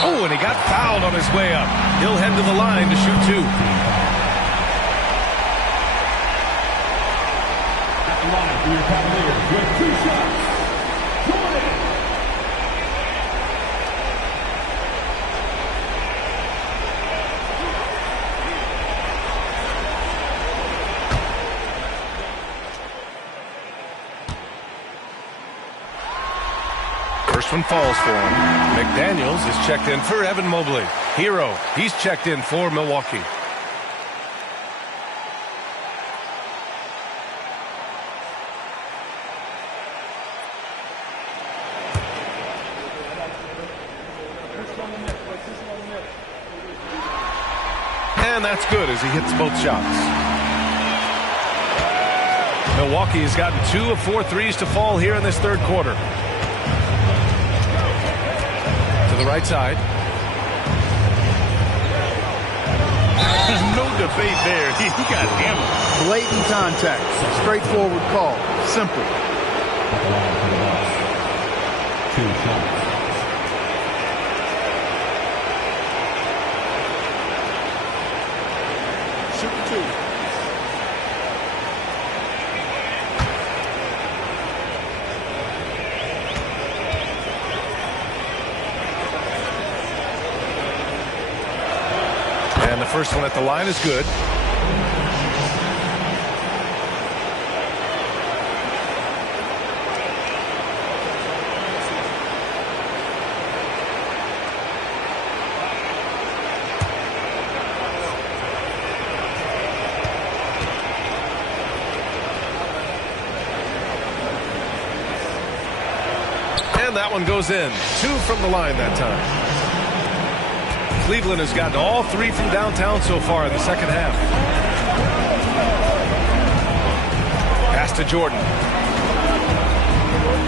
Oh, and he got fouled on his way up. He'll head to the line to shoot two. At the line for your Cavaliers with 2 shots. First one falls for him. McDaniels is checked in for Evan Mobley. Hero, he's checked in for Milwaukee. And that's good as he hits both shots. Milwaukee has gotten 2 of 4 threes to fall here in this third quarter. The right side. No debate there. He got hammered. Blatant contact. Straightforward call. Simple. 2 shots. Shoot 2. And the first one at the line is good. And that one goes in. 2 from the line that time. Cleveland has gotten all 3 from downtown so far in the second half. Pass to Jordan.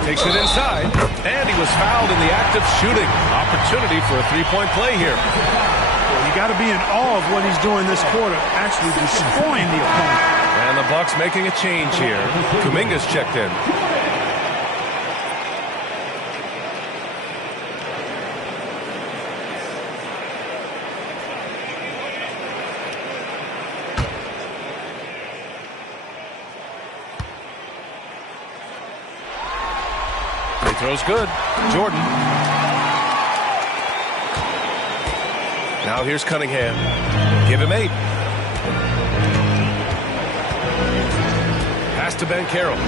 Takes it inside, and he was fouled in the act of shooting. Opportunity for a 3-point play here. Well, you got to be in awe of what he's doing this quarter, actually destroying the opponent. And the Bucks making a change here. Kuminga's checked in. Throws good. Jordan. Now here's Cunningham. Give him 8. Pass to Ben Carroll.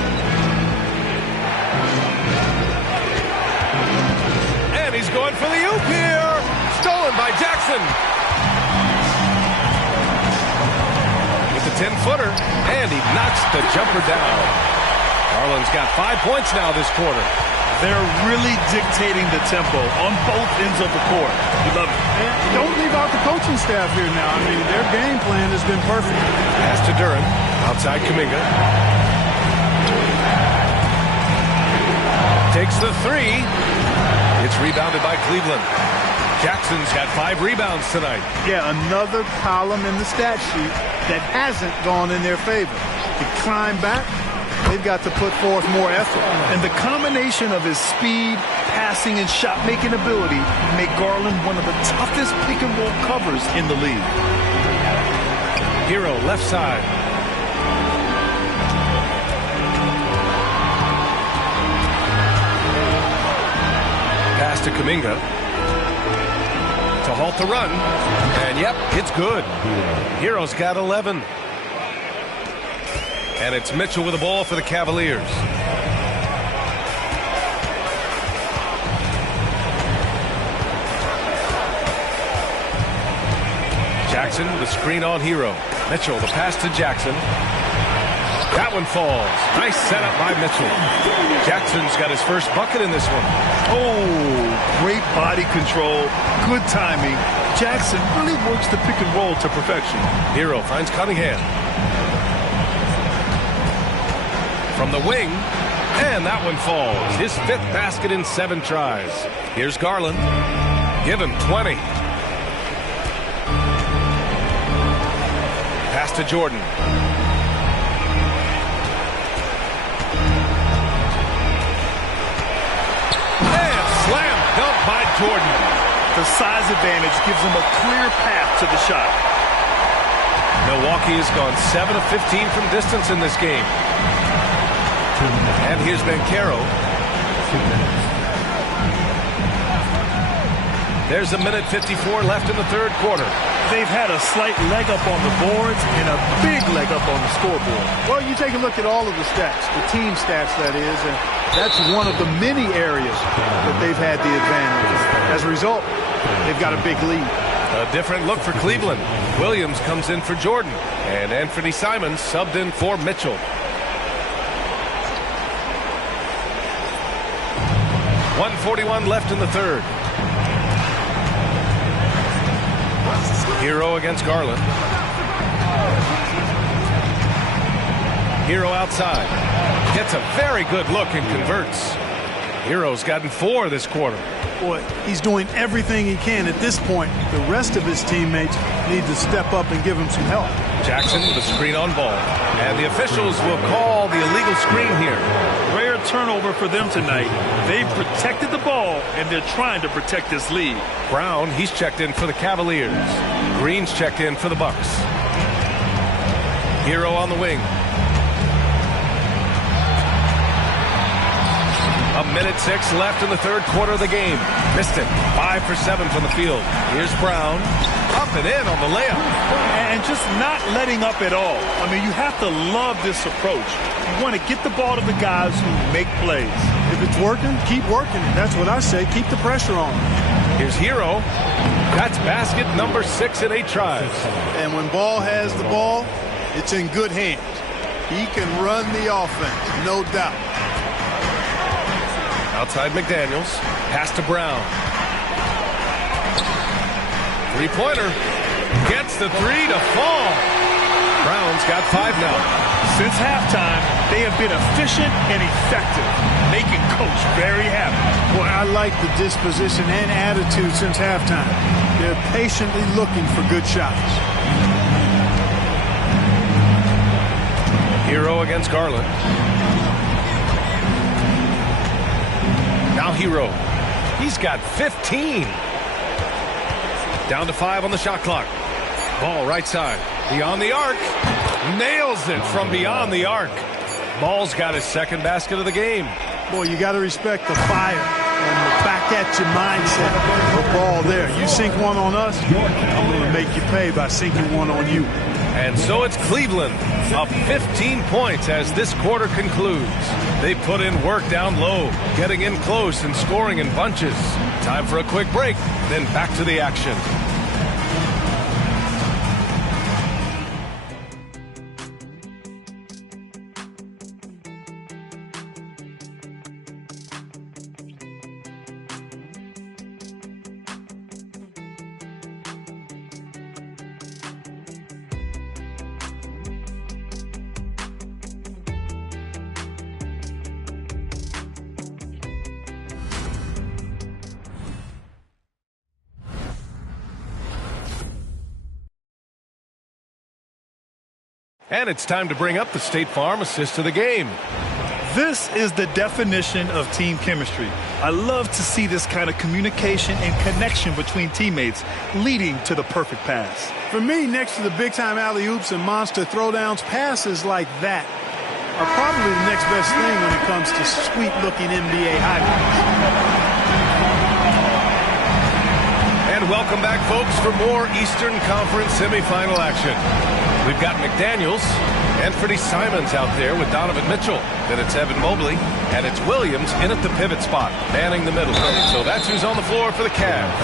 And he's going for the oop here. Stolen by Jackson. With the 10-footer. And he knocks the jumper down. Garland's got 5 points now this quarter. They're really dictating the tempo on both ends of the court. You love it. And don't leave out the coaching staff here now. I mean, their game plan has been perfect. Pass to Duran. Outside Kuminga. Takes the 3. It's rebounded by Cleveland. Jackson's got 5 rebounds tonight. Yeah, another column in the stat sheet that hasn't gone in their favor. To climb back, they've got to put forth more effort. And the combination of his speed, passing, and shot-making ability make Garland one of the toughest pick-and-roll covers in the league. Hero left side. Pass to Kuminga. To halt the run. And yep, it's good. Hero's got 11. And it's Mitchell with the ball for the Cavaliers. Jackson, the screen on Hero. Mitchell, the pass to Jackson. That one falls. Nice setup by Mitchell. Jackson's got his first bucket in this one. Oh, great body control, good timing. Jackson really works the pick and roll to perfection. Hero finds Cunningham. From the wing, and that one falls. His 5th basket in 7 tries. Here's Garland. Give him 20. Pass to Jordan. And slam dunk by Jordan. The size advantage gives him a clear path to the shot. Milwaukee has gone 7 of 15 from distance in this game. And here's Banchero. There's 1:54 left in the 3rd quarter. They've had a slight leg up on the boards and a big leg up on the scoreboard. Well, you take a look at all of the stats, the team stats, that is, and that's one of the many areas that they've had the advantage. As a result, they've got a big lead. A different look for Cleveland. Williams comes in for Jordan, and Anthony Simons subbed in for Mitchell. 1:41 left in the 3rd. Hero against Garland. Hero outside. Gets a very good look and converts. Hero's gotten 4 this quarter. Boy, he's doing everything he can at this point. The rest of his teammates need to step up and give him some help. Jackson with a screen on ball. And the officials will call the illegal screen here. Rare turnover for them tonight. They've protected the ball, and they're trying to protect this lead. Brown, he's checked in for the Cavaliers. Green's checked in for the Bucks. Hero on the wing. 1:06 left in the 3rd quarter of the game. Missed it. 5 for 7 from the field. Here's Brown. Up and in on the layup. And just not letting up at all. I mean, you have to love this approach. You want to get the ball to the guys who make plays. If it's working, keep working. That's what I say. Keep the pressure on. Here's Hero. That's basket number 6 in 8 tries. And when Ball has the ball, it's in good hands. He can run the offense, no doubt. Outside McDaniels. Pass to Brown. 3-pointer. Gets the 3 to fall. Brown's got 5 now. Since halftime, they have been efficient and effective, making Coach very happy. Boy, I like the disposition and attitude since halftime. They're patiently looking for good shots. Hero against Garland. Now Hero. He's got 15. Down to 5 on the shot clock. Ball right side. Beyond the arc. Nails it from beyond the arc. Ball's got his 2nd basket of the game. Boy, you got to respect the fire and the back-at-you mindset of Ball there. You sink one on us, I'm going to make you pay by sinking one on you. And so it's Cleveland up 15 points as this quarter concludes. They put in work down low, getting in close and scoring in bunches. Time for a quick break, then back to the action. And it's time to bring up the State Farm assist of the game. This is the definition of team chemistry. I love to see this kind of communication and connection between teammates leading to the perfect pass. For me, next to the big-time alley-oops and monster throwdowns, passes like that are probably the next best thing when it comes to sweet-looking NBA highlights. And welcome back, folks, for more Eastern Conference semifinal action. We've got McDaniels and Freddie Simons out there with Donovan Mitchell. Then it's Evan Mobley, and it's Williams in at the pivot spot, manning the middle. So that's who's on the floor for the Cavs.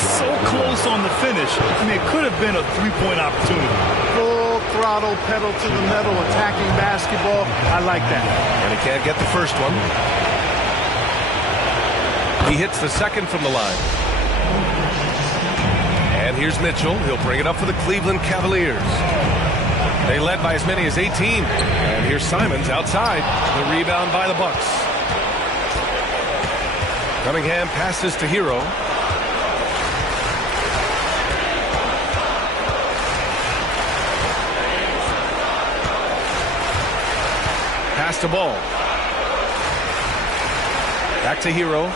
So close on the finish. I mean, it could have been a three-point opportunity. Full throttle, pedal to the metal, attacking basketball. I like that. And he can't get the first one. He hits the second from the line. And here's Mitchell. He'll bring it up for the Cleveland Cavaliers. They led by as many as 18. And here's Simons outside. The rebound by the Bucks. Cunningham passes to Hero. Pass to Ball. Back to Hero.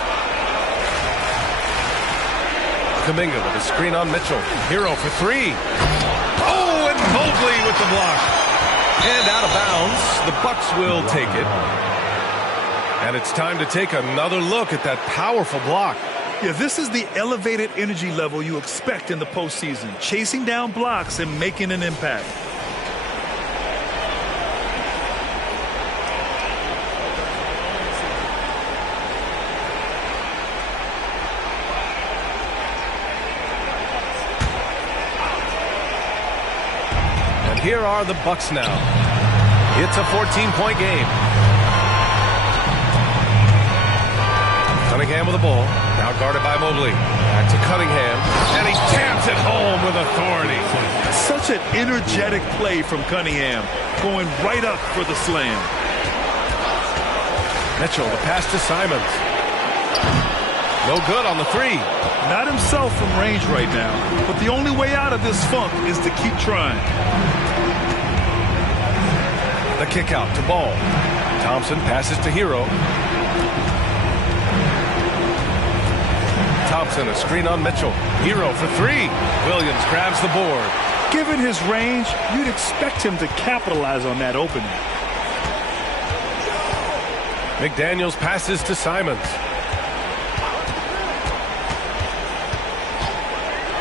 Kuminga with a screen on Mitchell. Hero for three. Oh, and Mobley with the block. And out of bounds. The Bucks will take it. And it's time to take another look at that powerful block. Yeah, this is the elevated energy level you expect in the postseason. Chasing down blocks and making an impact. Here are the Bucks now. It's a 14-point game. Cunningham with the ball. Now guarded by Mobley. Back to Cunningham. And he jams it home with authority. Such an energetic play from Cunningham. Going right up for the slam. Mitchell, the pass to Simons. No good on the three. Not himself from range right now. But the only way out of this funk is to keep trying. The kick out to Ball. Thompson passes to Hero. Thompson, a screen on Mitchell. Hero for three. Williams grabs the board. Given his range, you'd expect him to capitalize on that opening. McDaniels passes to Simons.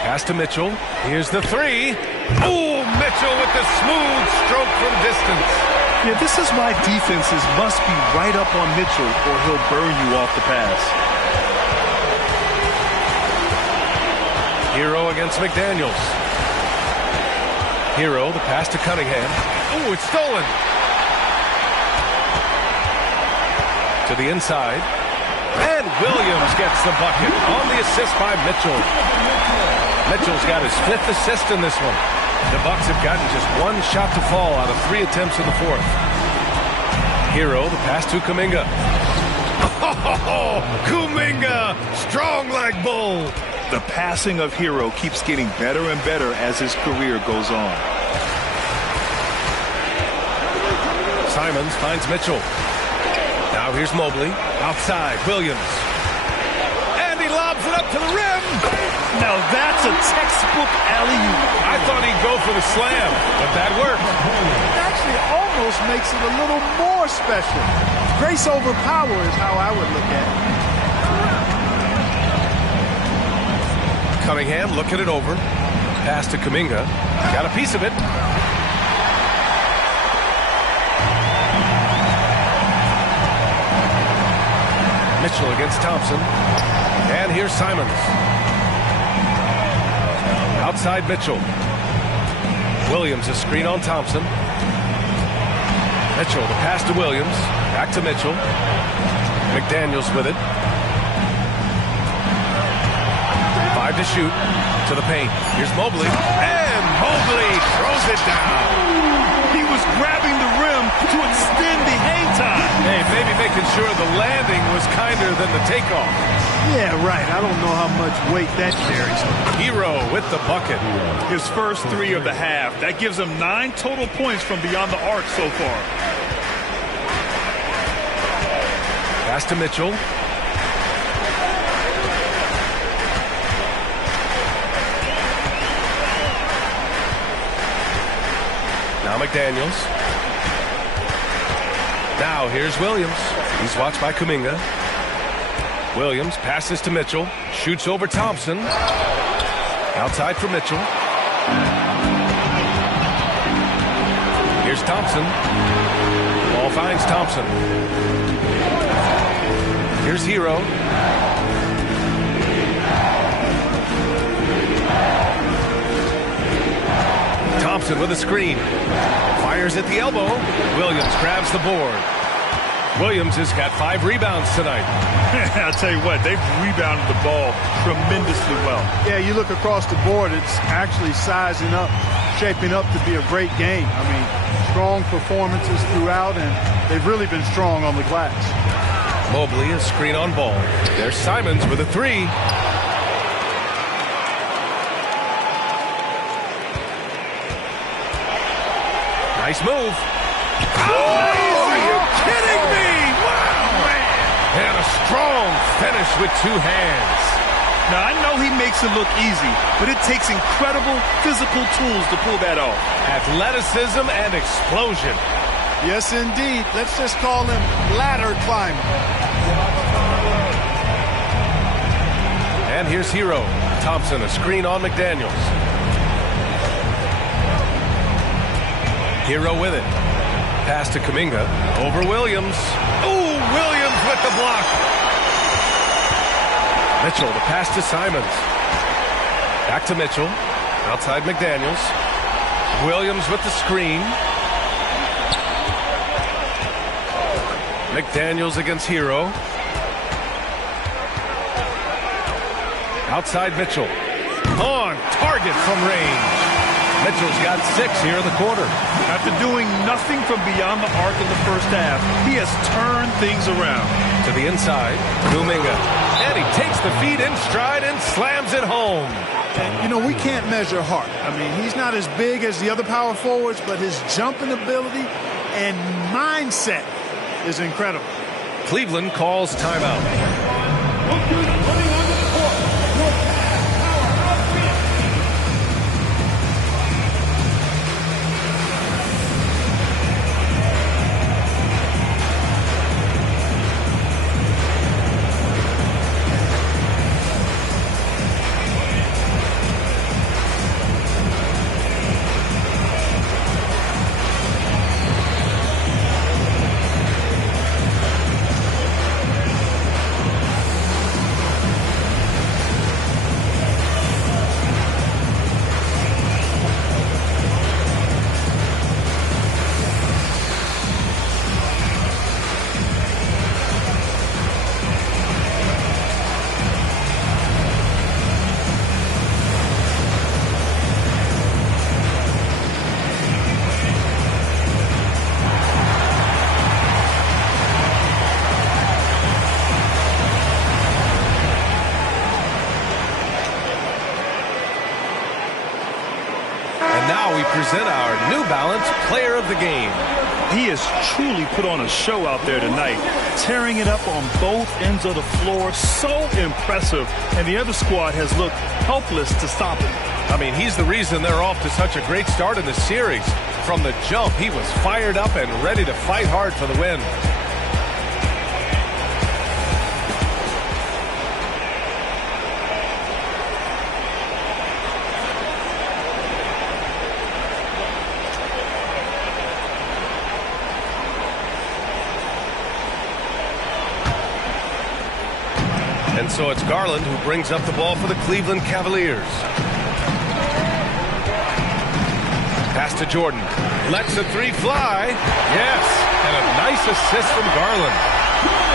Pass to Mitchell. Here's the three. Oh, Mitchell with the smooth stroke from distance. Yeah, this is why defenses must be right up on Mitchell or he'll burn you off the pass. Hero against McDaniels. Hero, the pass to Cunningham. Oh, it's stolen. To the inside. And Williams gets the bucket on the assist by Mitchell. Mitchell's got his fifth assist in this one. The Bucks have gotten just one shot to fall out of 3 attempts in the fourth. Hero, the pass to Kuminga. Oh, Kuminga, strong like bull. The passing of Hero keeps getting better and better as his career goes on. Simons finds Mitchell. Now here's Mobley. Outside, Williams. And he lobs it up to the rim. Now that's a textbook alley-oop. I thought he'd go for the slam, but that worked. It actually almost makes it a little more special. Grace over power is how I would look at it. Cunningham looking it over. Pass to Kuminga. Got a piece of it. Mitchell against Thompson. And here's Simons. Outside Mitchell. Williams, a screen on Thompson. Mitchell, the pass to Williams. Back to Mitchell. McDaniels with it. 5 to shoot. To the paint. Here's Mobley. And Mobley throws it down. He was grabbing the rim to extend the hang time. Hey, maybe making sure the landing was kinder than the takeoff. Yeah, right. I don't know how much weight that carries. Hero with the bucket. His first 3 of the half. That gives him 9 total points from beyond the arc so far. Pass to Mitchell. Now McDaniels. Now here's Williams. He's watched by Kuminga. Williams passes to Mitchell. Shoots over Thompson. Outside for Mitchell. Here's Thompson. Ball finds Thompson. Here's Hero. Thompson with a screen. Fires at the elbow. Williams grabs the board. Williams has got 5 rebounds tonight. I'll tell you what, they've rebounded the ball tremendously well. Yeah, you look across the board, it's actually sizing up, shaping up to be a great game. I mean, strong performances throughout, and they've really been strong on the glass. Mobley, a screen on ball. There's Simons with a 3. Nice move. Oh, are you kidding me? Wow. And a strong finish with 2 hands. Now, I know he makes it look easy, but it takes incredible physical tools to pull that off. Athleticism and explosion. Yes, indeed. Let's just call him ladder climber. And here's Hero. Thompson, a screen on McDaniels. Hero with it. Pass to Kuminga. Over Williams. Ooh, Williams with the block. Mitchell, the pass to Simons. Back to Mitchell. Outside McDaniels. Williams with the screen. McDaniels against Hero. Outside Mitchell. On target from range. Mitchell's got 6 here in the quarter. After doing nothing from beyond the arc in the first half, he has turned things around. To the inside, Kuminga. And he takes the feed in stride and slams it home. And, you know, we can't measure Hart. I mean, he's not as big as the other power forwards, but his jumping ability and mindset is incredible. Cleveland calls timeout. Present our New Balance Player of the Game. He has truly put on a show out there tonight, tearing it up on both ends of the floor. So impressive, and the other squad has looked helpless to stop him. I mean, he's the reason they're off to such a great start in the series. From the jump, he was fired up and ready to fight hard for the win. And so it's Garland who brings up the ball for the Cleveland Cavaliers. Pass to Jordan. Lets the 3 fly. Yes. And a nice assist from Garland.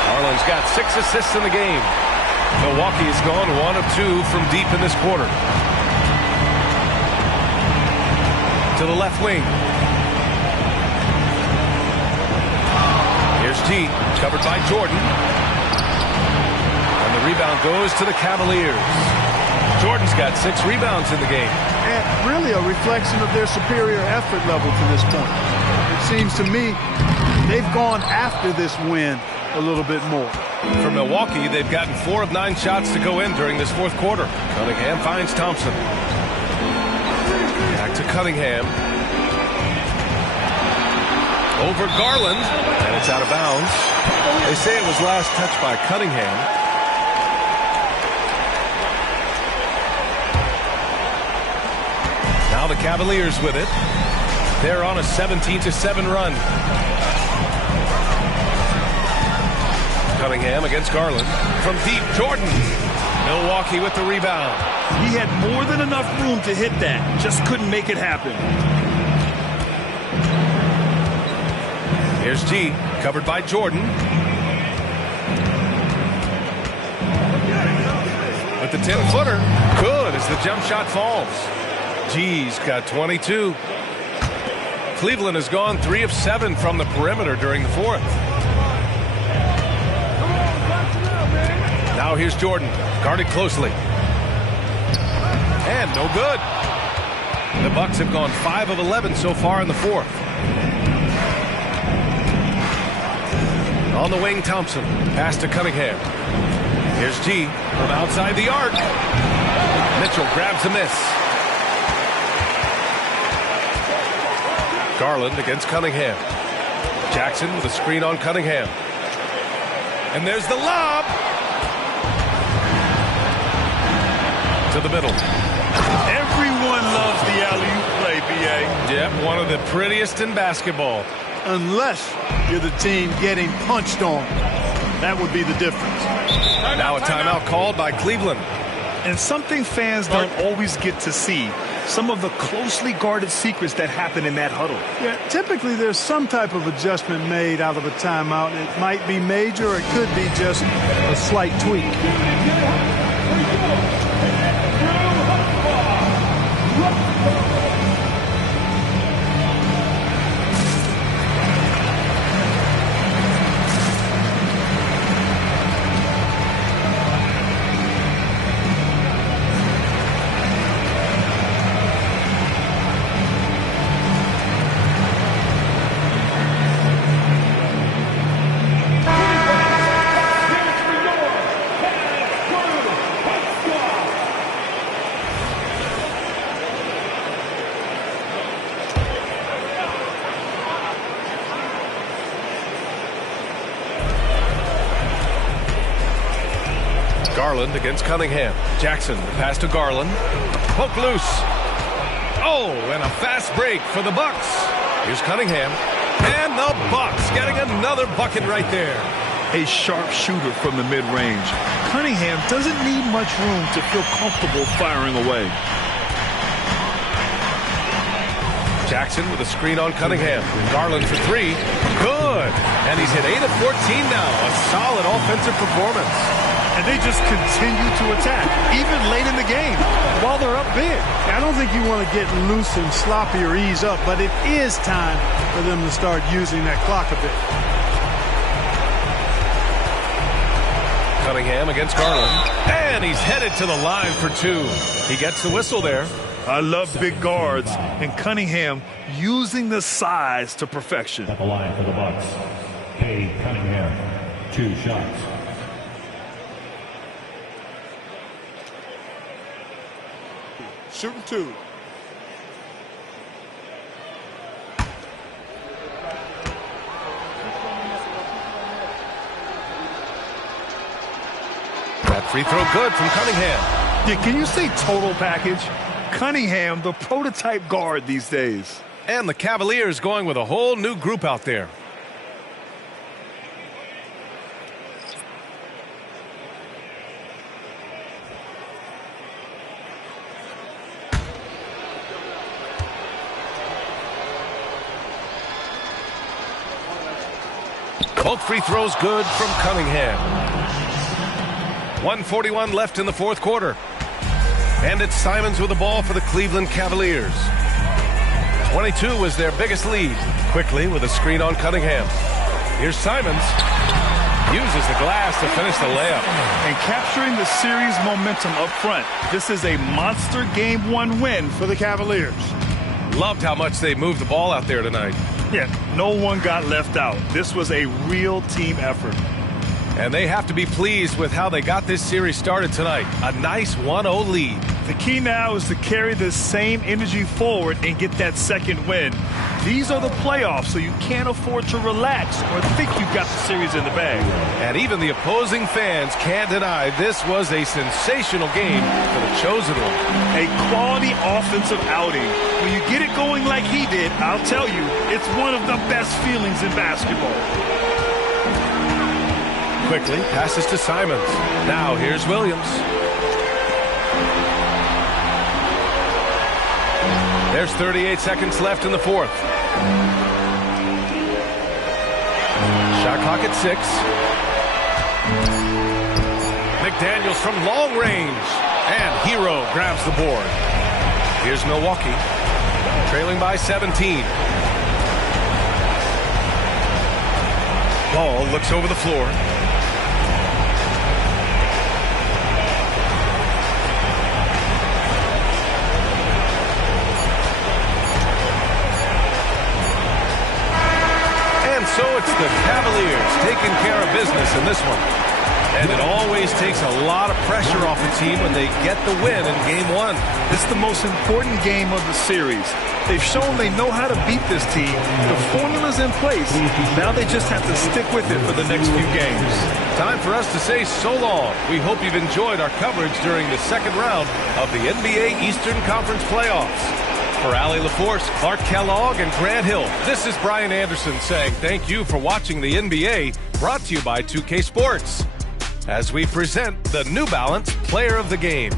Garland's got 6 assists in the game. Milwaukee has gone 1 of 2 from deep in this quarter. To the left wing. Here's G, covered by Jordan. And the rebound goes to the Cavaliers. Jordan's got 6 rebounds in the game. And really a reflection of their superior effort level to this point. It seems to me they've gone after this win a little bit more. For Milwaukee, they've gotten 4 of 9 shots to go in during this fourth quarter. Cunningham finds Thompson. Back to Cunningham. Over Garland, and it's out of bounds. They say it was last touched by Cunningham. Now the Cavaliers with it. They're on a 17-7 run. Cunningham against Garland. From deep, Jordan. Milwaukee with the rebound. He had more than enough room to hit that. Just couldn't make it happen. Here's G, covered by Jordan. With the 10-footer. Good as the jump shot falls. G's got 22. Cleveland has gone 3 of 7 from the perimeter during the fourth. Now here's Jordan, guarded closely. And no good. The Bucks have gone 5 of 11 so far in the fourth. On the wing, Thompson. Pass to Cunningham. Here's G from outside the arc. Mitchell grabs a miss. Garland against Cunningham. Jackson with a screen on Cunningham. And there's the lob. To the middle. Everyone loves the alley-oop play, B.A. Yep, one of the prettiest in basketball. Unless you're the team getting punched on. That would be the difference. Now a timeout called by Cleveland. And something fans don't always get to see. Some of the closely guarded secrets that happen in that huddle. Yeah, typically there's some type of adjustment made out of a timeout. It might be major or it could be just a slight tweak. Garland against Cunningham. Jackson, the pass to Garland. Poke loose. Oh, and a fast break for the Bucks. Here's Cunningham. And the Bucks getting another bucket right there. A sharp shooter from the mid-range. Cunningham doesn't need much room to feel comfortable firing away. Jackson with a screen on Cunningham. Garland for 3. Good. And he's hit 8 of 14 now. A solid offensive performance. And they just continue to attack, even late in the game, while they're up big. I don't think you want to get loose and sloppy or ease up, but it is time for them to start using that clock a bit. Cunningham against Garland. And he's headed to the line for 2. He gets the whistle there. I love big guards, and Cunningham using the size to perfection. At the line for the Bucks, Cade Cunningham, 2 shots. Shooting 2. That free throw good from Cunningham. Yeah, can you say total package? Cunningham, the prototype guard these days. And the Cavaliers going with a whole new group out there. Both free throws good from Cunningham. 1:41 left in the fourth quarter. And it's Simons with the ball for the Cleveland Cavaliers. 22 was their biggest lead. Quickly with a screen on Cunningham. Here's Simons. Uses the glass to finish the layup. And capturing the series momentum up front. This is a monster Game 1 win for the Cavaliers. Loved how much they moved the ball out there tonight. Yeah, no one got left out. This was a real team effort. And they have to be pleased with how they got this series started tonight. A nice 1-0 lead. The key now is to carry this same energy forward and get that second win. These are the playoffs, so you can't afford to relax or think you've got the series in the bag. And even the opposing fans can't deny this was a sensational game for the chosen one. A quality offensive outing. When you get it going like he did, I'll tell you, it's one of the best feelings in basketball. Quickly passes to Simons. Now here's Williams. There's 38 seconds left in the fourth. Shot clock at 6. McDaniels from long range. And Hero grabs the board. Here's Milwaukee. Trailing by 17. Ball looks over the floor. So it's the Cavaliers taking care of business in this one. And it always takes a lot of pressure off a team when they get the win in Game 1. It's the most important game of the series. They've shown they know how to beat this team. The formula's in place. Now they just have to stick with it for the next few games. Time for us to say so long. We hope you've enjoyed our coverage during the second round of the NBA Eastern Conference playoffs. For Allie LaForce, Clark Kellogg, and Grant Hill, this is Brian Anderson saying thank you for watching the NBA, brought to you by 2K Sports, as we present the New Balance Player of the Game.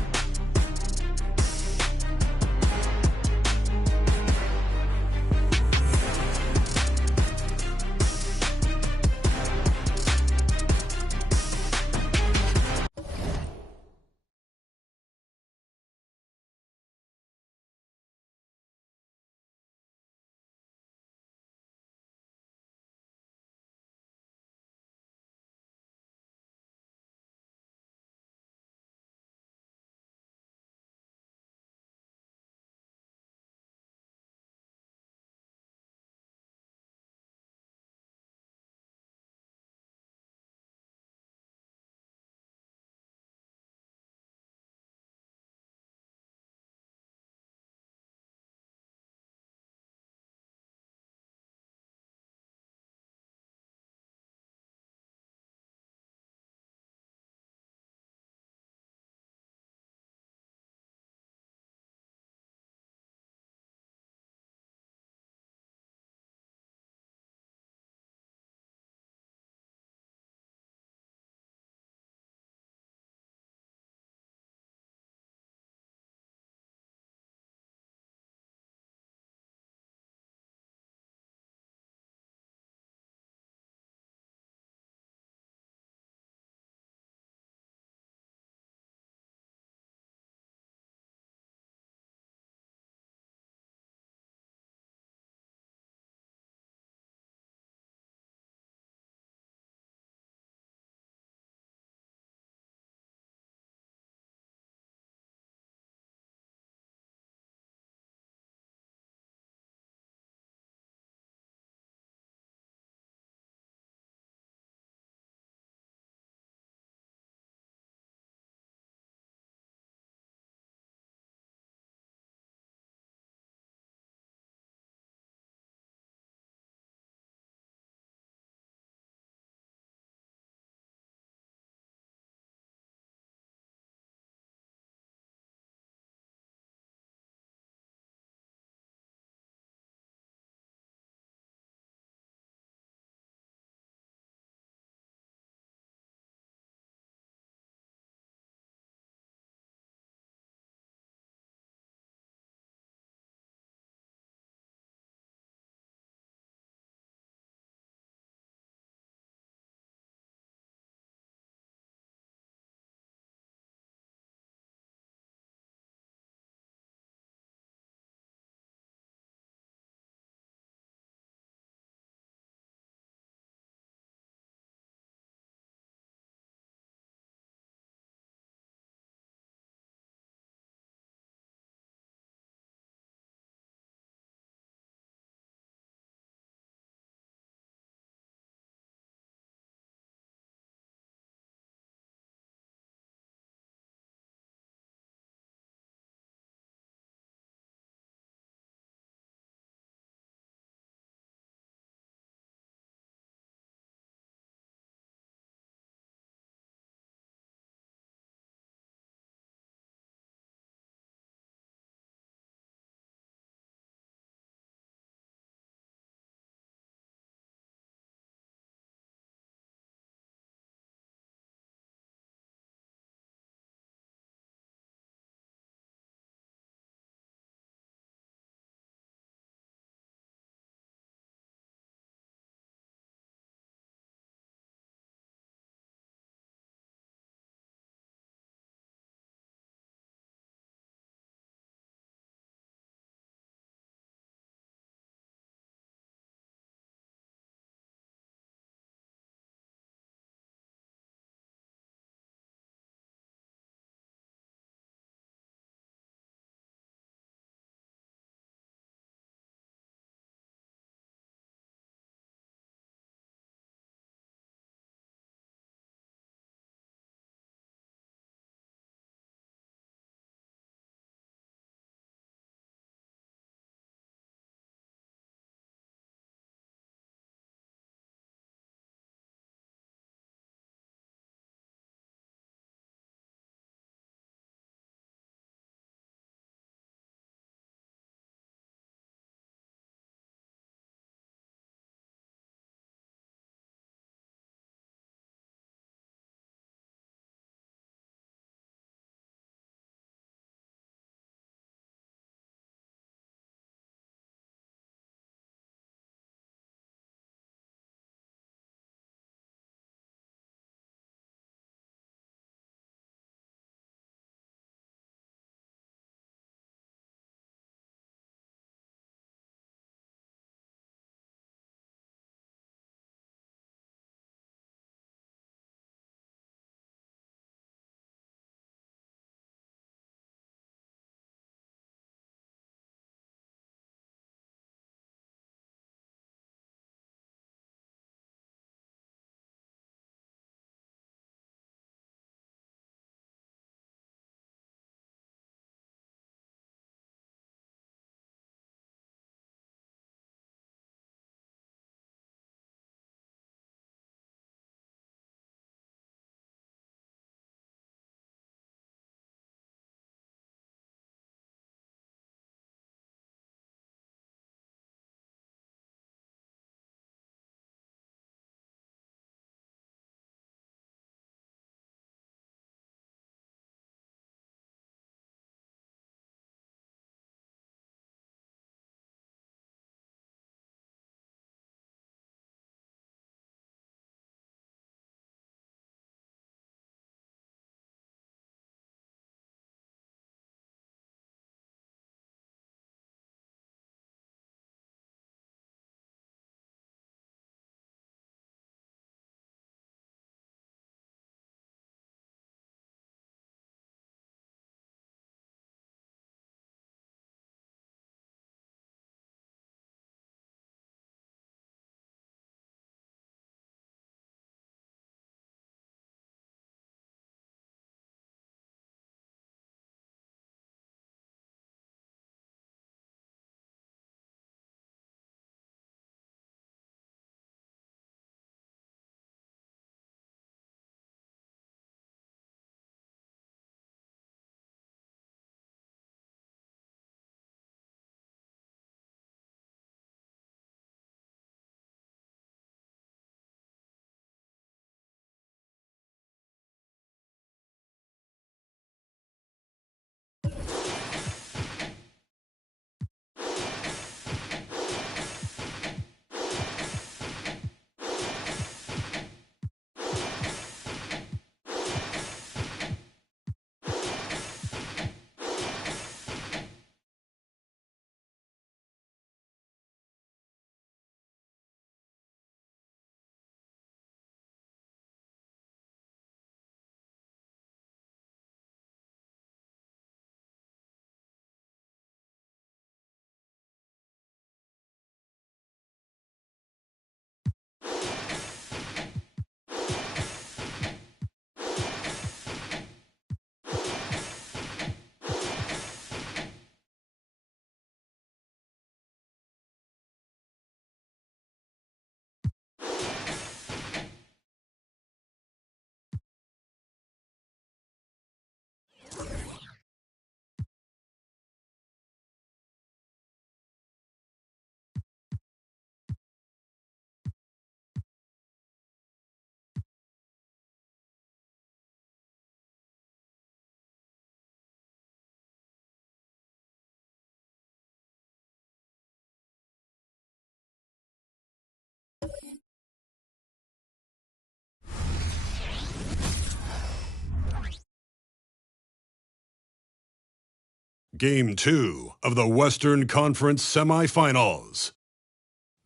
Game 2 of the Western Conference semifinals.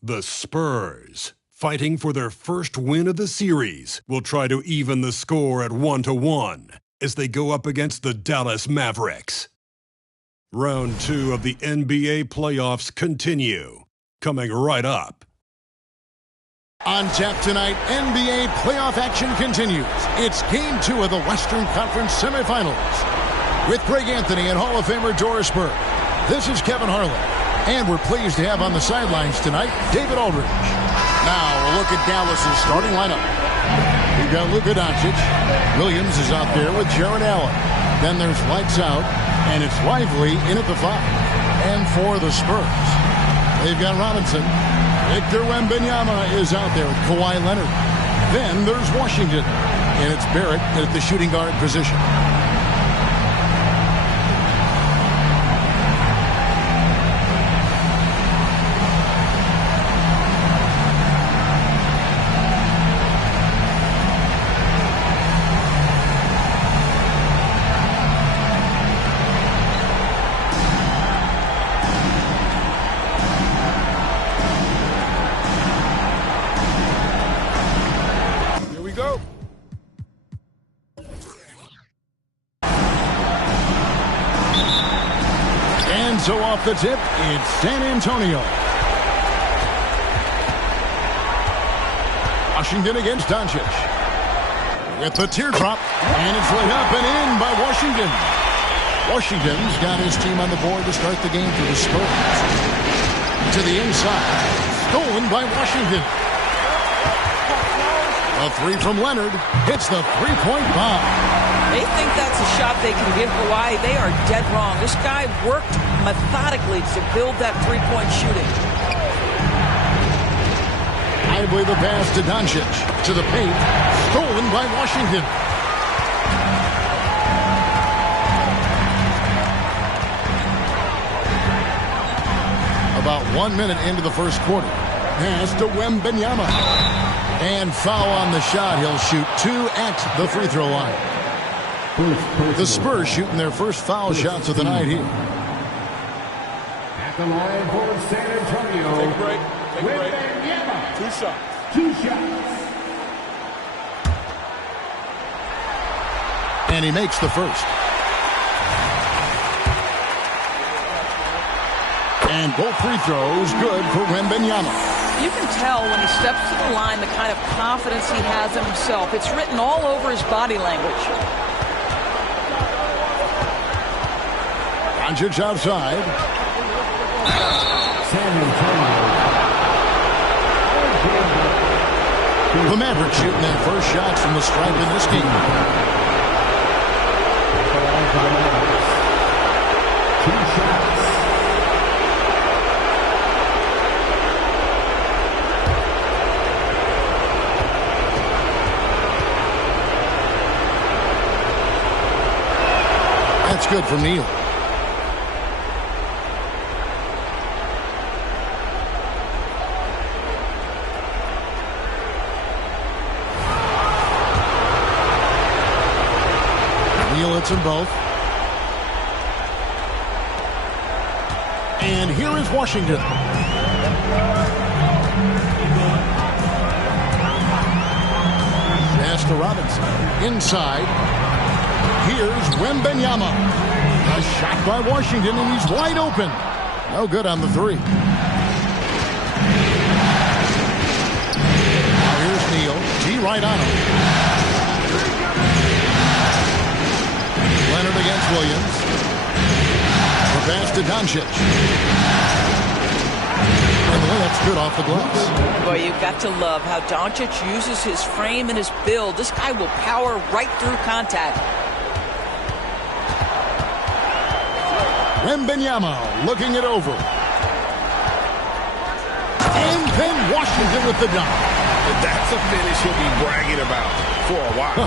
The Spurs, fighting for their first win of the series, will try to even the score at 1-1 as they go up against the Dallas Mavericks. Round 2 of the NBA playoffs continue, coming right up. On tap tonight, NBA playoff action continues. It's Game 2 of the Western Conference semifinals. With Greg Anthony and Hall of Famer Doris Burke, this is Kevin Harlan. And we're pleased to have on the sidelines tonight, David Aldridge. Now, a look at Dallas' starting lineup. We've got Luka Doncic. Williams is out there with Jared Allen. Then there's Lights Out, and it's Lively in at the 5. And for the Spurs, they've got Robinson. Victor Wembanyama is out there with Kawhi Leonard. Then there's Washington, and it's Barrett at the shooting guard position. So off the tip, it's San Antonio. Washington against Doncic. With the teardrop, and it's laid up and in by Washington. Washington's got his team on the board to start the game for the Spurs. To the inside, stolen by Washington. A 3 from Leonard hits the three-point bomb. They think that's a shot they can give Kawhi. They are dead wrong. This guy worked methodically to build that three-point shooting. Lively the pass to Doncic. To the paint. Stolen by Washington. About 1 minute into the first quarter. Pass to Wembanyama. And foul on the shot. He'll shoot 2 at the free throw line. The Spurs shooting their first foul shots of the night here. At the line for San Antonio. Take a break. Take a break. 2 shots. 2 shots. And he makes the first. And both free throws good for Wembanyama. You can tell when he steps to the line the kind of confidence he has in himself. It's written all over his body language. Doncic outside. The Mavericks shooting their first shots from the stripe in this game. 2 shots. That's good for Neal. Neal hits them both. And here is Washington. Pass to Robinson. Inside. Here's Wembanyama. A shot by Washington, and he's wide open. No good on the 3. Now here's Neal. G right on him. Leonard against Williams. The pass to Doncic. And the layup's good off the gloves. Boy, you've got to love how Doncic uses his frame and his build. This guy will power right through contact. Wembanyama looking it over. And then Washington with the dunk. That's a finish he'll be bragging about for a while.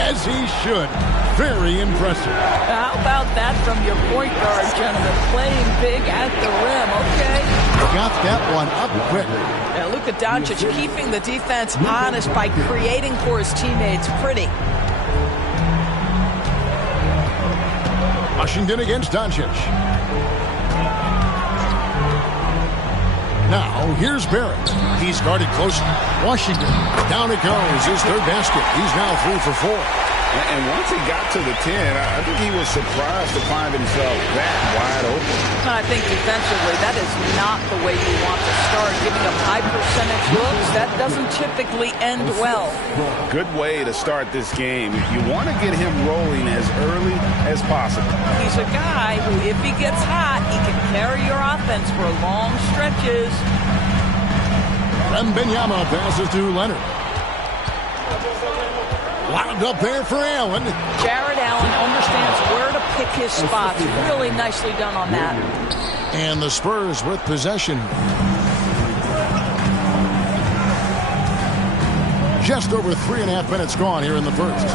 As he should. Very impressive. How about that from your point guard, gentlemen? Playing big at the rim, okay? Got that one up quick. Now, Luka Doncic keeping the defense honest by creating for his teammates. Pretty. Washington against Doncic. Now, here's Barrett. He's guarded closely. Washington. Down it goes. His third basket. He's now 3 for 4. And once he got to the 10, I think he was surprised to find himself that wide open. I think defensively, that is not the way you want to start. Giving up high percentage looks, that doesn't typically end well. Good way to start this game. You want to get him rolling as early as possible. He's a guy who, if he gets hot, he can carry your offense for long stretches. Wembanyama passes to Leonard. Wound up there for Allen. Jared Allen understands where to pick his spots. Really nicely done on that. And the Spurs with possession. Just over 3.5 minutes gone here in the first.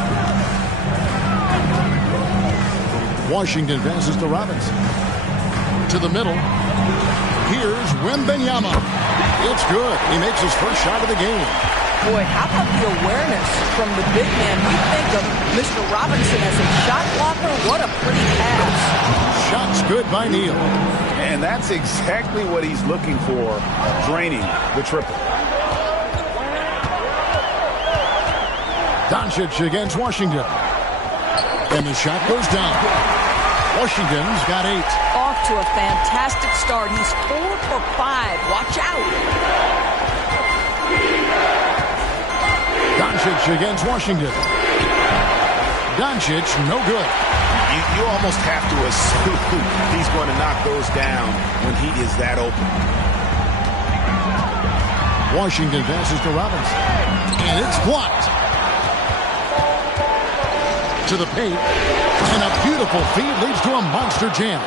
Washington passes to Robinson. To the middle. Here's Wembanyama. It's good. He makes his first shot of the game. Boy, how about the awareness from the big man? We think of Mr. Robinson as a shot blocker. What a pretty pass. Shots good by Neal. And that's exactly what he's looking for, draining the triple. Doncic against Washington. And the shot goes down. Washington's got 8. Off to a fantastic start. He's 4 for 5. Watch out. Doncic against Washington. Doncic, no good. You almost have to assume he's going to knock those down when he is that open. Washington passes to Robinson. And it's blocked. To the paint. And a beautiful feed leads to a monster jam.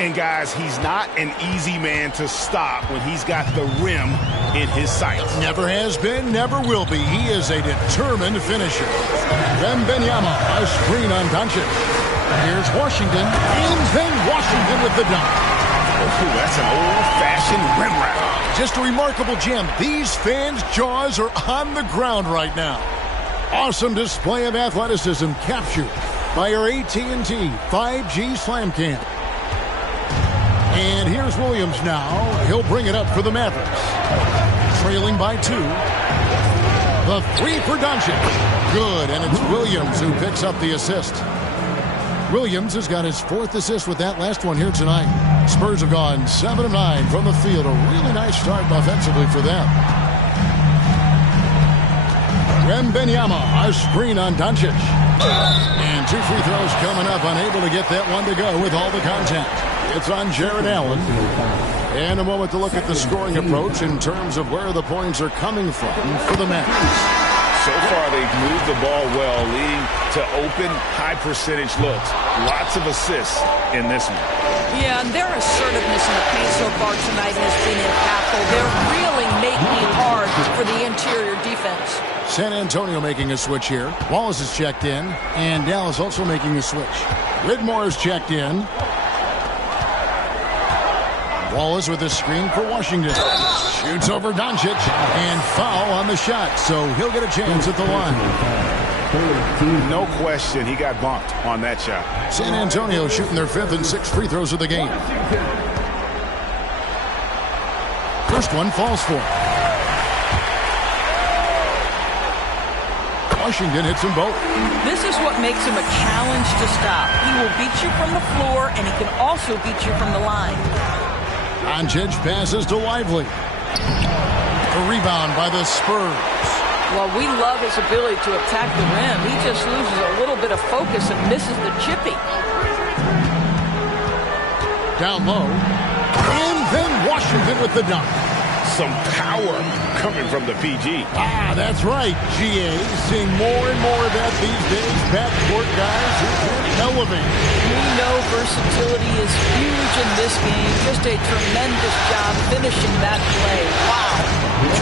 And guys, he's not an easy man to stop when he's got the rim in his sights. Never has been, never will be. He is a determined finisher. Wembanyama, a screen on Doncic. Here's Washington, and then Washington with the dunk. Ooh, that's an old-fashioned rim wrap. Just a remarkable jam. These fans' jaws are on the ground right now. Awesome display of athleticism captured by our AT&T 5G Slam Cam. And here's Williams now. He'll bring it up for the Mavericks. Trailing by 2. The 3 for Doncic. Good, and it's Williams who picks up the assist. Williams has got his 4th assist with that last one here tonight. Spurs have gone 7 of 9 from the field. A really nice start offensively for them. Wembanyama, a screen on Doncic. And 2 free throws coming up, unable to get that one to go with all the contact. It's on Jared Allen. And a moment to look at the scoring approach in terms of where the points are coming from for the Mavericks. So far, they've moved the ball well, leading to open, high-percentage looks. Lots of assists in this one. Yeah, and their assertiveness in the paint so far tonight has been impactful. They're really making it hard for the interior defense. San Antonio making a switch here. Wallace is checked in, and Dallas also making a switch. Whitmore is checked in. Wallace with a screen for Washington. Shoots over Doncic, and foul on the shot, so he'll get a chance at the line. No question, he got bumped on that shot. San Antonio shooting their 5th and 6th free throws of the game. First one falls for him. Washington hits them both. This is what makes him a challenge to stop. He will beat you from the floor, and he can also beat you from the line. Doncic passes to Lively. A rebound by the Spurs. Well, we love his ability to attack the rim. He just loses a little bit of focus and misses the chippy. Down low. And then Washington with the dunk. Some power coming from the PG. That's right, GA. Seeing more and more of that these days. Backcourt guys who can elevate. We know versatility is huge in this game. Just a tremendous job finishing that play. Wow.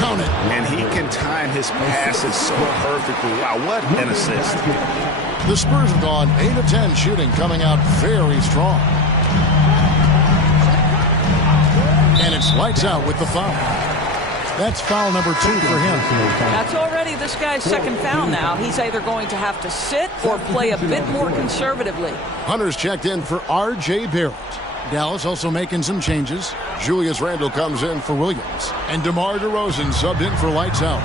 Count it. And he can time his passes so perfectly. Wow, what an assist. The Spurs have gone 8 of 10 shooting, coming out very strong. And it's lights out with the foul. That's foul number 2 for him. That's already this guy's second foul now. He's either going to have to sit or play a bit more conservatively. Hunter's checked in for R.J. Barrett. Dallas also making some changes. Julius Randle comes in for Williams. And DeMar DeRozan subbed in for Lights Out.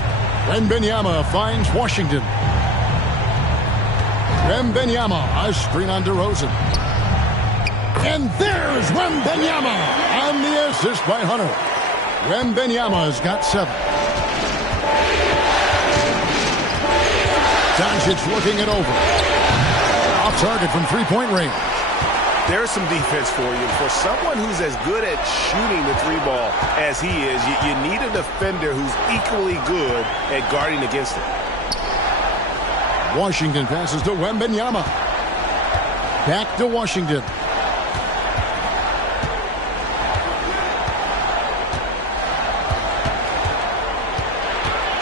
Wembanyama finds Washington. Wembanyama, a screen on DeRozan. And there's Wembanyama on the assist by Hunter. Wembanyama's got 7. Doncic looking it over. Off target from three-point range. There's some defense for you. For someone who's as good at shooting the 3-ball as he is, you need a defender who's equally good at guarding against it. Washington passes to Wembanyama. Back to Washington.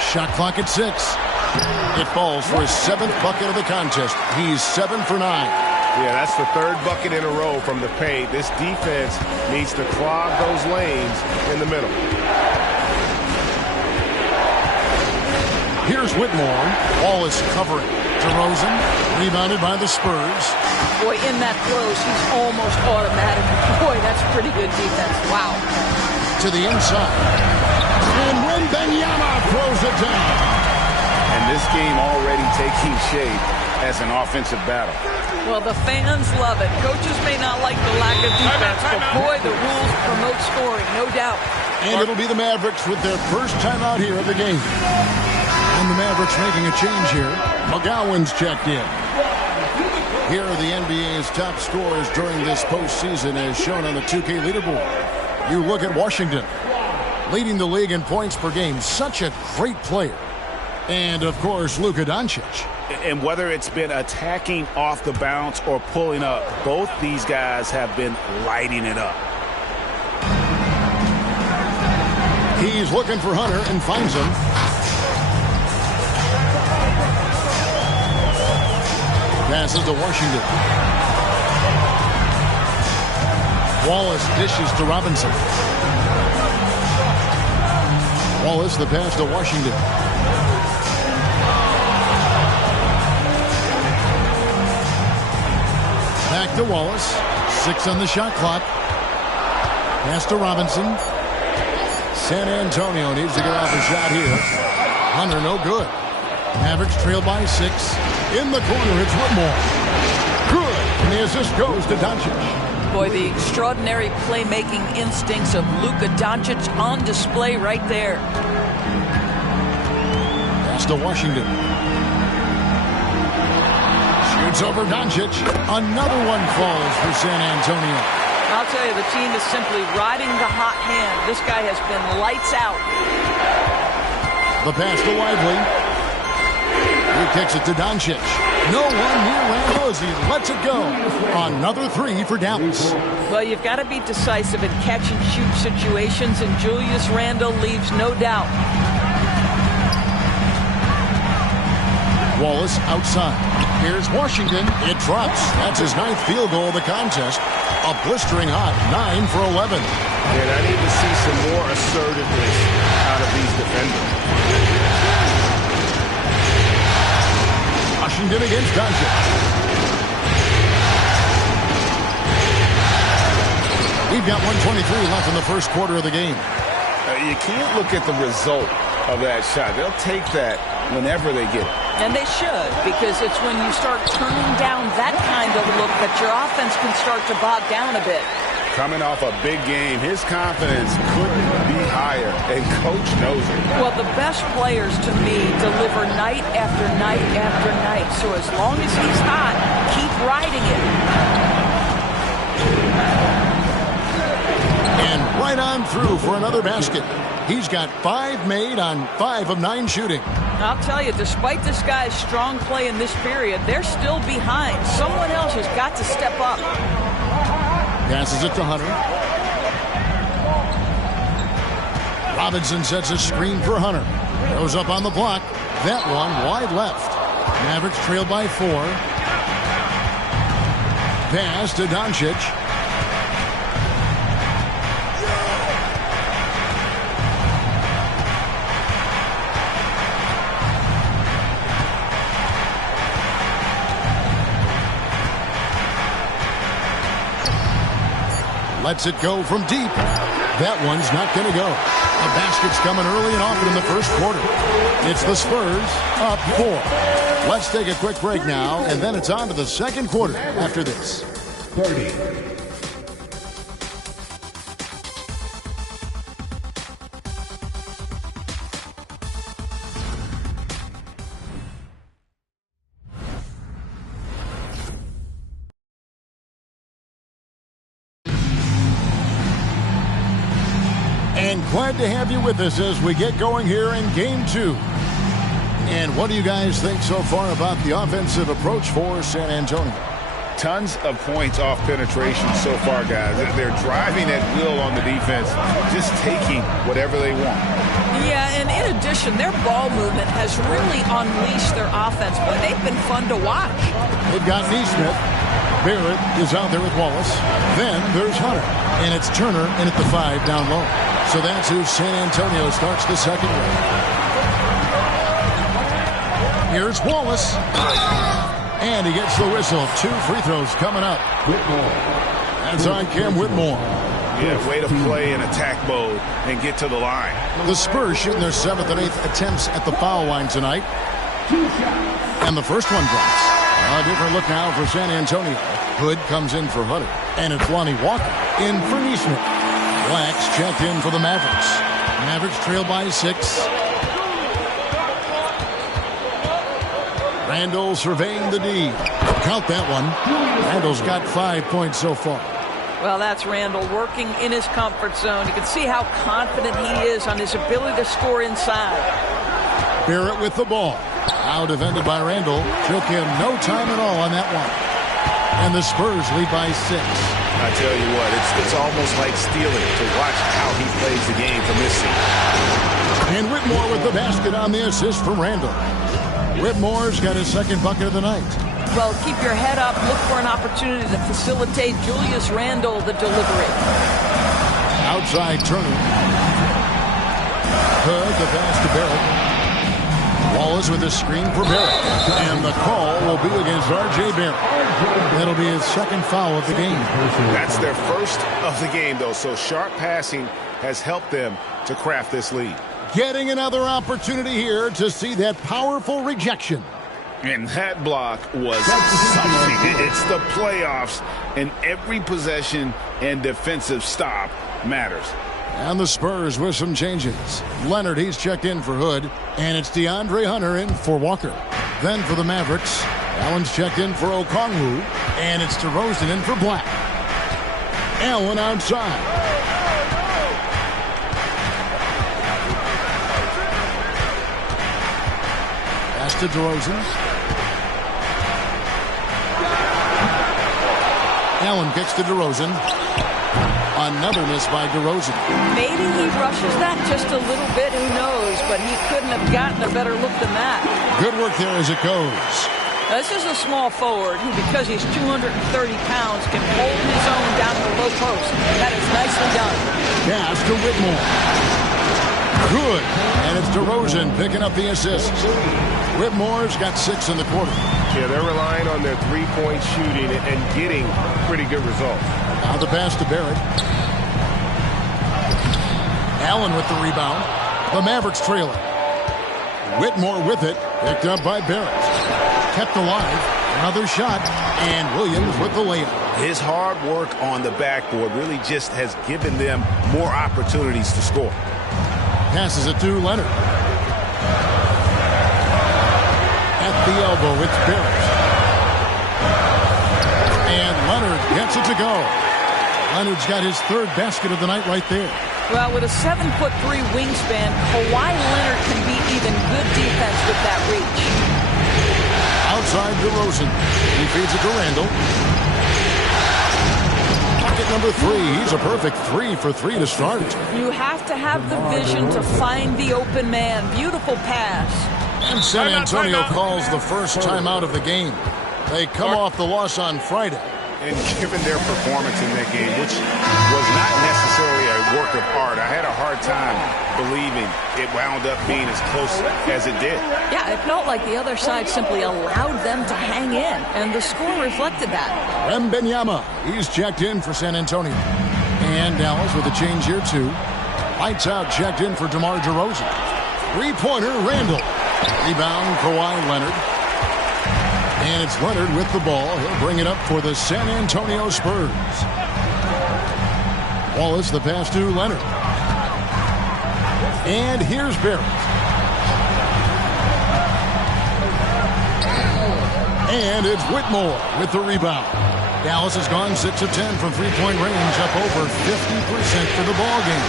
Shot clock at 6. It falls for his 7th bucket of the contest. He's 7 for 9. Yeah, that's the 3rd bucket in a row from the paint. This defense needs to clog those lanes in the middle. Here's Whitmore. Wallace covering. DeRozan rebounded by the Spurs. Boy, in that close, he's almost automatic. Boy, that's pretty good defense. Wow. To the inside. And Wembanyama throws it down. And this game already taking shape as an offensive battle. Well, the fans love it. Coaches may not like the lack of defense, but boy, the rules promote scoring, no doubt. And it'll be the Mavericks with their first timeout here of the game. And the Mavericks making a change here. McGowan's checked in. Here are the NBA's top scorers during this postseason as shown on the 2K leaderboard. You look at Washington, leading the league in points per game. Such a great player. And, of course, Luka Doncic. And whether it's been attacking off the bounce or pulling up, both these guys have been lighting it up. He's looking for Hunter and finds him. Passes to Washington. Wallace dishes to Robinson. Wallace, the pass to Washington. Back to Wallace. 6 on the shot clock. Pass to Robinson. San Antonio needs to get off a shot here. Hunter, no good. Mavericks trail by 6. In the corner, it's Whitmore. Good. And the assist goes to Doncic. Boy, the extraordinary playmaking instincts of Luka Doncic on display right there. Pass to Washington. Shoots over Doncic. Another one falls for San Antonio. I'll tell you, the team is simply riding the hot hand. This guy has been lights out. The pass to Lively. He kicks it to Doncic. No one near Randle as he lets it go. Another 3 for Dallas. Well, you've got to be decisive in catch-and-shoot situations, and Julius Randle leaves no doubt. Wallace outside. Here's Washington. It drops. That's his 9th field goal of the contest. A blistering hot 9 for 11. And I need to see some more assertiveness out of these defenders. Washington against Doncic. We've got 1:23 left in the first quarter of the game. You can't look at the result of that shot. They'll take that whenever they get it. And they should, because it's when you start turning down that kind of look that your offense can start to bog down a bit. Coming off a big game, his confidence couldn't be higher, and Coach knows it. Well, the best players, to me, deliver night after night after night. So as long as he's hot, keep riding it. And right on through for another basket. He's got 5 made on 5 of 9 shooting. I'll tell you, despite this guy's strong play in this period, they're still behind. Someone else has got to step up. Passes it to Hunter. Robinson sets a screen for Hunter. Goes up on the block. That one wide left. Mavericks trail by 4. Pass to Doncic. Lets it go from deep. That one's not going to go. The basket's coming early and often in the first quarter. It's the Spurs up 4. Let's take a quick break now, and then it's on to the second quarter after this. 30. And glad to have you with us as we get going here in Game 2. And what do you guys think so far about the offensive approach for San Antonio? Tons of points off penetration so far, guys. They're driving at will on the defense, just taking whatever they want. Yeah, and in addition, their ball movement has really unleashed their offense. But they've been fun to watch. They've got Neesmith. Barrett is out there with Wallace. Then there's Hunter. And it's Turner in at the 5 down low. So that's who San Antonio starts the second with. Here's Wallace. And he gets the whistle. 2 free throws coming up. That's on Cam Whitmore. Yeah, way to play in attack mode and get to the line. The Spurs shooting their 7th and 8th attempts at the foul line tonight. And the first one drops. A different look now for San Antonio. Hood comes in for Hunter. And it's Lonnie Walker in for Neesmith. Blacks checked in for the Mavericks. Mavericks trail by 6. Randall surveying the D. Count that one. Randall's got 5 points so far. Well, that's Randall working in his comfort zone. You can see how confident he is on his ability to score inside. Barrett with the ball. Now defended by Randall. Took him no time at all on that one. And the Spurs lead by 6. I tell you what, it's almost like stealing to watch how he plays the game from this seat. And Whitmore with the basket on the assist from Randall. Whitmore's got his second bucket of the night. Well, keep your head up. Look for an opportunity to facilitate Julius Randle the delivery. Outside Turner. Hood, the pass to Barrett. Wallace with a screen for Barrett. And the call will be against R.J. Barrett. That'll be his second foul of the game. That's their first of the game, though, so sharp passing has helped them to craft this lead. Getting another opportunity here to see that powerful rejection. And that block was something. It's the playoffs, and every possession and defensive stop matters. And the Spurs with some changes. Leonard, he's checked in for Hood. And it's DeAndre Hunter in for Walker. Then for the Mavericks, Allen's checked in for Okongwu. And it's DeRozan in for Black. Allen outside. Pass to DeRozan. Allen kicks to DeRozan. Another miss by DeRozan. Maybe he rushes that just a little bit, who knows, but he couldn't have gotten a better look than that. Good work there as it goes. Now, this is a small forward who, because he's 230 pounds, can hold his own down to the low post. That is nicely done. Pass to Whitmore. Good. And it's DeRozan picking up the assist. Whitmore's got 6 in the quarter. Yeah, they're relying on their three-point shooting and getting pretty good results. Now the pass to Barrett. Allen with the rebound. The Mavericks trail it. Whitmore with it. Picked up by Barrett. Kept alive. Another shot. And Williams with the layup. His hard work on the backboard really just has given them more opportunities to score. Passes it to Leonard. At the elbow, it's Barrett. And Leonard gets it to go. Leonard's got his 3rd basket of the night right there. Well, with a 7'3" wingspan, Kawhi Leonard can beat even good defense with that reach. Outside DeRozan. He feeds it to Randall. Pocket number 3. He's a perfect 3 for 3 to start. You have to have the vision to find the open man. Beautiful pass. And San Antonio calls the first timeout of the game. They come off the loss on Friday. And given their performance in that game, which was not necessarily a work of art, I had a hard time believing it wound up being as close as it did. Yeah, it felt like the other side simply allowed them to hang in, and the score reflected that. Wembanyama, he's checked in for San Antonio. And Dallas with a change here, too. Lights out, checked in for DeMar DeRozan. Three-pointer, Randall. Rebound, Kawhi Leonard. And it's Leonard with the ball. He'll bring it up for the San Antonio Spurs. Wallace, the pass to Leonard. And here's Barrett. And it's Whitmore with the rebound. Dallas has gone 6 of 10 from three-point range, up over 50% for the ballgame.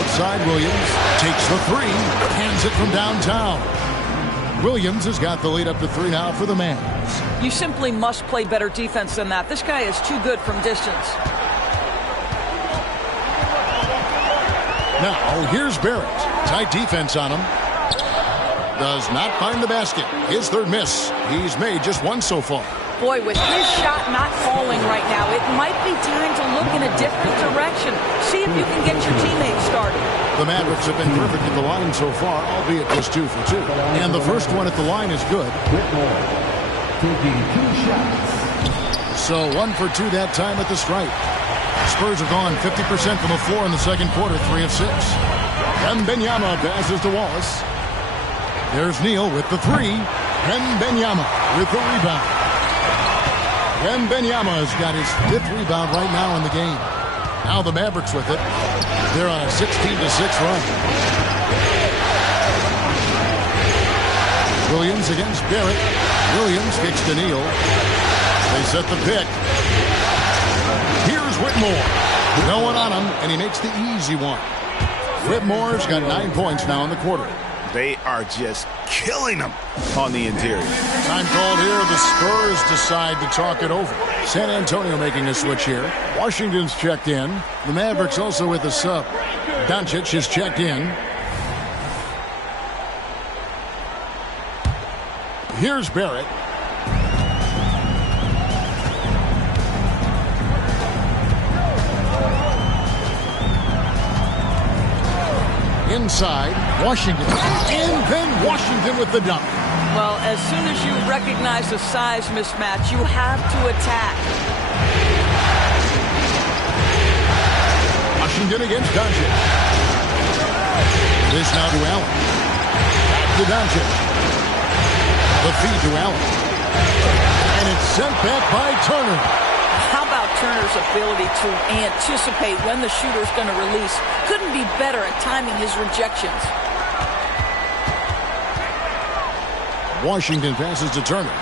Outside, Williams takes the three, hands it from downtown. Williams has got the lead up to 3 now for the Mavs. You simply must play better defense than that. This guy is too good from distance. Now, here's Barrett. Tight defense on him. Does not find the basket. His third miss. He's made just one so far. Boy, with his shot not falling right now, it might be time to look in a different direction. See if you can get your teammates started. The Mavericks have been perfect at the line so far, albeit just 2 for 2. And the first one at the line is good. Taking 2 shots. So 1 for 2 that time at the stripe. Spurs have gone 50% from the floor in the second quarter, 3 of 6. Wembanyama passes to Wallace. There's Neal with the 3. Wembanyama with the rebound. Wembanyama has got his 5th rebound right now in the game. Now the Mavericks with it. They're on a 16-6 run. Williams against Barrett. Williams kicks to Neal. They set the pick. Here's Whitmore. No one on him, and he makes the easy one. Whitmore's got 9 points now in the quarter. They are just killing them on the interior. Time called here. The Spurs decide to talk it over. San Antonio making a switch here. Washington's checked in. The Mavericks also with a sub. Doncic is checked in. Here's Barrett. Inside, Washington. And then Washington with the dunk. Well, as soon as you recognize the size mismatch, you have to attack. Washington against Doncic. This now to Allen. Back to Doncic. The feed to Allen. And it's sent back by Turner. How about Turner's ability to anticipate when the shooter's going to release? Couldn't be better at timing his rejections. Washington passes to Turner.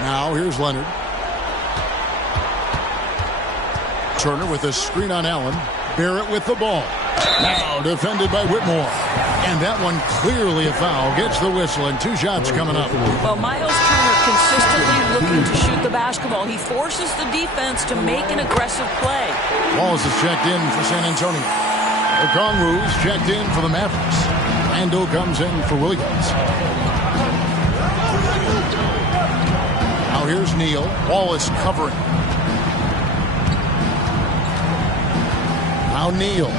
Now here's Leonard. Turner with a screen on Allen. Barrett with the ball. Now defended by Whitmore. And that one clearly a foul. Gets the whistle and 2 shots coming up. Well, Miles Turner consistently looking to shoot the basketball. He forces the defense to make an aggressive play. Wallace is checked in for San Antonio. Okongwu's checked in for the Mavericks. Randall comes in for Williams. Now here's Neal. Wallace covering. Now Neal.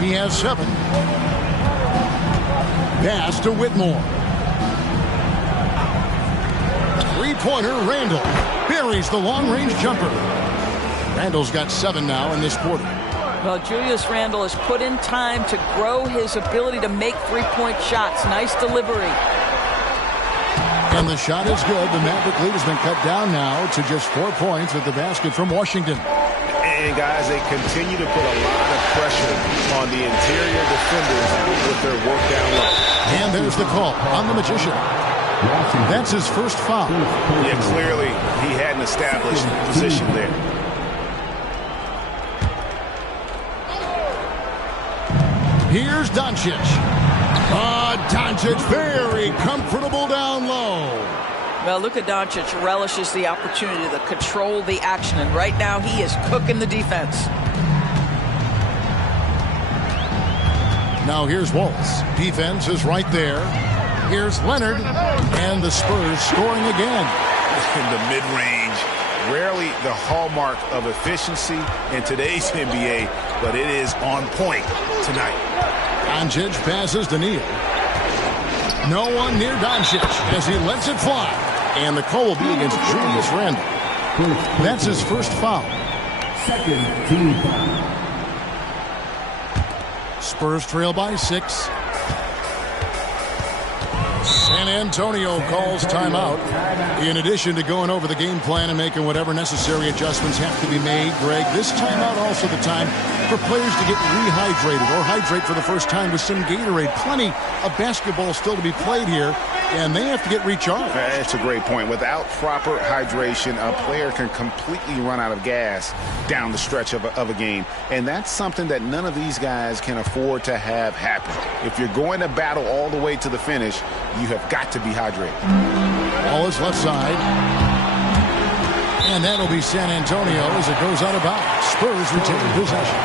He has 7. Pass to Whitmore. Three-pointer, Randall. Buries the long-range jumper. Randall's got 7 now in this quarter. Well, Julius Randle has put in time to grow his ability to make three-point shots. Nice delivery. And the shot is good. The Maverick lead has been cut down now to just 4 points at the basket from Washington. And, guys, they continue to put a lot of pressure on the interior defenders with their work down low. And there's the call on the Magician. That's his first foul. Yeah, clearly he hadn't established position there. Here's Doncic. Doncic very comfortable down low. Well, Luka Doncic relishes the opportunity to control the action, and right now he is cooking the defense. Now here's Wallace. Defense is right there. Here's Leonard, and the Spurs scoring again. In the mid-range, rarely the hallmark of efficiency in today's NBA, but it is on point tonight. Doncic passes to Neal. No one near Doncic as he lets it fly. And the call will be against Julius Randle. That's his first foul. Second team foul. Spurs trail by 6. San Antonio calls timeout. In addition to going over the game plan and making whatever necessary adjustments have to be made, Greg, this timeout also the time for players to get rehydrated or hydrate for the first time with some Gatorade. Plenty of basketball still to be played here, and they have to get recharged. That's a great point. Without proper hydration, a player can completely run out of gas down the stretch of a game, and that's something that none of these guys can afford to have happen. If you're going to battle all the way to the finish, you have got to be hydrated. Ball is left side. And that'll be San Antonio as it goes out of bounds. Spurs retain possession.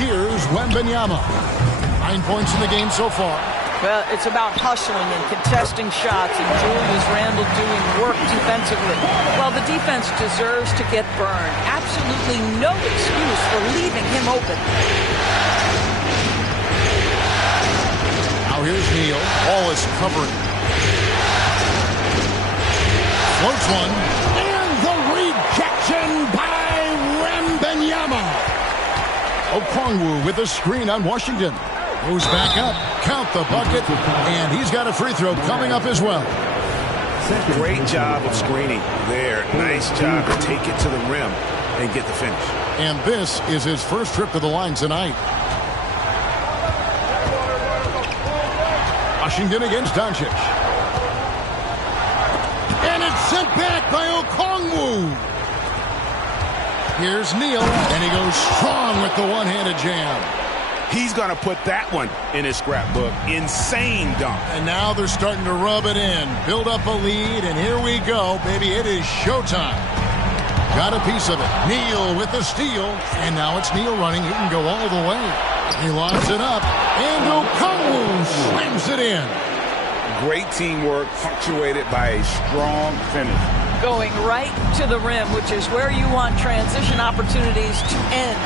Here's Wembanyama. 9 points in the game so far. Well, it's about hustling and contesting shots, and Julius Randle doing work defensively. Well, the defense deserves to get burned. Absolutely no excuse for leaving him open. Now here's Neal. Ball is covered. Floats one. And the rejection by Wembanyama. Okongwu with a screen on Washington. Moves back up, count the bucket, and he's got a free throw coming up as well. Great job of screening there. Nice job to take it to the rim and get the finish. And this is his first trip to the line tonight. Washington against Doncic. And it's sent back by Okongwu. Here's Neal, and he goes strong with the one-handed jam. He's going to put that one in his scrapbook. Insane dunk. And now they're starting to rub it in. Build up a lead, and here we go, baby. It is showtime. Got a piece of it. Neal with the steal. And now it's Neal running. He can go all the way. He lines it up. And Okongwu slams it in. Great teamwork, punctuated by a strong finish. Going right to the rim, which is where you want transition opportunities to end.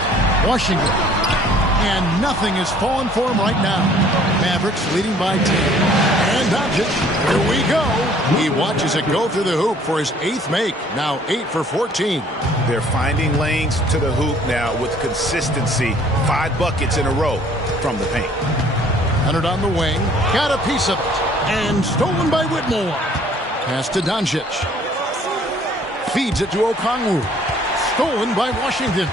Washington. And nothing is falling for him right now. Mavericks leading by 10. And Doncic, here we go. He watches it go through the hoop for his 8th make. Now 8 for 14. They're finding lanes to the hoop now with consistency. 5 buckets in a row from the paint. Leonard on the wing. Got a piece of it. And stolen by Whitmore. Pass to Doncic. Feeds it to Okongwu. Stolen by Washington.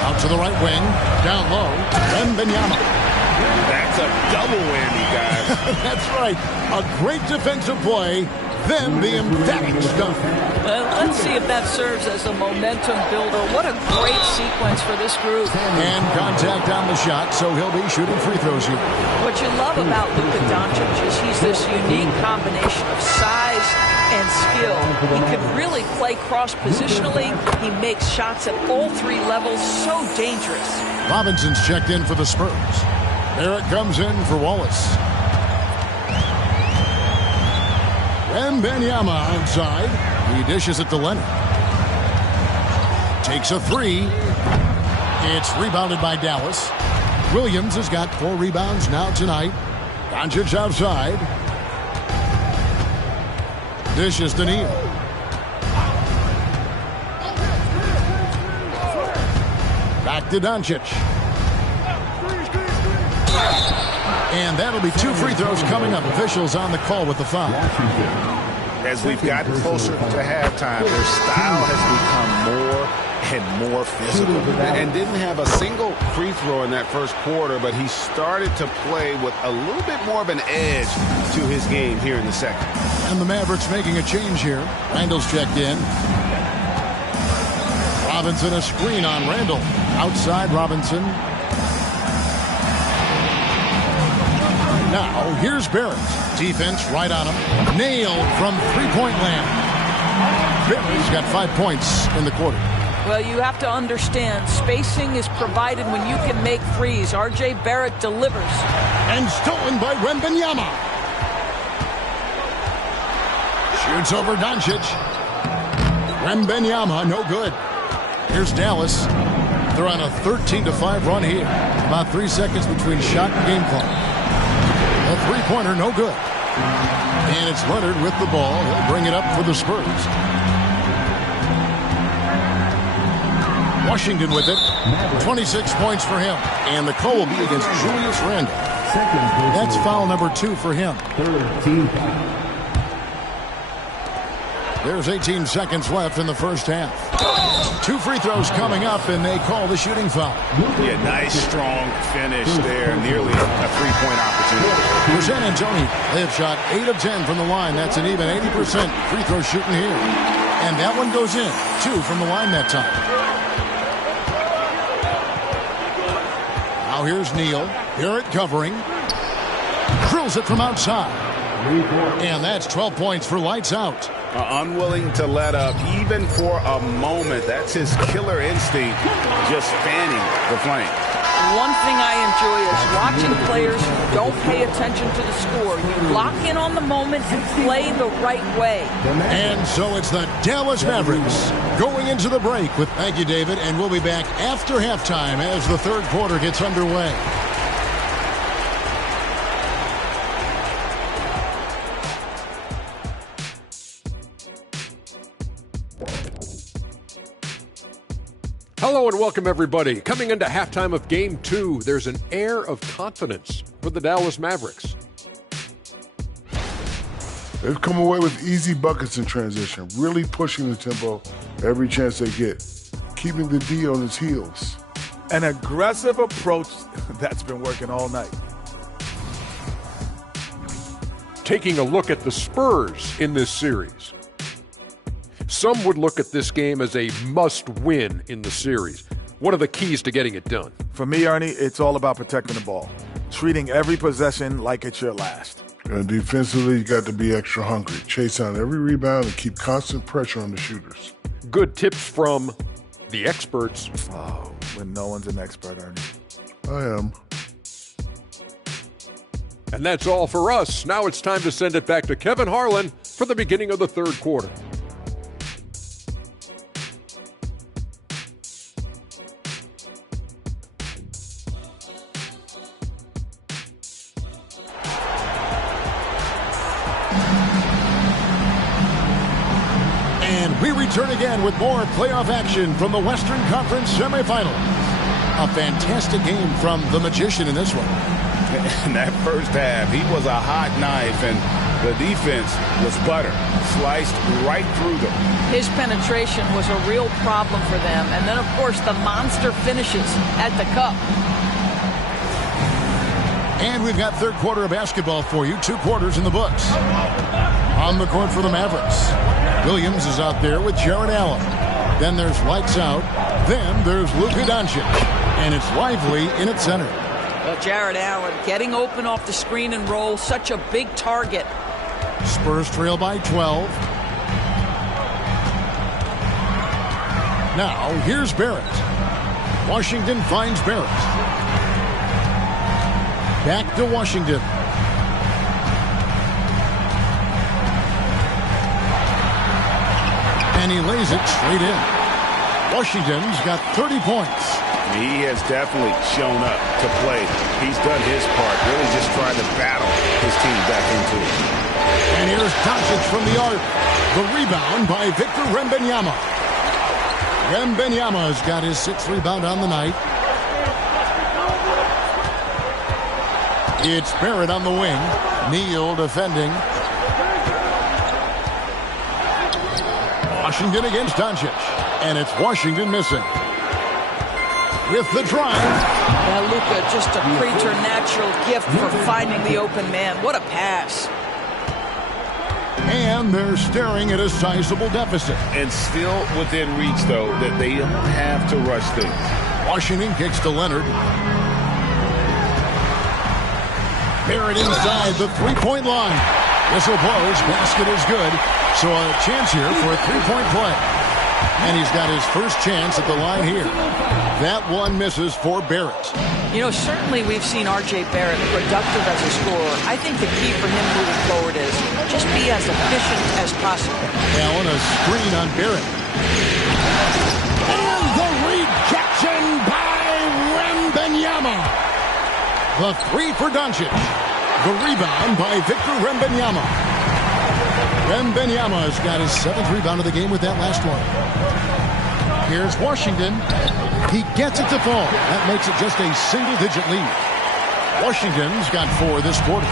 Out to the right wing, down low, Wembanyama. That's a double whammy, guys. That's right. A great defensive play, then the emphatic stuff. Well, let's see if that serves as a momentum builder. What a great sequence for this group. And contact on the shot, so he'll be shooting free throws here. What you love about Luka Doncic is he's this unique combination of size and skill. He could really play cross-positionally. He makes shots at all 3 levels. So dangerous. Robinson's checked in for the Spurs. There it comes in for Wallace. Wembanyama outside. He dishes it to Leonard. Takes a 3. It's rebounded by Dallas. Williams has got 4 rebounds now tonight. Doncic outside. Dishes to Neal. Back to Doncic. And that'll be 2 free throws coming up. Officials on the call with the foul. As we've gotten closer to halftime, their style has become more and more physical. And didn't have a single free throw in that first quarter, but he started to play with a little bit more of an edge to his game here in the second. And the Mavericks making a change here. Randall's checked in. Robinson a screen on Randall. Outside Robinson. Now here's Barrett. Defense right on him. Nailed from three-point land. Barrett's got 5 points in the quarter. Well, you have to understand, spacing is provided when you can make threes. R.J. Barrett delivers. And stolen by Wembanyama. Shoots over Doncic. Wembanyama, no good. Here's Dallas. They're on a 13-5 run here. About 3 seconds between shot and game clock. A three-pointer, no good. And it's Leonard with the ball. He'll bring it up for the Spurs. Washington with it. 26 points for him. And the call will be against Julius Randle. That's foul number 2 for him. There's 18 seconds left in the first half. 2 free throws coming up, and they call the shooting foul. Yeah, nice, strong finish there. Nearly a three-point opportunity. For San Antonio, they have shot 8 of 10 from the line. That's an even 80% free throw shooting here. And that one goes in. 2 from the line that time. Now here's Neal. Barrett covering. Drills it from outside. And that's 12 points for lights out. Unwilling to let up even for a moment. That's his killer instinct, just fanning the flame. One thing I enjoy is watching players who don't pay attention to the score. You lock in on the moment and play the right way. And so it's the Dallas Mavericks going into the break with thank you, David, and we'll be back after halftime as the third quarter gets underway. Hello and welcome, everybody. Coming into halftime of Game 2, there's an air of confidence for the Dallas Mavericks. They've come away with easy buckets in transition, really pushing the tempo every chance they get, keeping the D on its heels. An aggressive approach that's been working all night. Taking a look at the Spurs in this series. Some would look at this game as a must-win in the series. What are the keys to getting it done? For me, Ernie, it's all about protecting the ball. Treating every possession like it's your last. And defensively, you got to be extra hungry. Chase down every rebound and keep constant pressure on the shooters. Good tips from the experts. Oh, when no one's an expert, Ernie. I am. And that's all for us. Now it's time to send it back to Kevin Harlan for the beginning of the third quarter. We return again with more playoff action from the Western Conference semifinals. A fantastic game from the Magician in this one. In that first half, he was a hot knife, and the defense was butter, sliced right through them. His penetration was a real problem for them. And then, of course, the monster finishes at the cup. And we've got third quarter of basketball for you. 2 quarters in the books. On the court for the Mavericks, Williams is out there with Jared Allen. Then there's lights out. Then there's Luka Doncic. And it's Lively in its center. Jared Allen getting open off the screen and roll. Such a big target. Spurs trail by 12. Now, here's Barrett. Washington finds Barrett. Back to Washington. And he lays it straight in. Washington's got 30 points. He has definitely shown up to play. He's done his part, really just trying to battle his team back into it. And here's Doncic from the arc. The rebound by Victor Wembanyama. Wembanyama's got his 6th rebound on the night. It's Barrett on the wing. Neal defending. Washington against Doncic. And it's Washington missing. With the drive. Now, Luka, just a preternatural gift for finding the open man. What a pass. And they're staring at a sizable deficit. And still within reach, though, that they don't have to rush things. Washington kicks to Leonard. Barrett inside the three-point line. Whistle blows. Basket is good. So a chance here for a three-point play. And he's got his first chance at the line here. That one misses for Barrett. You know, certainly we've seen R.J. Barrett productive as a scorer. I think the key for him moving forward is just be as efficient as possible. Allen, a screen on Barrett. And the rejection by Wembanyama. The 3 for Doncic. The rebound by Victor Wembanyama. Wembanyama has got his 7th rebound of the game with that last one. Here's Washington. He gets it to fall. That makes it just a single-digit lead. Washington's got 4 this quarter.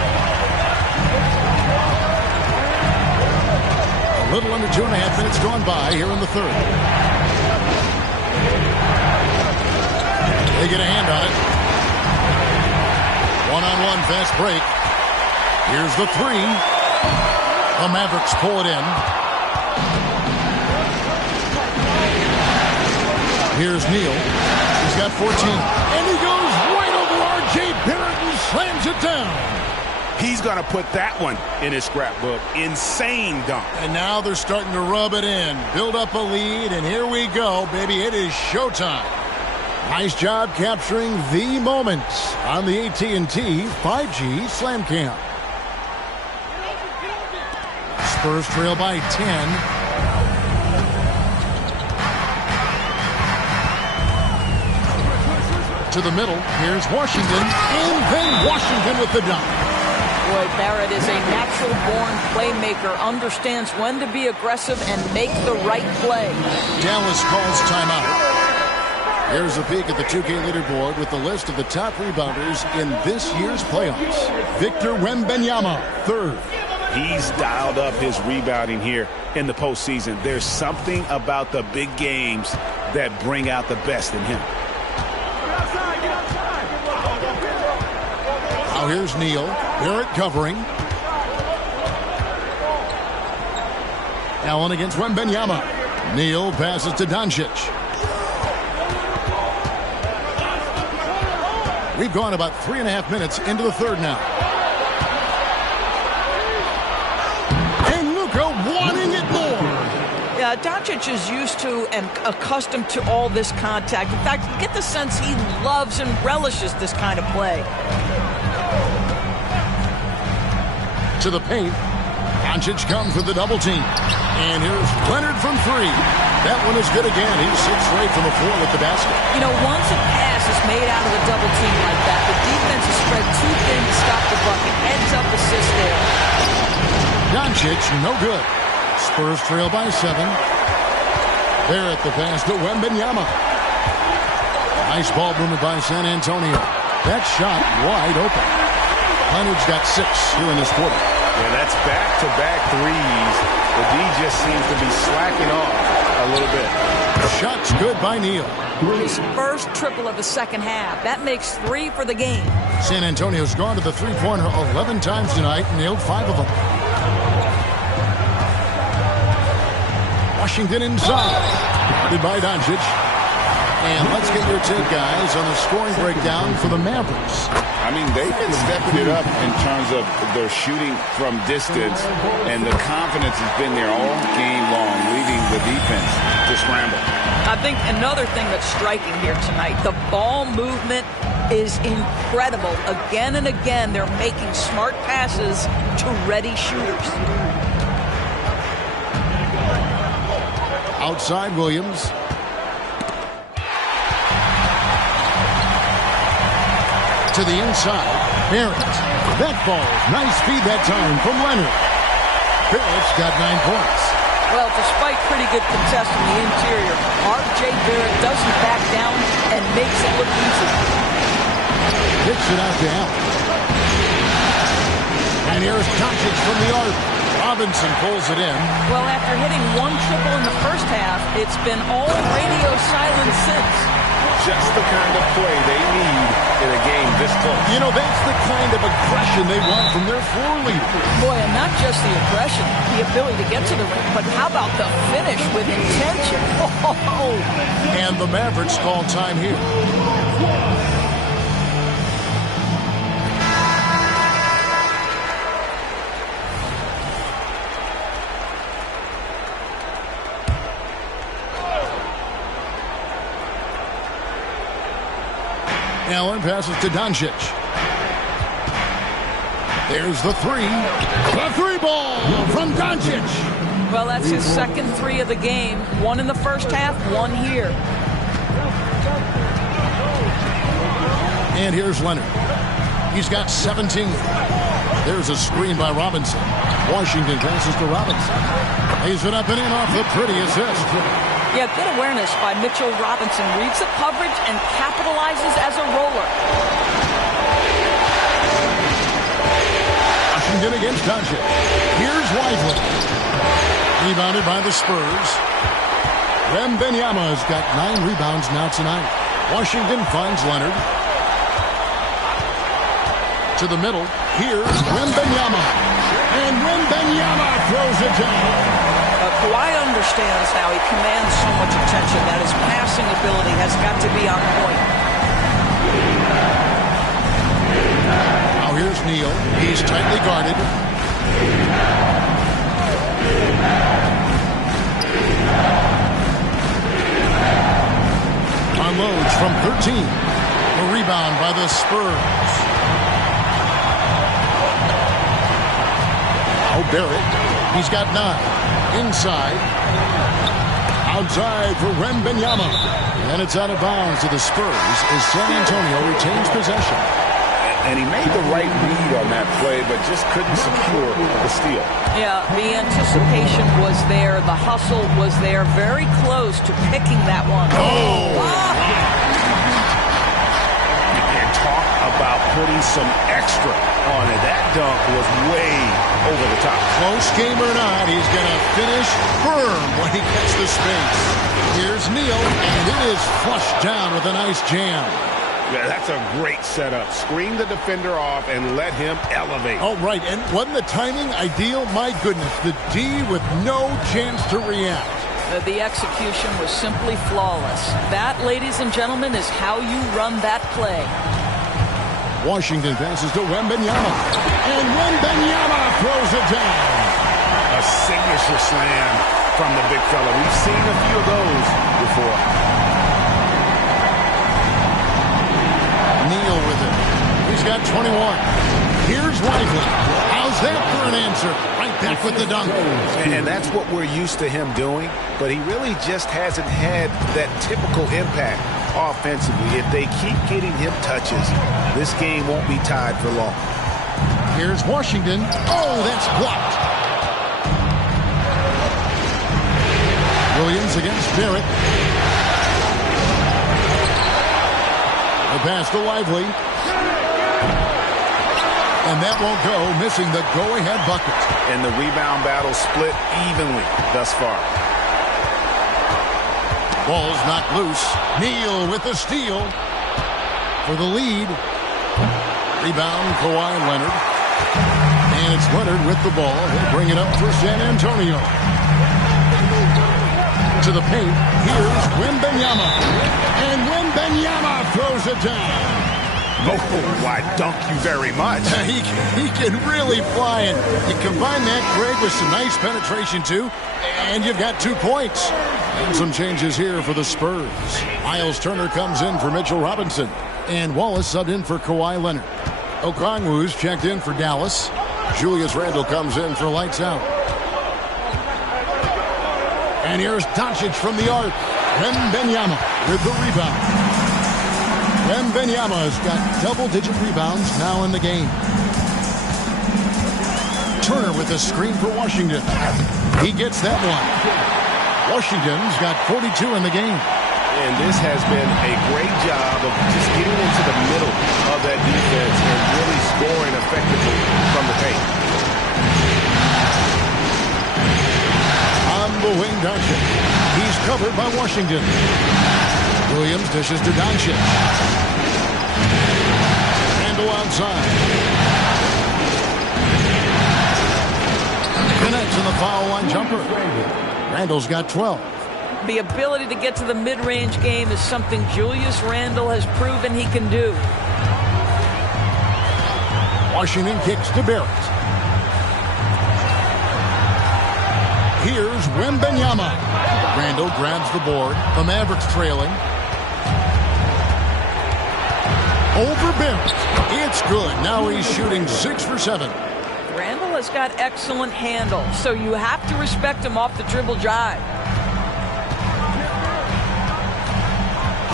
A little under 2.5 minutes gone by here in the third. They get a hand on it. One-on-one fast break. Here's the 3. The Mavericks pull it in. Here's Neal. He's got 14. And he goes right over R.J. Barrett and slams it down. He's going to put that one in his scrapbook. Insane dunk. And now they're starting to rub it in. Build up a lead, and here we go, baby. It is showtime. Nice job capturing the moment on the AT&T 5G Slam Cam. Spurs trail by 10. To the middle. Here's Washington. And then Washington with the dunk. Boy, Barrett is a natural-born playmaker, understands when to be aggressive and make the right play. Dallas calls timeout. Here's a peek at the 2K leaderboard with the list of the top rebounders in this year's playoffs. Victor Wembanyama, 3rd. He's dialed up his rebounding here in the postseason. There's something about the big games that bring out the best in him. Now here's Neal. Barrett covering. Allen against Wembanyama. Neal passes to Doncic. We've gone about 3.5 minutes into the third now. And Luka wanting it more. Yeah, Doncic is used to and accustomed to all this contact. In fact, you get the sense he loves and relishes this kind of play. To the paint. Doncic comes with the double team. And here's Leonard from 3. That one is good again. He sits right from the floor with the basket. You know, once a pass is made out of a double team like that, the defense is spread too thin to stop the bucket. Heads up assist there. Doncic, no good. Spurs trail by 7. Barrett the pass to Wembanyama. Nice ball movement by San Antonio. That shot wide open. Leonard's got 6 here in this quarter. Yeah, that's back-to-back threes. The D just seems to be slacking off a little bit. Shot's good by Neal. His first triple of the second half. That makes 3 for the game. San Antonio's gone to the three-pointer 11 times tonight and nailed 5 of them. Washington inside. Guarded by Doncic. And let's get your take, guys, on the scoring breakdown for the Mavericks. I mean, they've been stepping it up in terms of their shooting from distance, and the confidence has been there all game long, leading the defense to scramble. I think another thing that's striking here tonight, the ball movement is incredible. Again and again, they're making smart passes to ready shooters. Outside Williams. To the inside, Barrett. That falls. Nice feed that time from Leonard. Barrett's got 9 points. Well, despite pretty good contest in the interior, R.J. Barrett doesn't back down and makes it look easy. Kicks it out to Allen. And here's Doncic from the arc. Robinson pulls it in. Well, after hitting 1 triple in the first half, it's been all radio silence since. Just the kind of play they need in a game this close. You know, that's the kind of aggression they want from their floor leader. Boy, and not just the aggression, the ability to get to the rim, but how about the finish with intention? Oh. And the Mavericks call time here. Allen passes to Doncic. There's the 3. The 3 ball from Doncic. Well, that's his second 3 of the game. 1 in the first half, 1 here. And here's Leonard. He's got 17. There's a screen by Robinson. Washington passes to Robinson. Lays it up and in off the pretty assist. Yeah, good awareness by Mitchell Robinson. Reads the coverage and capitalizes as a roller. Washington against Doncic. Here's Lively. Rebounded by the Spurs. Wembanyama's got 9 rebounds now tonight. Washington finds Leonard. To the middle. Here's Wembanyama. And Wembanyama throws it down. Kawhi understands now he commands so much attention that his passing ability has got to be on point. Now here's Neal. He's tightly guarded. Unloads from 13. A rebound by the Spurs. Oh, Barrett. He's got 9. Inside. Outside for Wembanyama. And it's out of bounds to the Spurs as San Antonio retains possession. And he made the right read on that play, but just couldn't secure the steal. Yeah, the anticipation was there. The hustle was there. Very close to picking that one. And talk about putting some extra on it. That dunk was way over the top. Close game or not, he's going to finish firm when he gets the space. Here's Neal, and it is flushed down with a nice jam. Yeah, that's a great setup. Screen the defender off and let him elevate. Oh, right. And wasn't the timing ideal? My goodness, the D with no chance to react. The execution was simply flawless. That, ladies and gentlemen, is how you run that play. Washington passes to Wembanyama. And Wembanyama throws it down. A signature slam from the big fella. We've seen a few of those before. Neal with it. He's got 21. Here's Lively. How's that for an answer? Right back with the dunk. And that's what we're used to him doing, but he really just hasn't had that typical impact offensively. If they keep getting him touches, this game won't be tied for long. Here's Washington. Oh, that's blocked. Williams against Barrett. The pass to Lively. And that won't go, missing the go-ahead bucket. And the rebound battle split evenly thus far. Ball's knocked loose. Neal with the steal for the lead. Rebound, Kawhi Leonard. And it's Leonard with the ball. He'll bring it up for San Antonio. To the paint. Here's Wembanyama. And Wembanyama throws it down. Oh, why, dunk you very much. He can really fly. And you combine that, Greg, with some nice penetration, too. And you've got 2 points. And some changes here for the Spurs. Miles Turner comes in for Mitchell Robinson. And Wallace subbed in for Kawhi Leonard. Okongwu's checked in for Dallas. Julius Randle comes in for lights out. And here's Doncic from the arc. Wembanyama with the rebound. Wembanyama's got double-digit rebounds now in the game. Turner with a screen for Washington. He gets that one. Washington's got 42 in the game. And this has been a great job of just getting into the middle of that defense and really scoring effectively from the paint. On the wing, Doncic. He's covered by Washington. Williams dishes to Doncic. Randle outside. Connects in the foul line jumper. Randle's got 12. The ability to get to the mid-range game is something Julius Randle has proven he can do. Washington kicks to Barrett. Here's Wembanyama. Randle grabs the board. The Mavericks trailing. Over Barrett. It's good. Now he's shooting 6 for 7. Randle has got excellent handle, so you have to respect him off the dribble drive.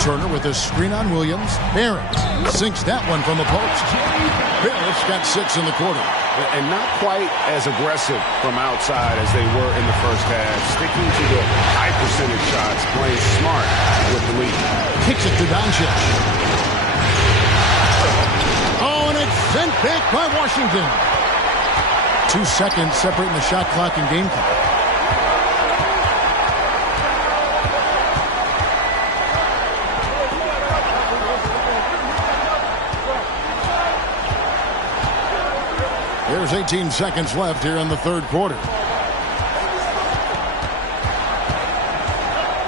Turner with a screen on Williams. Barrett sinks that one from the post. Bears got 6 in the quarter. And not quite as aggressive from outside as they were in the first half. Sticking to the high percentage shots, playing smart with the lead. Kicks it to Doncic. Oh, and it's sent back by Washington. 2 seconds separating the shot clock and game clock. There's 18 seconds left here in the third quarter.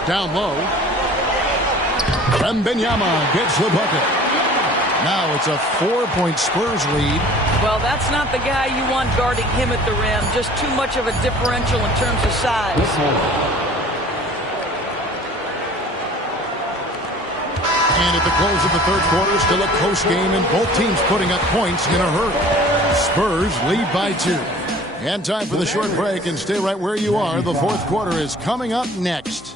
Down low. Wembanyama gets the bucket. Now it's a 4-point Spurs lead. Well, that's not the guy you want guarding him at the rim. Just too much of a differential in terms of size. And at the close of the third quarter, still a close game, and both teams putting up points in a hurry. Spurs lead by 2. And time for the short break, and stay right where you are. The fourth quarter is coming up next.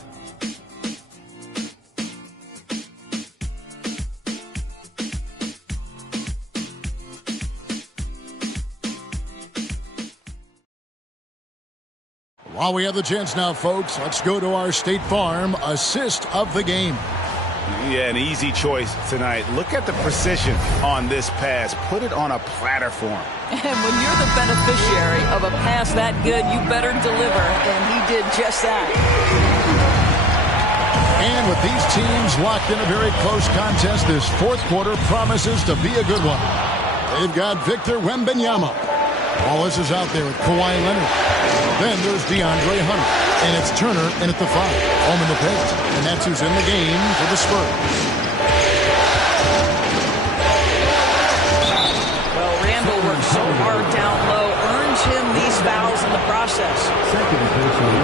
While we have the chance now, folks, let's go to our State Farm assist of the game. Yeah, an easy choice tonight. Look at the precision on this pass. Put it on a platter for him. And when you're the beneficiary of a pass that good, you better deliver, and he did just that. And with these teams locked in a very close contest, this fourth quarter promises to be a good one. They've got Victor Wembanyama. Wallace is out there with Kawhi Leonard. Then there's DeAndre Hunter. And it's Turner in at the 5. Home in the paint. And that's who's in the game for the Spurs. Well, Randall works so hard down low, earns him these fouls in the process.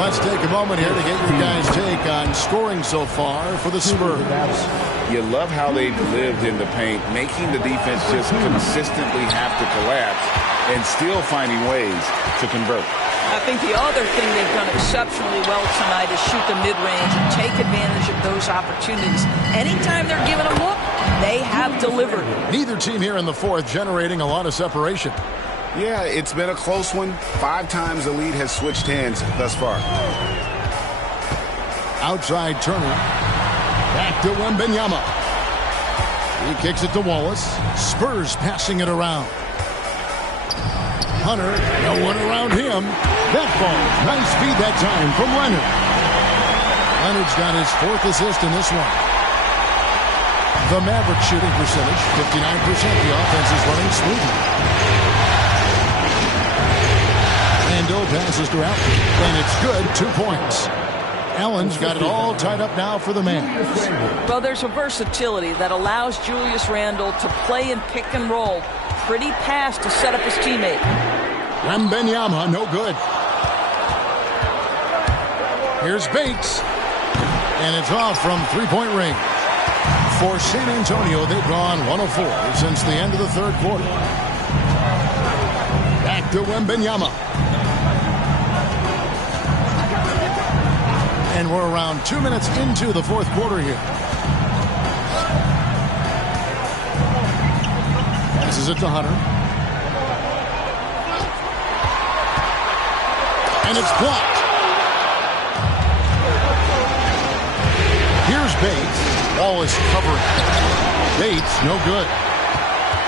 Let's take a moment here to get your guys' take on scoring so far for the Spurs. You love how they've lived in the paint, making the defense just consistently have to collapse and still finding ways to convert. I think the other thing they've done exceptionally well tonight is shoot the mid-range and take advantage of those opportunities. Anytime they're given a look, they have delivered. Neither team here in the fourth generating a lot of separation. Yeah, it's been a close one. 5 times the lead has switched hands thus far. Outside Turner. Back to Wembanyama. He kicks it to Wallace. Spurs passing it around. Hunter, no one around him. That ball, nice feed that time from Leonard. Leonard's got his 4th assist in this one. The Maverick shooting percentage, 59%. The offense is running smoothly. Randall passes to Allen, and it's good, 2 points. Allen's got it all tied up now for the Mavs. Well, there's a versatility that allows Julius Randle to play in pick and roll. Pretty pass to set up his teammate. Wembanyama, no good. Here's Bates. And it's off from 3-point range. For San Antonio, they've gone 1 of 4 since the end of the third quarter. Back to Wembanyama. And we're around 2 minutes into the fourth quarter here. Passes it to Hunter. And it's blocked. Here's Bates. Wallace covering. Bates, no good.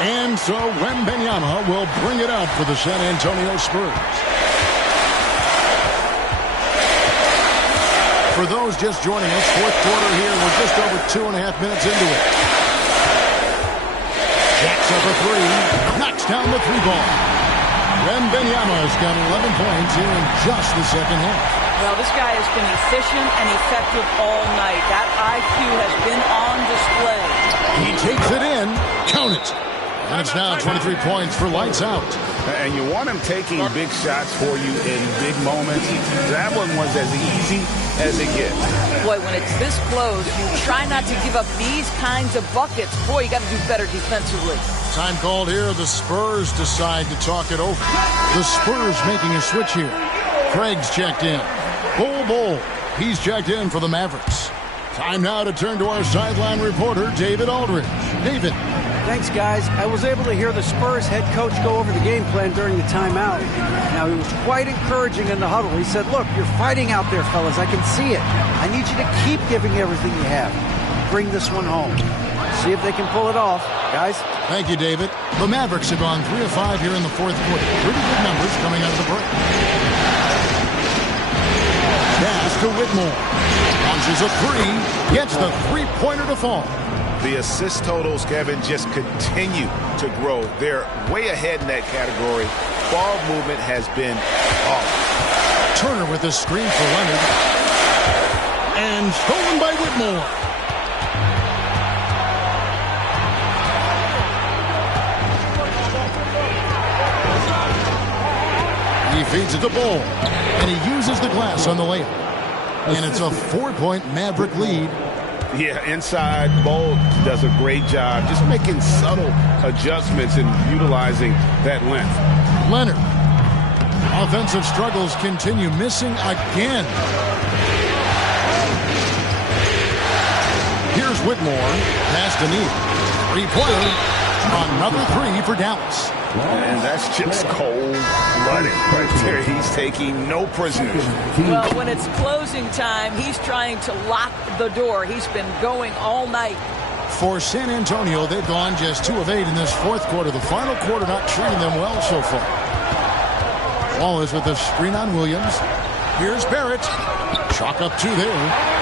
And so Wembanyama will bring it up for the San Antonio Spurs. For those just joining us, fourth quarter here. We're just over 2.5 minutes into it. Jacks up a 3. Knocks down the 3-ball. Wembanyama's got 11 points here in just the second half. Well, this guy has been efficient and effective all night. That IQ has been on display. He takes it in. Count it. And it's now 23 points for lights out. And you want him taking big shots for you in big moments. That one was as easy as it gets. Boy, when it's this close, you try not to give up these kinds of buckets. Boy, you got to do better defensively. Time called here. The Spurs decide to talk it over. The Spurs making a switch here. Craig's checked in. Bull. He's checked in for the Mavericks. Time now to turn to our sideline reporter, David Aldridge. David. Thanks, guys. I was able to hear the Spurs head coach go over the game plan during the timeout. Now, he was quite encouraging in the huddle. He said, look, you're fighting out there, fellas. I can see it. I need you to keep giving everything you have. Bring this one home. See if they can pull it off. Guys? Thank you, David. The Mavericks have gone 3 of 5 here in the fourth quarter. Pretty good numbers coming out of the break. Pass to Whitmore. Launches a three. Gets the three-pointer to fall. The assist totals, Kevin, just continue to grow. They're way ahead in that category. Ball movement has been off. Turner with a screen for Leonard. And stolen by Whitmore. He feeds it to Ball. And he uses the glass on the layup. And it's a 4-point Maverick lead. Yeah, inside, Bolt does a great job just making subtle adjustments and utilizing that length. Leonard. Offensive struggles continue, missing again. Here's Whitmore. Pass to Neal. Three-pointer. Another three for Dallas. And that's just cold-blooded right there. He's taking no prisoners. Well, when it's closing time, he's trying to lock the door. He's been going all night. For San Antonio, they've gone just 2 of 8 in this fourth quarter. The final quarter not treating them well so far. Wallace with a screen on Williams. Here's Barrett. Chalk up 2 there.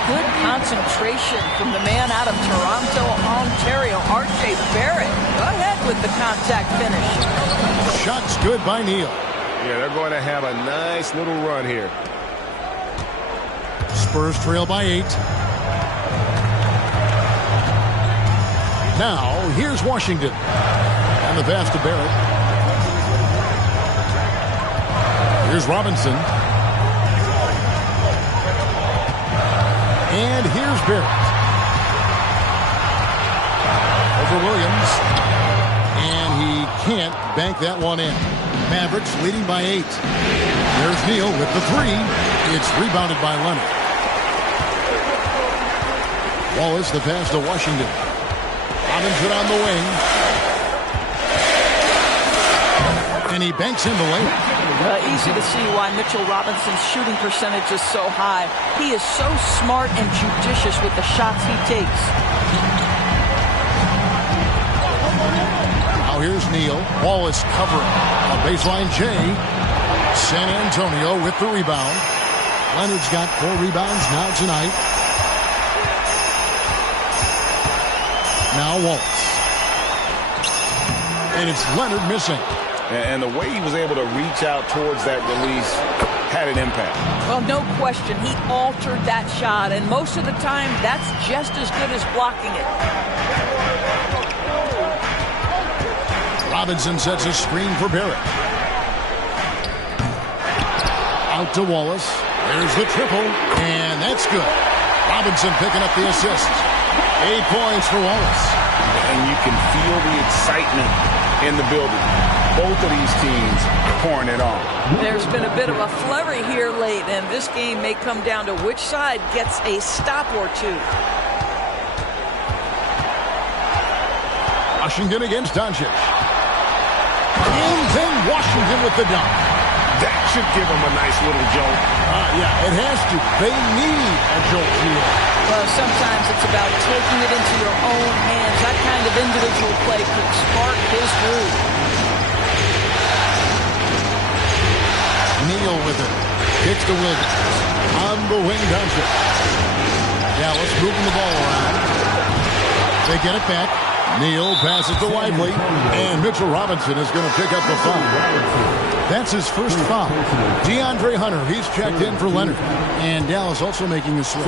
Good concentration from the man out of Toronto, Ontario, R.J. Barrett. Go ahead with the contact finish. Shots good by Neal. Yeah, they're going to have a nice little run here. Spurs trail by 8. Now, here's Washington. And the pass to Barrett. Here's Robinson. And here's Barrett. Over Williams. And he can't bank that one in. Mavericks leading by 8. There's Neal with the 3. It's rebounded by Leonard. Wallace, the pass to Washington. Robinson on the wing. And he banks in the layup. Easy to see why Mitchell Robinson's shooting percentage is so high. He is so smart and judicious with the shots he takes. Now here's Neal. Wallace covering. A baseline J. San Antonio with the rebound. Leonard's got 4 rebounds now tonight. Now Wallace. And it's Leonard missing. And the way he was able to reach out towards that release had an impact. Well, no question. He altered that shot, and most of the time, that's just as good as blocking it. Robinson sets a screen for Barrett. Out to Wallace. There's the triple, and that's good. Robinson picking up the assist. 8 points for Wallace. And you can feel the excitement in the building. Both of these teams pouring it on. There's been a bit of a flurry here late, and this game may come down to which side gets a stop or two. Washington against Doncic. And then Washington with the dunk. That should give them a nice little jolt. Yeah, it has to. They need a jolt here. Well, sometimes it's about taking it into your own hands. That kind of individual play could spark his groove. Neal with it. Kicks to Williams. On the wing, Doncic. Dallas moving the ball around. They get it back. Neal passes to Lively. And Mitchell Robinson is going to pick up the foul. That's his first foul. DeAndre Hunter, he's checked in for Leonard. And Dallas also making a switch.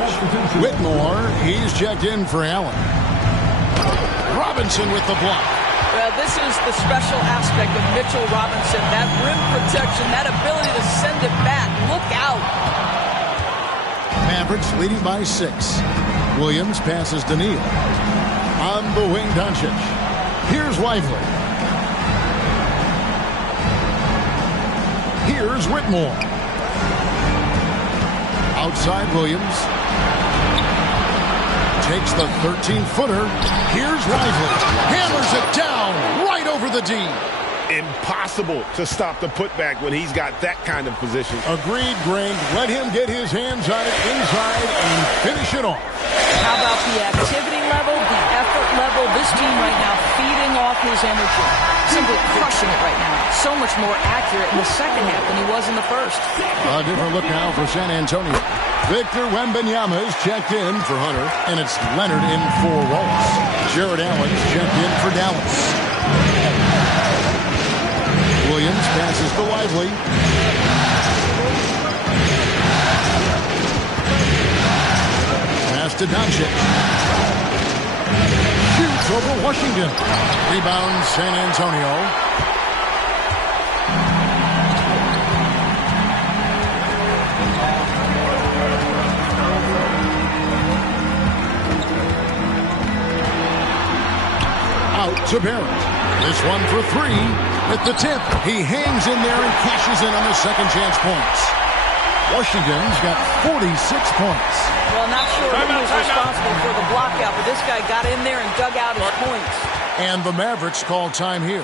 Whitmore, he's checked in for Allen. Robinson with the block. Well, this is the special aspect of Mitchell Robinson. That rim protection, that ability to send it back. Look out. Mavericks leading by 6. Williams passes to Neal. On the wing, Doncic. Here's Lively. Here's Whitmore. Outside Williams. takes the 13-footer. Here's Lively. Hammers it down right over the D. Impossible to stop the putback when he's got that kind of position. Agreed, Greg. Let him get his hands on it inside and finish it off. How about the activity level, the effort level? This team right now feeding off his energy. Simply crushing it right now. So much more accurate in the second half than he was in the first. A different look now for San Antonio. Victor Wembanyama is checked in for Hunter, and it's Leonard in for Wallace. Jared Allen's checked in for Dallas. Williams passes to Lively. Pass to Doncic. Shoots over Washington. Rebound San Antonio. Out to Barrett. This one for three. At the tip, he hangs in there and cashes in on the second chance points. Washington's got 46 points. Well, not sure who was responsible for the block out, but this guy got in there and dug out his points. And the Mavericks call time here.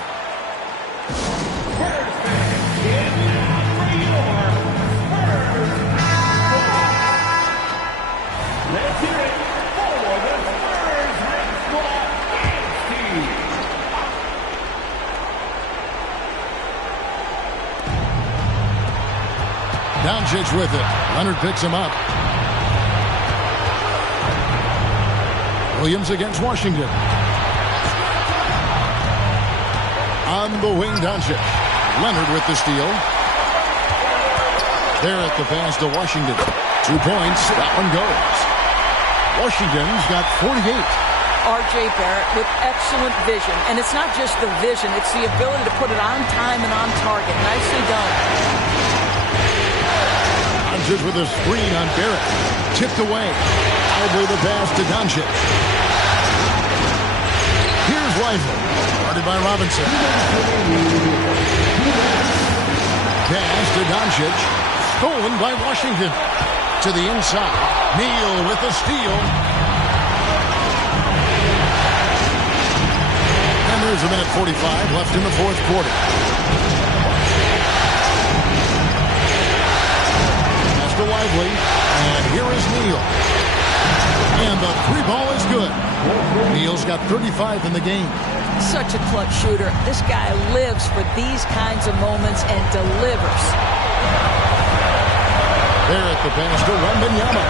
Let's hear it for the Spurs Red Squad team. Doncic with it. Leonard picks him up. Williams against Washington. On the wing, Doncic. Leonard with the steal. There at the pass to Washington. 2 points. That one goes. Washington's got 48. R.J. Barrett with excellent vision. And it's not just the vision. It's the ability to put it on time and on target. Nicely done. Doncic with a screen on Barrett. Tipped away. Lively the pass to Doncic. Here's Lively. Guarded by Robinson. Pass to Doncic. Stolen by Washington. To the inside. Neal with the steal. And there's a minute 45 left in the fourth quarter. To Lively, and here is Neal. And the three ball is good. Neal's got 35 in the game. Such a clutch shooter. This guy lives for these kinds of moments and delivers. There at the pass to Wembanyama.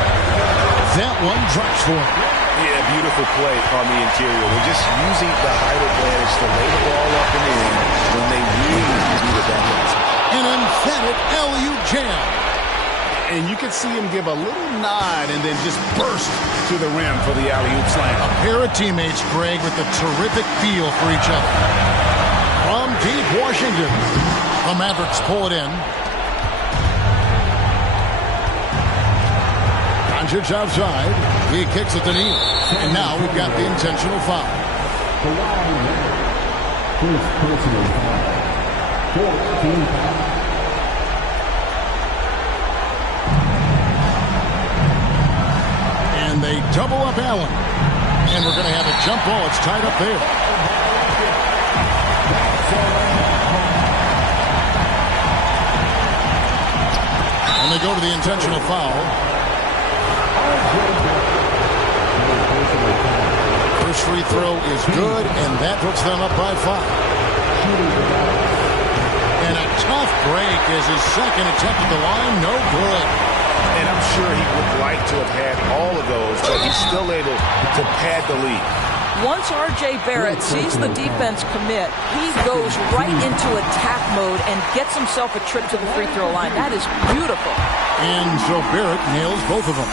That one drops for him. Yeah, beautiful play on the interior. They're just using the height advantage to lay the ball up and in when they really need it that much. An emphatic alley-oop jam. And you could see him give a little nod and then just burst to the rim for the alley-oop slam. A pair of teammates, Greg, with a terrific feel for each other. From deep Washington, the Mavericks pull it in. Doncic outside. He kicks it to Neal. And now we've got the intentional foul. First personal foul. 14 foul. And they double up Allen. And we're going to have a jump ball. It's tied up there. And they go to the intentional foul. First free throw is good, and that puts them up by 5. And a tough break is his second attempt at the line. No good. And I'm sure he would like to have had all of those, but he's still able to pad the lead. Once R.J. Barrett sees the defense commit, he goes right into attack mode and gets himself a trip to the free throw line. That is beautiful. And so Barrett nails both of them.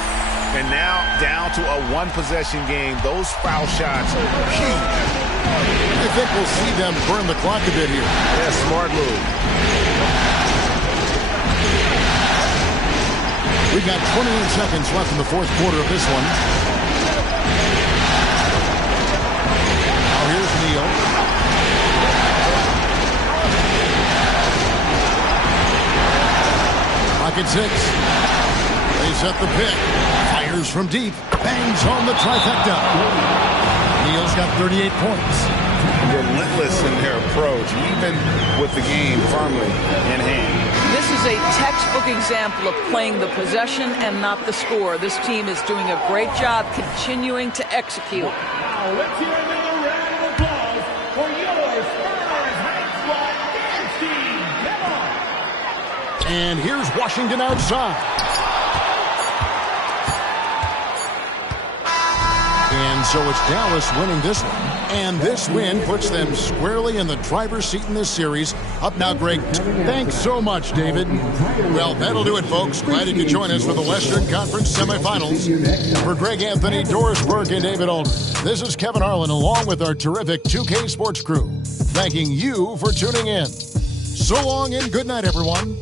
And now down to a one-possession game. Those foul shots are huge. I think we'll see them burn the clock a bit here. Yeah, smart move. We've got 28 seconds left in the fourth quarter of this one. Now here's Neal. Pocket 6. They set the pick. Fires Fires from deep. Bangs home the trifecta. Neal's got 38 points. Relentless in their approach, even with the game firmly in hand. This is a textbook example of playing the possession and not the score. This team is doing a great job continuing to execute. Wow, let's hear another round of applause for your Spurs High Squad dance team. Come on. And here's Washington outside. And so it's Dallas winning this one. And this win puts them squarely in the driver's seat in this series. Up now, Greg. Thanks so much, David. Well, that'll do it, folks. Glad you could join us for the Western Conference semifinals. For Greg Anthony, Doris Burke, and David Aldridge, this is Kevin Harlan along with our terrific 2K Sports crew, thanking you for tuning in. So long and good night, everyone.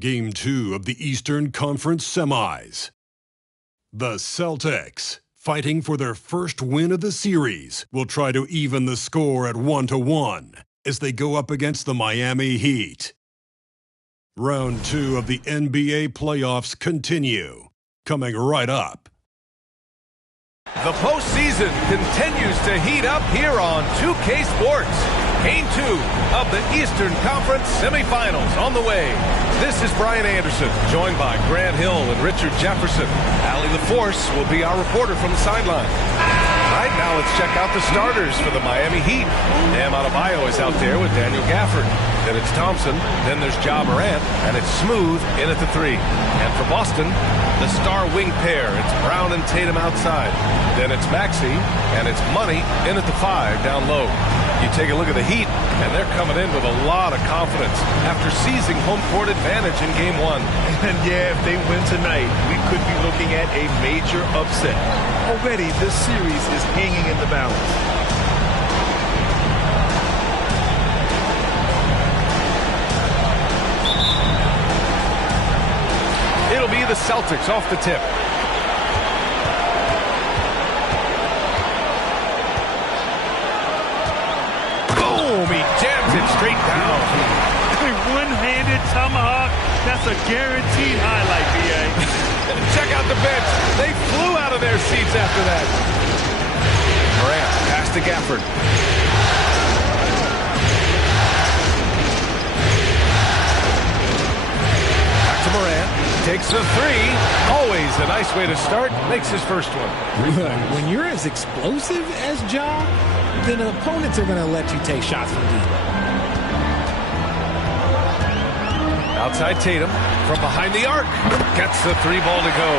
Game 2 of the Eastern Conference Semis. The Celtics, fighting for their first win of the series, will try to even the score at 1-1 as they go up against the Miami Heat. Round 2 of the NBA playoffs continue, coming right up. The postseason continues to heat up here on 2K Sports. Game 2 of the Eastern Conference semifinals on the way. This is Brian Anderson, joined by Grant Hill and Richard Jefferson. Allie LaForce will be our reporter from the sideline. Right now, let's check out the starters for the Miami Heat. Bam Adebayo is out there with Daniel Gafford. Then it's Thompson. Then there's Ja Morant. And it's Smooth in at the 3. And for Boston, the star wing pair. It's Brown and Tatum outside. Then it's Maxey. And it's Money in at the 5 down low. You take a look at the Heat, and they're coming in with a lot of confidence after seizing home court advantage in Game 1. And yeah, if they win tonight, we could be looking at a major upset. Already, this series is hanging in the balance. It'll be the Celtics off the tip. He jams it straight down. One-handed tomahawk. That's a guaranteed highlight, B.A. Check out the bench. They flew out of their seats after that. Morant, pass to Gafford. Back to Morant. Takes Hits the three. Always a nice way to start. Makes his first one. When you're as explosive as Ja, then opponents are going to let you take shots from deep. Outside Tatum from behind the arc. Gets the three ball to go.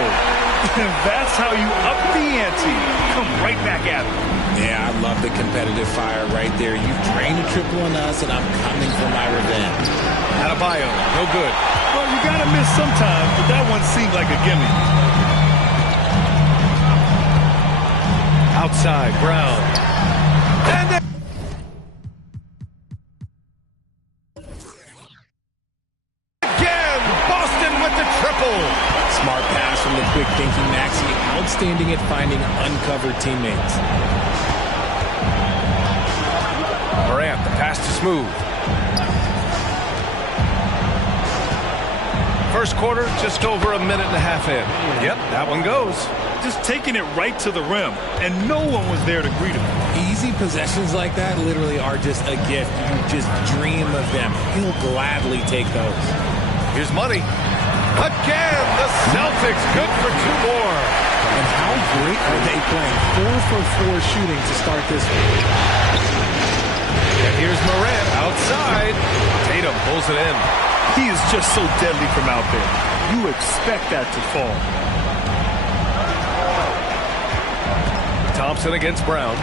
That's how you up the ante. Come right back at him. Yeah, I love the competitive fire right there. You drained a triple on us, and I'm coming for my revenge. Adebayo, no good. Well, you got to miss sometimes, but that one seemed like a gimme. Outside, Brown. And again, Boston with the triple. Smart pass from the quick thinking Maxey. Outstanding at finding uncovered teammates. Morant, the pass to Smooth. First quarter, just over a minute and a half in. Yep, that one goes. Just taking it right to the rim, and no one was there to greet him. Easy possessions like that literally are just a gift. You just dream of them. He'll gladly take those. Here's money. Again, the Celtics good for two more. And how great are they playing? 4 for 4 shooting to start this one. And here's Morant outside. Tatum pulls it in. He is just so deadly from out there. You expect that to fall. Thompson against Brown.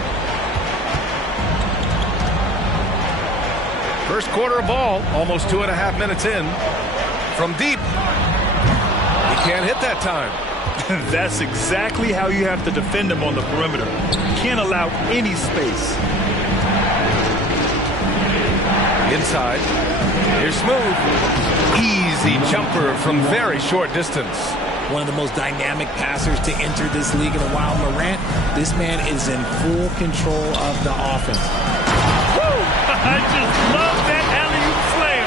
First quarter ball, almost 2.5 minutes in. From deep. He can't hit that time. That's exactly how you have to defend him on the perimeter. You can't allow any space. Inside. Here's Smooth. Easy jumper from very short distance. One of the most dynamic passers to enter this league in a while. Morant, this man is in full control of the offense. Woo! I just love that alley-oop slam.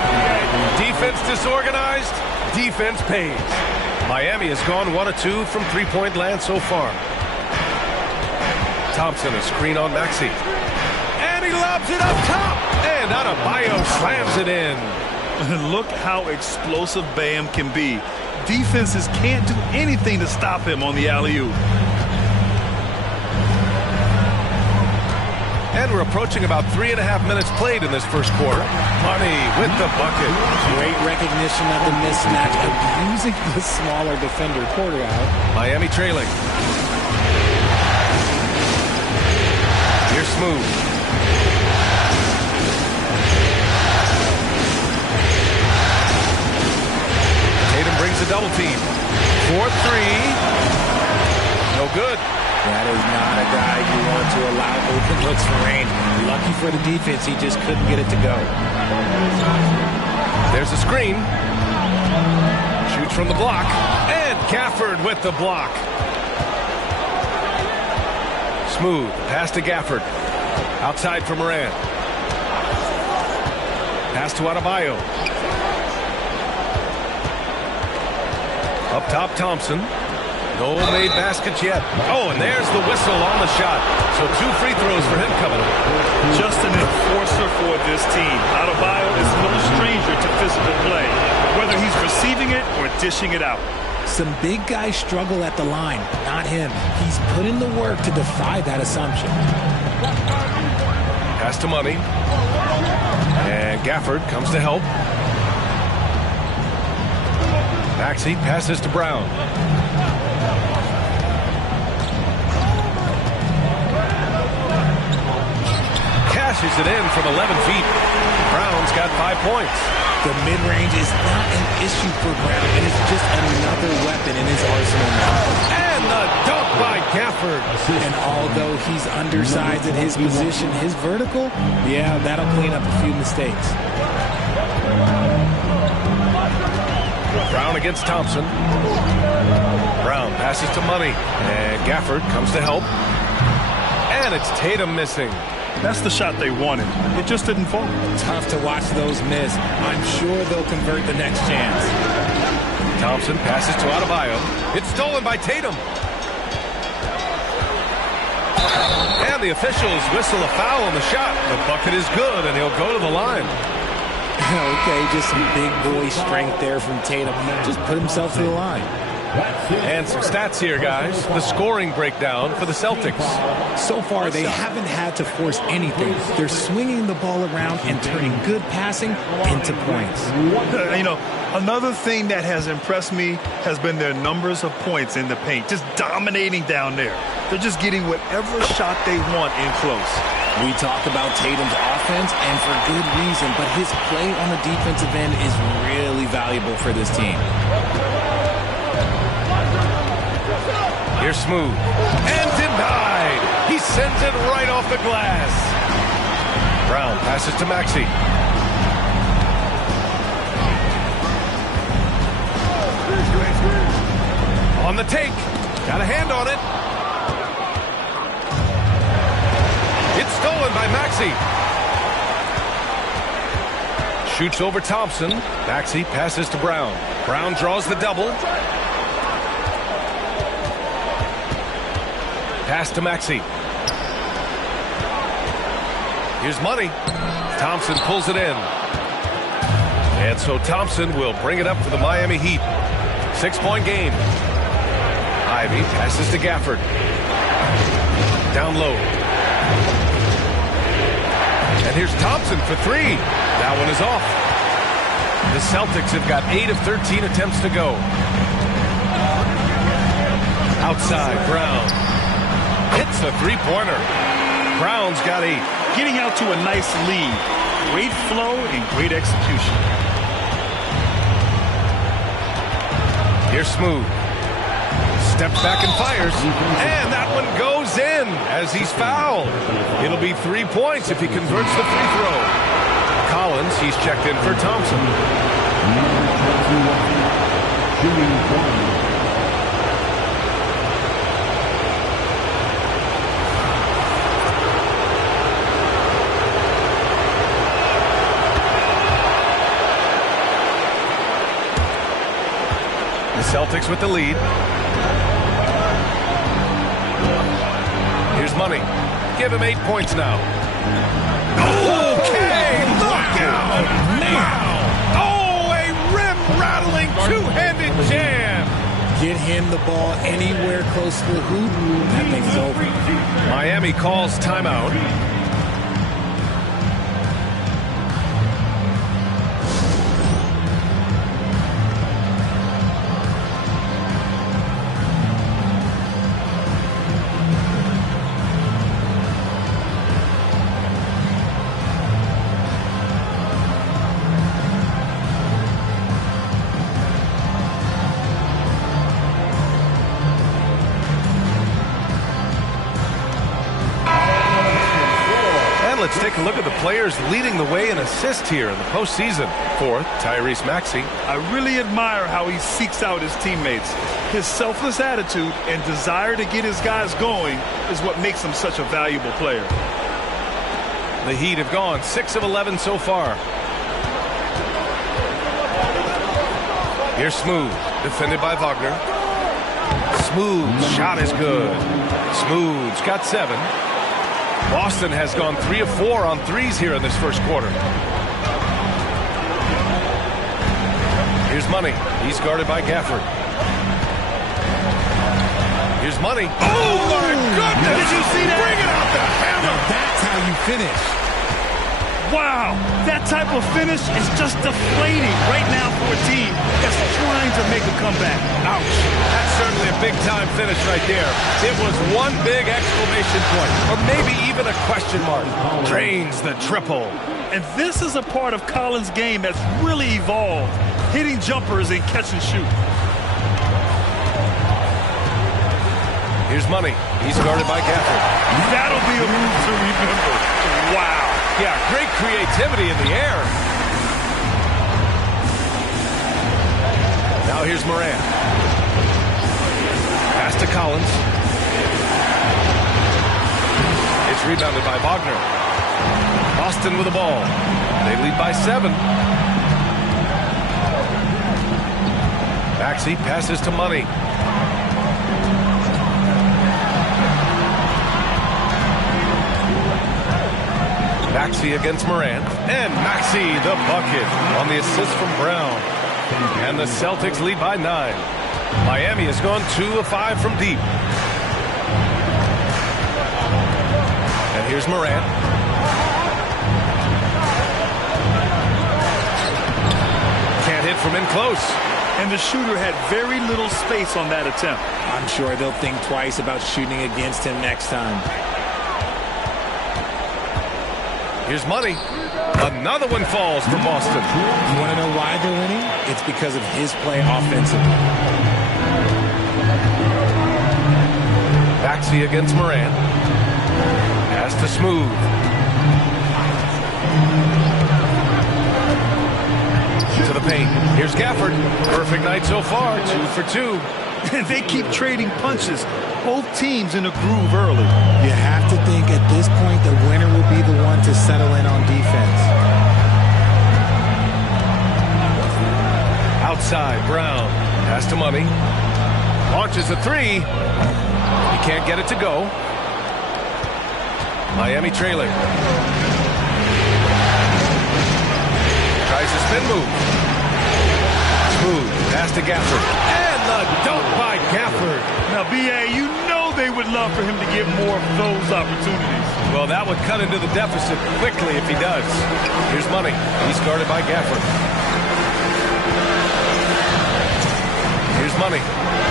Defense disorganized. Defense pays. Miami has gone 1 of 2 from three-point land so far. Thompson, a screen on Maxey. And he lobs it up top. And Adebayo slams it in. Look how explosive Bam can be. Defenses can't do anything to stop him on the alley-oop. And we're approaching about 3.5 minutes played in this first quarter. Money with the bucket. Great recognition of the mismatch, abusing the smaller defender quarter out. Miami trailing. Here's Smooth. Tatum brings a double team. 4-3. No good. That is not a guy you want to allow open looks for rain. Lucky for the defense, he just couldn't get it to go. There's a screen. Shoots from the block. And Gafford with the block. Smooth. Pass to Gafford. Outside for Morant. Pass to Adebayo. Up top, Thompson. No made baskets yet. Oh, and there's the whistle on the shot. So 2 free throws for him coming up. Just an enforcer for this team. Adebayo is no stranger to physical play, whether he's receiving it or dishing it out. Some big guys struggle at the line, not him. He's put in the work to defy that assumption. Pass to Money. And Gafford comes to help. Maxey passes to Brown. Cashes it in from 11 feet. Brown's got 5 points. The mid-range is not an issue for Brown. It is just another weapon in his arsenal now. And the dunk by Gafford. And although he's undersized at his position, his vertical, yeah, that'll clean up a few mistakes. Brown against Thompson. Brown passes to Money. And Gafford comes to help. And it's Tatum missing. That's the shot they wanted. It just didn't fall. Tough to watch those miss. I'm sure they'll convert the next chance. Thompson passes to Adebayo. It's stolen by Tatum. And the officials whistle a foul on the shot. The bucket is good, and he'll go to the line. Okay, just some big boy strength there from Tatum. Just put himself to the line. And some stats here, guys. The scoring breakdown for the Celtics. So far, they haven't had to force anything. They're swinging the ball around and turning good passing into points. You know, another thing that has impressed me has been their numbers of points in the paint, just dominating down there. They're just getting whatever shot they want in close. We talk about Tatum's offense, and for good reason, but his play on the defensive end is really valuable for this team. Here's Smooth. And denied. He sends it right off the glass. Brown passes to Maxey. On the take. Got a hand on it. It's stolen by Maxey. Shoots over Thompson. Maxey passes to Brown. Brown draws the double. Pass to Maxey. Here's Money. Thompson pulls it in. And so Thompson will bring it up for the Miami Heat. 6-point game. Ivy passes to Gafford. Down low. And here's Thompson for three. That one is off. The Celtics have got 8 of 13 attempts to go. Outside, Brown. Hits the three-pointer. Brown's got 8. Getting out to a nice lead. Great flow and great execution. Here's Smooth. Steps back and fires. And that one goes in as he's fouled. It'll be 3 points if he converts the free throw. Collins, he's checked in for Thompson. Celtics with the lead. Here's Money. Give him 8 points now. Okay, look out! Now! Oh, a rim-rattling two-handed jam! Get him the ball anywhere close to the hoop. That thing's over. Miami calls timeout. Let's take a look at the players leading the way in assists here in the postseason. Fourth, Tyrese Maxey. I really admire how he seeks out his teammates. His selfless attitude and desire to get his guys going is what makes him such a valuable player. The Heat have gone 6 of 11 so far. Here's Smooth, defended by Wagner. Smooth's shot is good. Smooth's got 7. Boston has gone 3 of 4 on threes here in this first quarter. Here's Money. He's guarded by Gafford. Here's Money. Oh, my goodness! Did you see that? Bring it out the hammer! Now that's how you finish. Wow, that type of finish is just deflating right now for a team that's trying to make a comeback. Ouch. That's certainly a big-time finish right there. It was one big exclamation point, or maybe even a question mark. Drains the triple. And this is a part of Collins' game that's really evolved, hitting jumpers and catch and shoot. Here's Money. He's guarded by Gafford. That'll be a move to remember. Wow. Yeah, great creativity in the air. Now here's Moran. Pass to Collins. It's rebounded by Wagner. Boston with the ball. They lead by 7. Maxey passes to Money. Maxey against Moran. And Maxey see the bucket on the assist from Brown. And the Celtics lead by 9. Miami has gone 2 of 5 from deep. And here's Morant. Can't hit from in close. And the shooter had very little space on that attempt. I'm sure they'll think twice about shooting against him next time. Here's Money. Another one falls for Boston. You want to know why they're winning? It's because of his play offensively. Maxey against Morant. Pass to Smooth. To the paint. Here's Gafford. Perfect night so far. 2 for 2. They keep trading punches. Both teams in a groove early. You have to think at this point the winner will be the one to settle in on defense. Outside, Brown. Pass to Money. Launches a 3. He can't get it to go. Miami trailing. Tries a spin move. Smooth. Pass to Gafford. And the dunk by Gafford. Now, B.A., you know they would love for him to get more of those opportunities. Well, that would cut into the deficit quickly if he does. Here's Money. He's guarded by Gafford. Here's Money.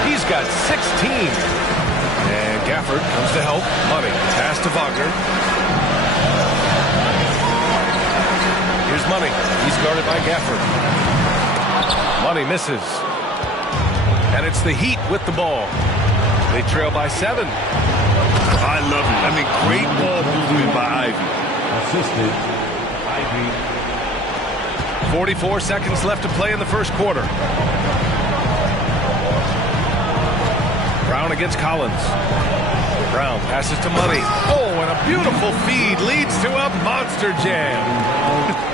He's got 16. And Gafford comes to help. Money. Pass to Wagner. Here's Money. He's guarded by Gafford. Money misses. And it's the Heat with the ball. They trail by 7. I love it. I mean, great ball movement by Ivy. Assisted, Ivy. 44 seconds left to play in the first quarter. Brown against Collins. Brown passes to Money. Oh, and a beautiful feed leads to a monster jam.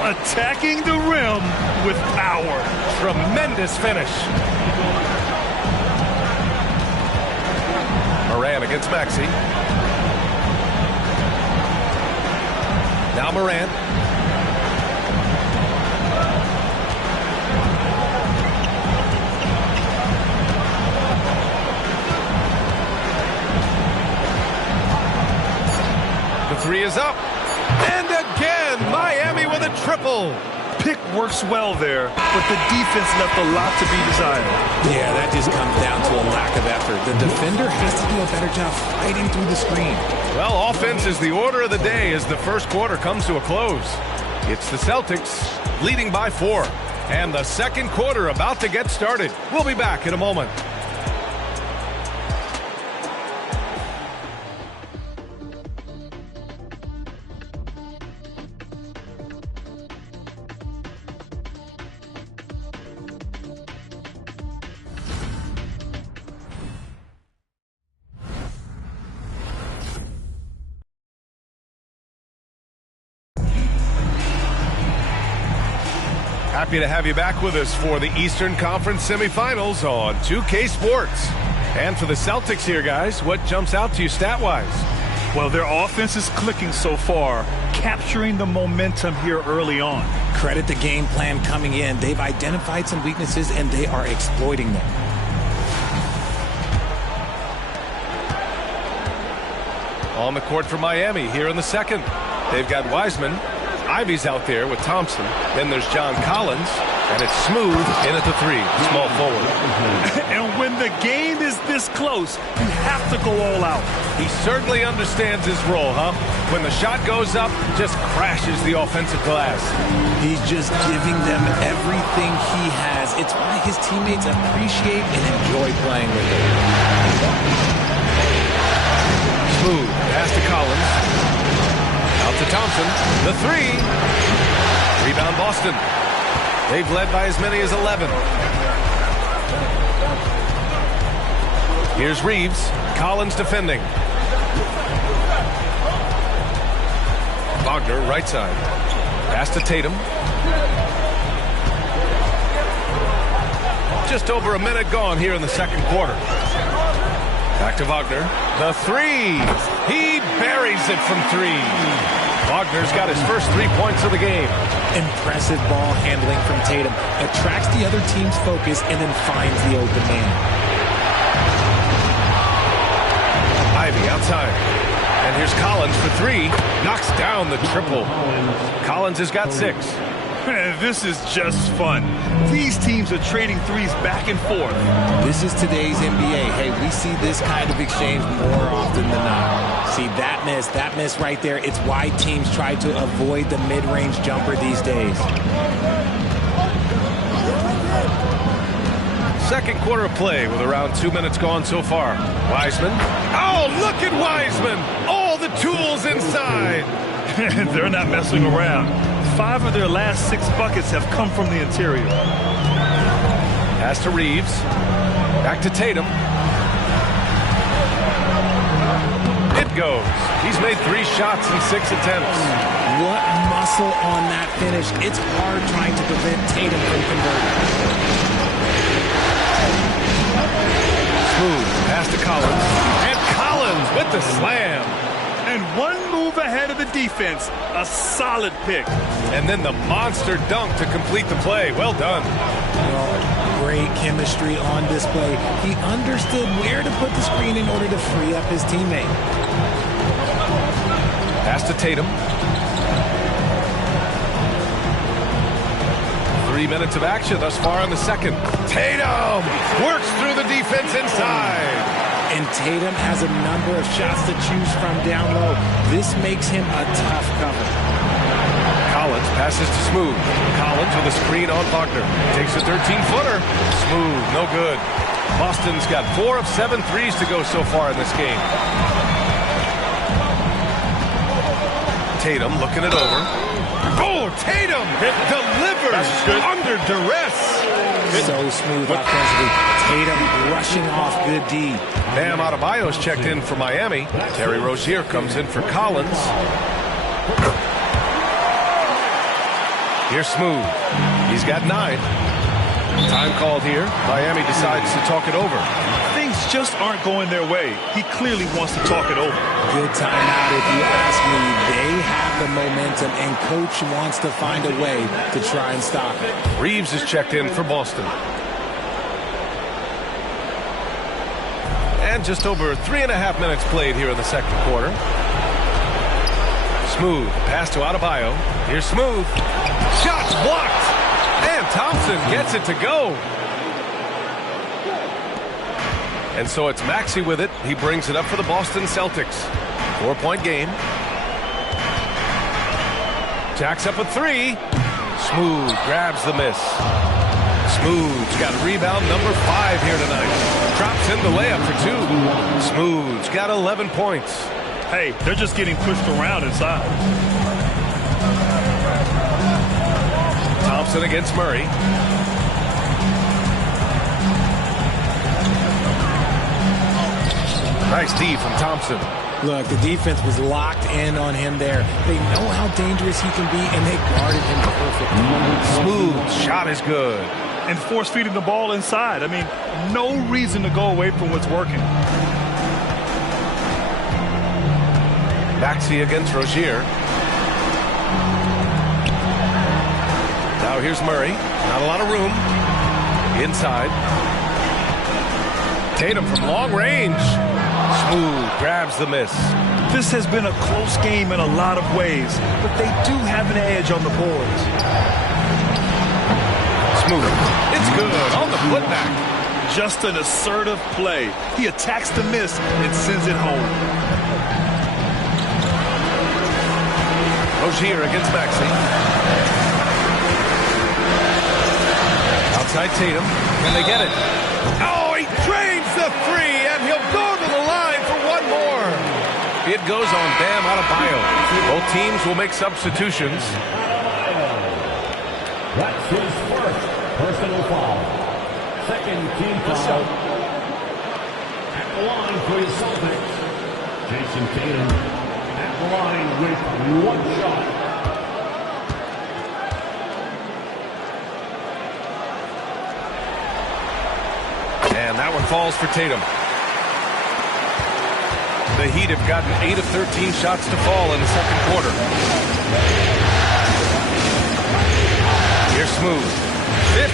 Attacking the rim with power. Tremendous finish. Morant against Maxey. Now Morant. The 3 is up. And again, Miami with a triple. Pick works well there, but the defense left a lot to be desired. Yeah, that just comes down to a lack of effort. The defender has to do a better job fighting through the screen. Well, offense is the order of the day as the first quarter comes to a close. It's the Celtics leading by 4. And the second quarter about to get started. We'll be back in a moment. Happy to have you back with us for the Eastern Conference semifinals on 2K Sports. And for the Celtics here, guys, what jumps out to you stat-wise? Well, their offense is clicking so far, capturing the momentum here early on. Credit the game plan coming in. They've identified some weaknesses, and they are exploiting them. On the court for Miami here in the second. They've got Wiseman. Ivy's out there with Thompson. Then there's John Collins. And it's Smooth in at the 3. Small forward. And when the game is this close, you have to go all out. He certainly understands his role, huh? When the shot goes up, just crashes the offensive glass. He's just giving them everything he has. It's why his teammates appreciate and enjoy playing with him. Smooth. Pass to Collins. Out to Thompson. The 3. Rebound Boston. They've led by as many as 11. Here's Reeves. Collins defending. Wagner, right side. Pass to Tatum. Just over a minute gone here in the second quarter. Back to Wagner. The 3. He buries it from 3. Wagner's got his first 3 points of the game. Impressive ball handling from Tatum. Attracts the other team's focus and then finds the open man. Ivy outside. And here's Collins for 3. Knocks down the triple. Collins has got 6. Man, this is just fun. These teams are trading threes back and forth. This is today's NBA. Hey, we see this kind of exchange more often than not. See, that miss right there. It's why teams try to avoid the mid-range jumper these days. Second quarter of play with around 2 minutes gone so far. Wiseman. Oh, look at Wiseman. All the tools inside. They're not messing around. 5 of their last 6 buckets have come from the interior. Pass to Reeves. Back to Tatum. It goes. He's made 3 shots in 6 attempts. What muscle on that finish. It's hard trying to prevent Tatum from converting. Smooth. Pass to Collins. And Collins with the slam. And one move ahead of the defense. A solid pick. And then the monster dunk to complete the play. Well done. Well, great chemistry on display. He understood where to put the screen in order to free up his teammate. Pass to Tatum. 3 minutes of action thus far in the second. Tatum works through the defense inside. And Tatum has a number of shots to choose from down low. This makes him a tough cover. Collins passes to Smooth. Collins with a screen on Wagner. Takes a 13-footer. Smooth, no good. Boston's got 4 of 7 threes to go so far in this game. Tatum looking it over. Oh, Tatum delivers under duress. So smooth offensively. Tatum rushing off good D. Bam Adebayo's checked in for Miami. Terry Rozier comes in for Collins. Here's Smooth. He's got 9. Time called here. Miami decides to talk it over. Things just aren't going their way. He clearly wants to talk it over. Good timeout if you ask me. They have the momentum and coach wants to find a way to try and stop it. Reeves is checked in for Boston. And just over 3.5 minutes played here in the second quarter. Smooth. Pass to Adebayo. Here's Smooth. Shots blocked. And Thompson gets it to go. And so it's Maxey with it. He brings it up for the Boston Celtics. 4-point game. Jacks up a 3. Smooth grabs the miss. Smooth's got rebound number 5 here tonight. Drops in the layup for 2. Smooth's got 11 points. Hey, they're just getting pushed around inside. Thompson against Murray. Nice D from Thompson. Look, the defense was locked in on him there. They know how dangerous he can be, and they guarded him perfectly. Smooth shot is good. And force feeding the ball inside. I mean, no reason to go away from what's working. Maxey against Rozier. Now here's Murray. Not a lot of room. Inside. Tatum from long range. Smooth grabs the miss. This has been a close game in a lot of ways, but they do have an edge on the boards. Smooth. It's good on the putback. Just an assertive play. He attacks the miss and sends it home. Rozier against Maxey. Outside Tatum. Can they get it? Oh, he drains the 3, and he'll go to the line for one more. It goes on Bam Adebayo. Both teams will make substitutions. That's his first personal foul. Second team foul. At the line for the Celtics, Jason Tatum at the line with 1 shot. And that one falls for Tatum. The Heat have gotten 8 of 13 shots to fall in the second quarter. Here's Smooth. 15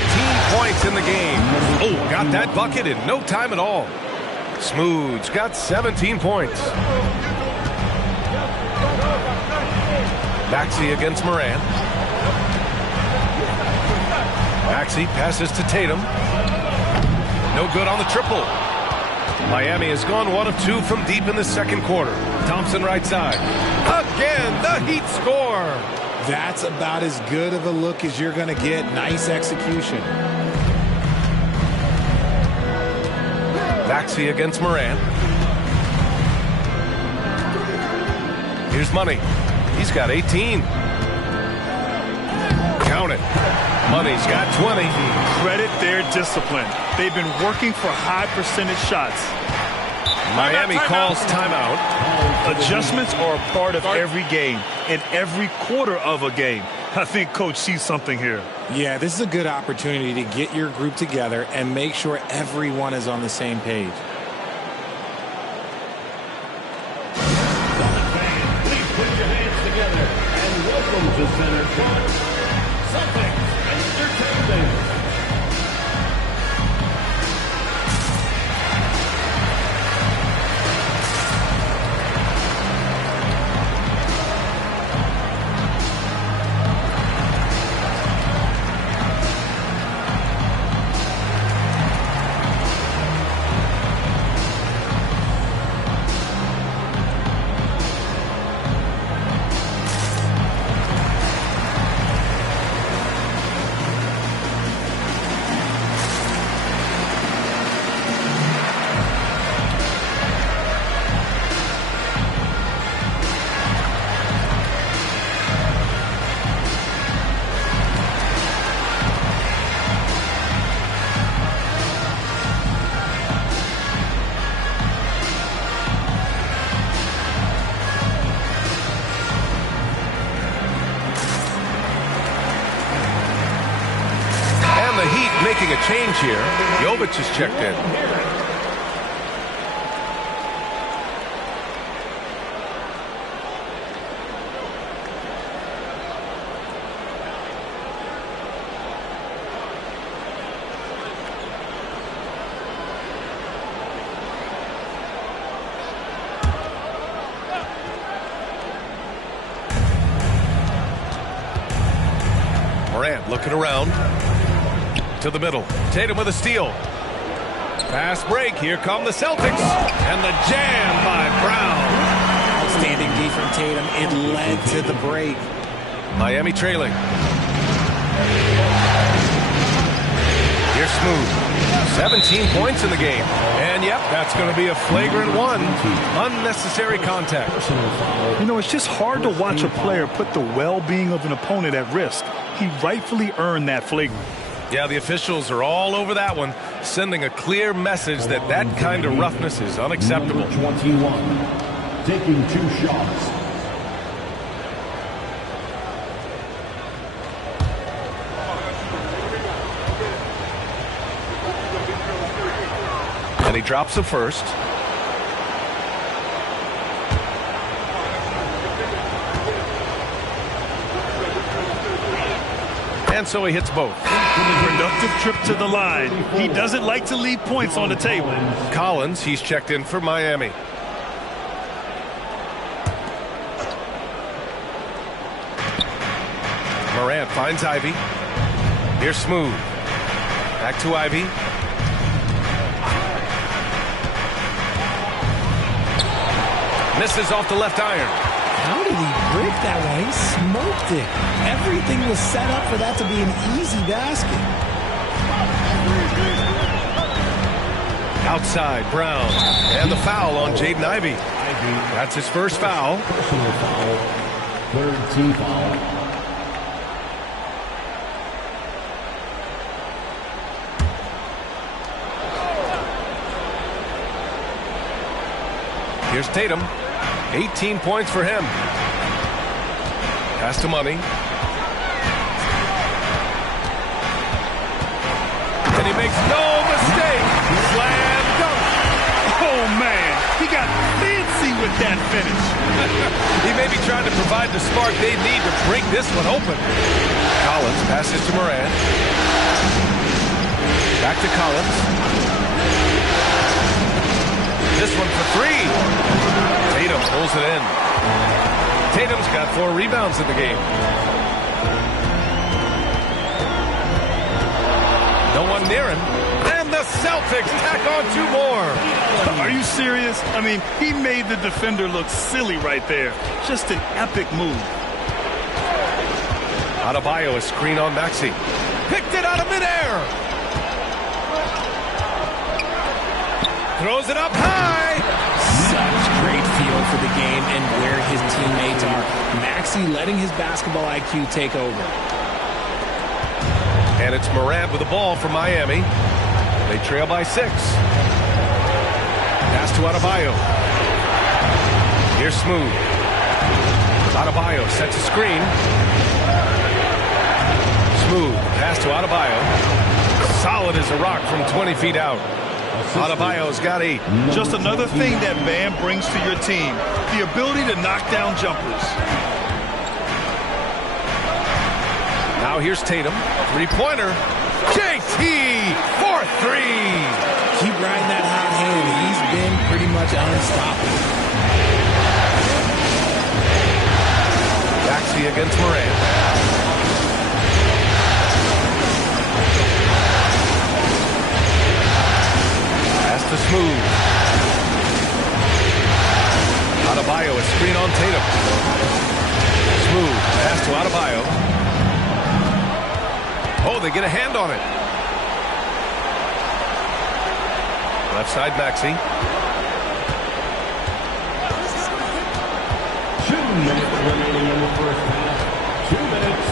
points in the game. Oh, got that bucket in no time at all. Smooth's got 17 points. Maxey against Moran. Maxey passes to Tatum. No good on the triple. Miami has gone 1 of 2 from deep in the second quarter. Thompson right side. Again, the Heat score. That's about as good of a look as you're going to get. Nice execution. Maxey against Moran. Here's Money. He's got 18. Count it. Money's got 20. Credit their discipline. They've been working for high percentage shots. Miami calls timeout. Adjustments are a part of every game and every quarter of a game. I think Coach sees something here. Yeah, this is a good opportunity to get your group together and make sure everyone is on the same page. Please put your hands together and welcome to Center Court, Celtics Entertainment. Making a change here. Jovic is checked in. Morant looking around. To the middle. Tatum with a steal. Fast break. Here come the Celtics. And the jam by Brown. Outstanding D from Tatum. It led to the break. Miami trailing. Here's Smooth. 17 points in the game. And yep, that's going to be a flagrant one. Unnecessary contact. You know, it's just hard to watch a player put the well-being of an opponent at risk. He rightfully earned that flagrant. Yeah, the officials are all over that one, sending a clear message that that kind of roughness is unacceptable. Number 21, taking 2 shots. And he drops the first. And so he hits both. Productive trip to the line. He doesn't like to leave points on the table. Collins, he's checked in for Miami. Morant finds Ivy. Here's Smooth. Back to Ivy. Misses off the left iron. How did he break that one? He smoked it. Everything was set up for that to be an easy basket. Outside, Brown. And the foul on Jaden Ivey. That's his first foul. Personal foul. 3rd team foul. Here's Tatum. 18 points for him. Pass to Money. And he makes no mistake. Slam dunk. Oh, man. He got fancy at that finish. He may be trying to provide the spark they need to break this one open. Collins passes to Moran. Back to Collins. This one for three. Tatum pulls it in. Tatum's got 4 rebounds in the game. No one near him. And the Celtics tack on 2 more. Are you serious? I mean, he made the defender look silly right there. Just an epic move. Adebayo, a screen on Maxey. Picked it out of midair. Throws it up high. Such great feel for the game and where his teammates are. Maxey letting his basketball IQ take over. And it's Morant with the ball for Miami. They trail by 6. Pass to Adebayo. Here's Smooth. Adebayo sets a screen. Smooth. Pass to Adebayo. Solid as a rock from 20 feet out. Adebayo's got 8. Just another thing that Bam brings to your team. The ability to knock down jumpers. Now here's Tatum. 3-pointer. JT for 3. Keep riding that hot hand. He's been pretty much unstoppable. Maxey against Moran. Pass to Smooth. Adebayo, a screen on Tatum. Smooth. Pass to Adebayo. Oh, they get a hand on it. Left side, Maxey. 2 minutes remaining in the first half. 2 minutes.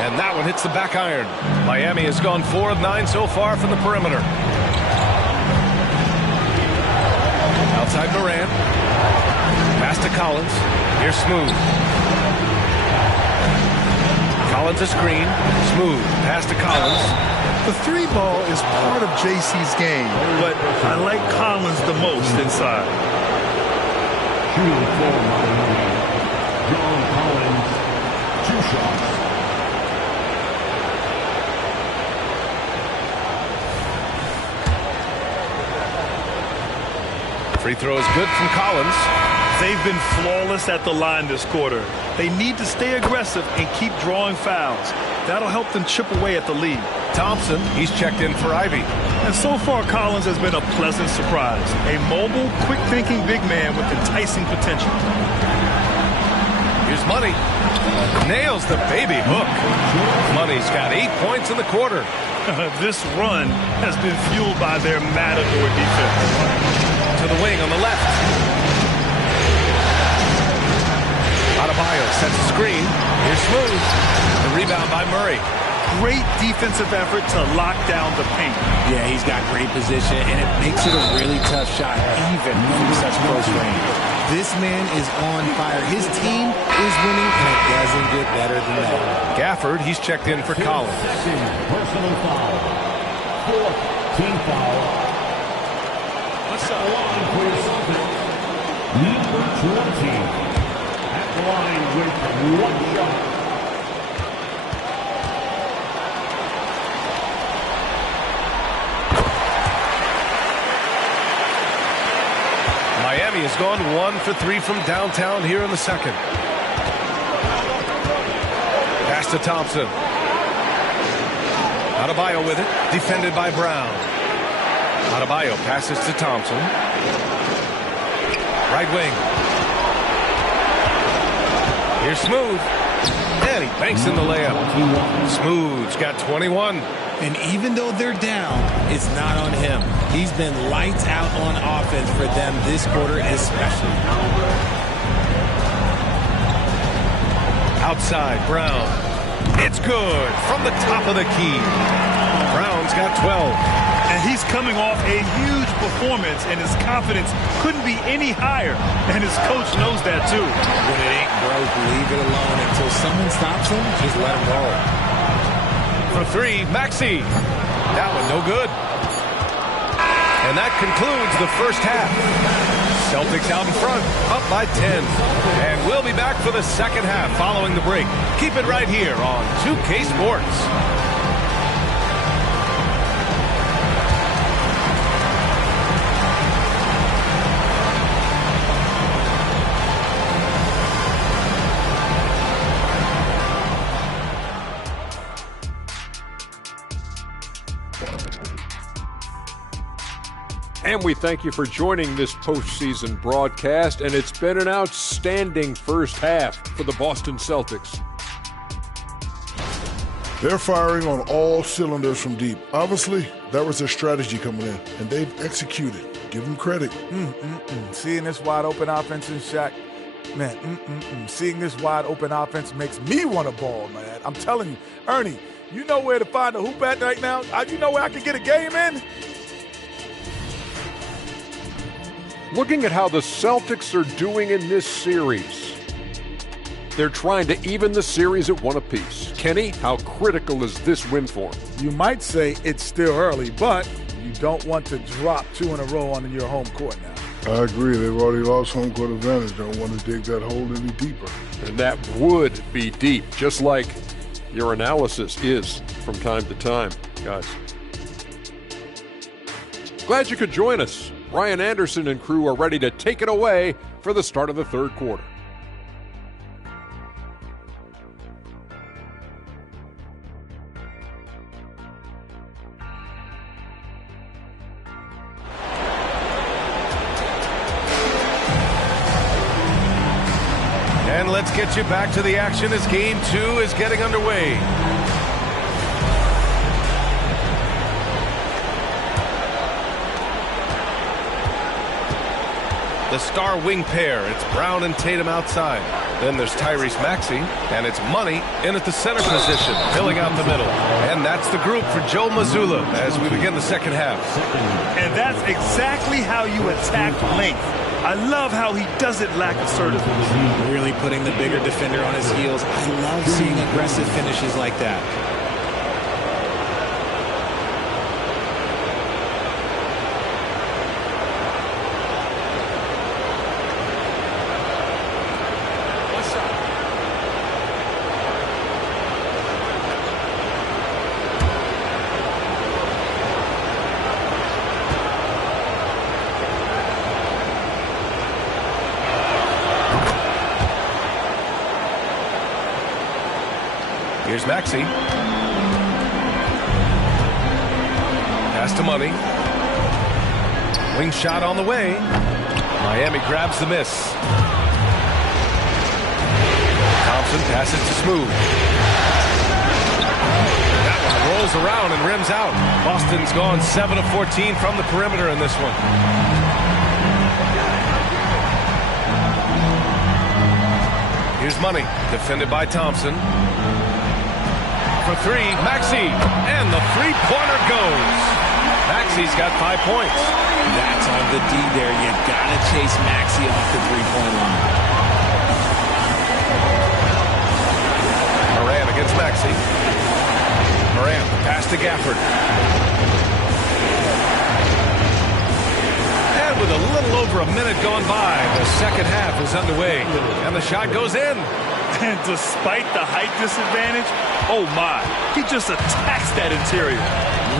And that one hits the back iron. Miami has gone 4 of 9 so far from the perimeter. Outside Moran. Pass to Collins. Here's Smooth. Collins a screen. Smooth. Pass to Collins. The 3 ball is part of JC's game, but I like Collins the most inside. Shooting for Miami. John Collins. 2 shots. Free throw is good from Collins. They've been flawless at the line this quarter. They need to stay aggressive and keep drawing fouls. That'll help them chip away at the lead. Thompson, he's checked in for Ivy. And so far, Collins has been a pleasant surprise. A mobile, quick-thinking big man with enticing potential. Here's Money. Nails the baby hook. Money's got 8 points in the quarter. This run has been fueled by their Matador defense. To the wing on the left. Adebayo sets a screen. Here's Smooth. The rebound by Murray. Great defensive effort to lock down the paint. Yeah, he's got great position, and it makes it a really tough shot, even from such close range. This man is on fire. His team is winning, and it doesn't get better than that. Gafford, he's checked in for Collins. Personal foul. 4th team foul. What's up? Line for your Celtics. Number 20. At the line with 1 shot. Miami has gone 1 for 3 from downtown here in the second. Pass to Thompson. Adebayo with it. Defended by Brown. Adebayo passes to Thompson. Right wing. Here's Smooth. And he banks in the layup. Smooth's got 21. And even though they're down, it's not on him. He's been lights out on offense for them this quarter especially. Outside, Brown. It's good from the top of the key. Brown's got 12. And he's coming off a huge performance, and his confidence couldn't be any higher. And his coach knows that, too. When it ain't broke, leave it alone. Until someone stops him, just let him roll. For 3, Maxey. That one no good. And that concludes the first half. Celtics out in front, up by 10. And we'll be back for the second half following the break. Keep it right here on 2K Sports. And we thank you for joining this postseason broadcast, and it's been an outstanding first half for the Boston Celtics. They're firing on all cylinders from deep. Obviously, that was their strategy coming in, and they've executed. Give them credit. Seeing this wide open offense in Shaq, man, seeing this wide open offense makes me want to ball, man. I'm telling you, Ernie, you know where to find the hoop at right now? You know where I can get a game in? Looking at how the Celtics are doing in this series, they're trying to even the series at one apiece. Kenny, how critical is this win for them? You might say it's still early, but you don't want to drop 2 in a row on your home court now. I agree. They've already lost home court advantage. Don't want to dig that hole any deeper. And that would be deep, just like your analysis is from time to time, guys. Glad you could join us. Ryan Anderson and crew are ready to take it away for the start of the third quarter. And let's get you back to the action as Game 2 is getting underway. The star wing pair, it's Brown and Tatum outside. Then there's Tyrese Maxey, and it's Money in at the center position, filling out the middle. And that's the group for Joe Mazzulla as we begin the second half. And that's exactly how you attack length. I love how he doesn't lack assertiveness. Really putting the bigger defender on his heels. I love seeing aggressive finishes like that. Here's Maxey. Pass to Money. Wing shot on the way. Miami grabs the miss. Thompson passes to Smooth. That one rolls around and rims out. Boston's gone 7 of 14 from the perimeter in this one. Here's Money, defended by Thompson. For 3, Maxey, and the three-pointer goes. Maxey's got 5 points. That's on the D there. You gotta chase Maxey off the three-point line. Moran against Maxey. Moran, pass to Gafford. And with a little over a minute gone by, the second half is underway. And the shot goes in. And despite the height disadvantage, oh my, he just attacks that interior.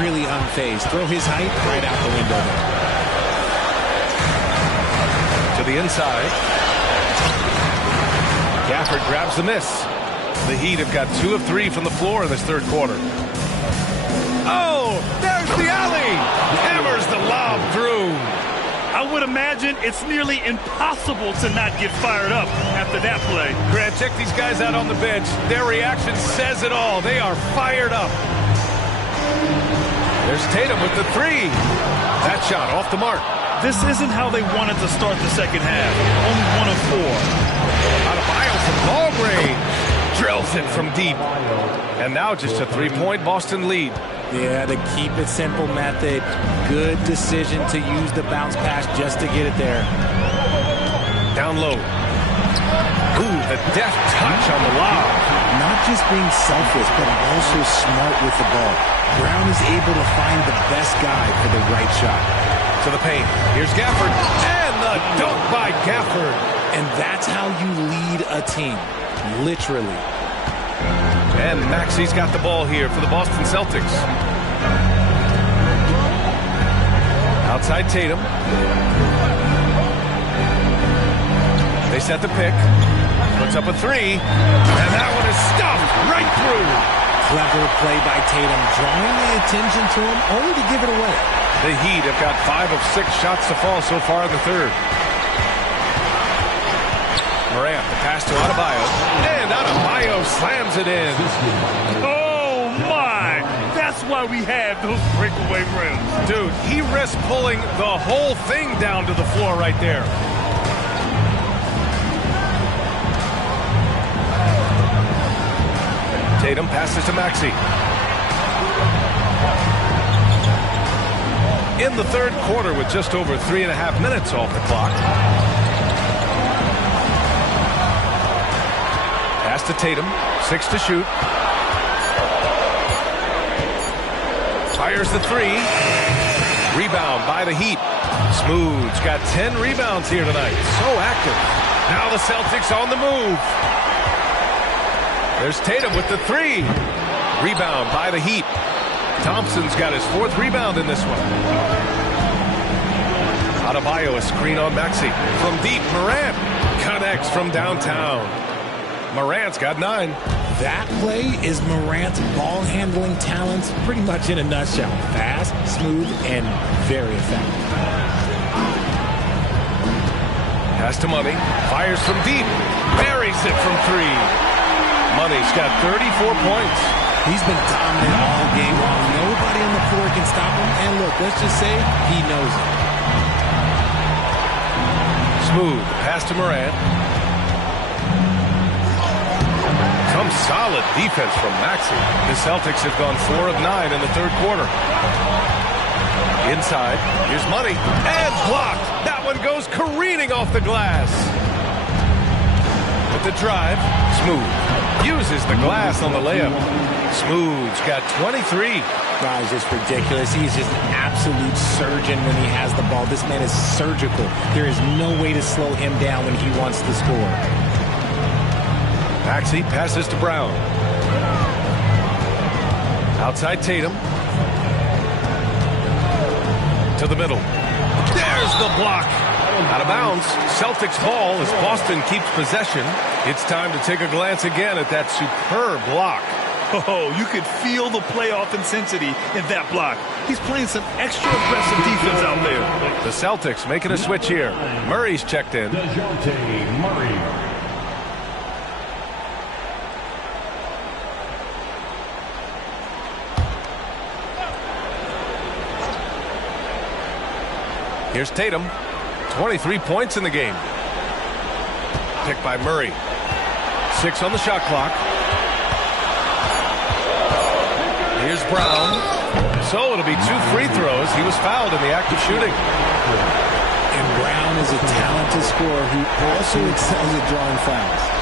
Really unfazed. Throw his height right out the window there. To the inside. Gafford grabs the miss. The Heat have got 2 of 3 from the floor in this third quarter. Oh, there's the alley. Hammers the lob through. I would imagine it's nearly impossible to not get fired up after that play. Grant, check these guys out on the bench. Their reaction says it all. They are fired up. There's Tatum with the 3. That shot off the mark. This isn't how they wanted to start the second half. Only 1 of 4. Out of Bio from long range. Drills it from deep. And now just a 3-point Boston lead. Yeah, the keep it simple method. Good decision to use the bounce pass just to get it there. Down low. Ooh, the deft touch on the lob. Not just being selfless, but also smart with the ball. Brown is able to find the best guy for the right shot. To the paint. Here's Gafford. And the dunk by Gafford. And that's how you lead a team, literally. And Maxey's got the ball here for the Boston Celtics. Outside Tatum. They set the pick. Puts up a three. And that one is stuffed right through. Clever play by Tatum, drawing the attention to him, only to give it away. The Heat have got 5 of 6 shots to fall so far in the third. Morant, the pass to Adebayo. And Adebayo slams it in. Oh, my. That's why we have those breakaway rims. Dude, he risks pulling the whole thing down to the floor right there. Tatum passes to Maxey. In the third quarter with just over 3.5 minutes off the clock. Pass to Tatum. 6 to shoot. Fires the three. Rebound by the Heat. Smooth's got 10 rebounds here tonight. So active. Now the Celtics on the move. There's Tatum with the three. Rebound by the Heat. Thompson's got his 4th rebound in this one. Adebayo, a screen on Maxey. From deep, Morant connects from downtown. Morant's got 9. That play is Morant's ball handling talents pretty much in a nutshell. Fast, smooth, and very effective. Pass to Money. Fires from deep. Buries it from 3. Money's got 34 points. He's been dominant all game long. Nobody on the floor can stop him. And look, let's just say he knows it. Smooth. Pass to Morant. Some solid defense from Maxey. The Celtics have gone 4 of 9 in the third quarter. Inside. Here's Money. And blocked. That one goes careening off the glass. With the drive. Smooth. Uses the glass on the layup. Smooth's got 23. Guys, it's ridiculous. He's just an absolute surgeon when he has the ball. This man is surgical. There is no way to slow him down when he wants to score. Maxey passes to Brown. Outside Tatum. To the middle. There's the block. Out of bounds. Celtics ball as Boston keeps possession. It's time to take a glance again at that superb block. Oh, you could feel the playoff intensity in that block. He's playing some extra aggressive defense out there. The Celtics making a switch here. Murray's checked in. DeJounte Murray. Here's Tatum. 23 points in the game. Picked by Murray. 6 on the shot clock. Here's Brown. So it'll be 2 free throws. He was fouled in the act of shooting. And Brown is a talented scorer who also excels at drawing fouls.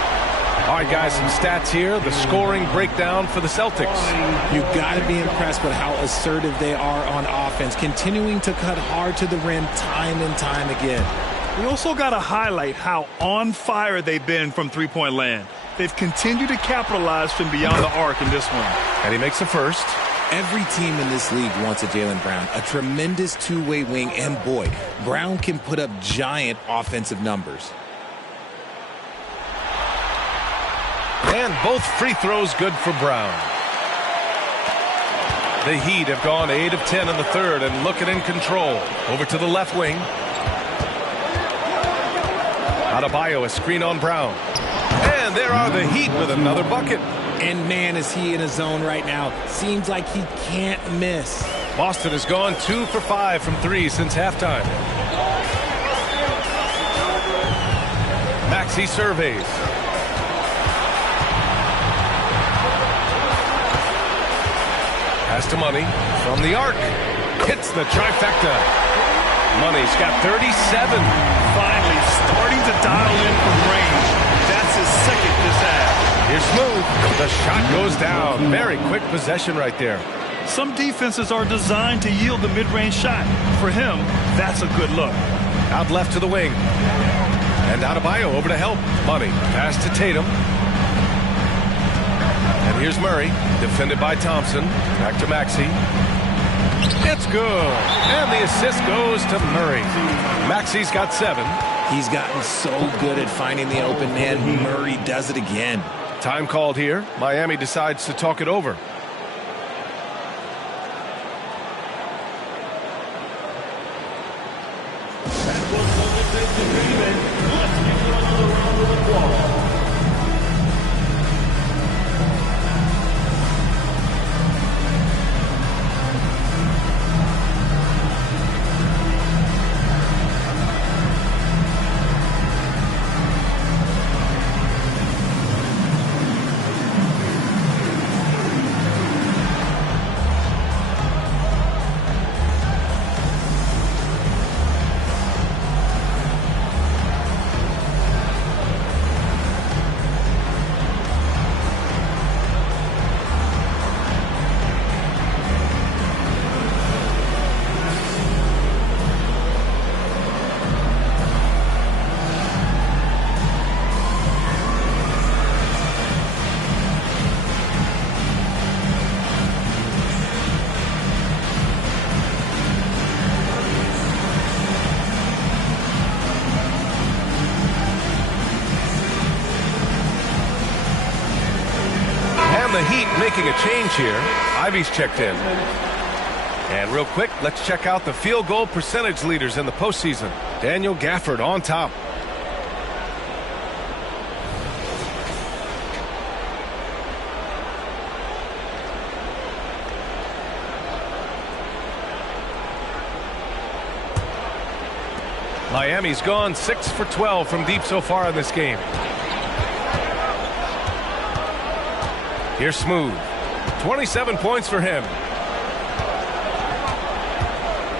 All right, guys, some stats here. The scoring breakdown for the Celtics. You got to be impressed with how assertive they are on offense, continuing to cut hard to the rim time and time again. We also got to highlight how on fire they've been from three-point land. They've continued to capitalize from beyond the arc in this one. And he makes the first. Every team in this league wants a Jaylen Brown, a tremendous two-way wing, and boy, Brown can put up giant offensive numbers. And both free throws good for Brown. The Heat have gone 8 of 10 in the third and looking in control. Over to the left wing. Adebayo, a screen on Brown. And there are the Heat with another bucket. And man, is he in a zone right now. Seems like he can't miss. Boston has gone 2 for 5 from 3 since halftime. Maxey surveys. Pass to Money from the arc. Hits the trifecta. Money's got 37. Finally starting to dial in from range. That's his second this half. Here's Smooth. The shot goes down. Very quick possession right there. Some defenses are designed to yield the mid-range shot. For him, that's a good look. Out left to the wing. And Adebayo over to help. Money. Pass to Tatum. And here's Murray. Defended by Thompson. Back to Maxey. It's good. And the assist goes to Murray. Maxey's got 7. He's gotten so good at finding the open man. Murray does it again. Time called here. Miami decides to talk it over. The Heat making a change here. Ivy's checked in. And real quick, let's check out the field goal percentage leaders in the postseason. Daniel Gafford on top. Miami's gone 6 for 12 from deep so far in this game. Here's Smooth. 27 points for him.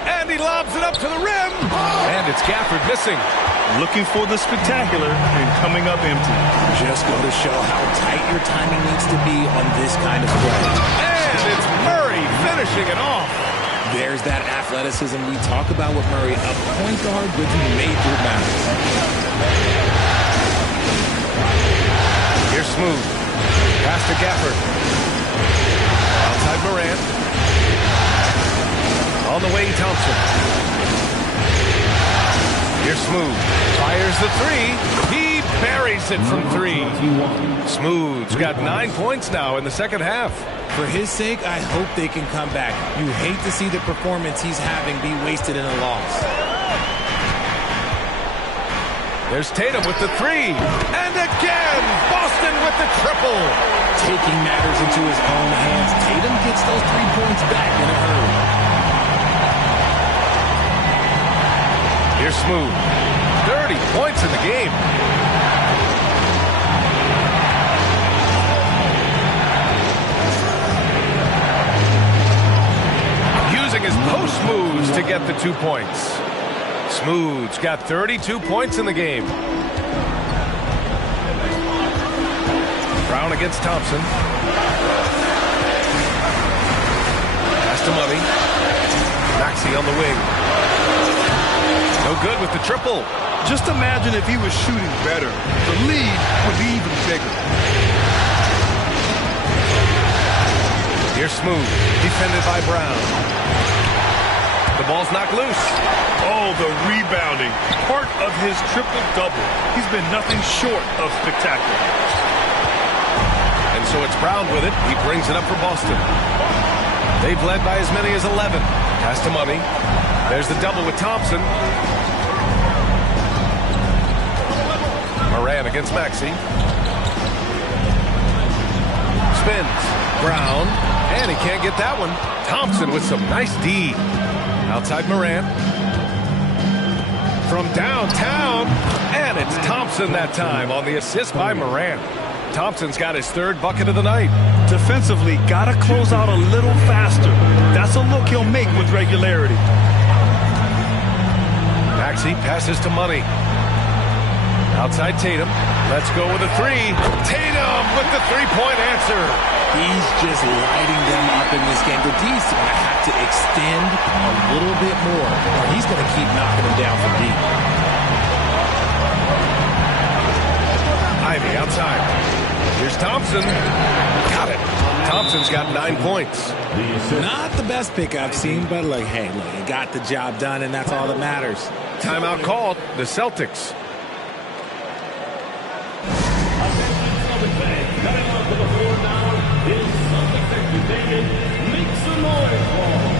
And he lobs it up to the rim. And it's Gafford missing. Looking for the spectacular and coming up empty. Just go to show how tight your timing needs to be on this kind of play. And it's Murray finishing it off. There's that athleticism we talk about with Murray, a point guard with major balance. Here's Smooth. Pass to Gafford. Outside Morant. On the wing, Thompson. Here's Smooth. Fires the 3. He buries it from 3. Smooth's got 9 points now in the second half. For his sake, I hope they can come back. You hate to see the performance he's having be wasted in a loss. There's Tatum with the 3. And again, Boston with the triple. Taking matters into his own hands. Tatum gets those 3 points back in a hurry. Here's Smooth. 30 points in the game. Using his post moves to get the 2 points. Smooth's got 32 points in the game. Brown against Thompson. Pass to Money. Maxey on the wing. No good with the triple. Just imagine if he was shooting better. The lead would be even bigger. Here's Smooth. Defended by Brown. The ball's knocked loose. Oh, the rebounding. Part of his triple-double. He's been nothing short of spectacular. And so it's Brown with it. He brings it up for Boston. They've led by as many as 11. Pass to Money. There's the double with Thompson. Moran against Maxey. Spins. Brown. And he can't get that one. Thompson with some nice D. Outside Moran. From downtown. And it's Thompson that time on the assist by Moran. Thompson's got his 3rd bucket of the night. Defensively, got to close out a little faster. That's a look he'll make with regularity. Maxey passes to Money. Outside Tatum. Let's go with a three. Tatum with the three-point answer. He's just lighting them up in this game. The D's going to have to extend a little bit more, or he's going to keep knocking them down from deep. Ivy outside. Here's Thompson. Got it. Thompson's got 9 points. Not the best pick I've seen, but like, hey, look, he got the job done, and that's all that matters. Timeout called. The Celtics. Coming onto the floor now is Celtics activated. Make some noise, ball.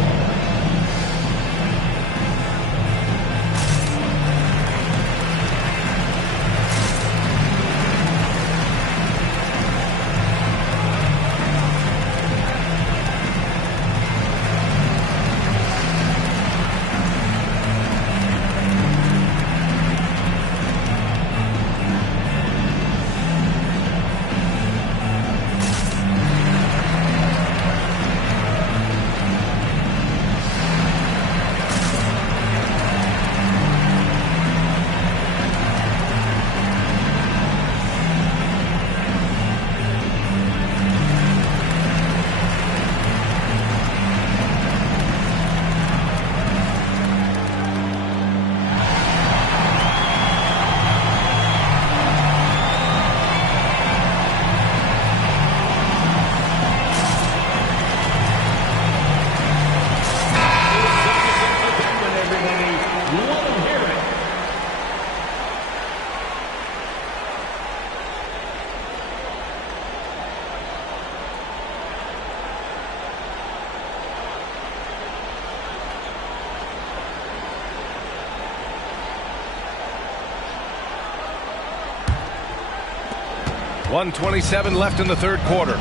.127 left in the third quarter.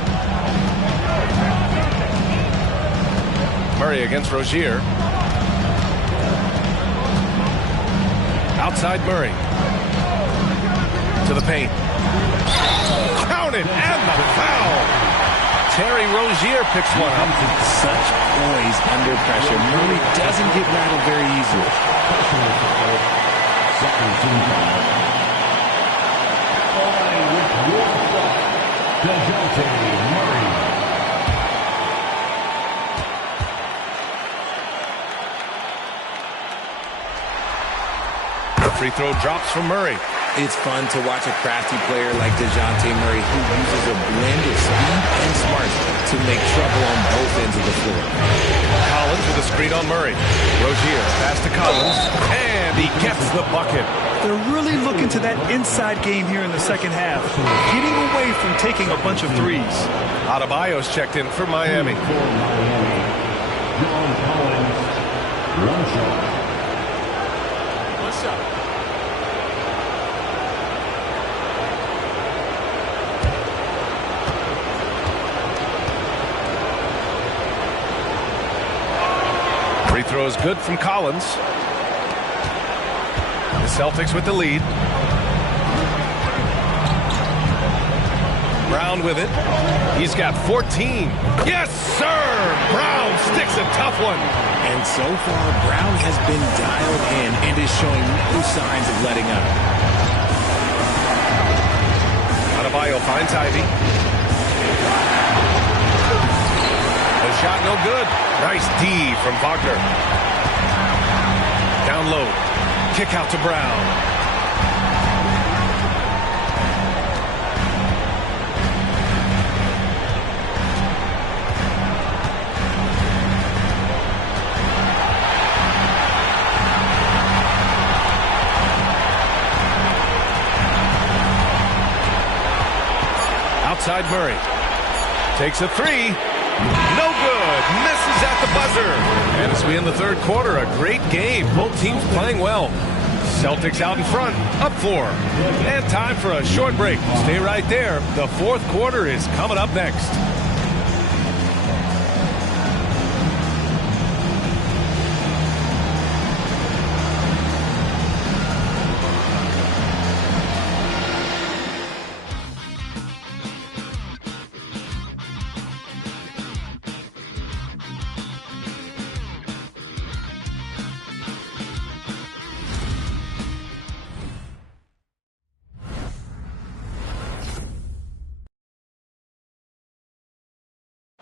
Murray against Rozier. Outside Murray. To the paint. Counted and the foul. Terry Rozier picks one up. Such poise under pressure. Murray doesn't get rattled very easily. Second team foul. DeJounte Murray. The free throw drops from Murray. It's fun to watch a crafty player like DeJounte Murray who uses a blend of speed and smarts to make trouble on both ends of the floor. Collins with a screen on Murray. Rozier pass to Collins, and he gets the bucket. They're really looking to that inside game here in the second half, getting away from taking a bunch of threes. Adebayo's checked in for Miami. John Collins, one shot. What's up? Free throw is good from Collins. The Celtics with the lead. Brown with it. He's got 14. Yes, sir! Brown sticks a tough one. And so far, Brown has been dialed in and is showing no signs of letting up. Adebayo finds Ivy. The shot no good. Nice D from Wagner. Down low. Kick out to Brown. Outside Murray. Takes a three. No good. Misses at the buzzer. And as we end the third quarter, a great game. Both teams playing well. Celtics out in front. Up 4. And time for a short break. Stay right there. The fourth quarter is coming up next.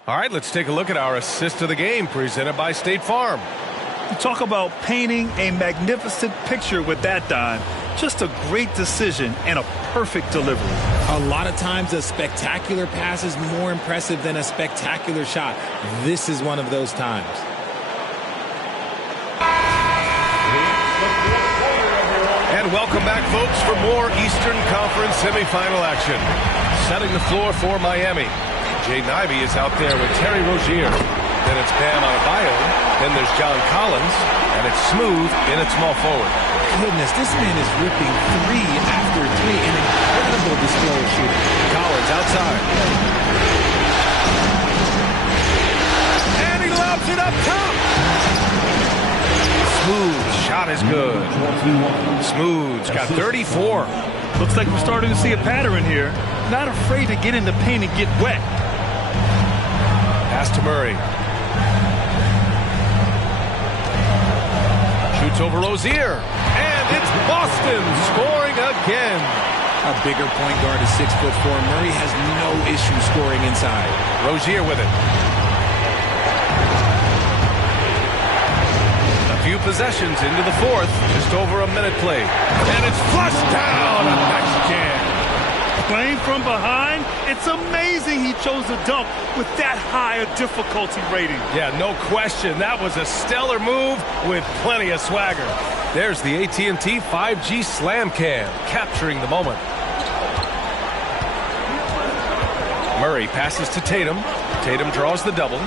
All right, let's take a look at our assist of the game presented by State Farm. You talk about painting a magnificent picture with that, Don. Just a great decision and a perfect delivery. A lot of times a spectacular pass is more impressive than a spectacular shot. This is one of those times. And welcome back, folks, for more Eastern Conference semifinal action. Setting the floor for Miami. Jaden Ivey is out there with Terry Rozier. Then it's Bam Adebayo. Then there's John Collins. And it's Smooth in at small forward. Goodness, this man is ripping 3 after 3. An incredible display of shooting. Collins outside. And he lobs it up top. Smooth shot is good. Smooth's got 34. Looks like we're starting to see a pattern here. Not afraid to get in the paint and get wet. Pass to Murray. Shoots over Rozier. And it's Boston scoring again. A bigger point guard is 6'4". Murray has no issue scoring inside. Rozier with it. A few possessions into the fourth. Just over a minute played. And it's flushed down. A nice jam. Playing from behind, it's amazing he chose a dunk with that high a difficulty rating. Yeah, no question. That was a stellar move with plenty of swagger. There's the AT&T 5G Slam Cam, capturing the moment. Murray passes to Tatum. Tatum draws the double.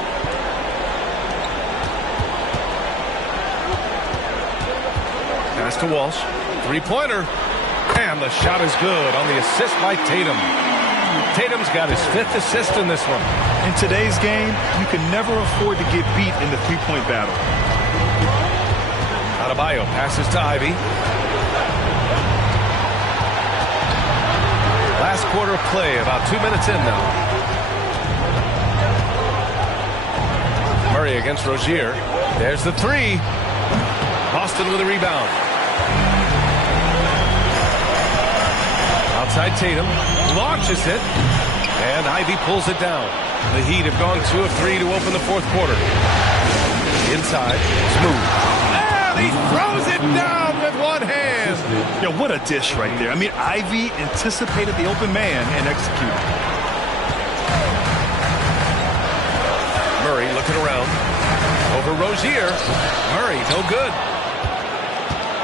Pass to Walsh. Three-pointer. And the shot is good on the assist by Tatum. Tatum's got his 5th assist in this one. In today's game, you can never afford to get beat in the three-point battle. Adebayo passes to Ivey. Last quarter of play, about 2 minutes in now. Murray against Rozier. There's the three. Boston with a rebound. Outside Tatum, launches it, and Ivey pulls it down. The Heat have gone 2 of 3 to open the fourth quarter. Inside, Smooth. And he throws it down with one hand. Yo, what a dish right there. I mean, Ivey anticipated the open man and executed. Murray looking around. Over Rozier. Murray, no good.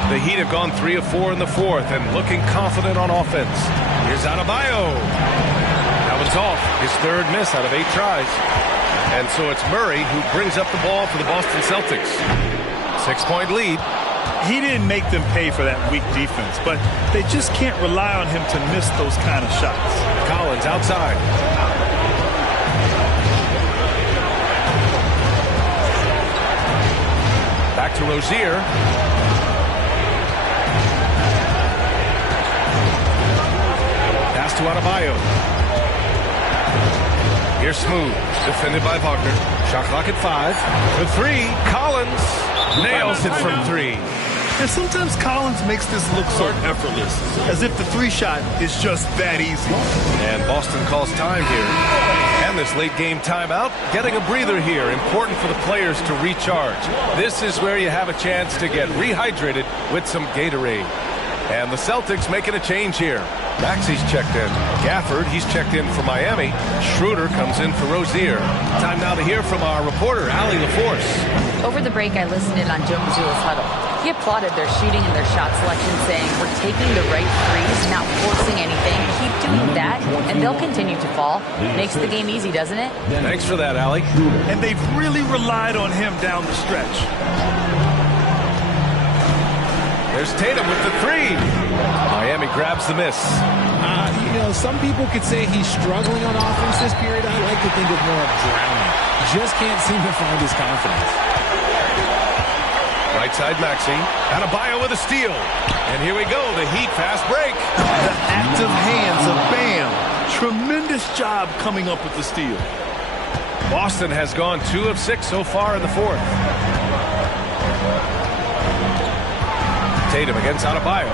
The Heat have gone 3 of 4 in the fourth and looking confident on offense. Here's Adebayo. That one's off. His 3rd miss out of 8 tries. And so it's Murray who brings up the ball for the Boston Celtics. 6-point lead. He didn't make them pay for that weak defense, but they just can't rely on him to miss those kind of shots. Collins outside. Back to Rozier. To Adebayo. Here's Smooth, defended by Wagner. Shot clock at 5. The 3, Collins nails it from 3. And sometimes Collins makes this look so effortless, as if the 3-shot is just that easy. And Boston calls time here. And this late game timeout, getting a breather here. Important for the players to recharge. This is where you have a chance to get rehydrated with some Gatorade. And the Celtics making a change here. Maxey's checked in. Gafford, he's checked in for Miami. Schroeder comes in for Rozier. Time now to hear from our reporter, Allie LaForce. Over the break, I listened in on Joe Mazzulla's huddle. He applauded their shooting and their shot selection, saying, we're taking the right threes, not forcing anything. Keep doing that, and they'll continue to fall. Makes the game easy, doesn't it? Thanks for that, Allie. And they've really relied on him down the stretch. There's Tatum with the 3. Miami grabs the miss. You know, some people could say he's struggling on offense this period. I like to think of more of drowning. Just can't seem to find his confidence. Right side Maxey. Adebayo with a steal. And here we go, the Heat fast break. The active hands of Bam. Tremendous job coming up with the steal. Boston has gone 2 of 6 so far in the fourth. Tatum against Adebayo.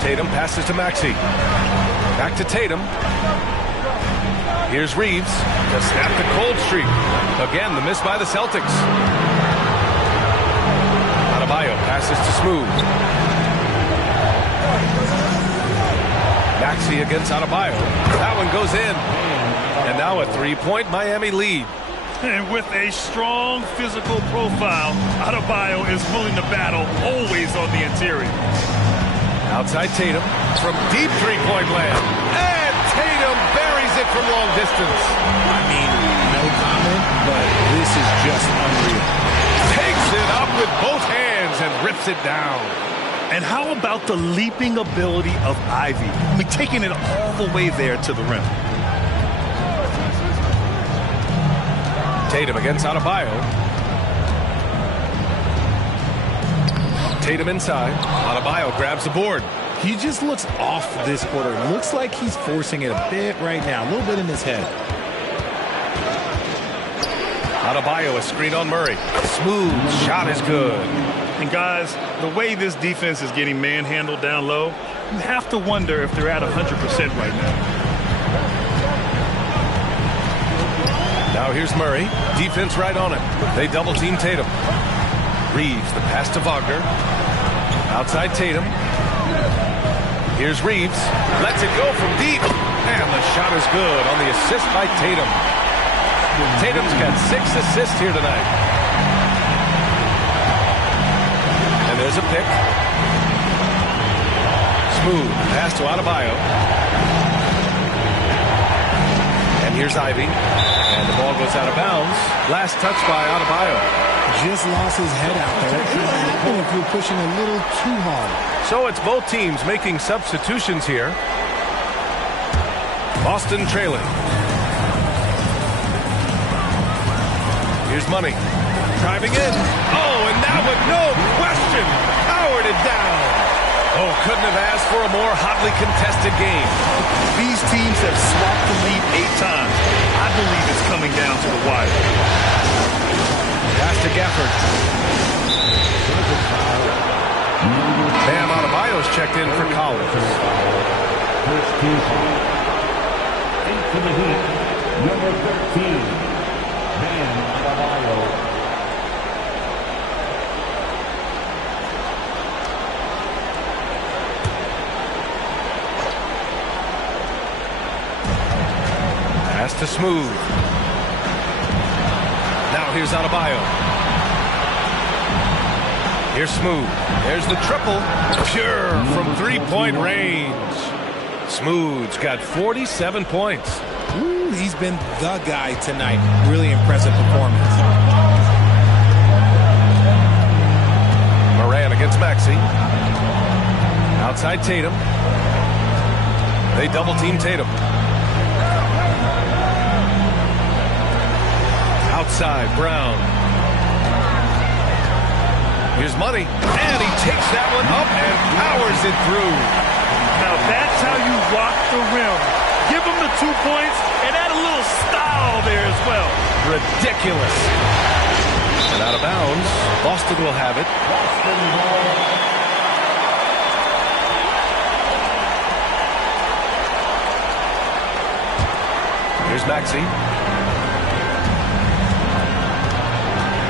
Tatum passes to Maxey. Back to Tatum. Here's Reeves to snap the cold streak. Again, the miss by the Celtics. Adebayo passes to Smooth. Maxey against Adebayo. That one goes in. And now a 3-point Miami lead. And with a strong physical profile, Adebayo is willing to battle, always on the interior. Outside Tatum from deep three-point land. And Tatum buries it from long distance. I mean, no comment, but this is just unreal. Takes it up with both hands and rips it down. And how about the leaping ability of Ivy? I mean, taking it all the way there to the rim. Tatum against Adebayo. Tatum inside. Adebayo grabs the board. He just looks off this quarter. Looks like he's forcing it a bit right now. A little bit in his head. Adebayo a screen on Murray. Smooth shot is good. And guys, the way this defense is getting manhandled down low, you have to wonder if they're at 100% right now. Now here's Murray. Defense right on him. They double team Tatum. Reeves, the pass to Wagner. Outside Tatum. Here's Reeves. Lets it go from deep. And the shot is good on the assist by Tatum. Tatum's got 6 assists here tonight. And there's a pick. Smooth pass to Adebayo. And here's Ivy. And the ball goes out of bounds. Last touch by Adebayo. Just lost his head out there. It would happen if you're pushing a little too hard. So it's both teams making substitutions here. Boston trailing. Here's Money. Driving in. Oh, and that one, no question, powered it down. Oh, couldn't have asked for a more hotly contested game. These teams have swapped the lead 8 times. I believe it's coming down to the wire. Pass to Gafford. Bam Adebayo's checked in for Collins. First team foul. 8 for the Heat. Number 13. Bam Adebayo. Pass to Smooth. Now here's Adebayo. Here's Smooth. There's the triple. Pure from three-point range. Smooth's got 47 points. Ooh, he's been the guy tonight. Really impressive performance. Moran against Maxey. Outside Tatum. They double-team Tatum. Outside Brown. Here's Money. And he takes that one up and powers it through. Now that's how you rock the rim. Give him the 2 points and add a little style there as well. Ridiculous. And out of bounds. Boston will have it. Here's Maxey.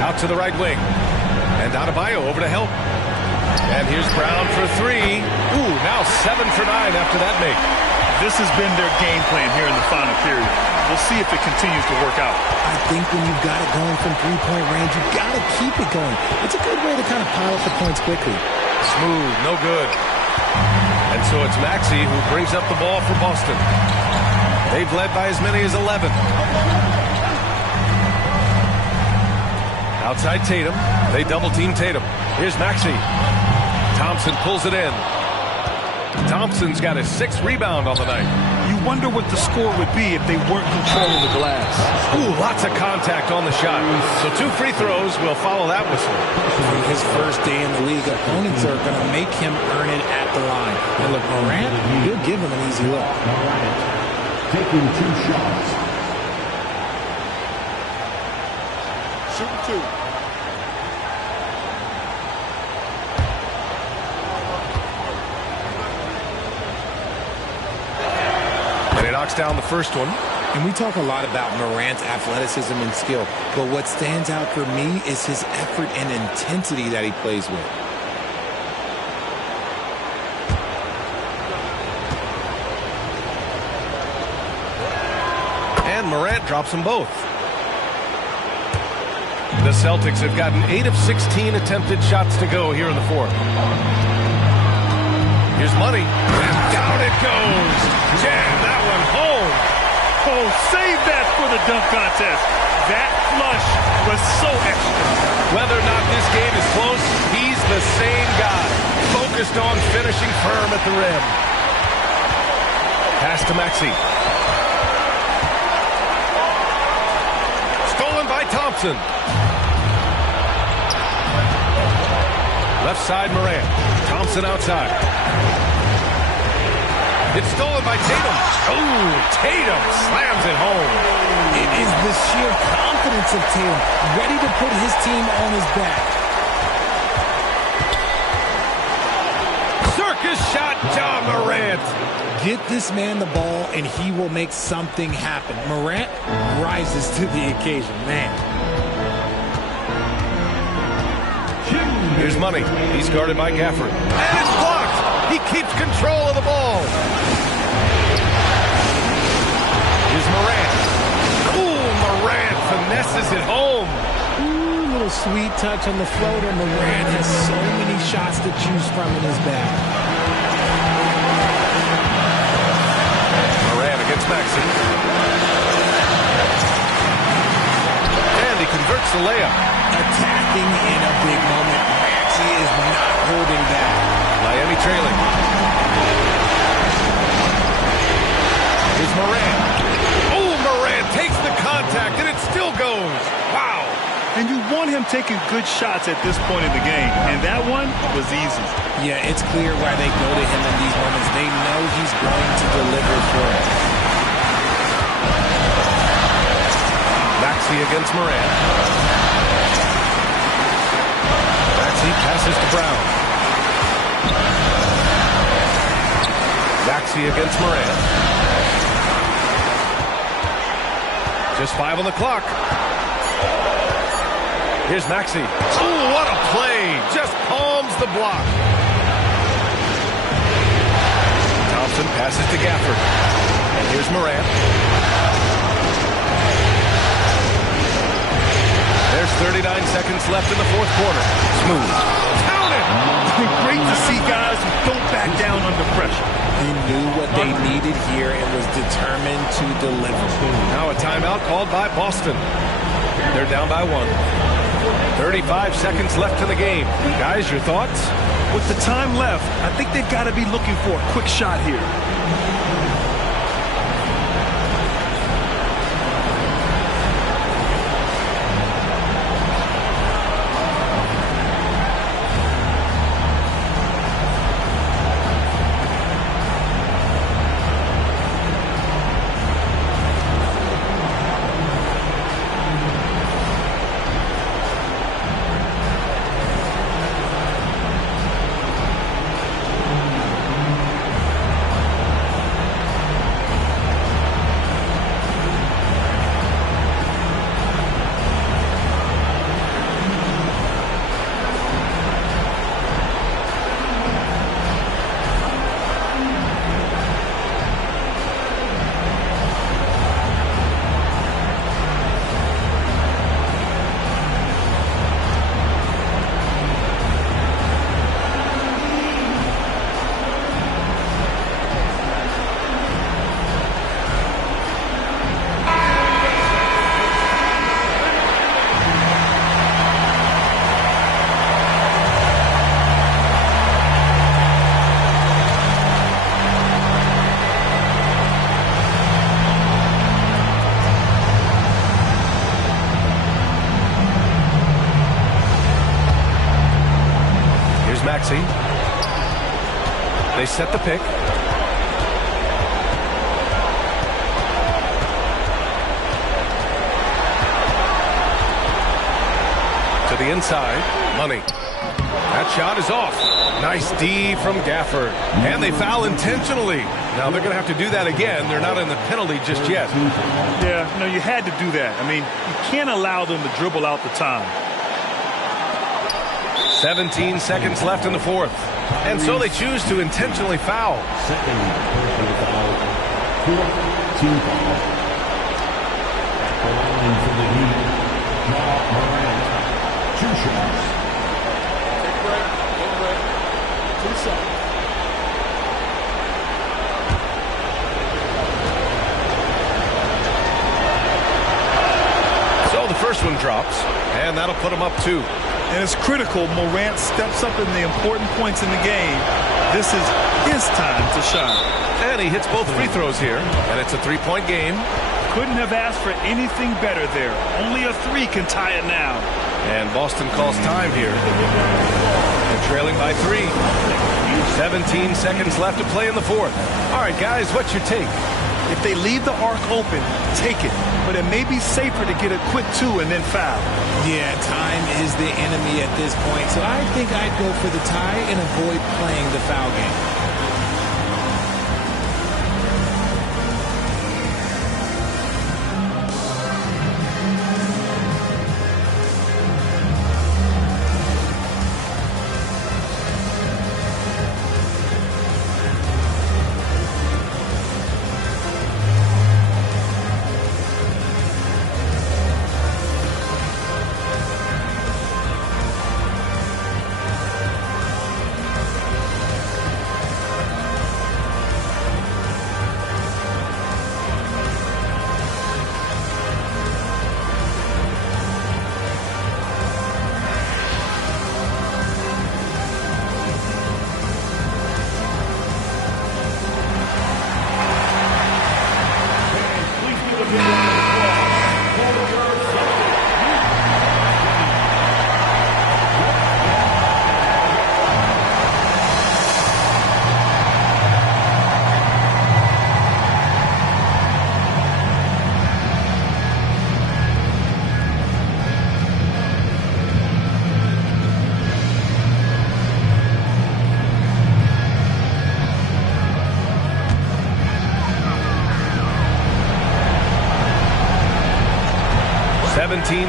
Out to the right wing. And Adebayo over to help. And here's Brown for 3. Ooh, now 7 for 9 after that make. This has been their game plan here in the final period. We'll see if it continues to work out. I think when you've got it going from three-point range, you've got to keep it going. It's a good way to kind of pile up the points quickly. Smooth, no good. And so it's Maxey who brings up the ball for Boston. They've led by as many as 11. Outside Tatum. They double-team Tatum. Here's Maxey. Thompson pulls it in. Thompson's got his 6th rebound on the night. You wonder what the score would be if they weren't controlling the glass. Ooh, lots of contact on the shot. So 2 free throws will follow that whistle. His first day in the league, opponents are going to make him earn it at the line. And look, Morant, he'll give him an easy look. Taking 2 shots. Shooting 2. And he knocks down the first one. And we talk a lot about Morant's athleticism and skill, but what stands out for me is his effort and intensity that he plays with. And Morant drops them both. The Celtics have gotten 8 of 16 attempted shots to go here in the fourth. Here's Money, and down it goes. Jam that one home. Oh, save that for the dunk contest. That flush was so extra. Whether or not this game is close, he's the same guy, focused on finishing firm at the rim. Pass to Maxey. Stolen by Thompson. Left side, Morant. Thompson outside. It's stolen by Tatum. Oh, Tatum slams it home. It is the sheer confidence of Tatum, ready to put his team on his back. Circus shot, John Morant. Get this man the ball, and he will make something happen. Morant rises to the occasion, man. Here's Money. He's guarded by Gafford. And it's blocked. He keeps control of the ball. Here's Morant. Ooh, Morant finesses it home. Ooh, little sweet touch on the floater. Morant has so many shots to choose from in his bag. Morant against Maxey. And he converts the layup. Attacking in a big moment. Maxey is not holding back. Miami trailing. Here's Morant. Oh, Morant takes the contact, and it still goes. Wow. And you want him taking good shots at this point in the game, and that one was easy. Yeah, it's clear why they go to him in these moments. They know he's going to deliver for them. Maxey against Morant. Maxey passes to Brown. Maxey against Morant. Just 5 on the clock. Here's Maxey. Oh, what a play. Just palms the block. Thompson passes to Gafford. And here's Morant. There's 39 seconds left in the fourth quarter. Smooth. Count it! Great to see guys who don't back down under pressure. He knew what they needed here and was determined to deliver. Now a timeout called by Boston. They're down by 1. 35 seconds left in the game. Guys, your thoughts? With the time left, I think they've got to be looking for a quick shot here. Maxey. They set the pick. To the inside. Money. That shot is off. Nice D from Gafford. And they foul intentionally. Now they're going to have to do that again. They're not in the penalty just yet. Yeah, no, you had to do that. I mean, you can't allow them to dribble out the time. 17 seconds left in the fourth. And so they choose to intentionally foul. Second personal foul. Fourth team foul. At the line for the Heat, Ja Morant. 2 shots. Take a break. 2 seconds. So the first one drops, and that'll put them up 2. And it's critical Morant steps up in the important points in the game. This is his time to shine. And he hits both free throws here, and it's a 3-point game. Couldn't have asked for anything better there. Only a 3 can tie it now. And Boston calls time here. They're trailing by 3. 17 seconds left to play in the fourth. All right, guys, what's your take? If they leave the arc open, take it. But it may be safer to get a quick 2 and then foul. Yeah, time is the enemy at this point. So I think I'd go for the tie and avoid playing the foul game.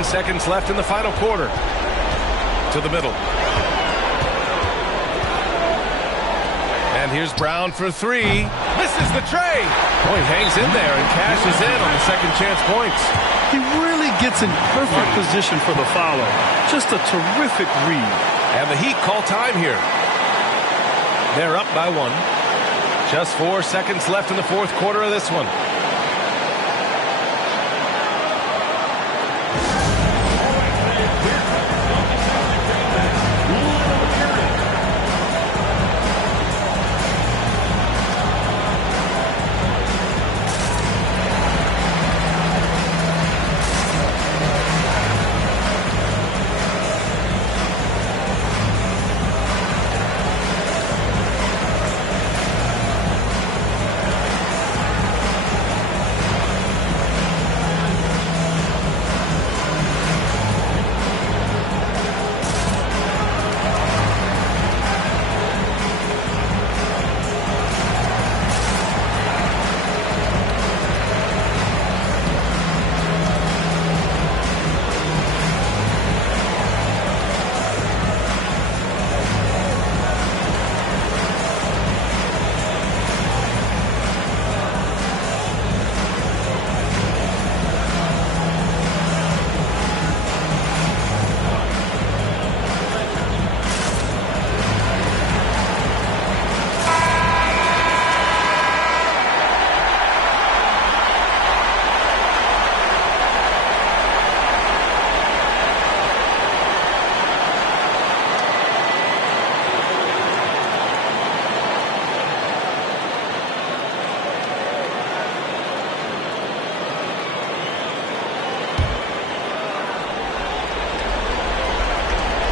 Seconds left in the final quarter. To the middle. And here's Brown for 3. Misses the tray. Oh, he hangs in there and cashes in on the second chance points. He really gets in perfect position for the follow. Just a terrific read. And the Heat call time here. They're up by 1. Just 4 seconds left in the fourth quarter of this one.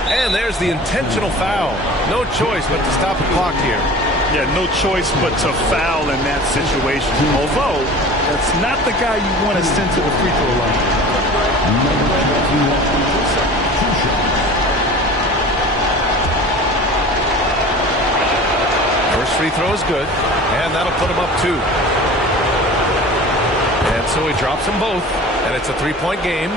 And there's the intentional foul. No choice but to stop the clock here. Yeah, no choice but to foul in that situation. Although, that's not the guy you want to send to the free throw line. free throw is good, and that'll put him up 2. And so he drops them both, and it's a 3-point game.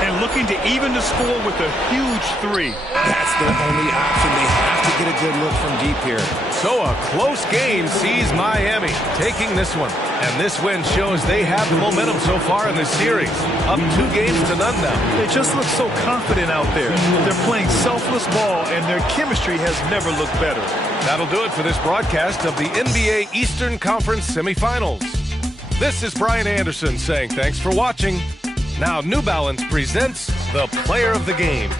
And looking to even the score with a huge 3. That's their only option. They have to get a good look from deep here. So a close game sees Miami taking this one. And this win shows they have the momentum so far in this series. Up 2 games to none now. They just look so confident out there. They're playing selfless ball, and their chemistry has never looked better. That'll do it for this broadcast of the NBA Eastern Conference semifinals. This is Brian Anderson saying thanks for watching. Now New Balance presents the Player of the Game.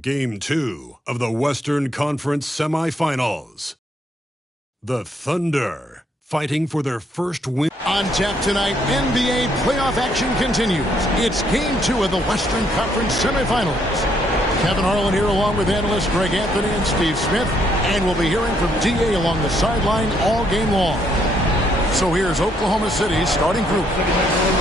Game 2 of the Western Conference semifinals. The Thunder fighting for their first win. On tap tonight, NBA playoff action continues. It's Game 2 of the Western Conference semifinals. Kevin Harlan here along with analysts Greg Anthony and Steve Smith. And we'll be hearing from D.A. along the sideline all game long. So here's Oklahoma City's starting group.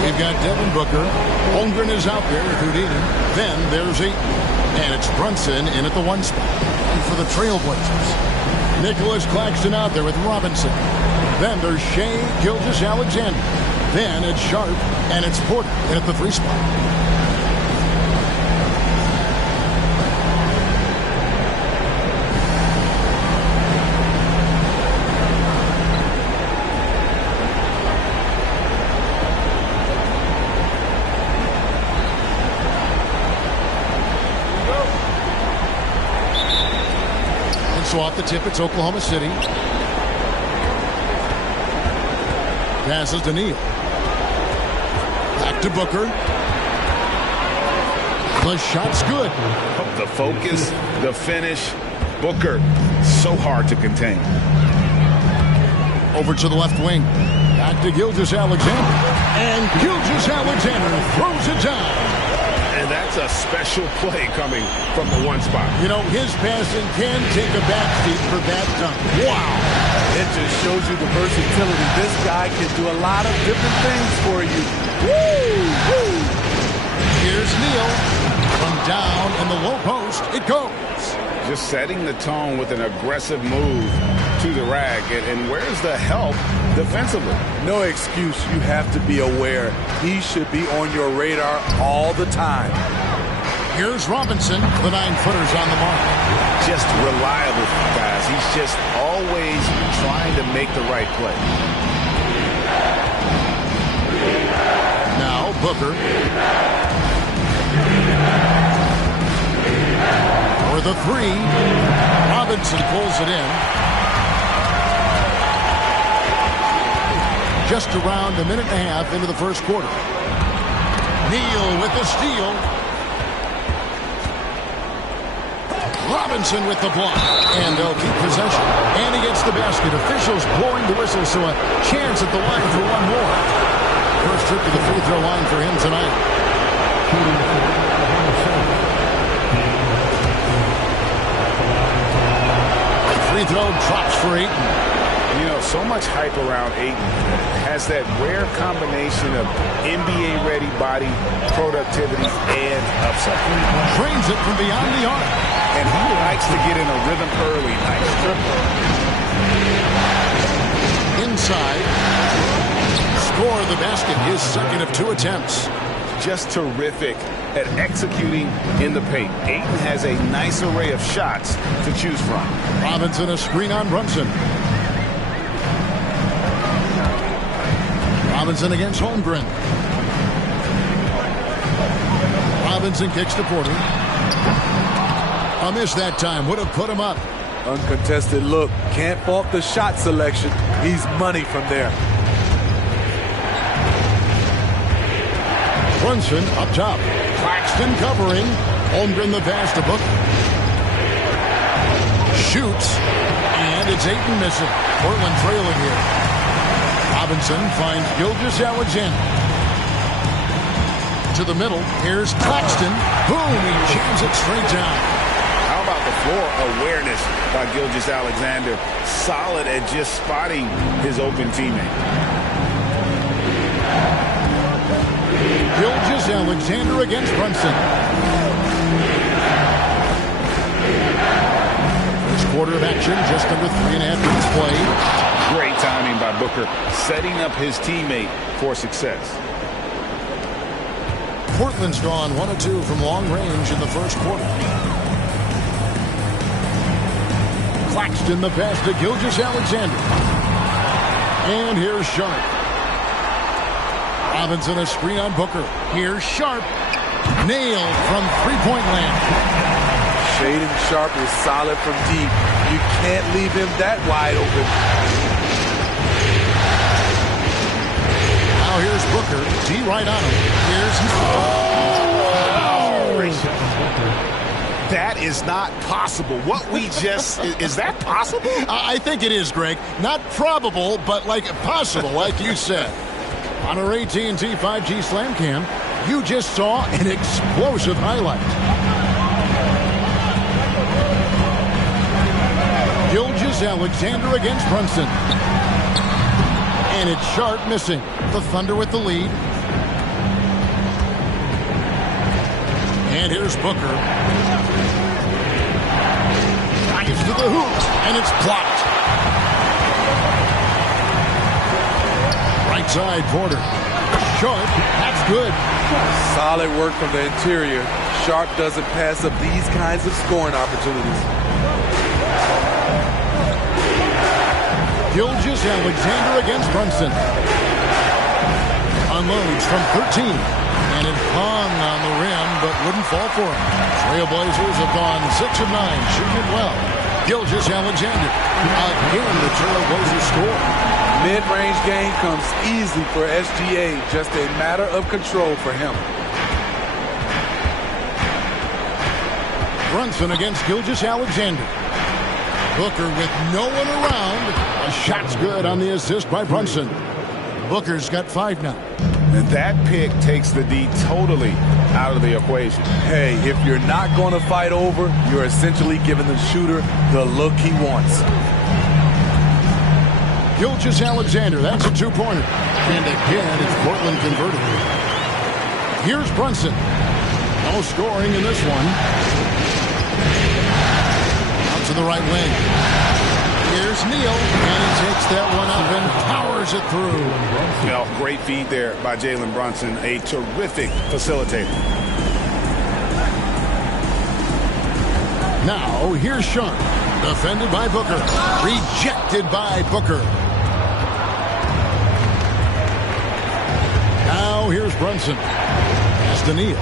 We've got Devin Booker. Holmgren is out there with Houdini. Then there's Ayton. And it's Brunson in at the 1 spot. And for the Trailblazers, Nicholas Claxton out there with Robinson. Then there's Shea Gilgeous-Alexander. Then it's Sharp, and it's Porter in at the 3 spot. So off the tip, it's Oklahoma City. Passes to Neal. Back to Booker. The shot's good. The focus, the finish. Booker, so hard to contain. Over to the left wing. Back to Gilgeous-Alexander. And Gilgeous-Alexander throws it down. And that's a special play coming from the 1 spot. You know, his passing can take a backseat for that dunk. Wow. It just shows you the versatility. This guy can do a lot of different things for you. Woo! Woo! Here's Neal. From down in the low post, it goes. Just setting the tone with an aggressive move to the rack. And where's the help defensively? No excuse. You have to be aware. He should be on your radar all the time. Here's Robinson. The 9-footer's on the mark. Just reliable, guys. He's just always trying to make the right play. Now Booker. For the 3. Robinson pulls it in. Just around a minute and a half into the first quarter. Neal with the steal. Robinson with the block. And they'll keep possession. And he gets the basket. Officials blowing the whistle, so a chance at the line for one more. First trip to the free throw line for him tonight. Free throw drops for Ayton. You know, so much hype around Ayton. Has that rare combination of NBA-ready body, productivity, and upside. Drains it from beyond the arc. And he likes to get in a rhythm early. Nice triple. Inside. Score the basket. His second of 2 attempts. Just terrific at executing in the paint. Ayton has a nice array of shots to choose from. Robinson a screen on Brunson. Robinson against Holmgren. Robinson kicks to Porter. A miss that time would have put him up. Uncontested look. Can't fault the shot selection. He's money from there. Brunson up top. Claxton covering. Holmgren the pass to Booker. Shoots. And it's Ayton missing. Portland trailing here. Robinson finds Gilgeous-Alexander. To the middle. Here's Claxton. Boom! He jams it straight down. How about the floor awareness by Gilgeous-Alexander? Solid at just spotting his open teammate. Gilgeous-Alexander against Brunson. First quarter of action, just under 3.5 minutes played. Great timing by Booker, setting up his teammate for success. Portland's gone 1 of 2 from long range in the first quarter. Claxton the pass to Gilgeous-Alexander. And here's Sharp. Robinson a screen on Booker. Here's Sharp. Nailed from three-point land. Shaedon Sharp is solid from deep. You can't leave him that wide open. Now here's Booker. D right on him. Here's... That is not possible. What we just... is that possible? I think it is, Greg. Not probable, but like possible, like you said. On our AT&T 5G Slam Cam, you just saw an explosive highlight. Gilgeous-Alexander against Brunson. And it's Sharp missing. The Thunder with the lead. And here's Booker. Drives to the hoop, and it's blocked. Right side, Porter. Sharp, that's good. Solid work from the interior. Sharp doesn't pass up these kinds of scoring opportunities. Gilgeous-Alexander against Brunson. Unloads from 13. And it hung on the rim, but wouldn't fall for him. Trailblazers have gone 6 of 9, shooting it well. Gilgeous-Alexander. Again, the Trailblazers score. Mid-range game comes easy for SGA. Just a matter of control for him. Brunson against Gilgeous-Alexander. Booker with no one around. A shot's good on the assist by Brunson. Booker's got 5 now. And that pick takes the D totally out of the equation. Hey, if you're not going to fight over, you're essentially giving the shooter the look he wants. Gilgeous-Alexander, that's a 2-pointer. And again, it's Portland converted. Here's Brunson. No scoring in this one. Out to the right wing. Here's Neal, and he takes that one up and powers it through. Well, great feed there by Jalen Brunson, a terrific facilitator. Now, here's Sharp. Defended by Booker. Rejected by Booker. Now, here's Brunson. Pass to Neal.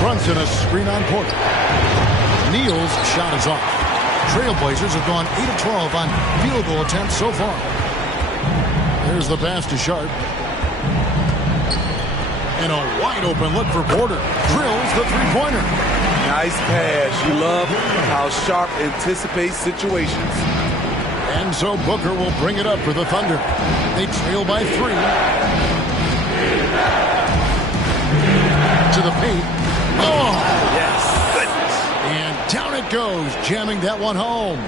Brunson, a screen on Porter. Neal's shot is off. Trailblazers have gone 8 of 12 on field goal attempts so far. There's the pass to Sharp. And a wide open look for Porter. Drills the three-pointer. Nice pass. You love how Sharp anticipates situations. And so Booker will bring it up for the Thunder. They trail by 3. To the paint. Oh! Yes. Goodness. And down it goes, jamming that one home.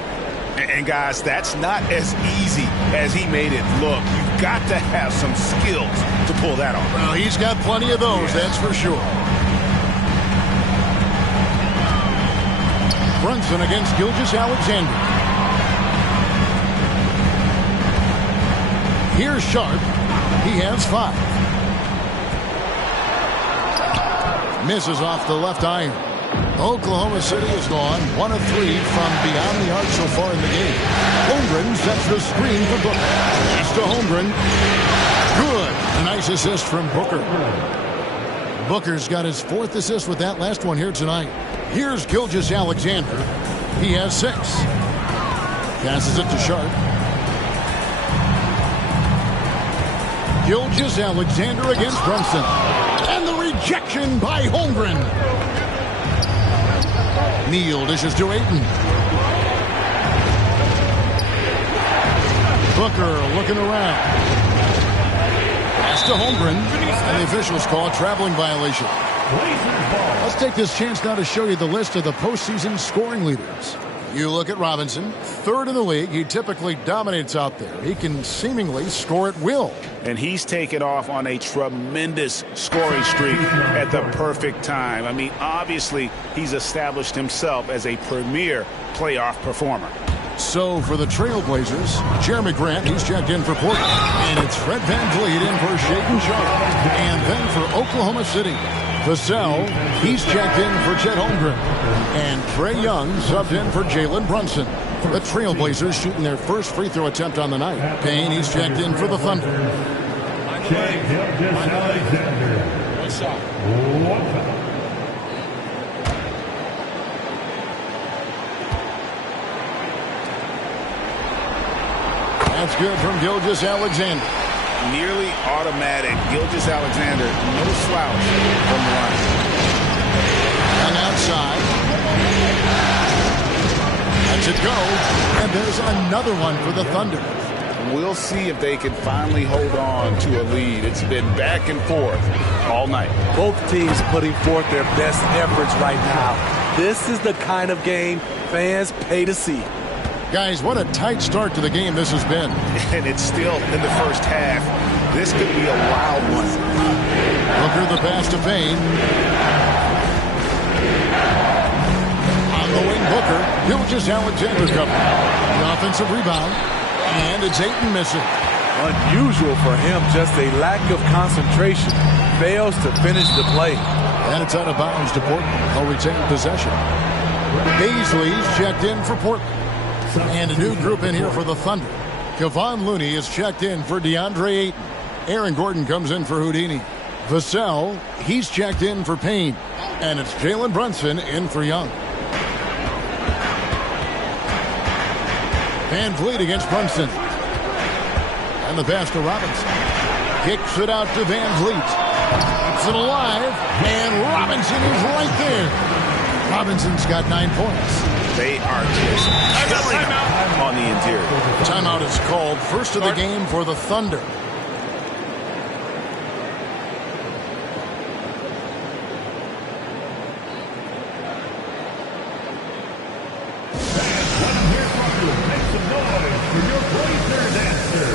And guys, that's not as easy as he made it look. You've got to have some skills to pull that off. Well, he's got plenty of those, that's for sure. Brunson against Gilgeous-Alexander. Here's Sharp. He has 5. Misses off the left iron. Oklahoma City has gone 1 of 3 from beyond the arc so far in the game. Holmgren sets the screen for Booker. Pass to Holmgren. Good. A nice assist from Booker. Booker's got his 4th assist with that last one here tonight. Here's Gilgeous-Alexander. He has 6. Passes it to Sharp. Gilgeous-Alexander against Brunson. And the rejection by Holmgren. Neal dishes to Ayton. Booker looking around. Pass to Holmgren. And the officials call a traveling violation. Let's take this chance now to show you the list of the postseason scoring leaders. You look at Robinson, 3rd in the league. He typically dominates out there. He can seemingly score at will. And he's taken off on a tremendous scoring streak at the perfect time. I mean, obviously, he's established himself as a premier playoff performer. So for the Trailblazers, Jeremy Grant, he's checked in for Portland. And it's Fred VanVleet in for Shaedon Sharp. And then for Oklahoma City, Vassell, he's checked in for Chet Holmgren. And Trae Young subbed in for Jalen Brunson. The Trailblazers shooting their first free throw attempt on the night. Payne, he's checked in for the Thunder. What's up? That's good from Gilgeous-Alexander. Nearly automatic. Gilgeous-Alexander, no slouch from the line. And outside. Lets it go. And there's another one for the Thunder. We'll see if they can finally hold on to a lead. It's been back and forth all night. Both teams putting forth their best efforts right now. This is the kind of game fans pay to see. Guys, what a tight start to the game this has been. And it's still in the first half. This could be a wild one. Booker the pass to Payne. On the wing, Booker. Gilgeous-Alexander cover. The offensive rebound. And it's Ayton missing. Unusual for him, just a lack of concentration. Fails to finish the play. And it's out of bounds to Portland. They'll retain possession. Beasley's checked in for Portland. And a new group in here for the Thunder. Kevon Looney is checked in for DeAndre Ayton. Aaron Gordon comes in for Houdini. Vassell, he's checked in for Payne. And it's Jalen Brunson in for Young. VanVleet against Brunson. And the pass to Robinson. Kicks it out to VanVleet. Keeps it alive. And Robinson is right there. Robinson's got 9 points. They are just killing on the interior. Timeout is called. First of the game for the Thunder. Make some noise for your Blazers answer.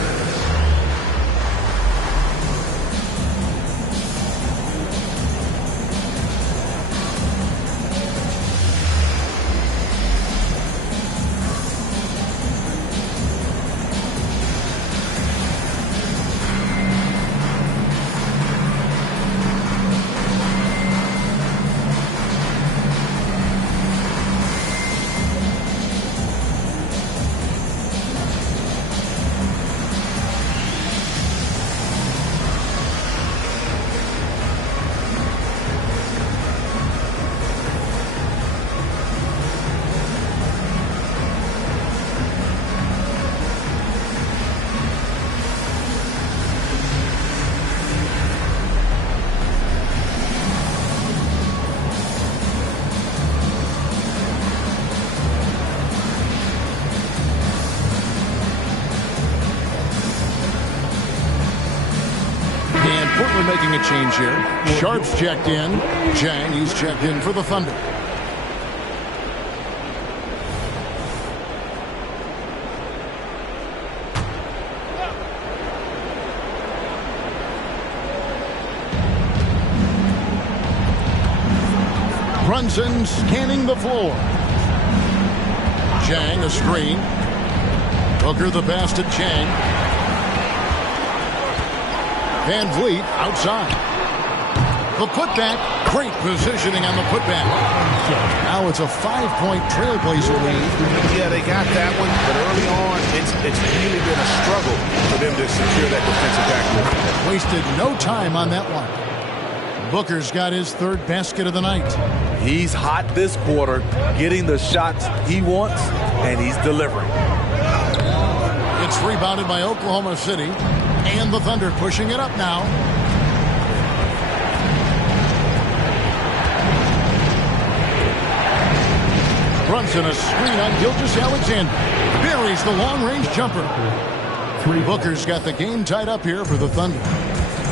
Making a change here. Sharp's checked in. Jang, he's checked in for the Thunder. Brunson scanning the floor. Jang a screen. Booker the pass to Jang. VanVleet outside. The putback. Great positioning on the putback. Now it's a 5-point Trailblazer lead. Yeah, they got that one, but early on, it's really been a struggle for them to secure that defensive backboard. Wasted no time on that one. Booker's got his third basket of the night. He's hot this quarter, getting the shots he wants, and he's delivering. It's rebounded by Oklahoma City, and the Thunder pushing it up now. Brunson a screen on Gilgeous-Alexander. Buries the long-range jumper. Booker's got the game tied up here for the Thunder.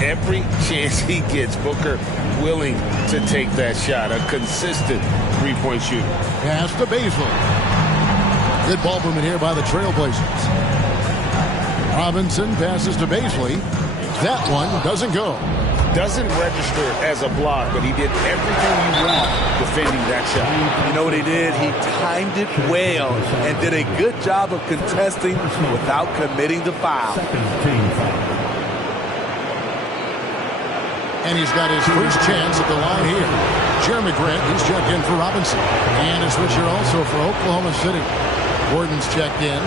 Every chance he gets, Booker willing to take that shot. A consistent three-point shooter. Pass to Baisley. Good ball movement here by the Trailblazers. Robinson passes to Baisley. That one doesn't go. Doesn't register as a block, but he did everything you want defending that shot. You know what he did? He timed it well and did a good job of contesting without committing the foul. And he's got his first chance at the line here. Jeremy Grant, he's checked in for Robinson. And a switcher also for Oklahoma City. Gordon's checked in.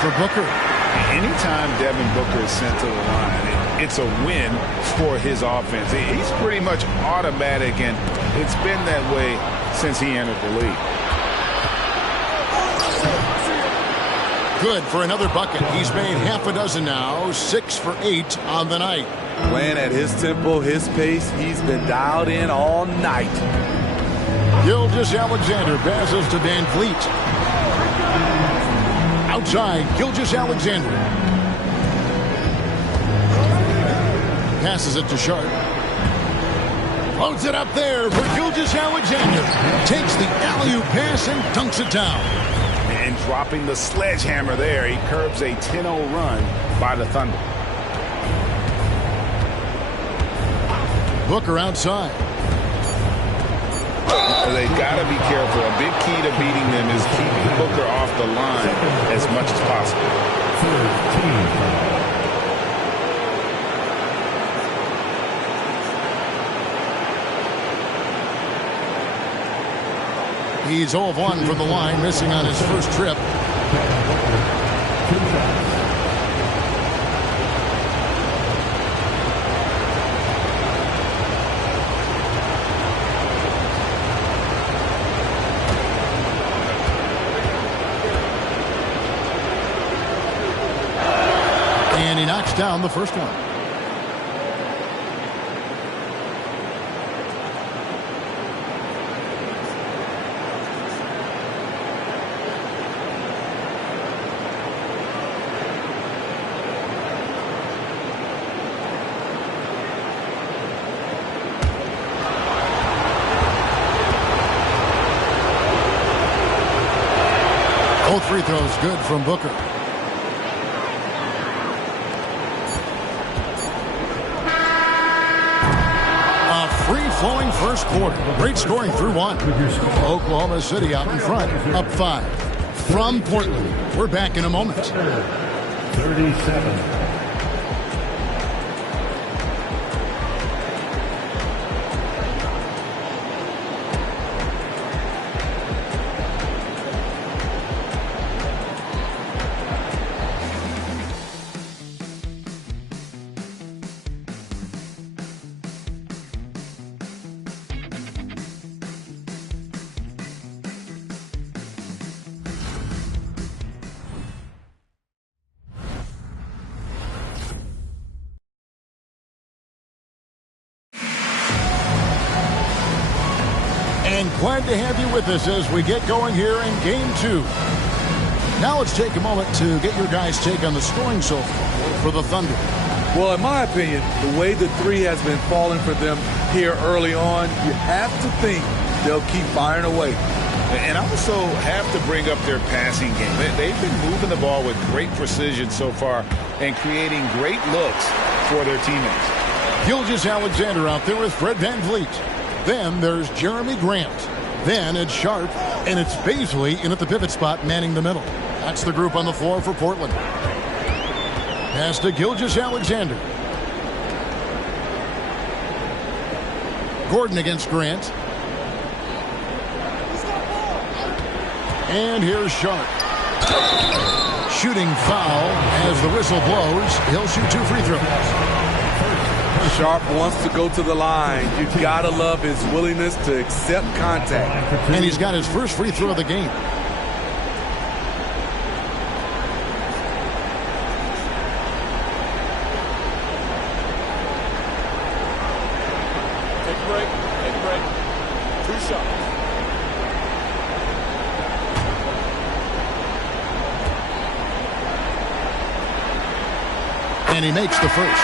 For Booker. Anytime Devin Booker is sent to the line, it's a win for his offense. He's pretty much automatic, and it's been that way since he entered the league. Good for another bucket. He's made half a dozen now, 6 for 8 on the night. Playing at his tempo, his pace, he's been dialed in all night. Gilgeous-Alexander passes to Van Vliet. Outside, Gilgeous-Alexander. Passes it to Sharp. Floats it up there for Gilgeous-Alexander. Takes the alley-oop pass and dunks it down. And dropping the sledgehammer there, he curbs a 10-0 run by the Thunder. Booker outside. They've got to be careful. A big key to beating them is keeping Booker off the line as much as possible. He's 0 of 1 from the line, missing on his first trip. And he knocks down the first one. Both free throws good from Booker. Free-flowing first quarter. Great scoring through one. Oklahoma City out in front, up 5. From Portland, we're back in a moment. 37. Glad to have you with us as we get going here in Game 2. Now let's take a moment to get your guys' take on the scoring so far for the Thunder. Well, in my opinion, the way the three has been falling for them here early on, you have to think they'll keep firing away. And also have to bring up their passing game. They've been moving the ball with great precision so far and creating great looks for their teammates. Gilgeous-Alexander out there with Fred Van Vliet. Then there's Jeremy Grant. Then it's Sharp, and it's Baisley in at the pivot spot, manning the middle. That's the group on the floor for Portland. Pass to Gilgeous-Alexander. Gordon against Grant. And here's Sharp. Shooting foul as the whistle blows. He'll shoot 2 free throws. Sharp wants to go to the line. You've got to love his willingness to accept contact. And he's got his first free throw of the game. Take a break. Take a break. 2 shots. And he makes the first.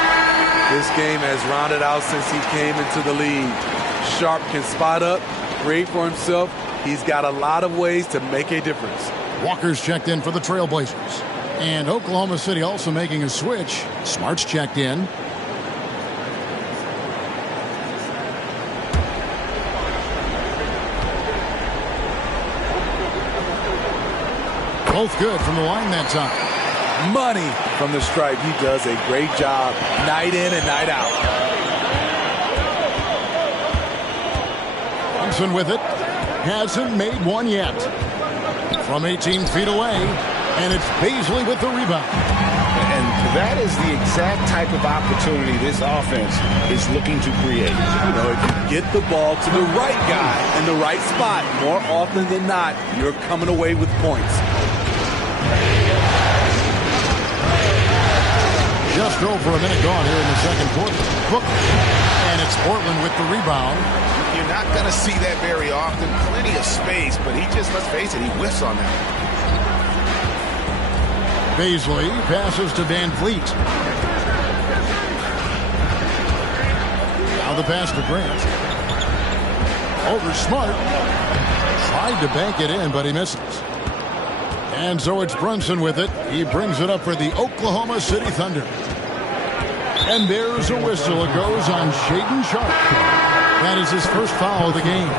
This game has rounded out since he came into the league. Sharp can spot up, create for himself. He's got a lot of ways to make a difference. Walker's checked in for the Trailblazers. And Oklahoma City also making a switch. Smart's checked in. Both good from the line that time. Money from the stripe. He does a great job night in and night out. Thompson with it. Hasn't made one yet. From 18 feet away. And it's Baisley with the rebound. And that is the exact type of opportunity this offense is looking to create. You know, if you get the ball to the right guy in the right spot, more often than not, you're coming away with points. Just over a minute gone here in the second quarter. Booker. And it's Portland with the rebound. You're not going to see that very often. Plenty of space, but he just, let's face it, he whiffs on that. Baisley passes to Van Vliet. Now the pass to Grant. Over Smart. Tried to bank it in, but he misses. And so it's Brunson with it. He brings it up for the Oklahoma City Thunder. And there's a whistle. It goes on Shaedon Sharp. That is his first foul of the game.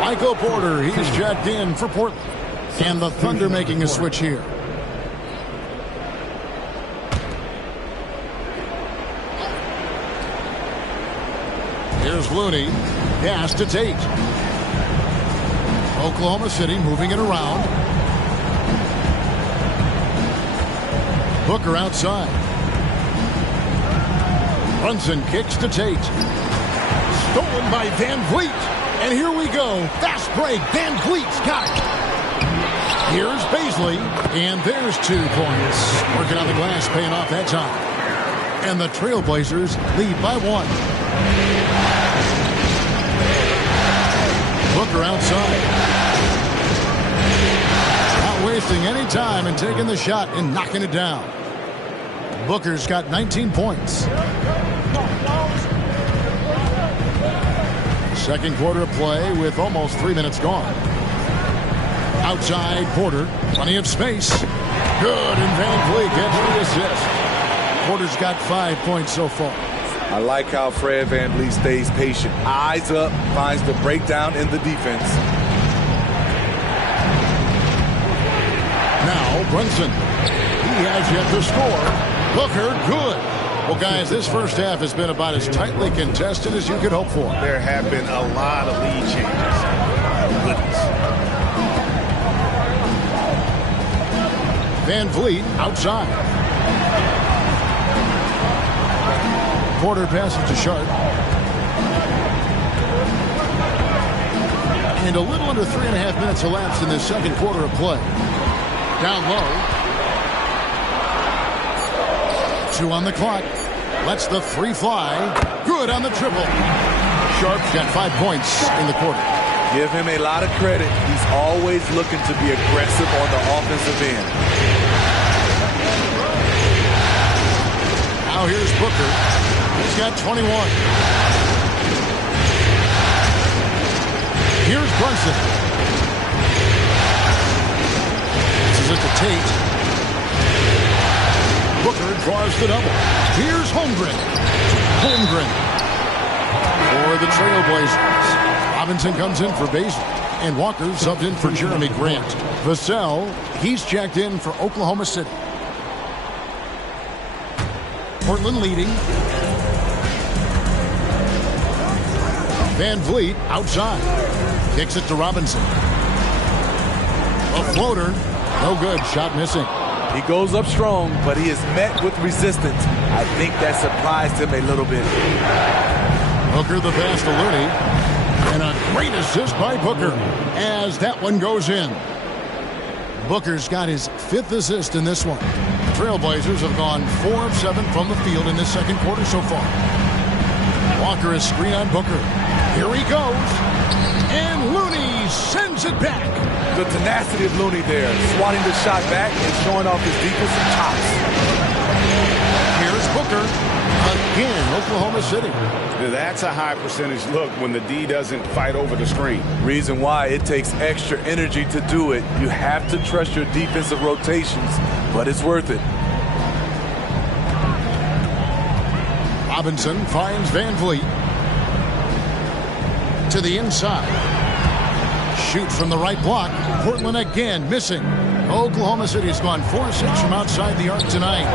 Michael Porter, he's checked in for Portland. And the Thunder making a switch here. Here's Looney. Pass to Tate. Oklahoma City moving it around. Booker outside. Brunson kicks to Tate. Stolen by Van Vliet. And here we go. Fast break. Van Vliet's got it. Here's Baisley. And there's 2 points. Working on the glass, paying off that time. And the Trailblazers lead by 1. Booker outside. Not wasting any time and taking the shot and knocking it down. Booker's got 19 points. Second quarter of play with almost 3 minutes gone. Outside Porter. Plenty of space. Good, and Van Vliet gets the assist. Porter's got 5 points so far. I like how Fred VanVleet stays patient. Eyes up, finds the breakdown in the defense. Now Brunson. He has yet to score. Booker, good. Well, guys, this first half has been about as tightly contested as you could hope for. There have been a lot of lead changes. Goodness. Van Vliet outside. Porter passes to Sharp. And a little under 3.5 minutes elapsed in this second quarter of play. Down low. 2 on the clock. Lets the 3 fly. Good on the triple. Sharp's got 5 points in the quarter. Give him a lot of credit. He's always looking to be aggressive on the offensive end. Now here's Booker. He's got 21. Here's Brunson. This is it to Tate. Booker draws the double. Here's Holmgren. Holmgren for the Trailblazers. Robinson comes in for Baisley. And Walker subbed in for Jeremy Grant. Vassell, he's checked in for Oklahoma City. Portland leading. Van Vliet outside. Kicks it to Robinson. A floater. No good. Shot missing. He goes up strong, but he is met with resistance. I think that surprised him a little bit. Booker the pass to Looney. And a great assist by Booker as that one goes in. Booker's got his 5th assist in this one. Trailblazers have gone 4 of 7 from the field in this second quarter so far. Walker is screen on Booker. Here he goes. And Looney sends it back. The tenacity of Looney there, swatting the shot back and showing off his defensive chops. Here's Booker. Again, Oklahoma City. That's a high percentage look when the D doesn't fight over the screen. Reason why it takes extra energy to do it. You have to trust your defensive rotations, but it's worth it. Robinson finds Van Vliet. To the inside. Shoot from the right block. Portland again missing. Oklahoma City has gone 4-6 from outside the arc tonight.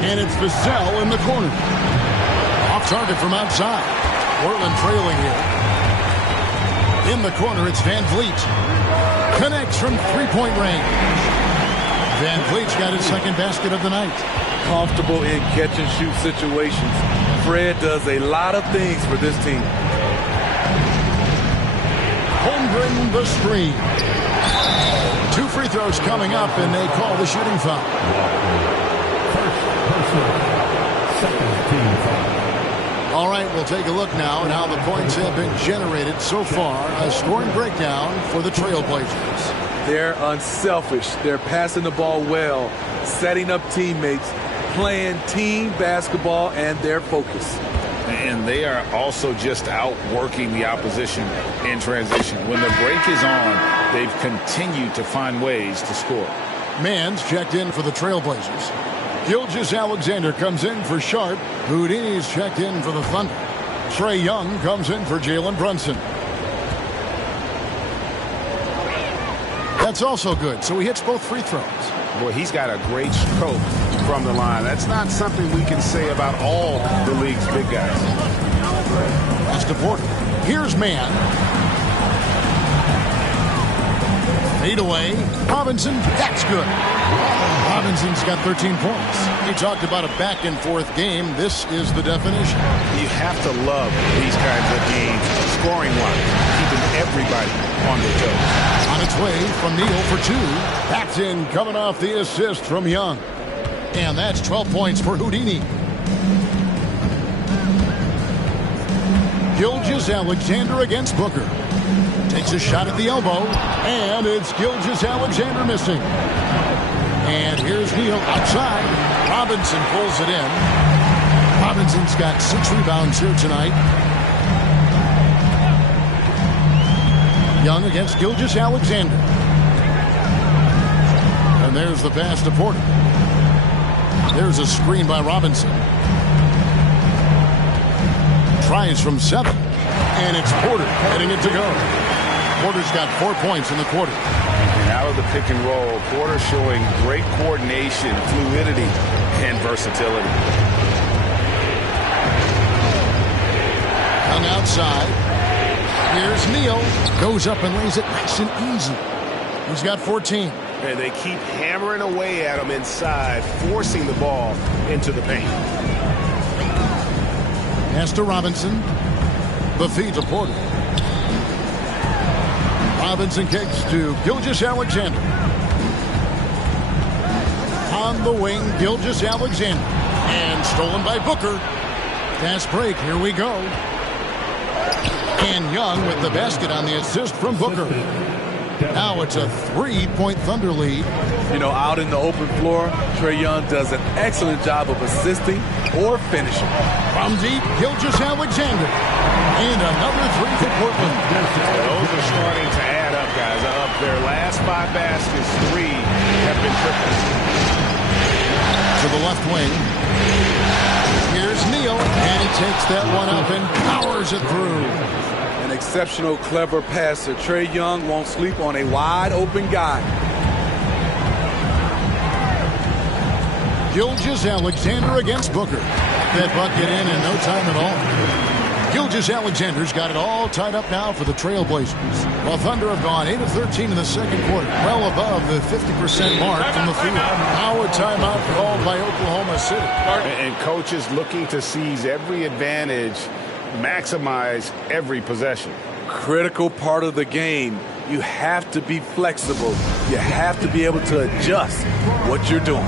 And it's Vassell in the corner. Off target from outside. Portland trailing here. In the corner, it's Van Vliet. Connects from three-point range. Van Vliet's got his second basket of the night. Comfortable in catch-and-shoot situations. Fred does a lot of things for this team. Holmgren the screen. 2 free throws coming up, and they call the shooting foul. All right, we'll take a look now at how the points have been generated so far. A scoring breakdown for the Trailblazers. They're unselfish. They're passing the ball well, setting up teammates, playing team basketball, and their focus. And they are also just outworking the opposition in transition. When the break is on, they've continued to find ways to score. Mann's checked in for the Trailblazers. Gilgeous-Alexander comes in for Sharp. Houdini's checked in for the Thunder. Trae Young comes in for Jalen Brunson. That's also good, so he hits both free throws. Boy, he's got a great stroke from the line. That's not something we can say about all the league's big guys. That's to Porter. Here's Mann. Fade away. Robinson, that's good. Robinson's got 13 points. He talked about a back-and-forth game. This is the definition. You have to love these kinds of games, scoring-wise, keeping everybody on their toes. On its way from Neal for 2. That's in, coming off the assist from Young. And that's 12 points for Houdini. Gilgeous-Alexander against Booker. Takes a shot at the elbow, and it's Gilgeous-Alexander missing. And here's Neal outside. Robinson pulls it in. Robinson's got 6 rebounds here tonight. Young against Gilgeous-Alexander. And there's the pass to Porter. There's a screen by Robinson. Tries from 7. And it's Porter heading it to go. Porter's got 4 points in the quarter. And out of the pick and roll, Porter showing great coordination, fluidity, and versatility. Young outside. Here's Neal. Goes up and lays it nice and easy. He's got 14. And they keep hammering away at him inside, forcing the ball into the paint. Pass to Robinson. The feed to Porter. Robinson kicks to Gilgeous-Alexander. On the wing, Gilgeous-Alexander. And stolen by Booker. Fast break, here we go. And Young with the basket on the assist from Booker. Now it's a 3-point Thunder lead. You know, out in the open floor, Trae Young does an excellent job of assisting or finishing. From deep, Gilgeous-Alexander. And another 3 for Portland. Those are starting to add up, guys. Of their last 5 baskets, 3 have been triples. To the left wing. Here's Neal, and he takes that one up and powers it through. An exceptional, clever passer. Trae Young won't sleep on a wide-open guy. Gilgeous-Alexander against Booker. That bucket in no time at all. Gilgeous-Alexander's got it all tied up now for the Trailblazers. The Thunder have gone 8 of 13 in the second quarter, well above the 50% mark from the field. Now a timeout called by Oklahoma City. And coaches looking to seize every advantage, maximize every possession. Critical part of the game. You have to be flexible. You have to be able to adjust what you're doing.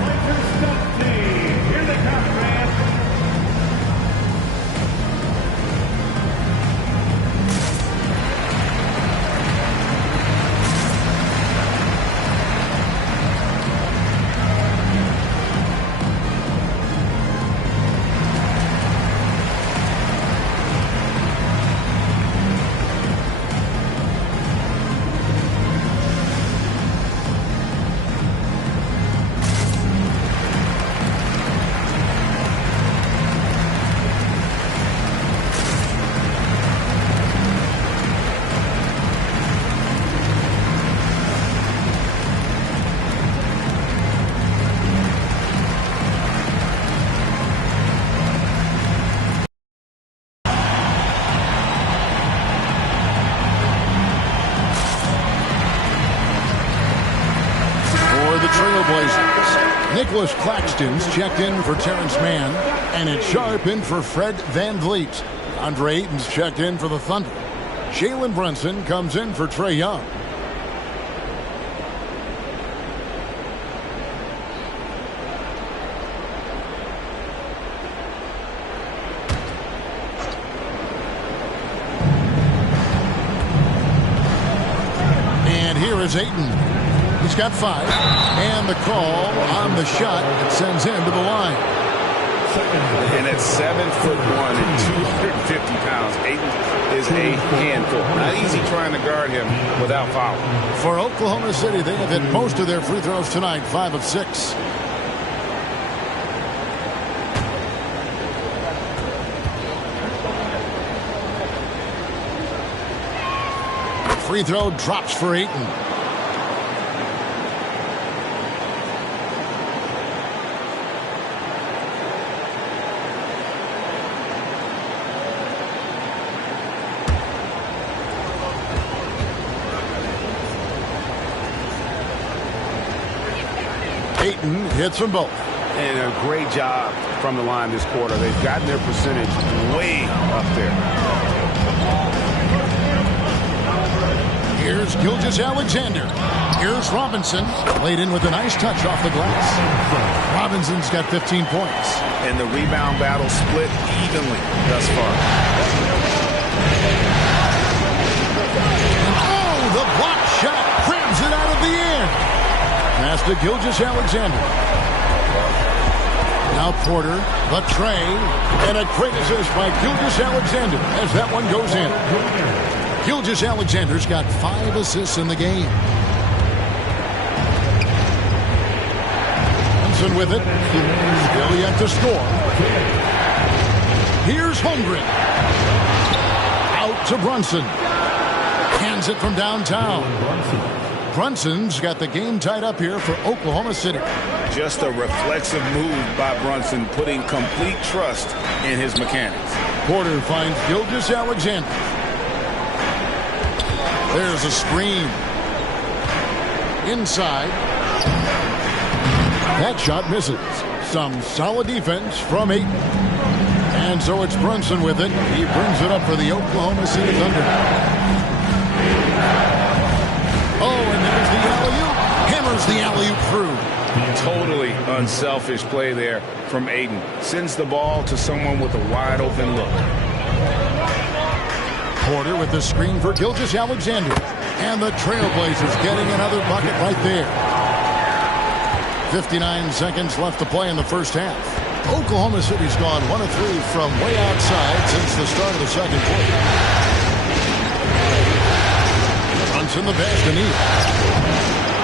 Nicholas Claxton's checked in for Terrence Mann, and it's Sharp in for Fred VanVleet. Andre Ayton's checked in for the Thunder. Jalen Brunson comes in for Trae Young. And here is Ayton. He's got 5, and the call on the shot that sends him to the line. And at 7'1" and 250 pounds, Ayton is a handful. Not easy trying to guard him without foul. For Oklahoma City, they have hit most of their free throws tonight, 5 of 6. Free throw drops for Ayton. Ayton hits them both. And a great job from the line this quarter. They've gotten their percentage way up there. Here's Gilgeous-Alexander. Here's Robinson. Laid in with a nice touch off the glass. Robinson's got 15 points. And the rebound battle split evenly thus far. Oh, the block shot cribs it out of the air. Pass to Gilgeous-Alexander. Now Porter, but Trae, and a great assist by Gilgeous-Alexander as that one goes in. Gilgeous-Alexander's got 5 assists in the game. Brunson with it. Still yet to score. Here's Holmgren. Out to Brunson. Hands it from downtown. Brunson's got the game tied up here for Oklahoma City. Just a reflexive move by Brunson, putting complete trust in his mechanics. Porter finds Gilgeous-Alexander. There's a screen. Inside. That shot misses. Some solid defense from Ayton. And so it's Brunson with it. He brings it up for the Oklahoma City Thunder. Oh, and there's the alley-oop. Hammers the alley-oop through. Totally unselfish play there from Ayton. Sends the ball to someone with a wide-open look. Porter with the screen for Gilgeous-Alexander. And the Trailblazers getting another bucket right there. 59 seconds left to play in the first half. Oklahoma City's gone 1 of 3 from way outside since the start of the second quarter. In the basket.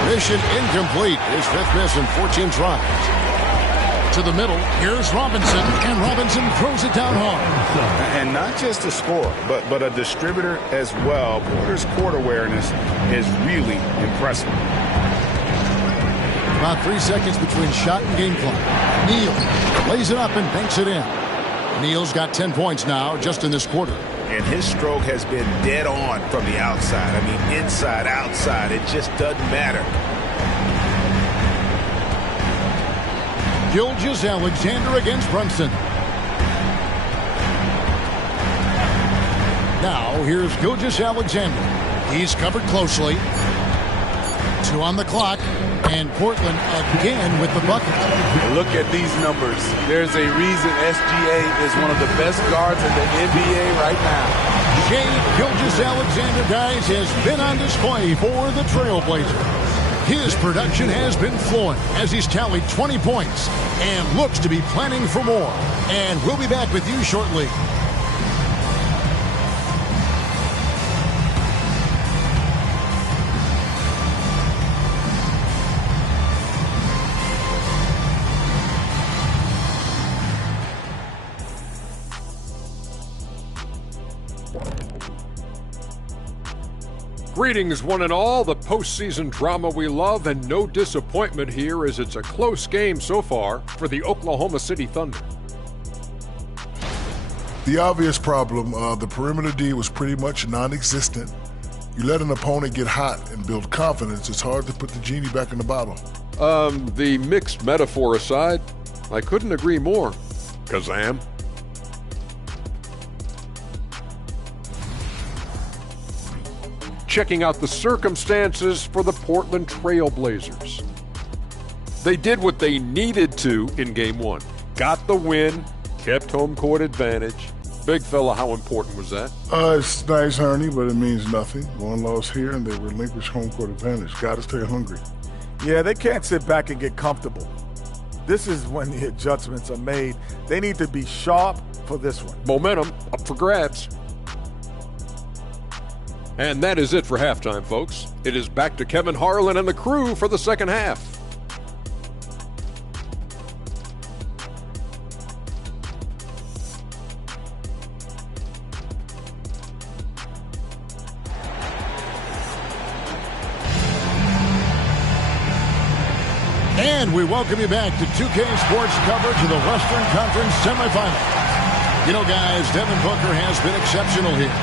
Mission incomplete. His 5th miss in 14 tries. To the middle. Here's Robinson, and Robinson throws it down hard. And not just a scorer, but a distributor as well. Porter's court awareness is really impressive. About 3 seconds between shot and game clock. Neal lays it up and banks it in. Neal's got 10 points now just in this quarter. And his stroke has been dead on from the outside. I mean, inside, outside, it just doesn't matter. Gilgeous-Alexander against Brunson. Now, here's Gilgeous-Alexander. He's covered closely. 2 on the clock. And Portland again with the bucket. Look at these numbers. There's a reason SGA is one of the best guards in the NBA right now. Shai Gilgeous-Alexander, guys, has been on display for the Trailblazers. His production has been flowing as he's tallied 20 points and looks to be planning for more. And we'll be back with you shortly. Greetings, one and all. The postseason drama we love, and no disappointment here as it's a close game so far for the Oklahoma City Thunder. The obvious problem, the perimeter D was pretty much non-existent. You let an opponent get hot and build confidence, it's hard to put the genie back in the bottle. The mixed metaphor aside, I couldn't agree more. Kazam. Checking out the circumstances for the Portland Trailblazers. They did what they needed to in Game 1. Got the win, kept home court advantage. Big fella, how important was that? It's nice, Ernie, but it means nothing. One loss here and they relinquish home court advantage. Got to stay hungry. Yeah, they can't sit back and get comfortable. This is when the adjustments are made. They need to be sharp for this one. Momentum up for grabs. And that is it for halftime, folks. It is back to Kevin Harlan and the crew for the second half. And we welcome you back to 2K Sports coverage of the Western Conference semifinals. You know, guys, Devin Booker has been exceptional here.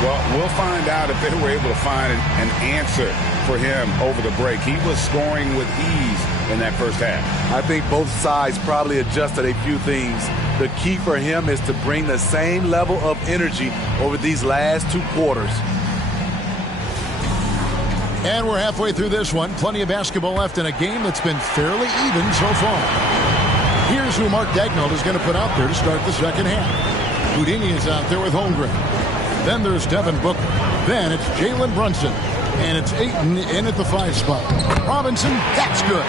Well, we'll find out if they were able to find an answer for him over the break. He was scoring with ease in that first half. I think both sides probably adjusted a few things. The key for him is to bring the same level of energy over these last 2 quarters. And we're halfway through this one. Plenty of basketball left in a game that's been fairly even so far. Here's who Mark Daigneault is going to put out there to start the second half. Houdini is out there with Holmgren. Then there's Devin Booker. Then it's Jalen Brunson. And it's Ayton in at the 5 spot. Robinson, that's good.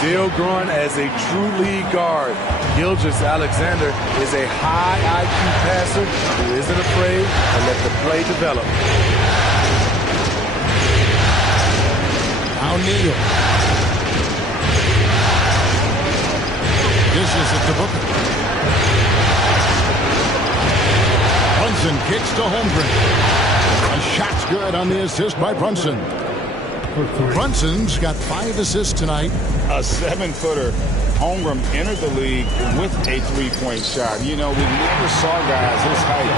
Still growing as a true lead guard. Gilgeous-Alexander is a high IQ passer who isn't afraid to let the play develop. Now Neal. This is it to Booker. Brunson kicks to Holmgren. A shot's good on the assist by Brunson. Brunson's got 5 assists tonight. A 7-footer. Holmgren entered the league with a 3-point shot. You know, we never saw guys his height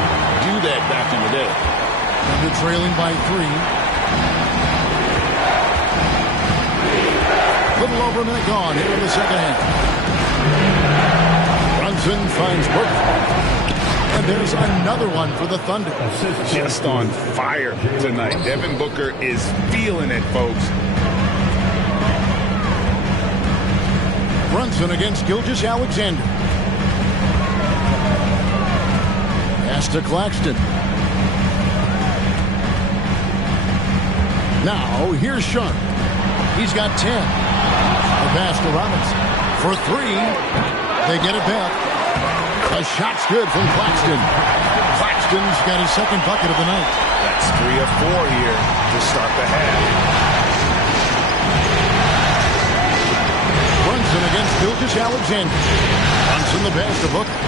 do that back in the day. And they're trailing by 3. Little over a minute gone here in the second half. Brunson finds Booker. And there's another one for the Thunder. Just on fire tonight. Devin Booker is feeling it, folks. Brunson against Gilgeous-Alexander. Pass to Claxton. Now, here's Sharp. He's got 10. The pass to Robinson. For 3. They get it back. A shot's good from Claxton. Claxton's got his second bucket of the night. That's 3 of 4 here to start the half. Brunson against Gilgeous-Alexander. Brunson the pass to Booker.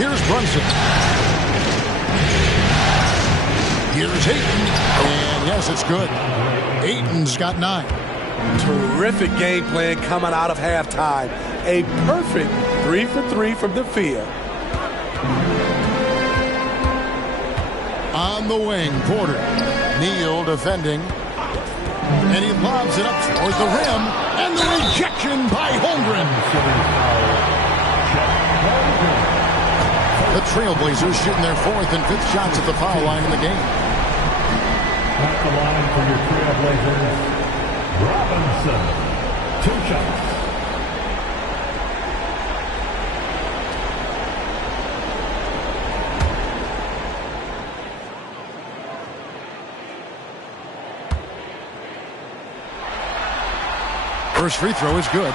Here's Brunson. Here's Ayton. And yes, it's good. Ayton's got 9. Terrific game plan coming out of halftime. A perfect 3 for 3 from the field. On the wing, Porter. Neal defending. And he lobs it up towards the rim. And the rejection by Holmgren. The Trailblazers shooting their 4th and 5th shots at the foul line in the game. At the line for your Trailblazers, Robinson. 2 shots. First free throw is good.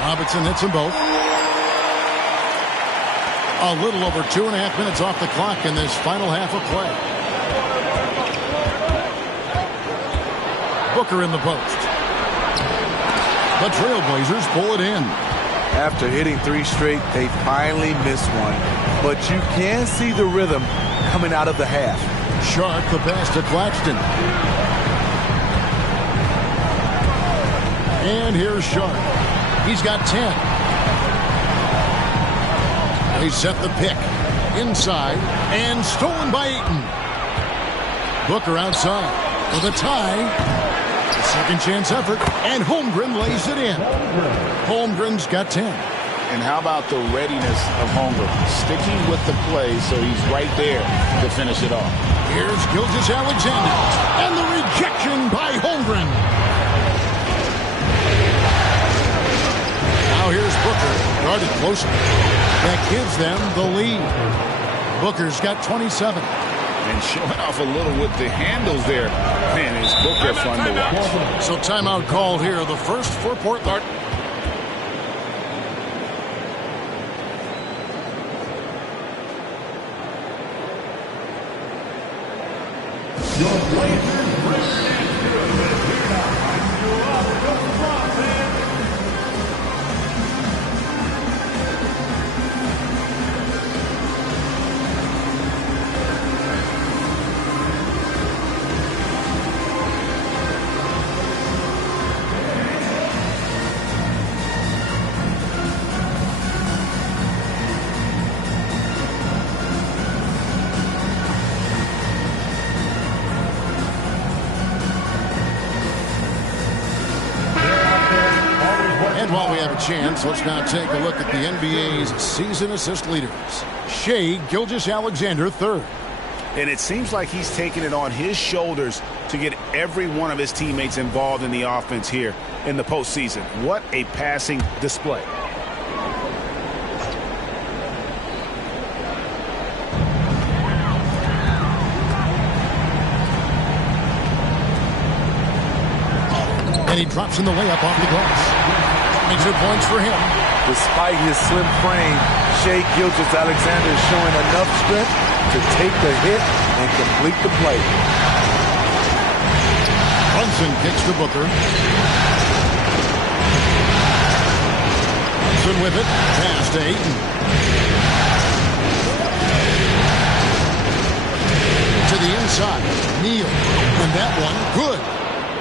Robinson hits them both. A little over 2.5 minutes off the clock in this final half of play. Booker in the post. The Trailblazers pull it in. After hitting 3 straight, they finally missed one. But you can see the rhythm coming out of the half. Sharp the pass to Claxton. And here's Sharp. He's got 10. They set the pick. Inside. And stolen by Ayton. Booker outside. With a tie. Second chance effort, and Holmgren lays it in. Holmgren's got 10. And how about the readiness of Holmgren? Sticking with the play, so he's right there to finish it off. Here's Gilgeous-Alexander, and the rejection by Holmgren. Now here's Booker, guarded closely. That gives them the lead. Booker's got 27. And showing off a little with the handles there. Man, is Booker fun to watch. So timeout called here, the first for Portland. Your Blazers chance. Let's now take a look at the NBA's season assist leaders. Shai Gilgeous-Alexander, 3rd. And it seems like he's taking it on his shoulders to get every one of his teammates involved in the offense here in the postseason. What a passing display. And he drops in the layup off the glass. 22 points for him. Despite his slim frame, Shai Gilgeous-Alexander is showing enough strength to take the hit and complete the play. Brunson kicks to Booker. Brunson with it. Pass to Ayton. To the inside. Neal. And that one, good.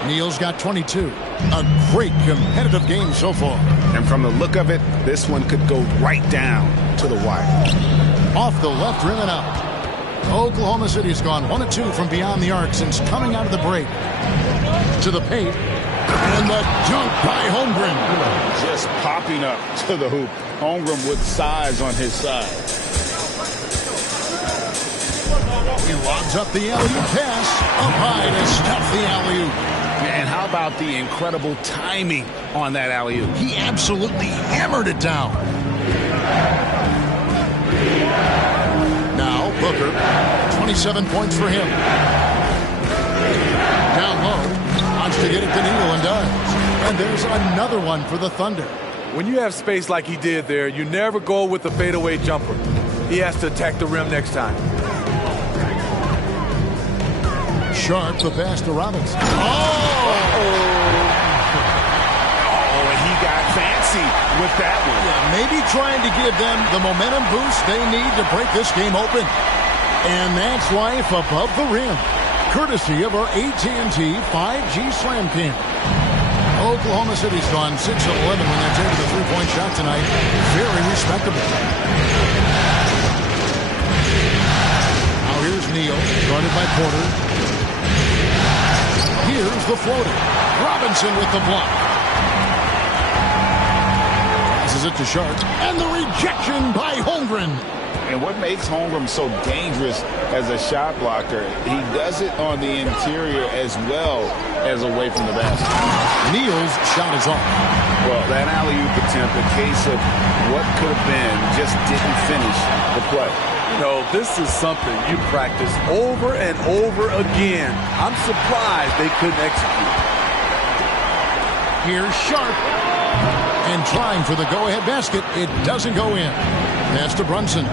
Neal's got 22. A great competitive game so far. And from the look of it, this one could go right down to the wire. Off the left rim and out. Oklahoma City's gone 1 of 2 from beyond the arc since coming out of the break. To the paint. And the dunk by Holmgren. Just popping up to the hoop. Holmgren with size on his side. He lobs up the alley-oop pass. Up high to stuff the alley-oop. And how about the incredible timing on that alley-oop? He absolutely hammered it down. Now Booker, 27 points for him. Down low, wants to get it to Neal and does. And there's another one for the Thunder. When you have space like he did there, you never go with the fadeaway jumper. He has to attack the rim next time. Sharp the pass to Robinson. Oh! got fancy with that one. Yeah, maybe trying to give them the momentum boost they need to break this game open. And that's life above the rim, courtesy of our AT&T 5G Slam Cam. Oklahoma City's gone 6 of 11 when they're taking the three-point shot tonight. Very respectable. Now here's Neal, guarded by Porter. Here's the floater. Robinson with the block. Passes it to Sharp. And the rejection by Holmgren. And what makes Holmgren so dangerous as a shot blocker, he does it on the interior as well as away from the basket. Neal's shot is off. Well, that alley-oop attempt, a case of what could have been, just didn't finish the play. You know, this is something you practice over and over again. I'm surprised they couldn't execute. Here's Sharp. And trying for the go-ahead basket. It doesn't go in. Pass to Brunson.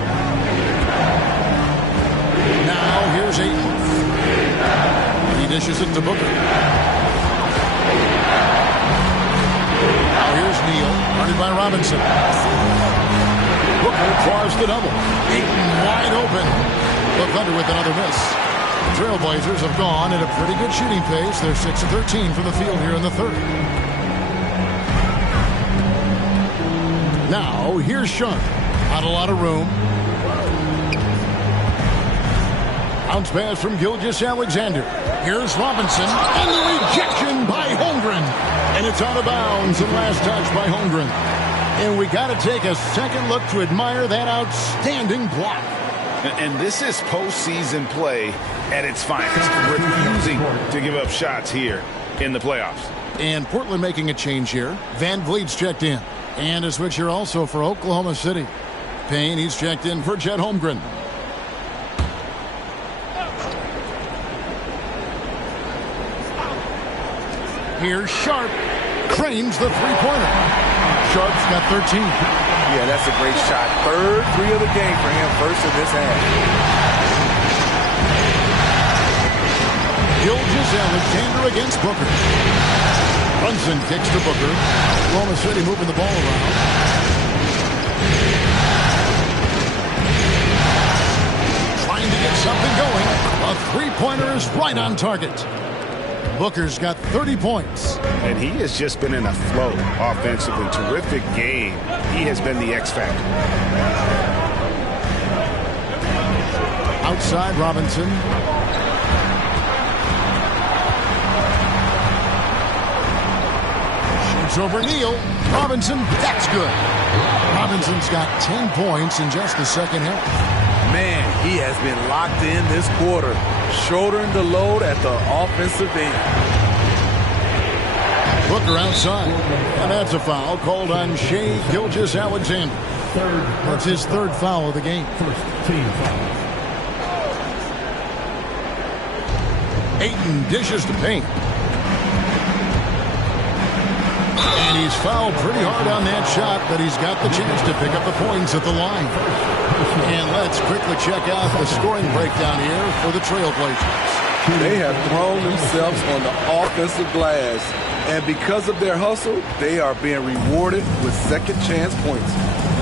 Now here's Ayton. He dishes it to Booker. Now here's Neal, guarded by Robinson. Booker draws the double. Ayton wide open. The Thunder with another miss. The Trailblazers have gone at a pretty good shooting pace. They're 6 of 13 from the field here in the third. Now here's Sharp. Not a lot of room. Bounce pass from Gilgeous-Alexander. Here's Robinson. And the rejection by Holmgren. And it's out of bounds. And last touch by Holmgren. And we got to take a second look to admire that outstanding block. And this is postseason play at its finest. Refusing to give up shots here in the playoffs. And Portland making a change here. Van Vliet's checked in. And a switch here also for Oklahoma City. Payne, he's checked in for Chet Holmgren. Here's Sharp. Cranes the three-pointer. Sharp's got 13. Yeah, that's a great shot. Third three of the game for him, first in this half. Gilgeous-Alexander against Booker. Brunson kicks to Booker. Oklahoma City moving the ball around. Trying to get something going. A three-pointer is right on target. Booker's got 30 points. And he has just been in a flow offensively. Terrific game. He has been the X factor. Outside Robinson. Shoots over Neal. Robinson, that's good. Robinson's got 10 points in just the second half. Man, he has been locked in this quarter, shouldering the load at the offensive end. Booker outside, and that's a foul called on Shai Gilgeous-Alexander. That's his third foul of the game. First team foul. Ayton dishes to Payne. And he's fouled pretty hard on that shot, but he's got the chance to pick up the points at the line. And let's quickly check out the scoring breakdown here for the Trailblazers. They have thrown themselves on the offensive glass, and because of their hustle, they are being rewarded with second chance points.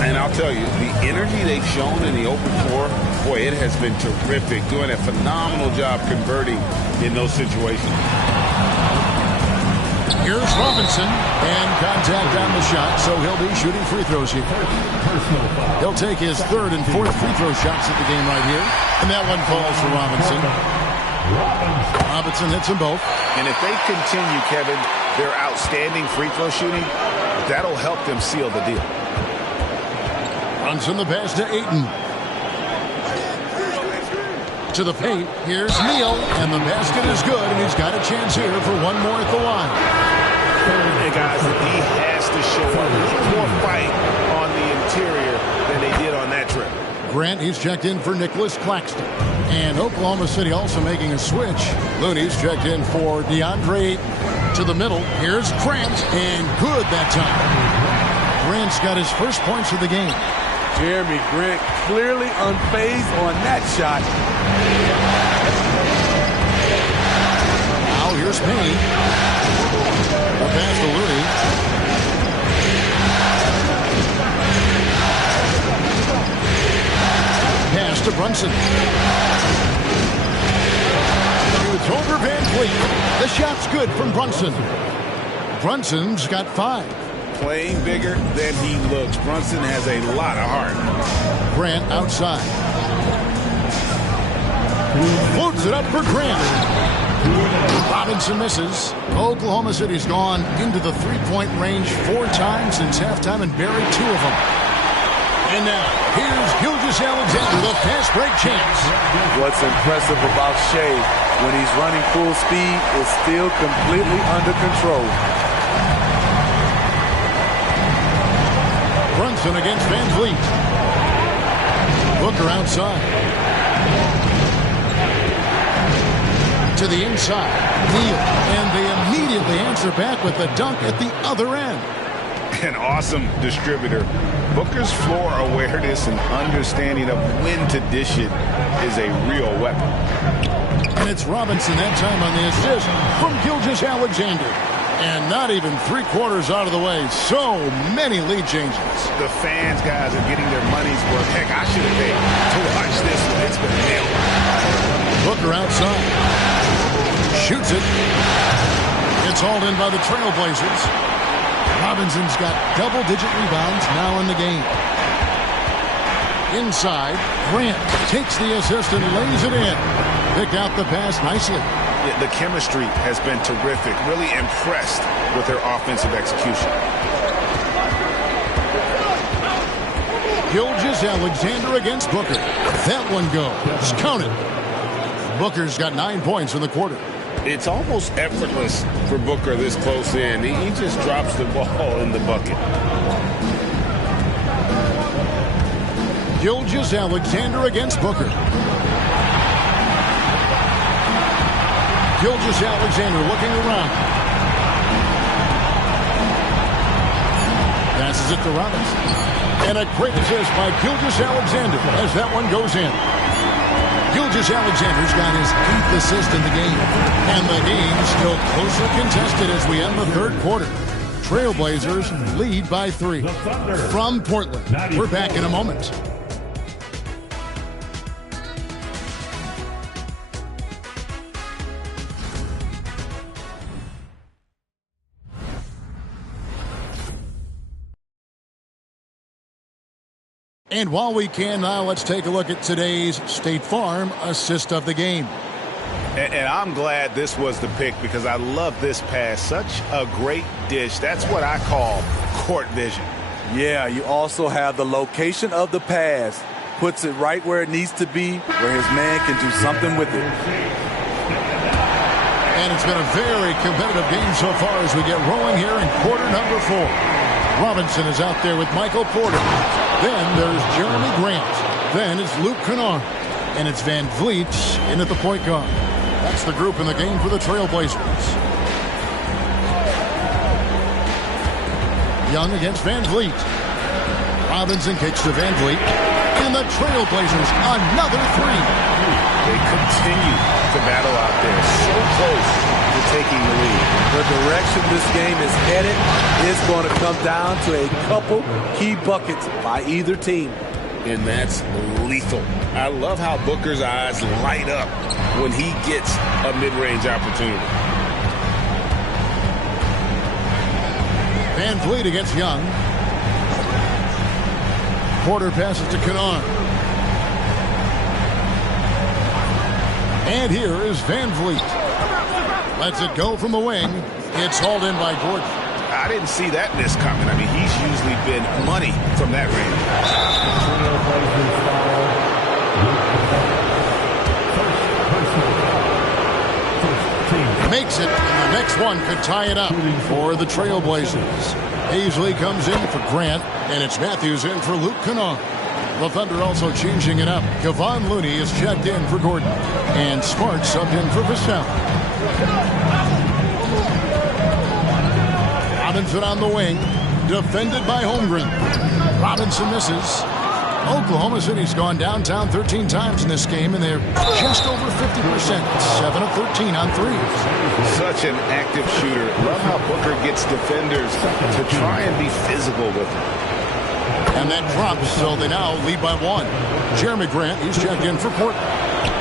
And I'll tell you, the energy they've shown in the open floor, boy, it has been terrific. Doing a phenomenal job converting in those situations. Here's Robinson, and contact on the shot, so he'll be shooting free throws here. He'll take his third and fourth free throw shots at the game right here, and that one falls for Robinson. Robinson hits them both. And if they continue, Kevin, their outstanding free throw shooting, that'll help them seal the deal. Brunson the pass to Ayton. To the paint, here's Neal, and the basket is good, and he's got a chance here for one more at the line. Hey guys, he has to show a little more fight on the interior than they did on that trip. Grant, he's checked in for Nicholas Claxton. And Oklahoma City also making a switch. Looney's checked in for DeAndre to the middle. Here's Grant, and good that time. Grant's got his first points of the game. Jeremy Grant clearly unfazed on that shot. Now here's Payne. The pass to Looney. Brunson. Shoots over Van Vliet. The shot's good from Brunson. Brunson's got 5. Playing bigger than he looks. Brunson has a lot of heart. Grant outside. Floats it up for Grant. Robinson misses. Oklahoma City's gone into the three-point range 4 times since halftime and buried 2 of them. And now, here's Gilgeous-Alexander, the fast break chance. What's impressive about Shea when he's running full speed is still completely under control. Brunson against Van Vliet. Booker outside. To the inside. Neal. And they immediately answer back with the dunk at the other end. An awesome distributor. Booker's floor awareness and understanding of when to dish it is a real weapon. And it's Robinson that time on the assist from Gilgeous-Alexander. And not even 3/4 out of the way. So many lead changes. The fans, guys, are getting their money's worth. Heck, I should have paid to watch this one. It's been nailed. Booker outside. Shoots it. It's hauled in by the Trailblazers. Robinson's got double-digit rebounds now in the game. Inside, Grant takes the assist and lays it in. Pick out the pass nicely. Yeah, the chemistry has been terrific. Really impressed with their offensive execution. Gilgeous-Alexander against Booker. That one goes. Count it. Booker's got 9 points in the quarter. It's almost effortless for Booker this close in. He just drops the ball in the bucket. Gilgeous-Alexander against Booker. Gilgeous-Alexander looking around. Passes it to Robinson. And a great assist by Gilgeous-Alexander as that one goes in. Gilgeous-Alexander's got his 8th assist in the game. And the game's still closely contested as we end the third quarter. Trailblazers lead by 3. From Portland, we're back in a moment. And while we can now, let's take a look at today's State Farm assist of the game. And I'm glad this was the pick because I love this pass. Such a great dish. That's what I call court vision. Yeah, you also have the location of the pass. Puts it right where it needs to be, where his man can do something with it. And it's been a very competitive game so far as we get rolling here in quarter number 4. Robinson is out there with Michael Porter. Then there's Jeremy Grant. Then it's Luke Kennard. And it's Van Vliet in at the point guard. That's the group in the game for the Trailblazers. Young against Van Vliet. Robinson kicks to Van Vliet. And the Trailblazers, another 3. They continue to battle out there. So close to taking the lead. The direction this game is headed is going to come down to a couple key buckets by either team. And that's lethal. I love how Booker's eyes light up when he gets a mid-range opportunity. Van Vliet against Young. Porter passes to Kennard. And here is Van Vliet. Lets it go from the wing. It's hauled in by Gordon. I didn't see that miss coming. I mean, he's usually been money from that range. Makes it, and the next one could tie it up for the Trailblazers. Hazley comes in for Grant, and it's Matthews in for Luke Kennard. The Thunder also changing it up. Kevon Looney is checked in for Gordon, and Smart subbed in for Vassell. Robinson on the wing, defended by Holmgren. Robinson misses. Oklahoma City's gone downtown 13 times in this game, and they're just over 50%. 7 of 13 on threes. Such an active shooter. Love how Booker gets defenders to try and be physical with him. And that drops, so they now lead by 1. Jeremy Grant, he's checked in for Portland.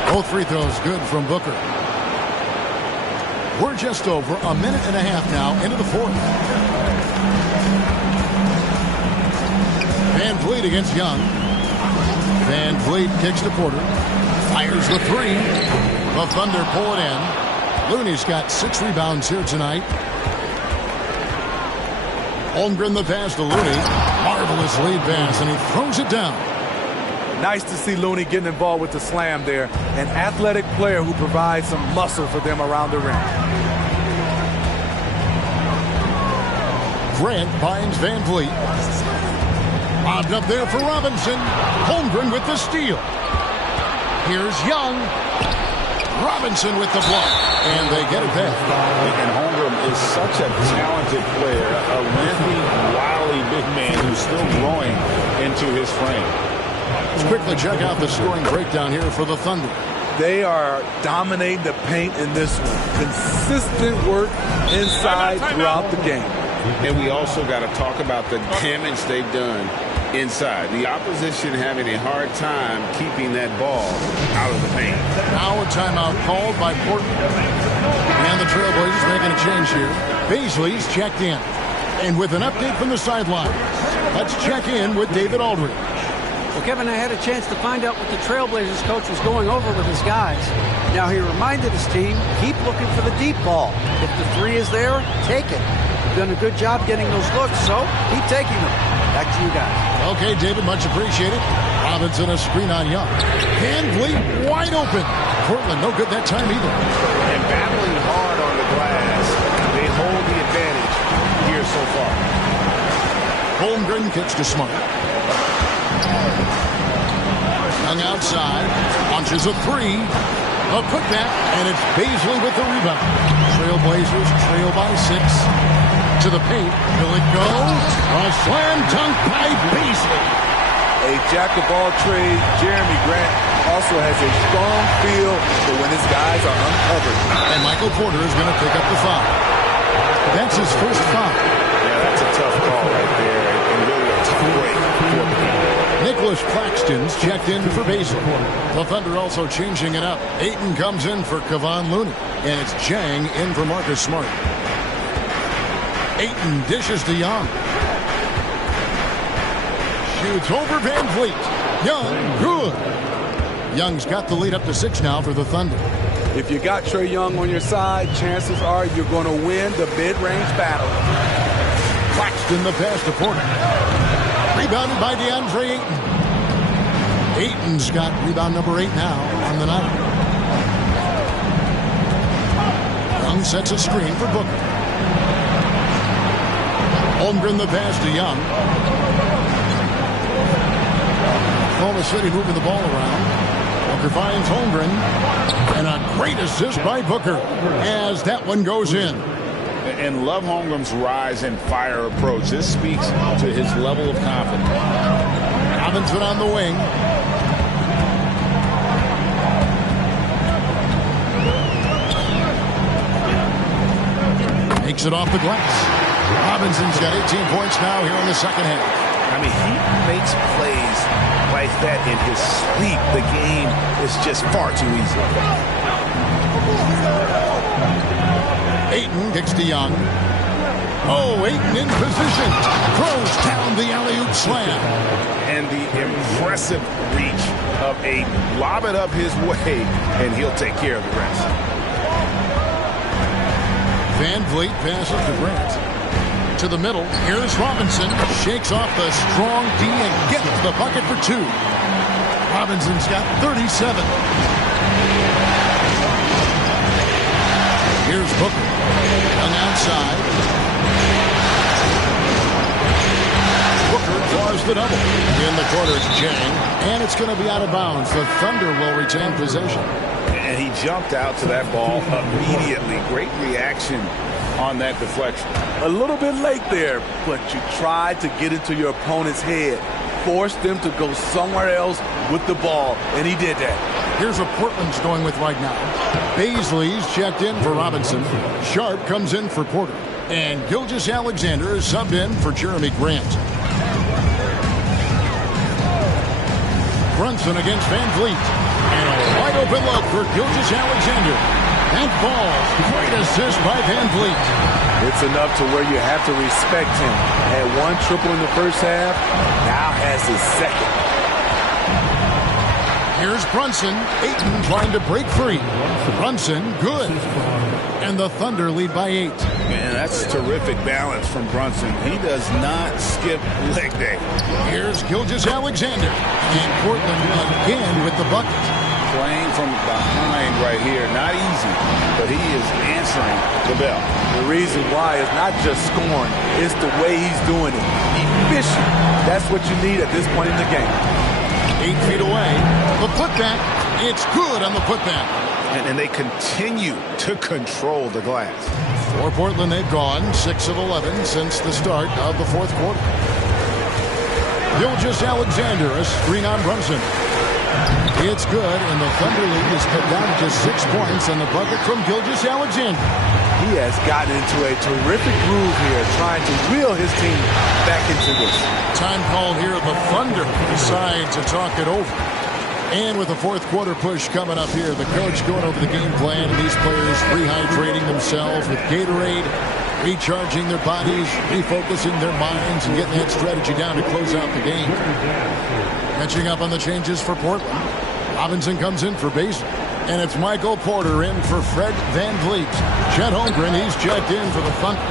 Both free throws good from Booker. We're just over a minute and a half now into the fourth. Van Vliet against Young. Van Vliet kicks to Porter. Fires the three. The Thunder pull it in. Looney's got 6 rebounds here tonight. Holmgren the pass to Looney. Marvelous lead pass, and he throws it down. Nice to see Looney getting involved with the slam there. An athletic player who provides some muscle for them around the rim. Grant finds Van Vliet. Lobbed up there for Robinson. Holmgren with the steal. Here's Young. Robinson with the block. And they get it back. And Holmgren is such a talented player. A lengthy, wily big man who's still growing into his frame. Let's quickly check out the scoring breakdown here for the Thunder. They are dominating the paint in this one. Consistent work inside throughout the game. And we also got to talk about the damage they've done inside. The opposition having a hard time keeping that ball out of the paint. Now a timeout called by Portland. And the Trailblazers making a change here. Baisley's checked in. And with an update from the sideline, let's check in with David Aldridge. Well, Kevin, I had a chance to find out what the Trailblazers coach was going over with his guys. Now, he reminded his team, keep looking for the deep ball. If the three is there, take it. You've done a good job getting those looks, so keep taking them. Back to you guys. Okay, David, much appreciated. Robinson a screen on Young. Van Vliet wide open. Portland no good that time either. And battling hard on the glass, they hold the advantage here so far. Holmgren kicks to Smart. Young outside, launches a three, a putback, and it's Baisley with the rebound. Trailblazers trail by 6. To the paint, will it go? A slam dunk by Baisley. A jack-of-all-trades, Jeremy Grant also has a strong feel for when his guys are uncovered. And Michael Porter is going to pick up the foul. That's his first foul. Yeah, that's a tough call right there, and really a tough break for the game. Nicholas Claxton's checked in for Baisley. The Thunder also changing it up. Ayton comes in for Kevon Looney. And it's Jang in for Marcus Smart. Ayton dishes to Young. Shoots over Van Vliet. Young, good. Young's got the lead up to 6 now for the Thunder. If you got Trae Young on your side, chances are you're going to win the mid-range battle. Claxton the pass to Porter. Rebounded by DeAndre Ayton. Ayton's got rebound number 8 now on the night. Young sets a screen for Booker. Holmgren the pass to Young. Oklahoma City moving the ball around. Booker finds Holmgren. And a great assist by Booker as that one goes in. And love Holmgren's rise and fire approach. This speaks to his level of confidence. Robinson on the wing. Makes it off the glass. Robinson's got 18 points now here in the second half. I mean, he makes plays like that in his sleep. The game is just far too easy. Ayton kicks to Young. Oh, Ayton in position. Throws down the alley-oop slam. And the impressive reach of Ayton. Lob it up his way, and he'll take care of the rest. Van Vliet passes to Grant. To the middle. Here's Robinson. Shakes off the strong D and gets the bucket for 2. Robinson's got 37. Here's Booker. Young outside. Booker draws the double. In the corner is Jang. And it's going to be out of bounds. The Thunder will retain possession. And he jumped out to that ball immediately. Great reaction on that deflection. A little bit late there, but you tried to get into your opponent's head. Force them to go somewhere else with the ball, and he did that. Here's what Portland's going with right now. Baisley's checked in for Robinson. Sharp comes in for Porter. And Gilgeous-Alexander is subbed in for Jeremy Grant. Brunson against Van Vliet. And a wide open look for Gilgeous-Alexander. That falls. Great assist by Van Vliet. It's enough to where you have to respect him. Had one triple in the first half, now has his second. Here's Brunson. Ayton trying to break free. Brunson, good. And the Thunder lead by 8. Man, that's terrific balance from Brunson. He does not skip leg day. Here's Gilgeous-Alexander. And Portland again with the bucket. Playing from behind right here. Not easy, but he is answering the bell. The reason why is not just scoring. It's the way he's doing it. Efficient. That's what you need at this point in the game. 8 feet away. The putback. It's good on the putback. And they continue to control the glass. For Portland, they've gone 6 of 11 since the start of the fourth quarter. Gilgeous-Alexander, a screen on Brunson. It's good, and the Thunder lead is cut down to just 6 points on the bucket from Gilgeous-Alexander. He has gotten into a terrific groove here, trying to wheel his team back into this. Time called here. The Thunder decide to talk it over. And with the fourth quarter push coming up here, the coach going over the game plan, and these players rehydrating themselves with Gatorade, recharging their bodies, refocusing their minds, and getting that strategy down to close out the game. Catching up on the changes for Portland. Robinson comes in for Basin. And it's Michael Porter in for Fred Van Vliet. Chet Holmgren, he's checked in for the Thunder.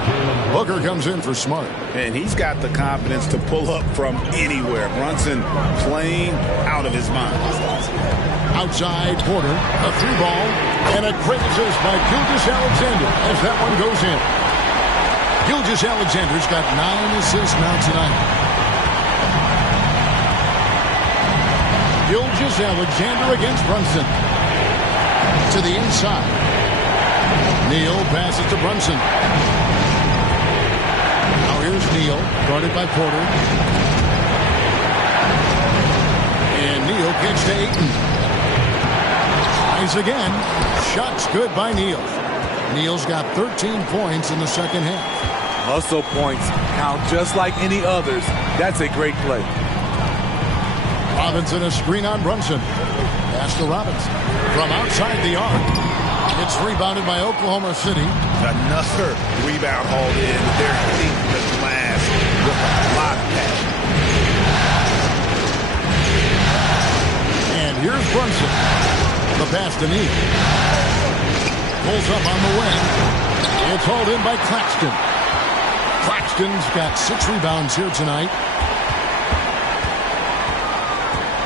Booker comes in for Smart. And he's got the confidence to pull up from anywhere. Brunson playing out of his mind. Outside, Porter, a 3-ball, and a great assist by Gilgeous-Alexander as that one goes in. Gilgeous-Alexander's got 9 assists now tonight. Gilgeous-Alexander against Brunson. To the inside. Neal passes to Brunson. Now here's Neal, guarded by Porter. And Neal kicks to Ayton. Tries again. Shots good by Neal. Neal's got 13 points in the second half. Hustle points count just like any others. That's a great play. Robinson, a screen on Brunson. Pass to Robinson. From outside the arc. It's rebounded by Oklahoma City. Another rebound hauled in. They're hitting the glass with a lot of passion. And here's Brunson. The pass to Neal. Pulls up on the wing. It's hauled in by Claxton. Claxton's got 6 rebounds here tonight.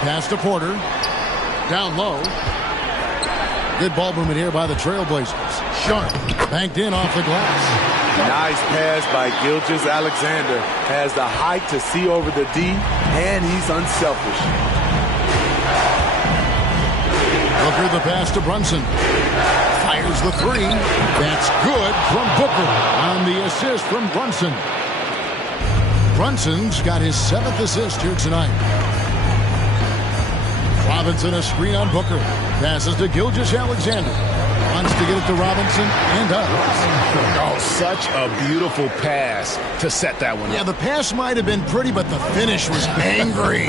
Pass to Porter. Down low. Good ball movement here by the Trailblazers. Sharp. Banked in off the glass. Nice pass by Gilgeous-Alexander. Has the height to see over the D, and he's unselfish. Booker the pass to Brunson. Fires the 3. That's good from Booker on the assist from Brunson. Brunson's got his 7th assist here tonight. Robinson, a screen on Booker. Passes to Gilgeous-Alexander. Wants to get it to Robinson and does. Oh, such a beautiful pass to set that one up. Yeah, the pass might have been pretty, but the finish was angry.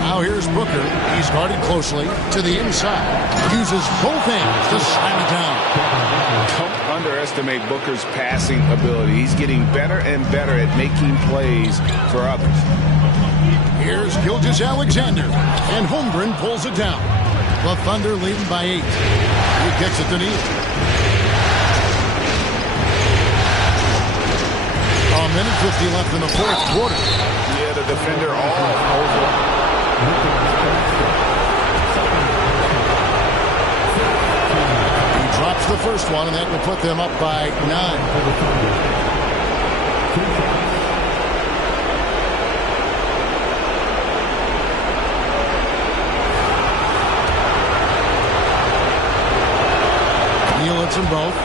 Now here's Booker. He's guarded closely to the inside. Uses both hands to slam it down. Don't underestimate Booker's passing ability. He's getting better and better at making plays for others. Here's Gilgeous-Alexander, and Holmgren pulls it down. The Thunder leading by 8. He kicks it to Neal. A minute 50 left in the fourth quarter. Yeah, the defender all over. He drops the first one, and that will put them up by 9. Neal hits them both.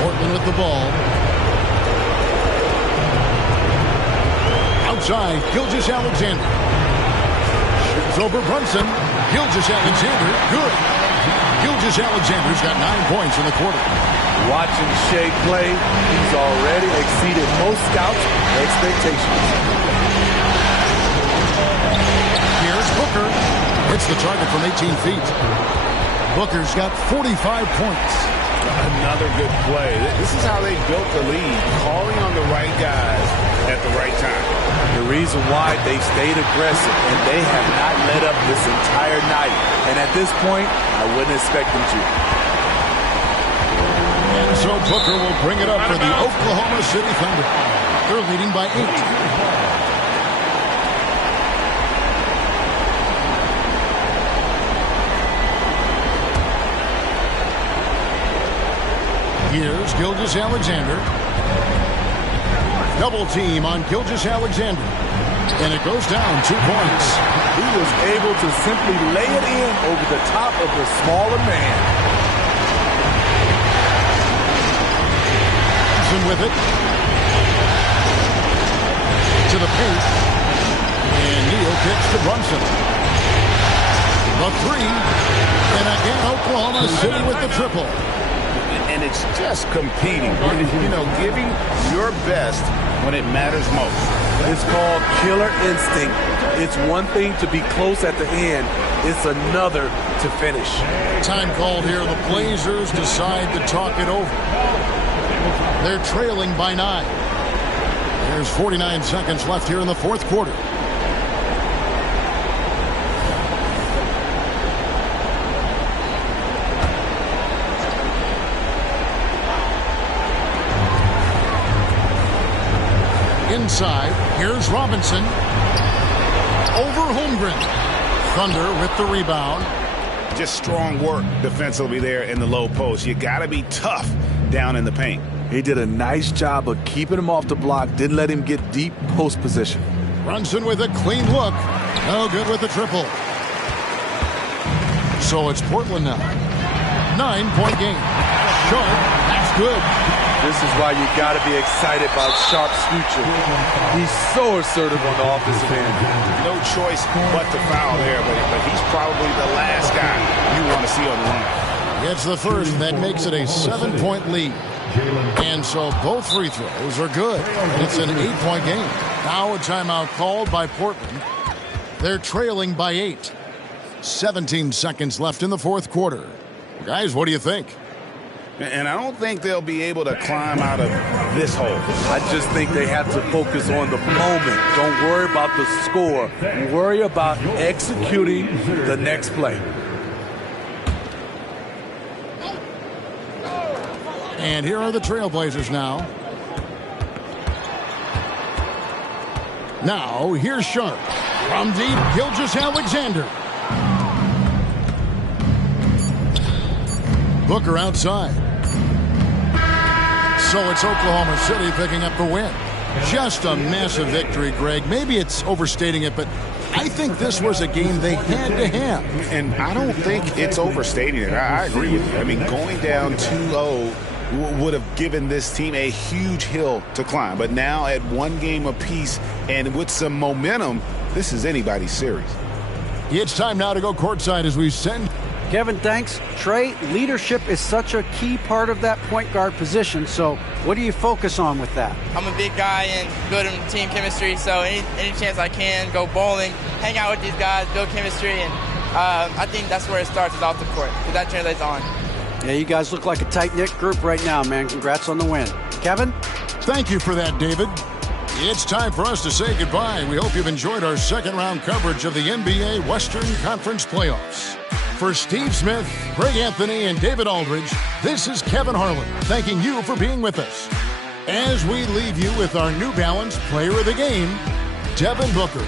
Portland with the ball. Outside, Gilgeous-Alexander. Shoots over Brunson. Gilgeous-Alexander, good. Gilgeous-Alexander's got 9 points in the quarter. Watching Shea play, he's already exceeded most scouts' expectations. Here's Booker. Hits the target from 18 feet. Booker's got 45 points. Another good play. This is how they built the lead, calling on the right guys at the right time. The reason why they've stayed aggressive and they have not let up this entire night. And at this point, I wouldn't expect them to. And so Booker will bring it up for the Oklahoma City Thunder. They're leading by 8. Here's Gilgeous-Alexander. Double team on Gilgeous-Alexander. And it goes down 2 points. He was able to simply lay it in over the top of the smaller man. With it. To the paint. And Neal kicks to Brunson. The 3. And again, Oklahoma City with the triple. And it's just competing. Giving your best when it matters most. It's called killer instinct. It's one thing to be close at the end. It's another to finish. Time called here. The Blazers decide to talk it over. They're trailing by 9. There's 49 seconds left here in the fourth quarter. Inside, here's Robinson. Over Holmgren. Thunder with the rebound. Just strong work defensively there in the low post. You got to be tough down in the paint. He did a nice job of keeping him off the block, didn't let him get deep post position. Brunson with a clean look. No good with the triple. So it's Portland now. 9-point game. Sharp, that's good. This is why you got to be excited about Sharp's future. He's so assertive on the offensive end. No choice but to foul there, but he's probably the last guy you want to see on the line. Gets the first. That makes it a 7-point lead. And so both free throws are good. It's an 8-point game. Now a timeout called by Portland. They're trailing by 8. 17 seconds left in the fourth quarter. Guys, what do you think? And I don't think they'll be able to climb out of this hole. I just think they have to focus on the moment. Don't worry about the score. Worry about executing the next play. And here are the Trailblazers now. Now, here's Sharp. From deep, Gilgeous-Alexander. Booker outside. So it's Oklahoma City picking up the win. Just a massive victory, Greg. Maybe it's overstating it, but I think this was a game they had to have. And I don't think it's overstating it. I agree with you. I mean, going down 2-0 would have given this team a huge hill to climb. But now at 1 game apiece and with some momentum, this is anybody's series. It's time now to go courtside as we send. Kevin, thanks. Trey, leadership is such a key part of that point guard position. So what do you focus on with that? I'm a big guy and building team chemistry. So any chance I can, go bowling, hang out with these guys, build chemistry. And I think that's where it starts, is off the court, because that translates on. Yeah, you guys look like a tight-knit group right now, man. Congrats on the win. Kevin? Thank you for that, David. It's time for us to say goodbye. We hope you've enjoyed our second-round coverage of the NBA Western Conference Playoffs. For Steve Smith, Greg Anthony, and David Aldridge, this is Kevin Harlan thanking you for being with us. As we leave you with our New Balance Player of the Game, Devin Booker.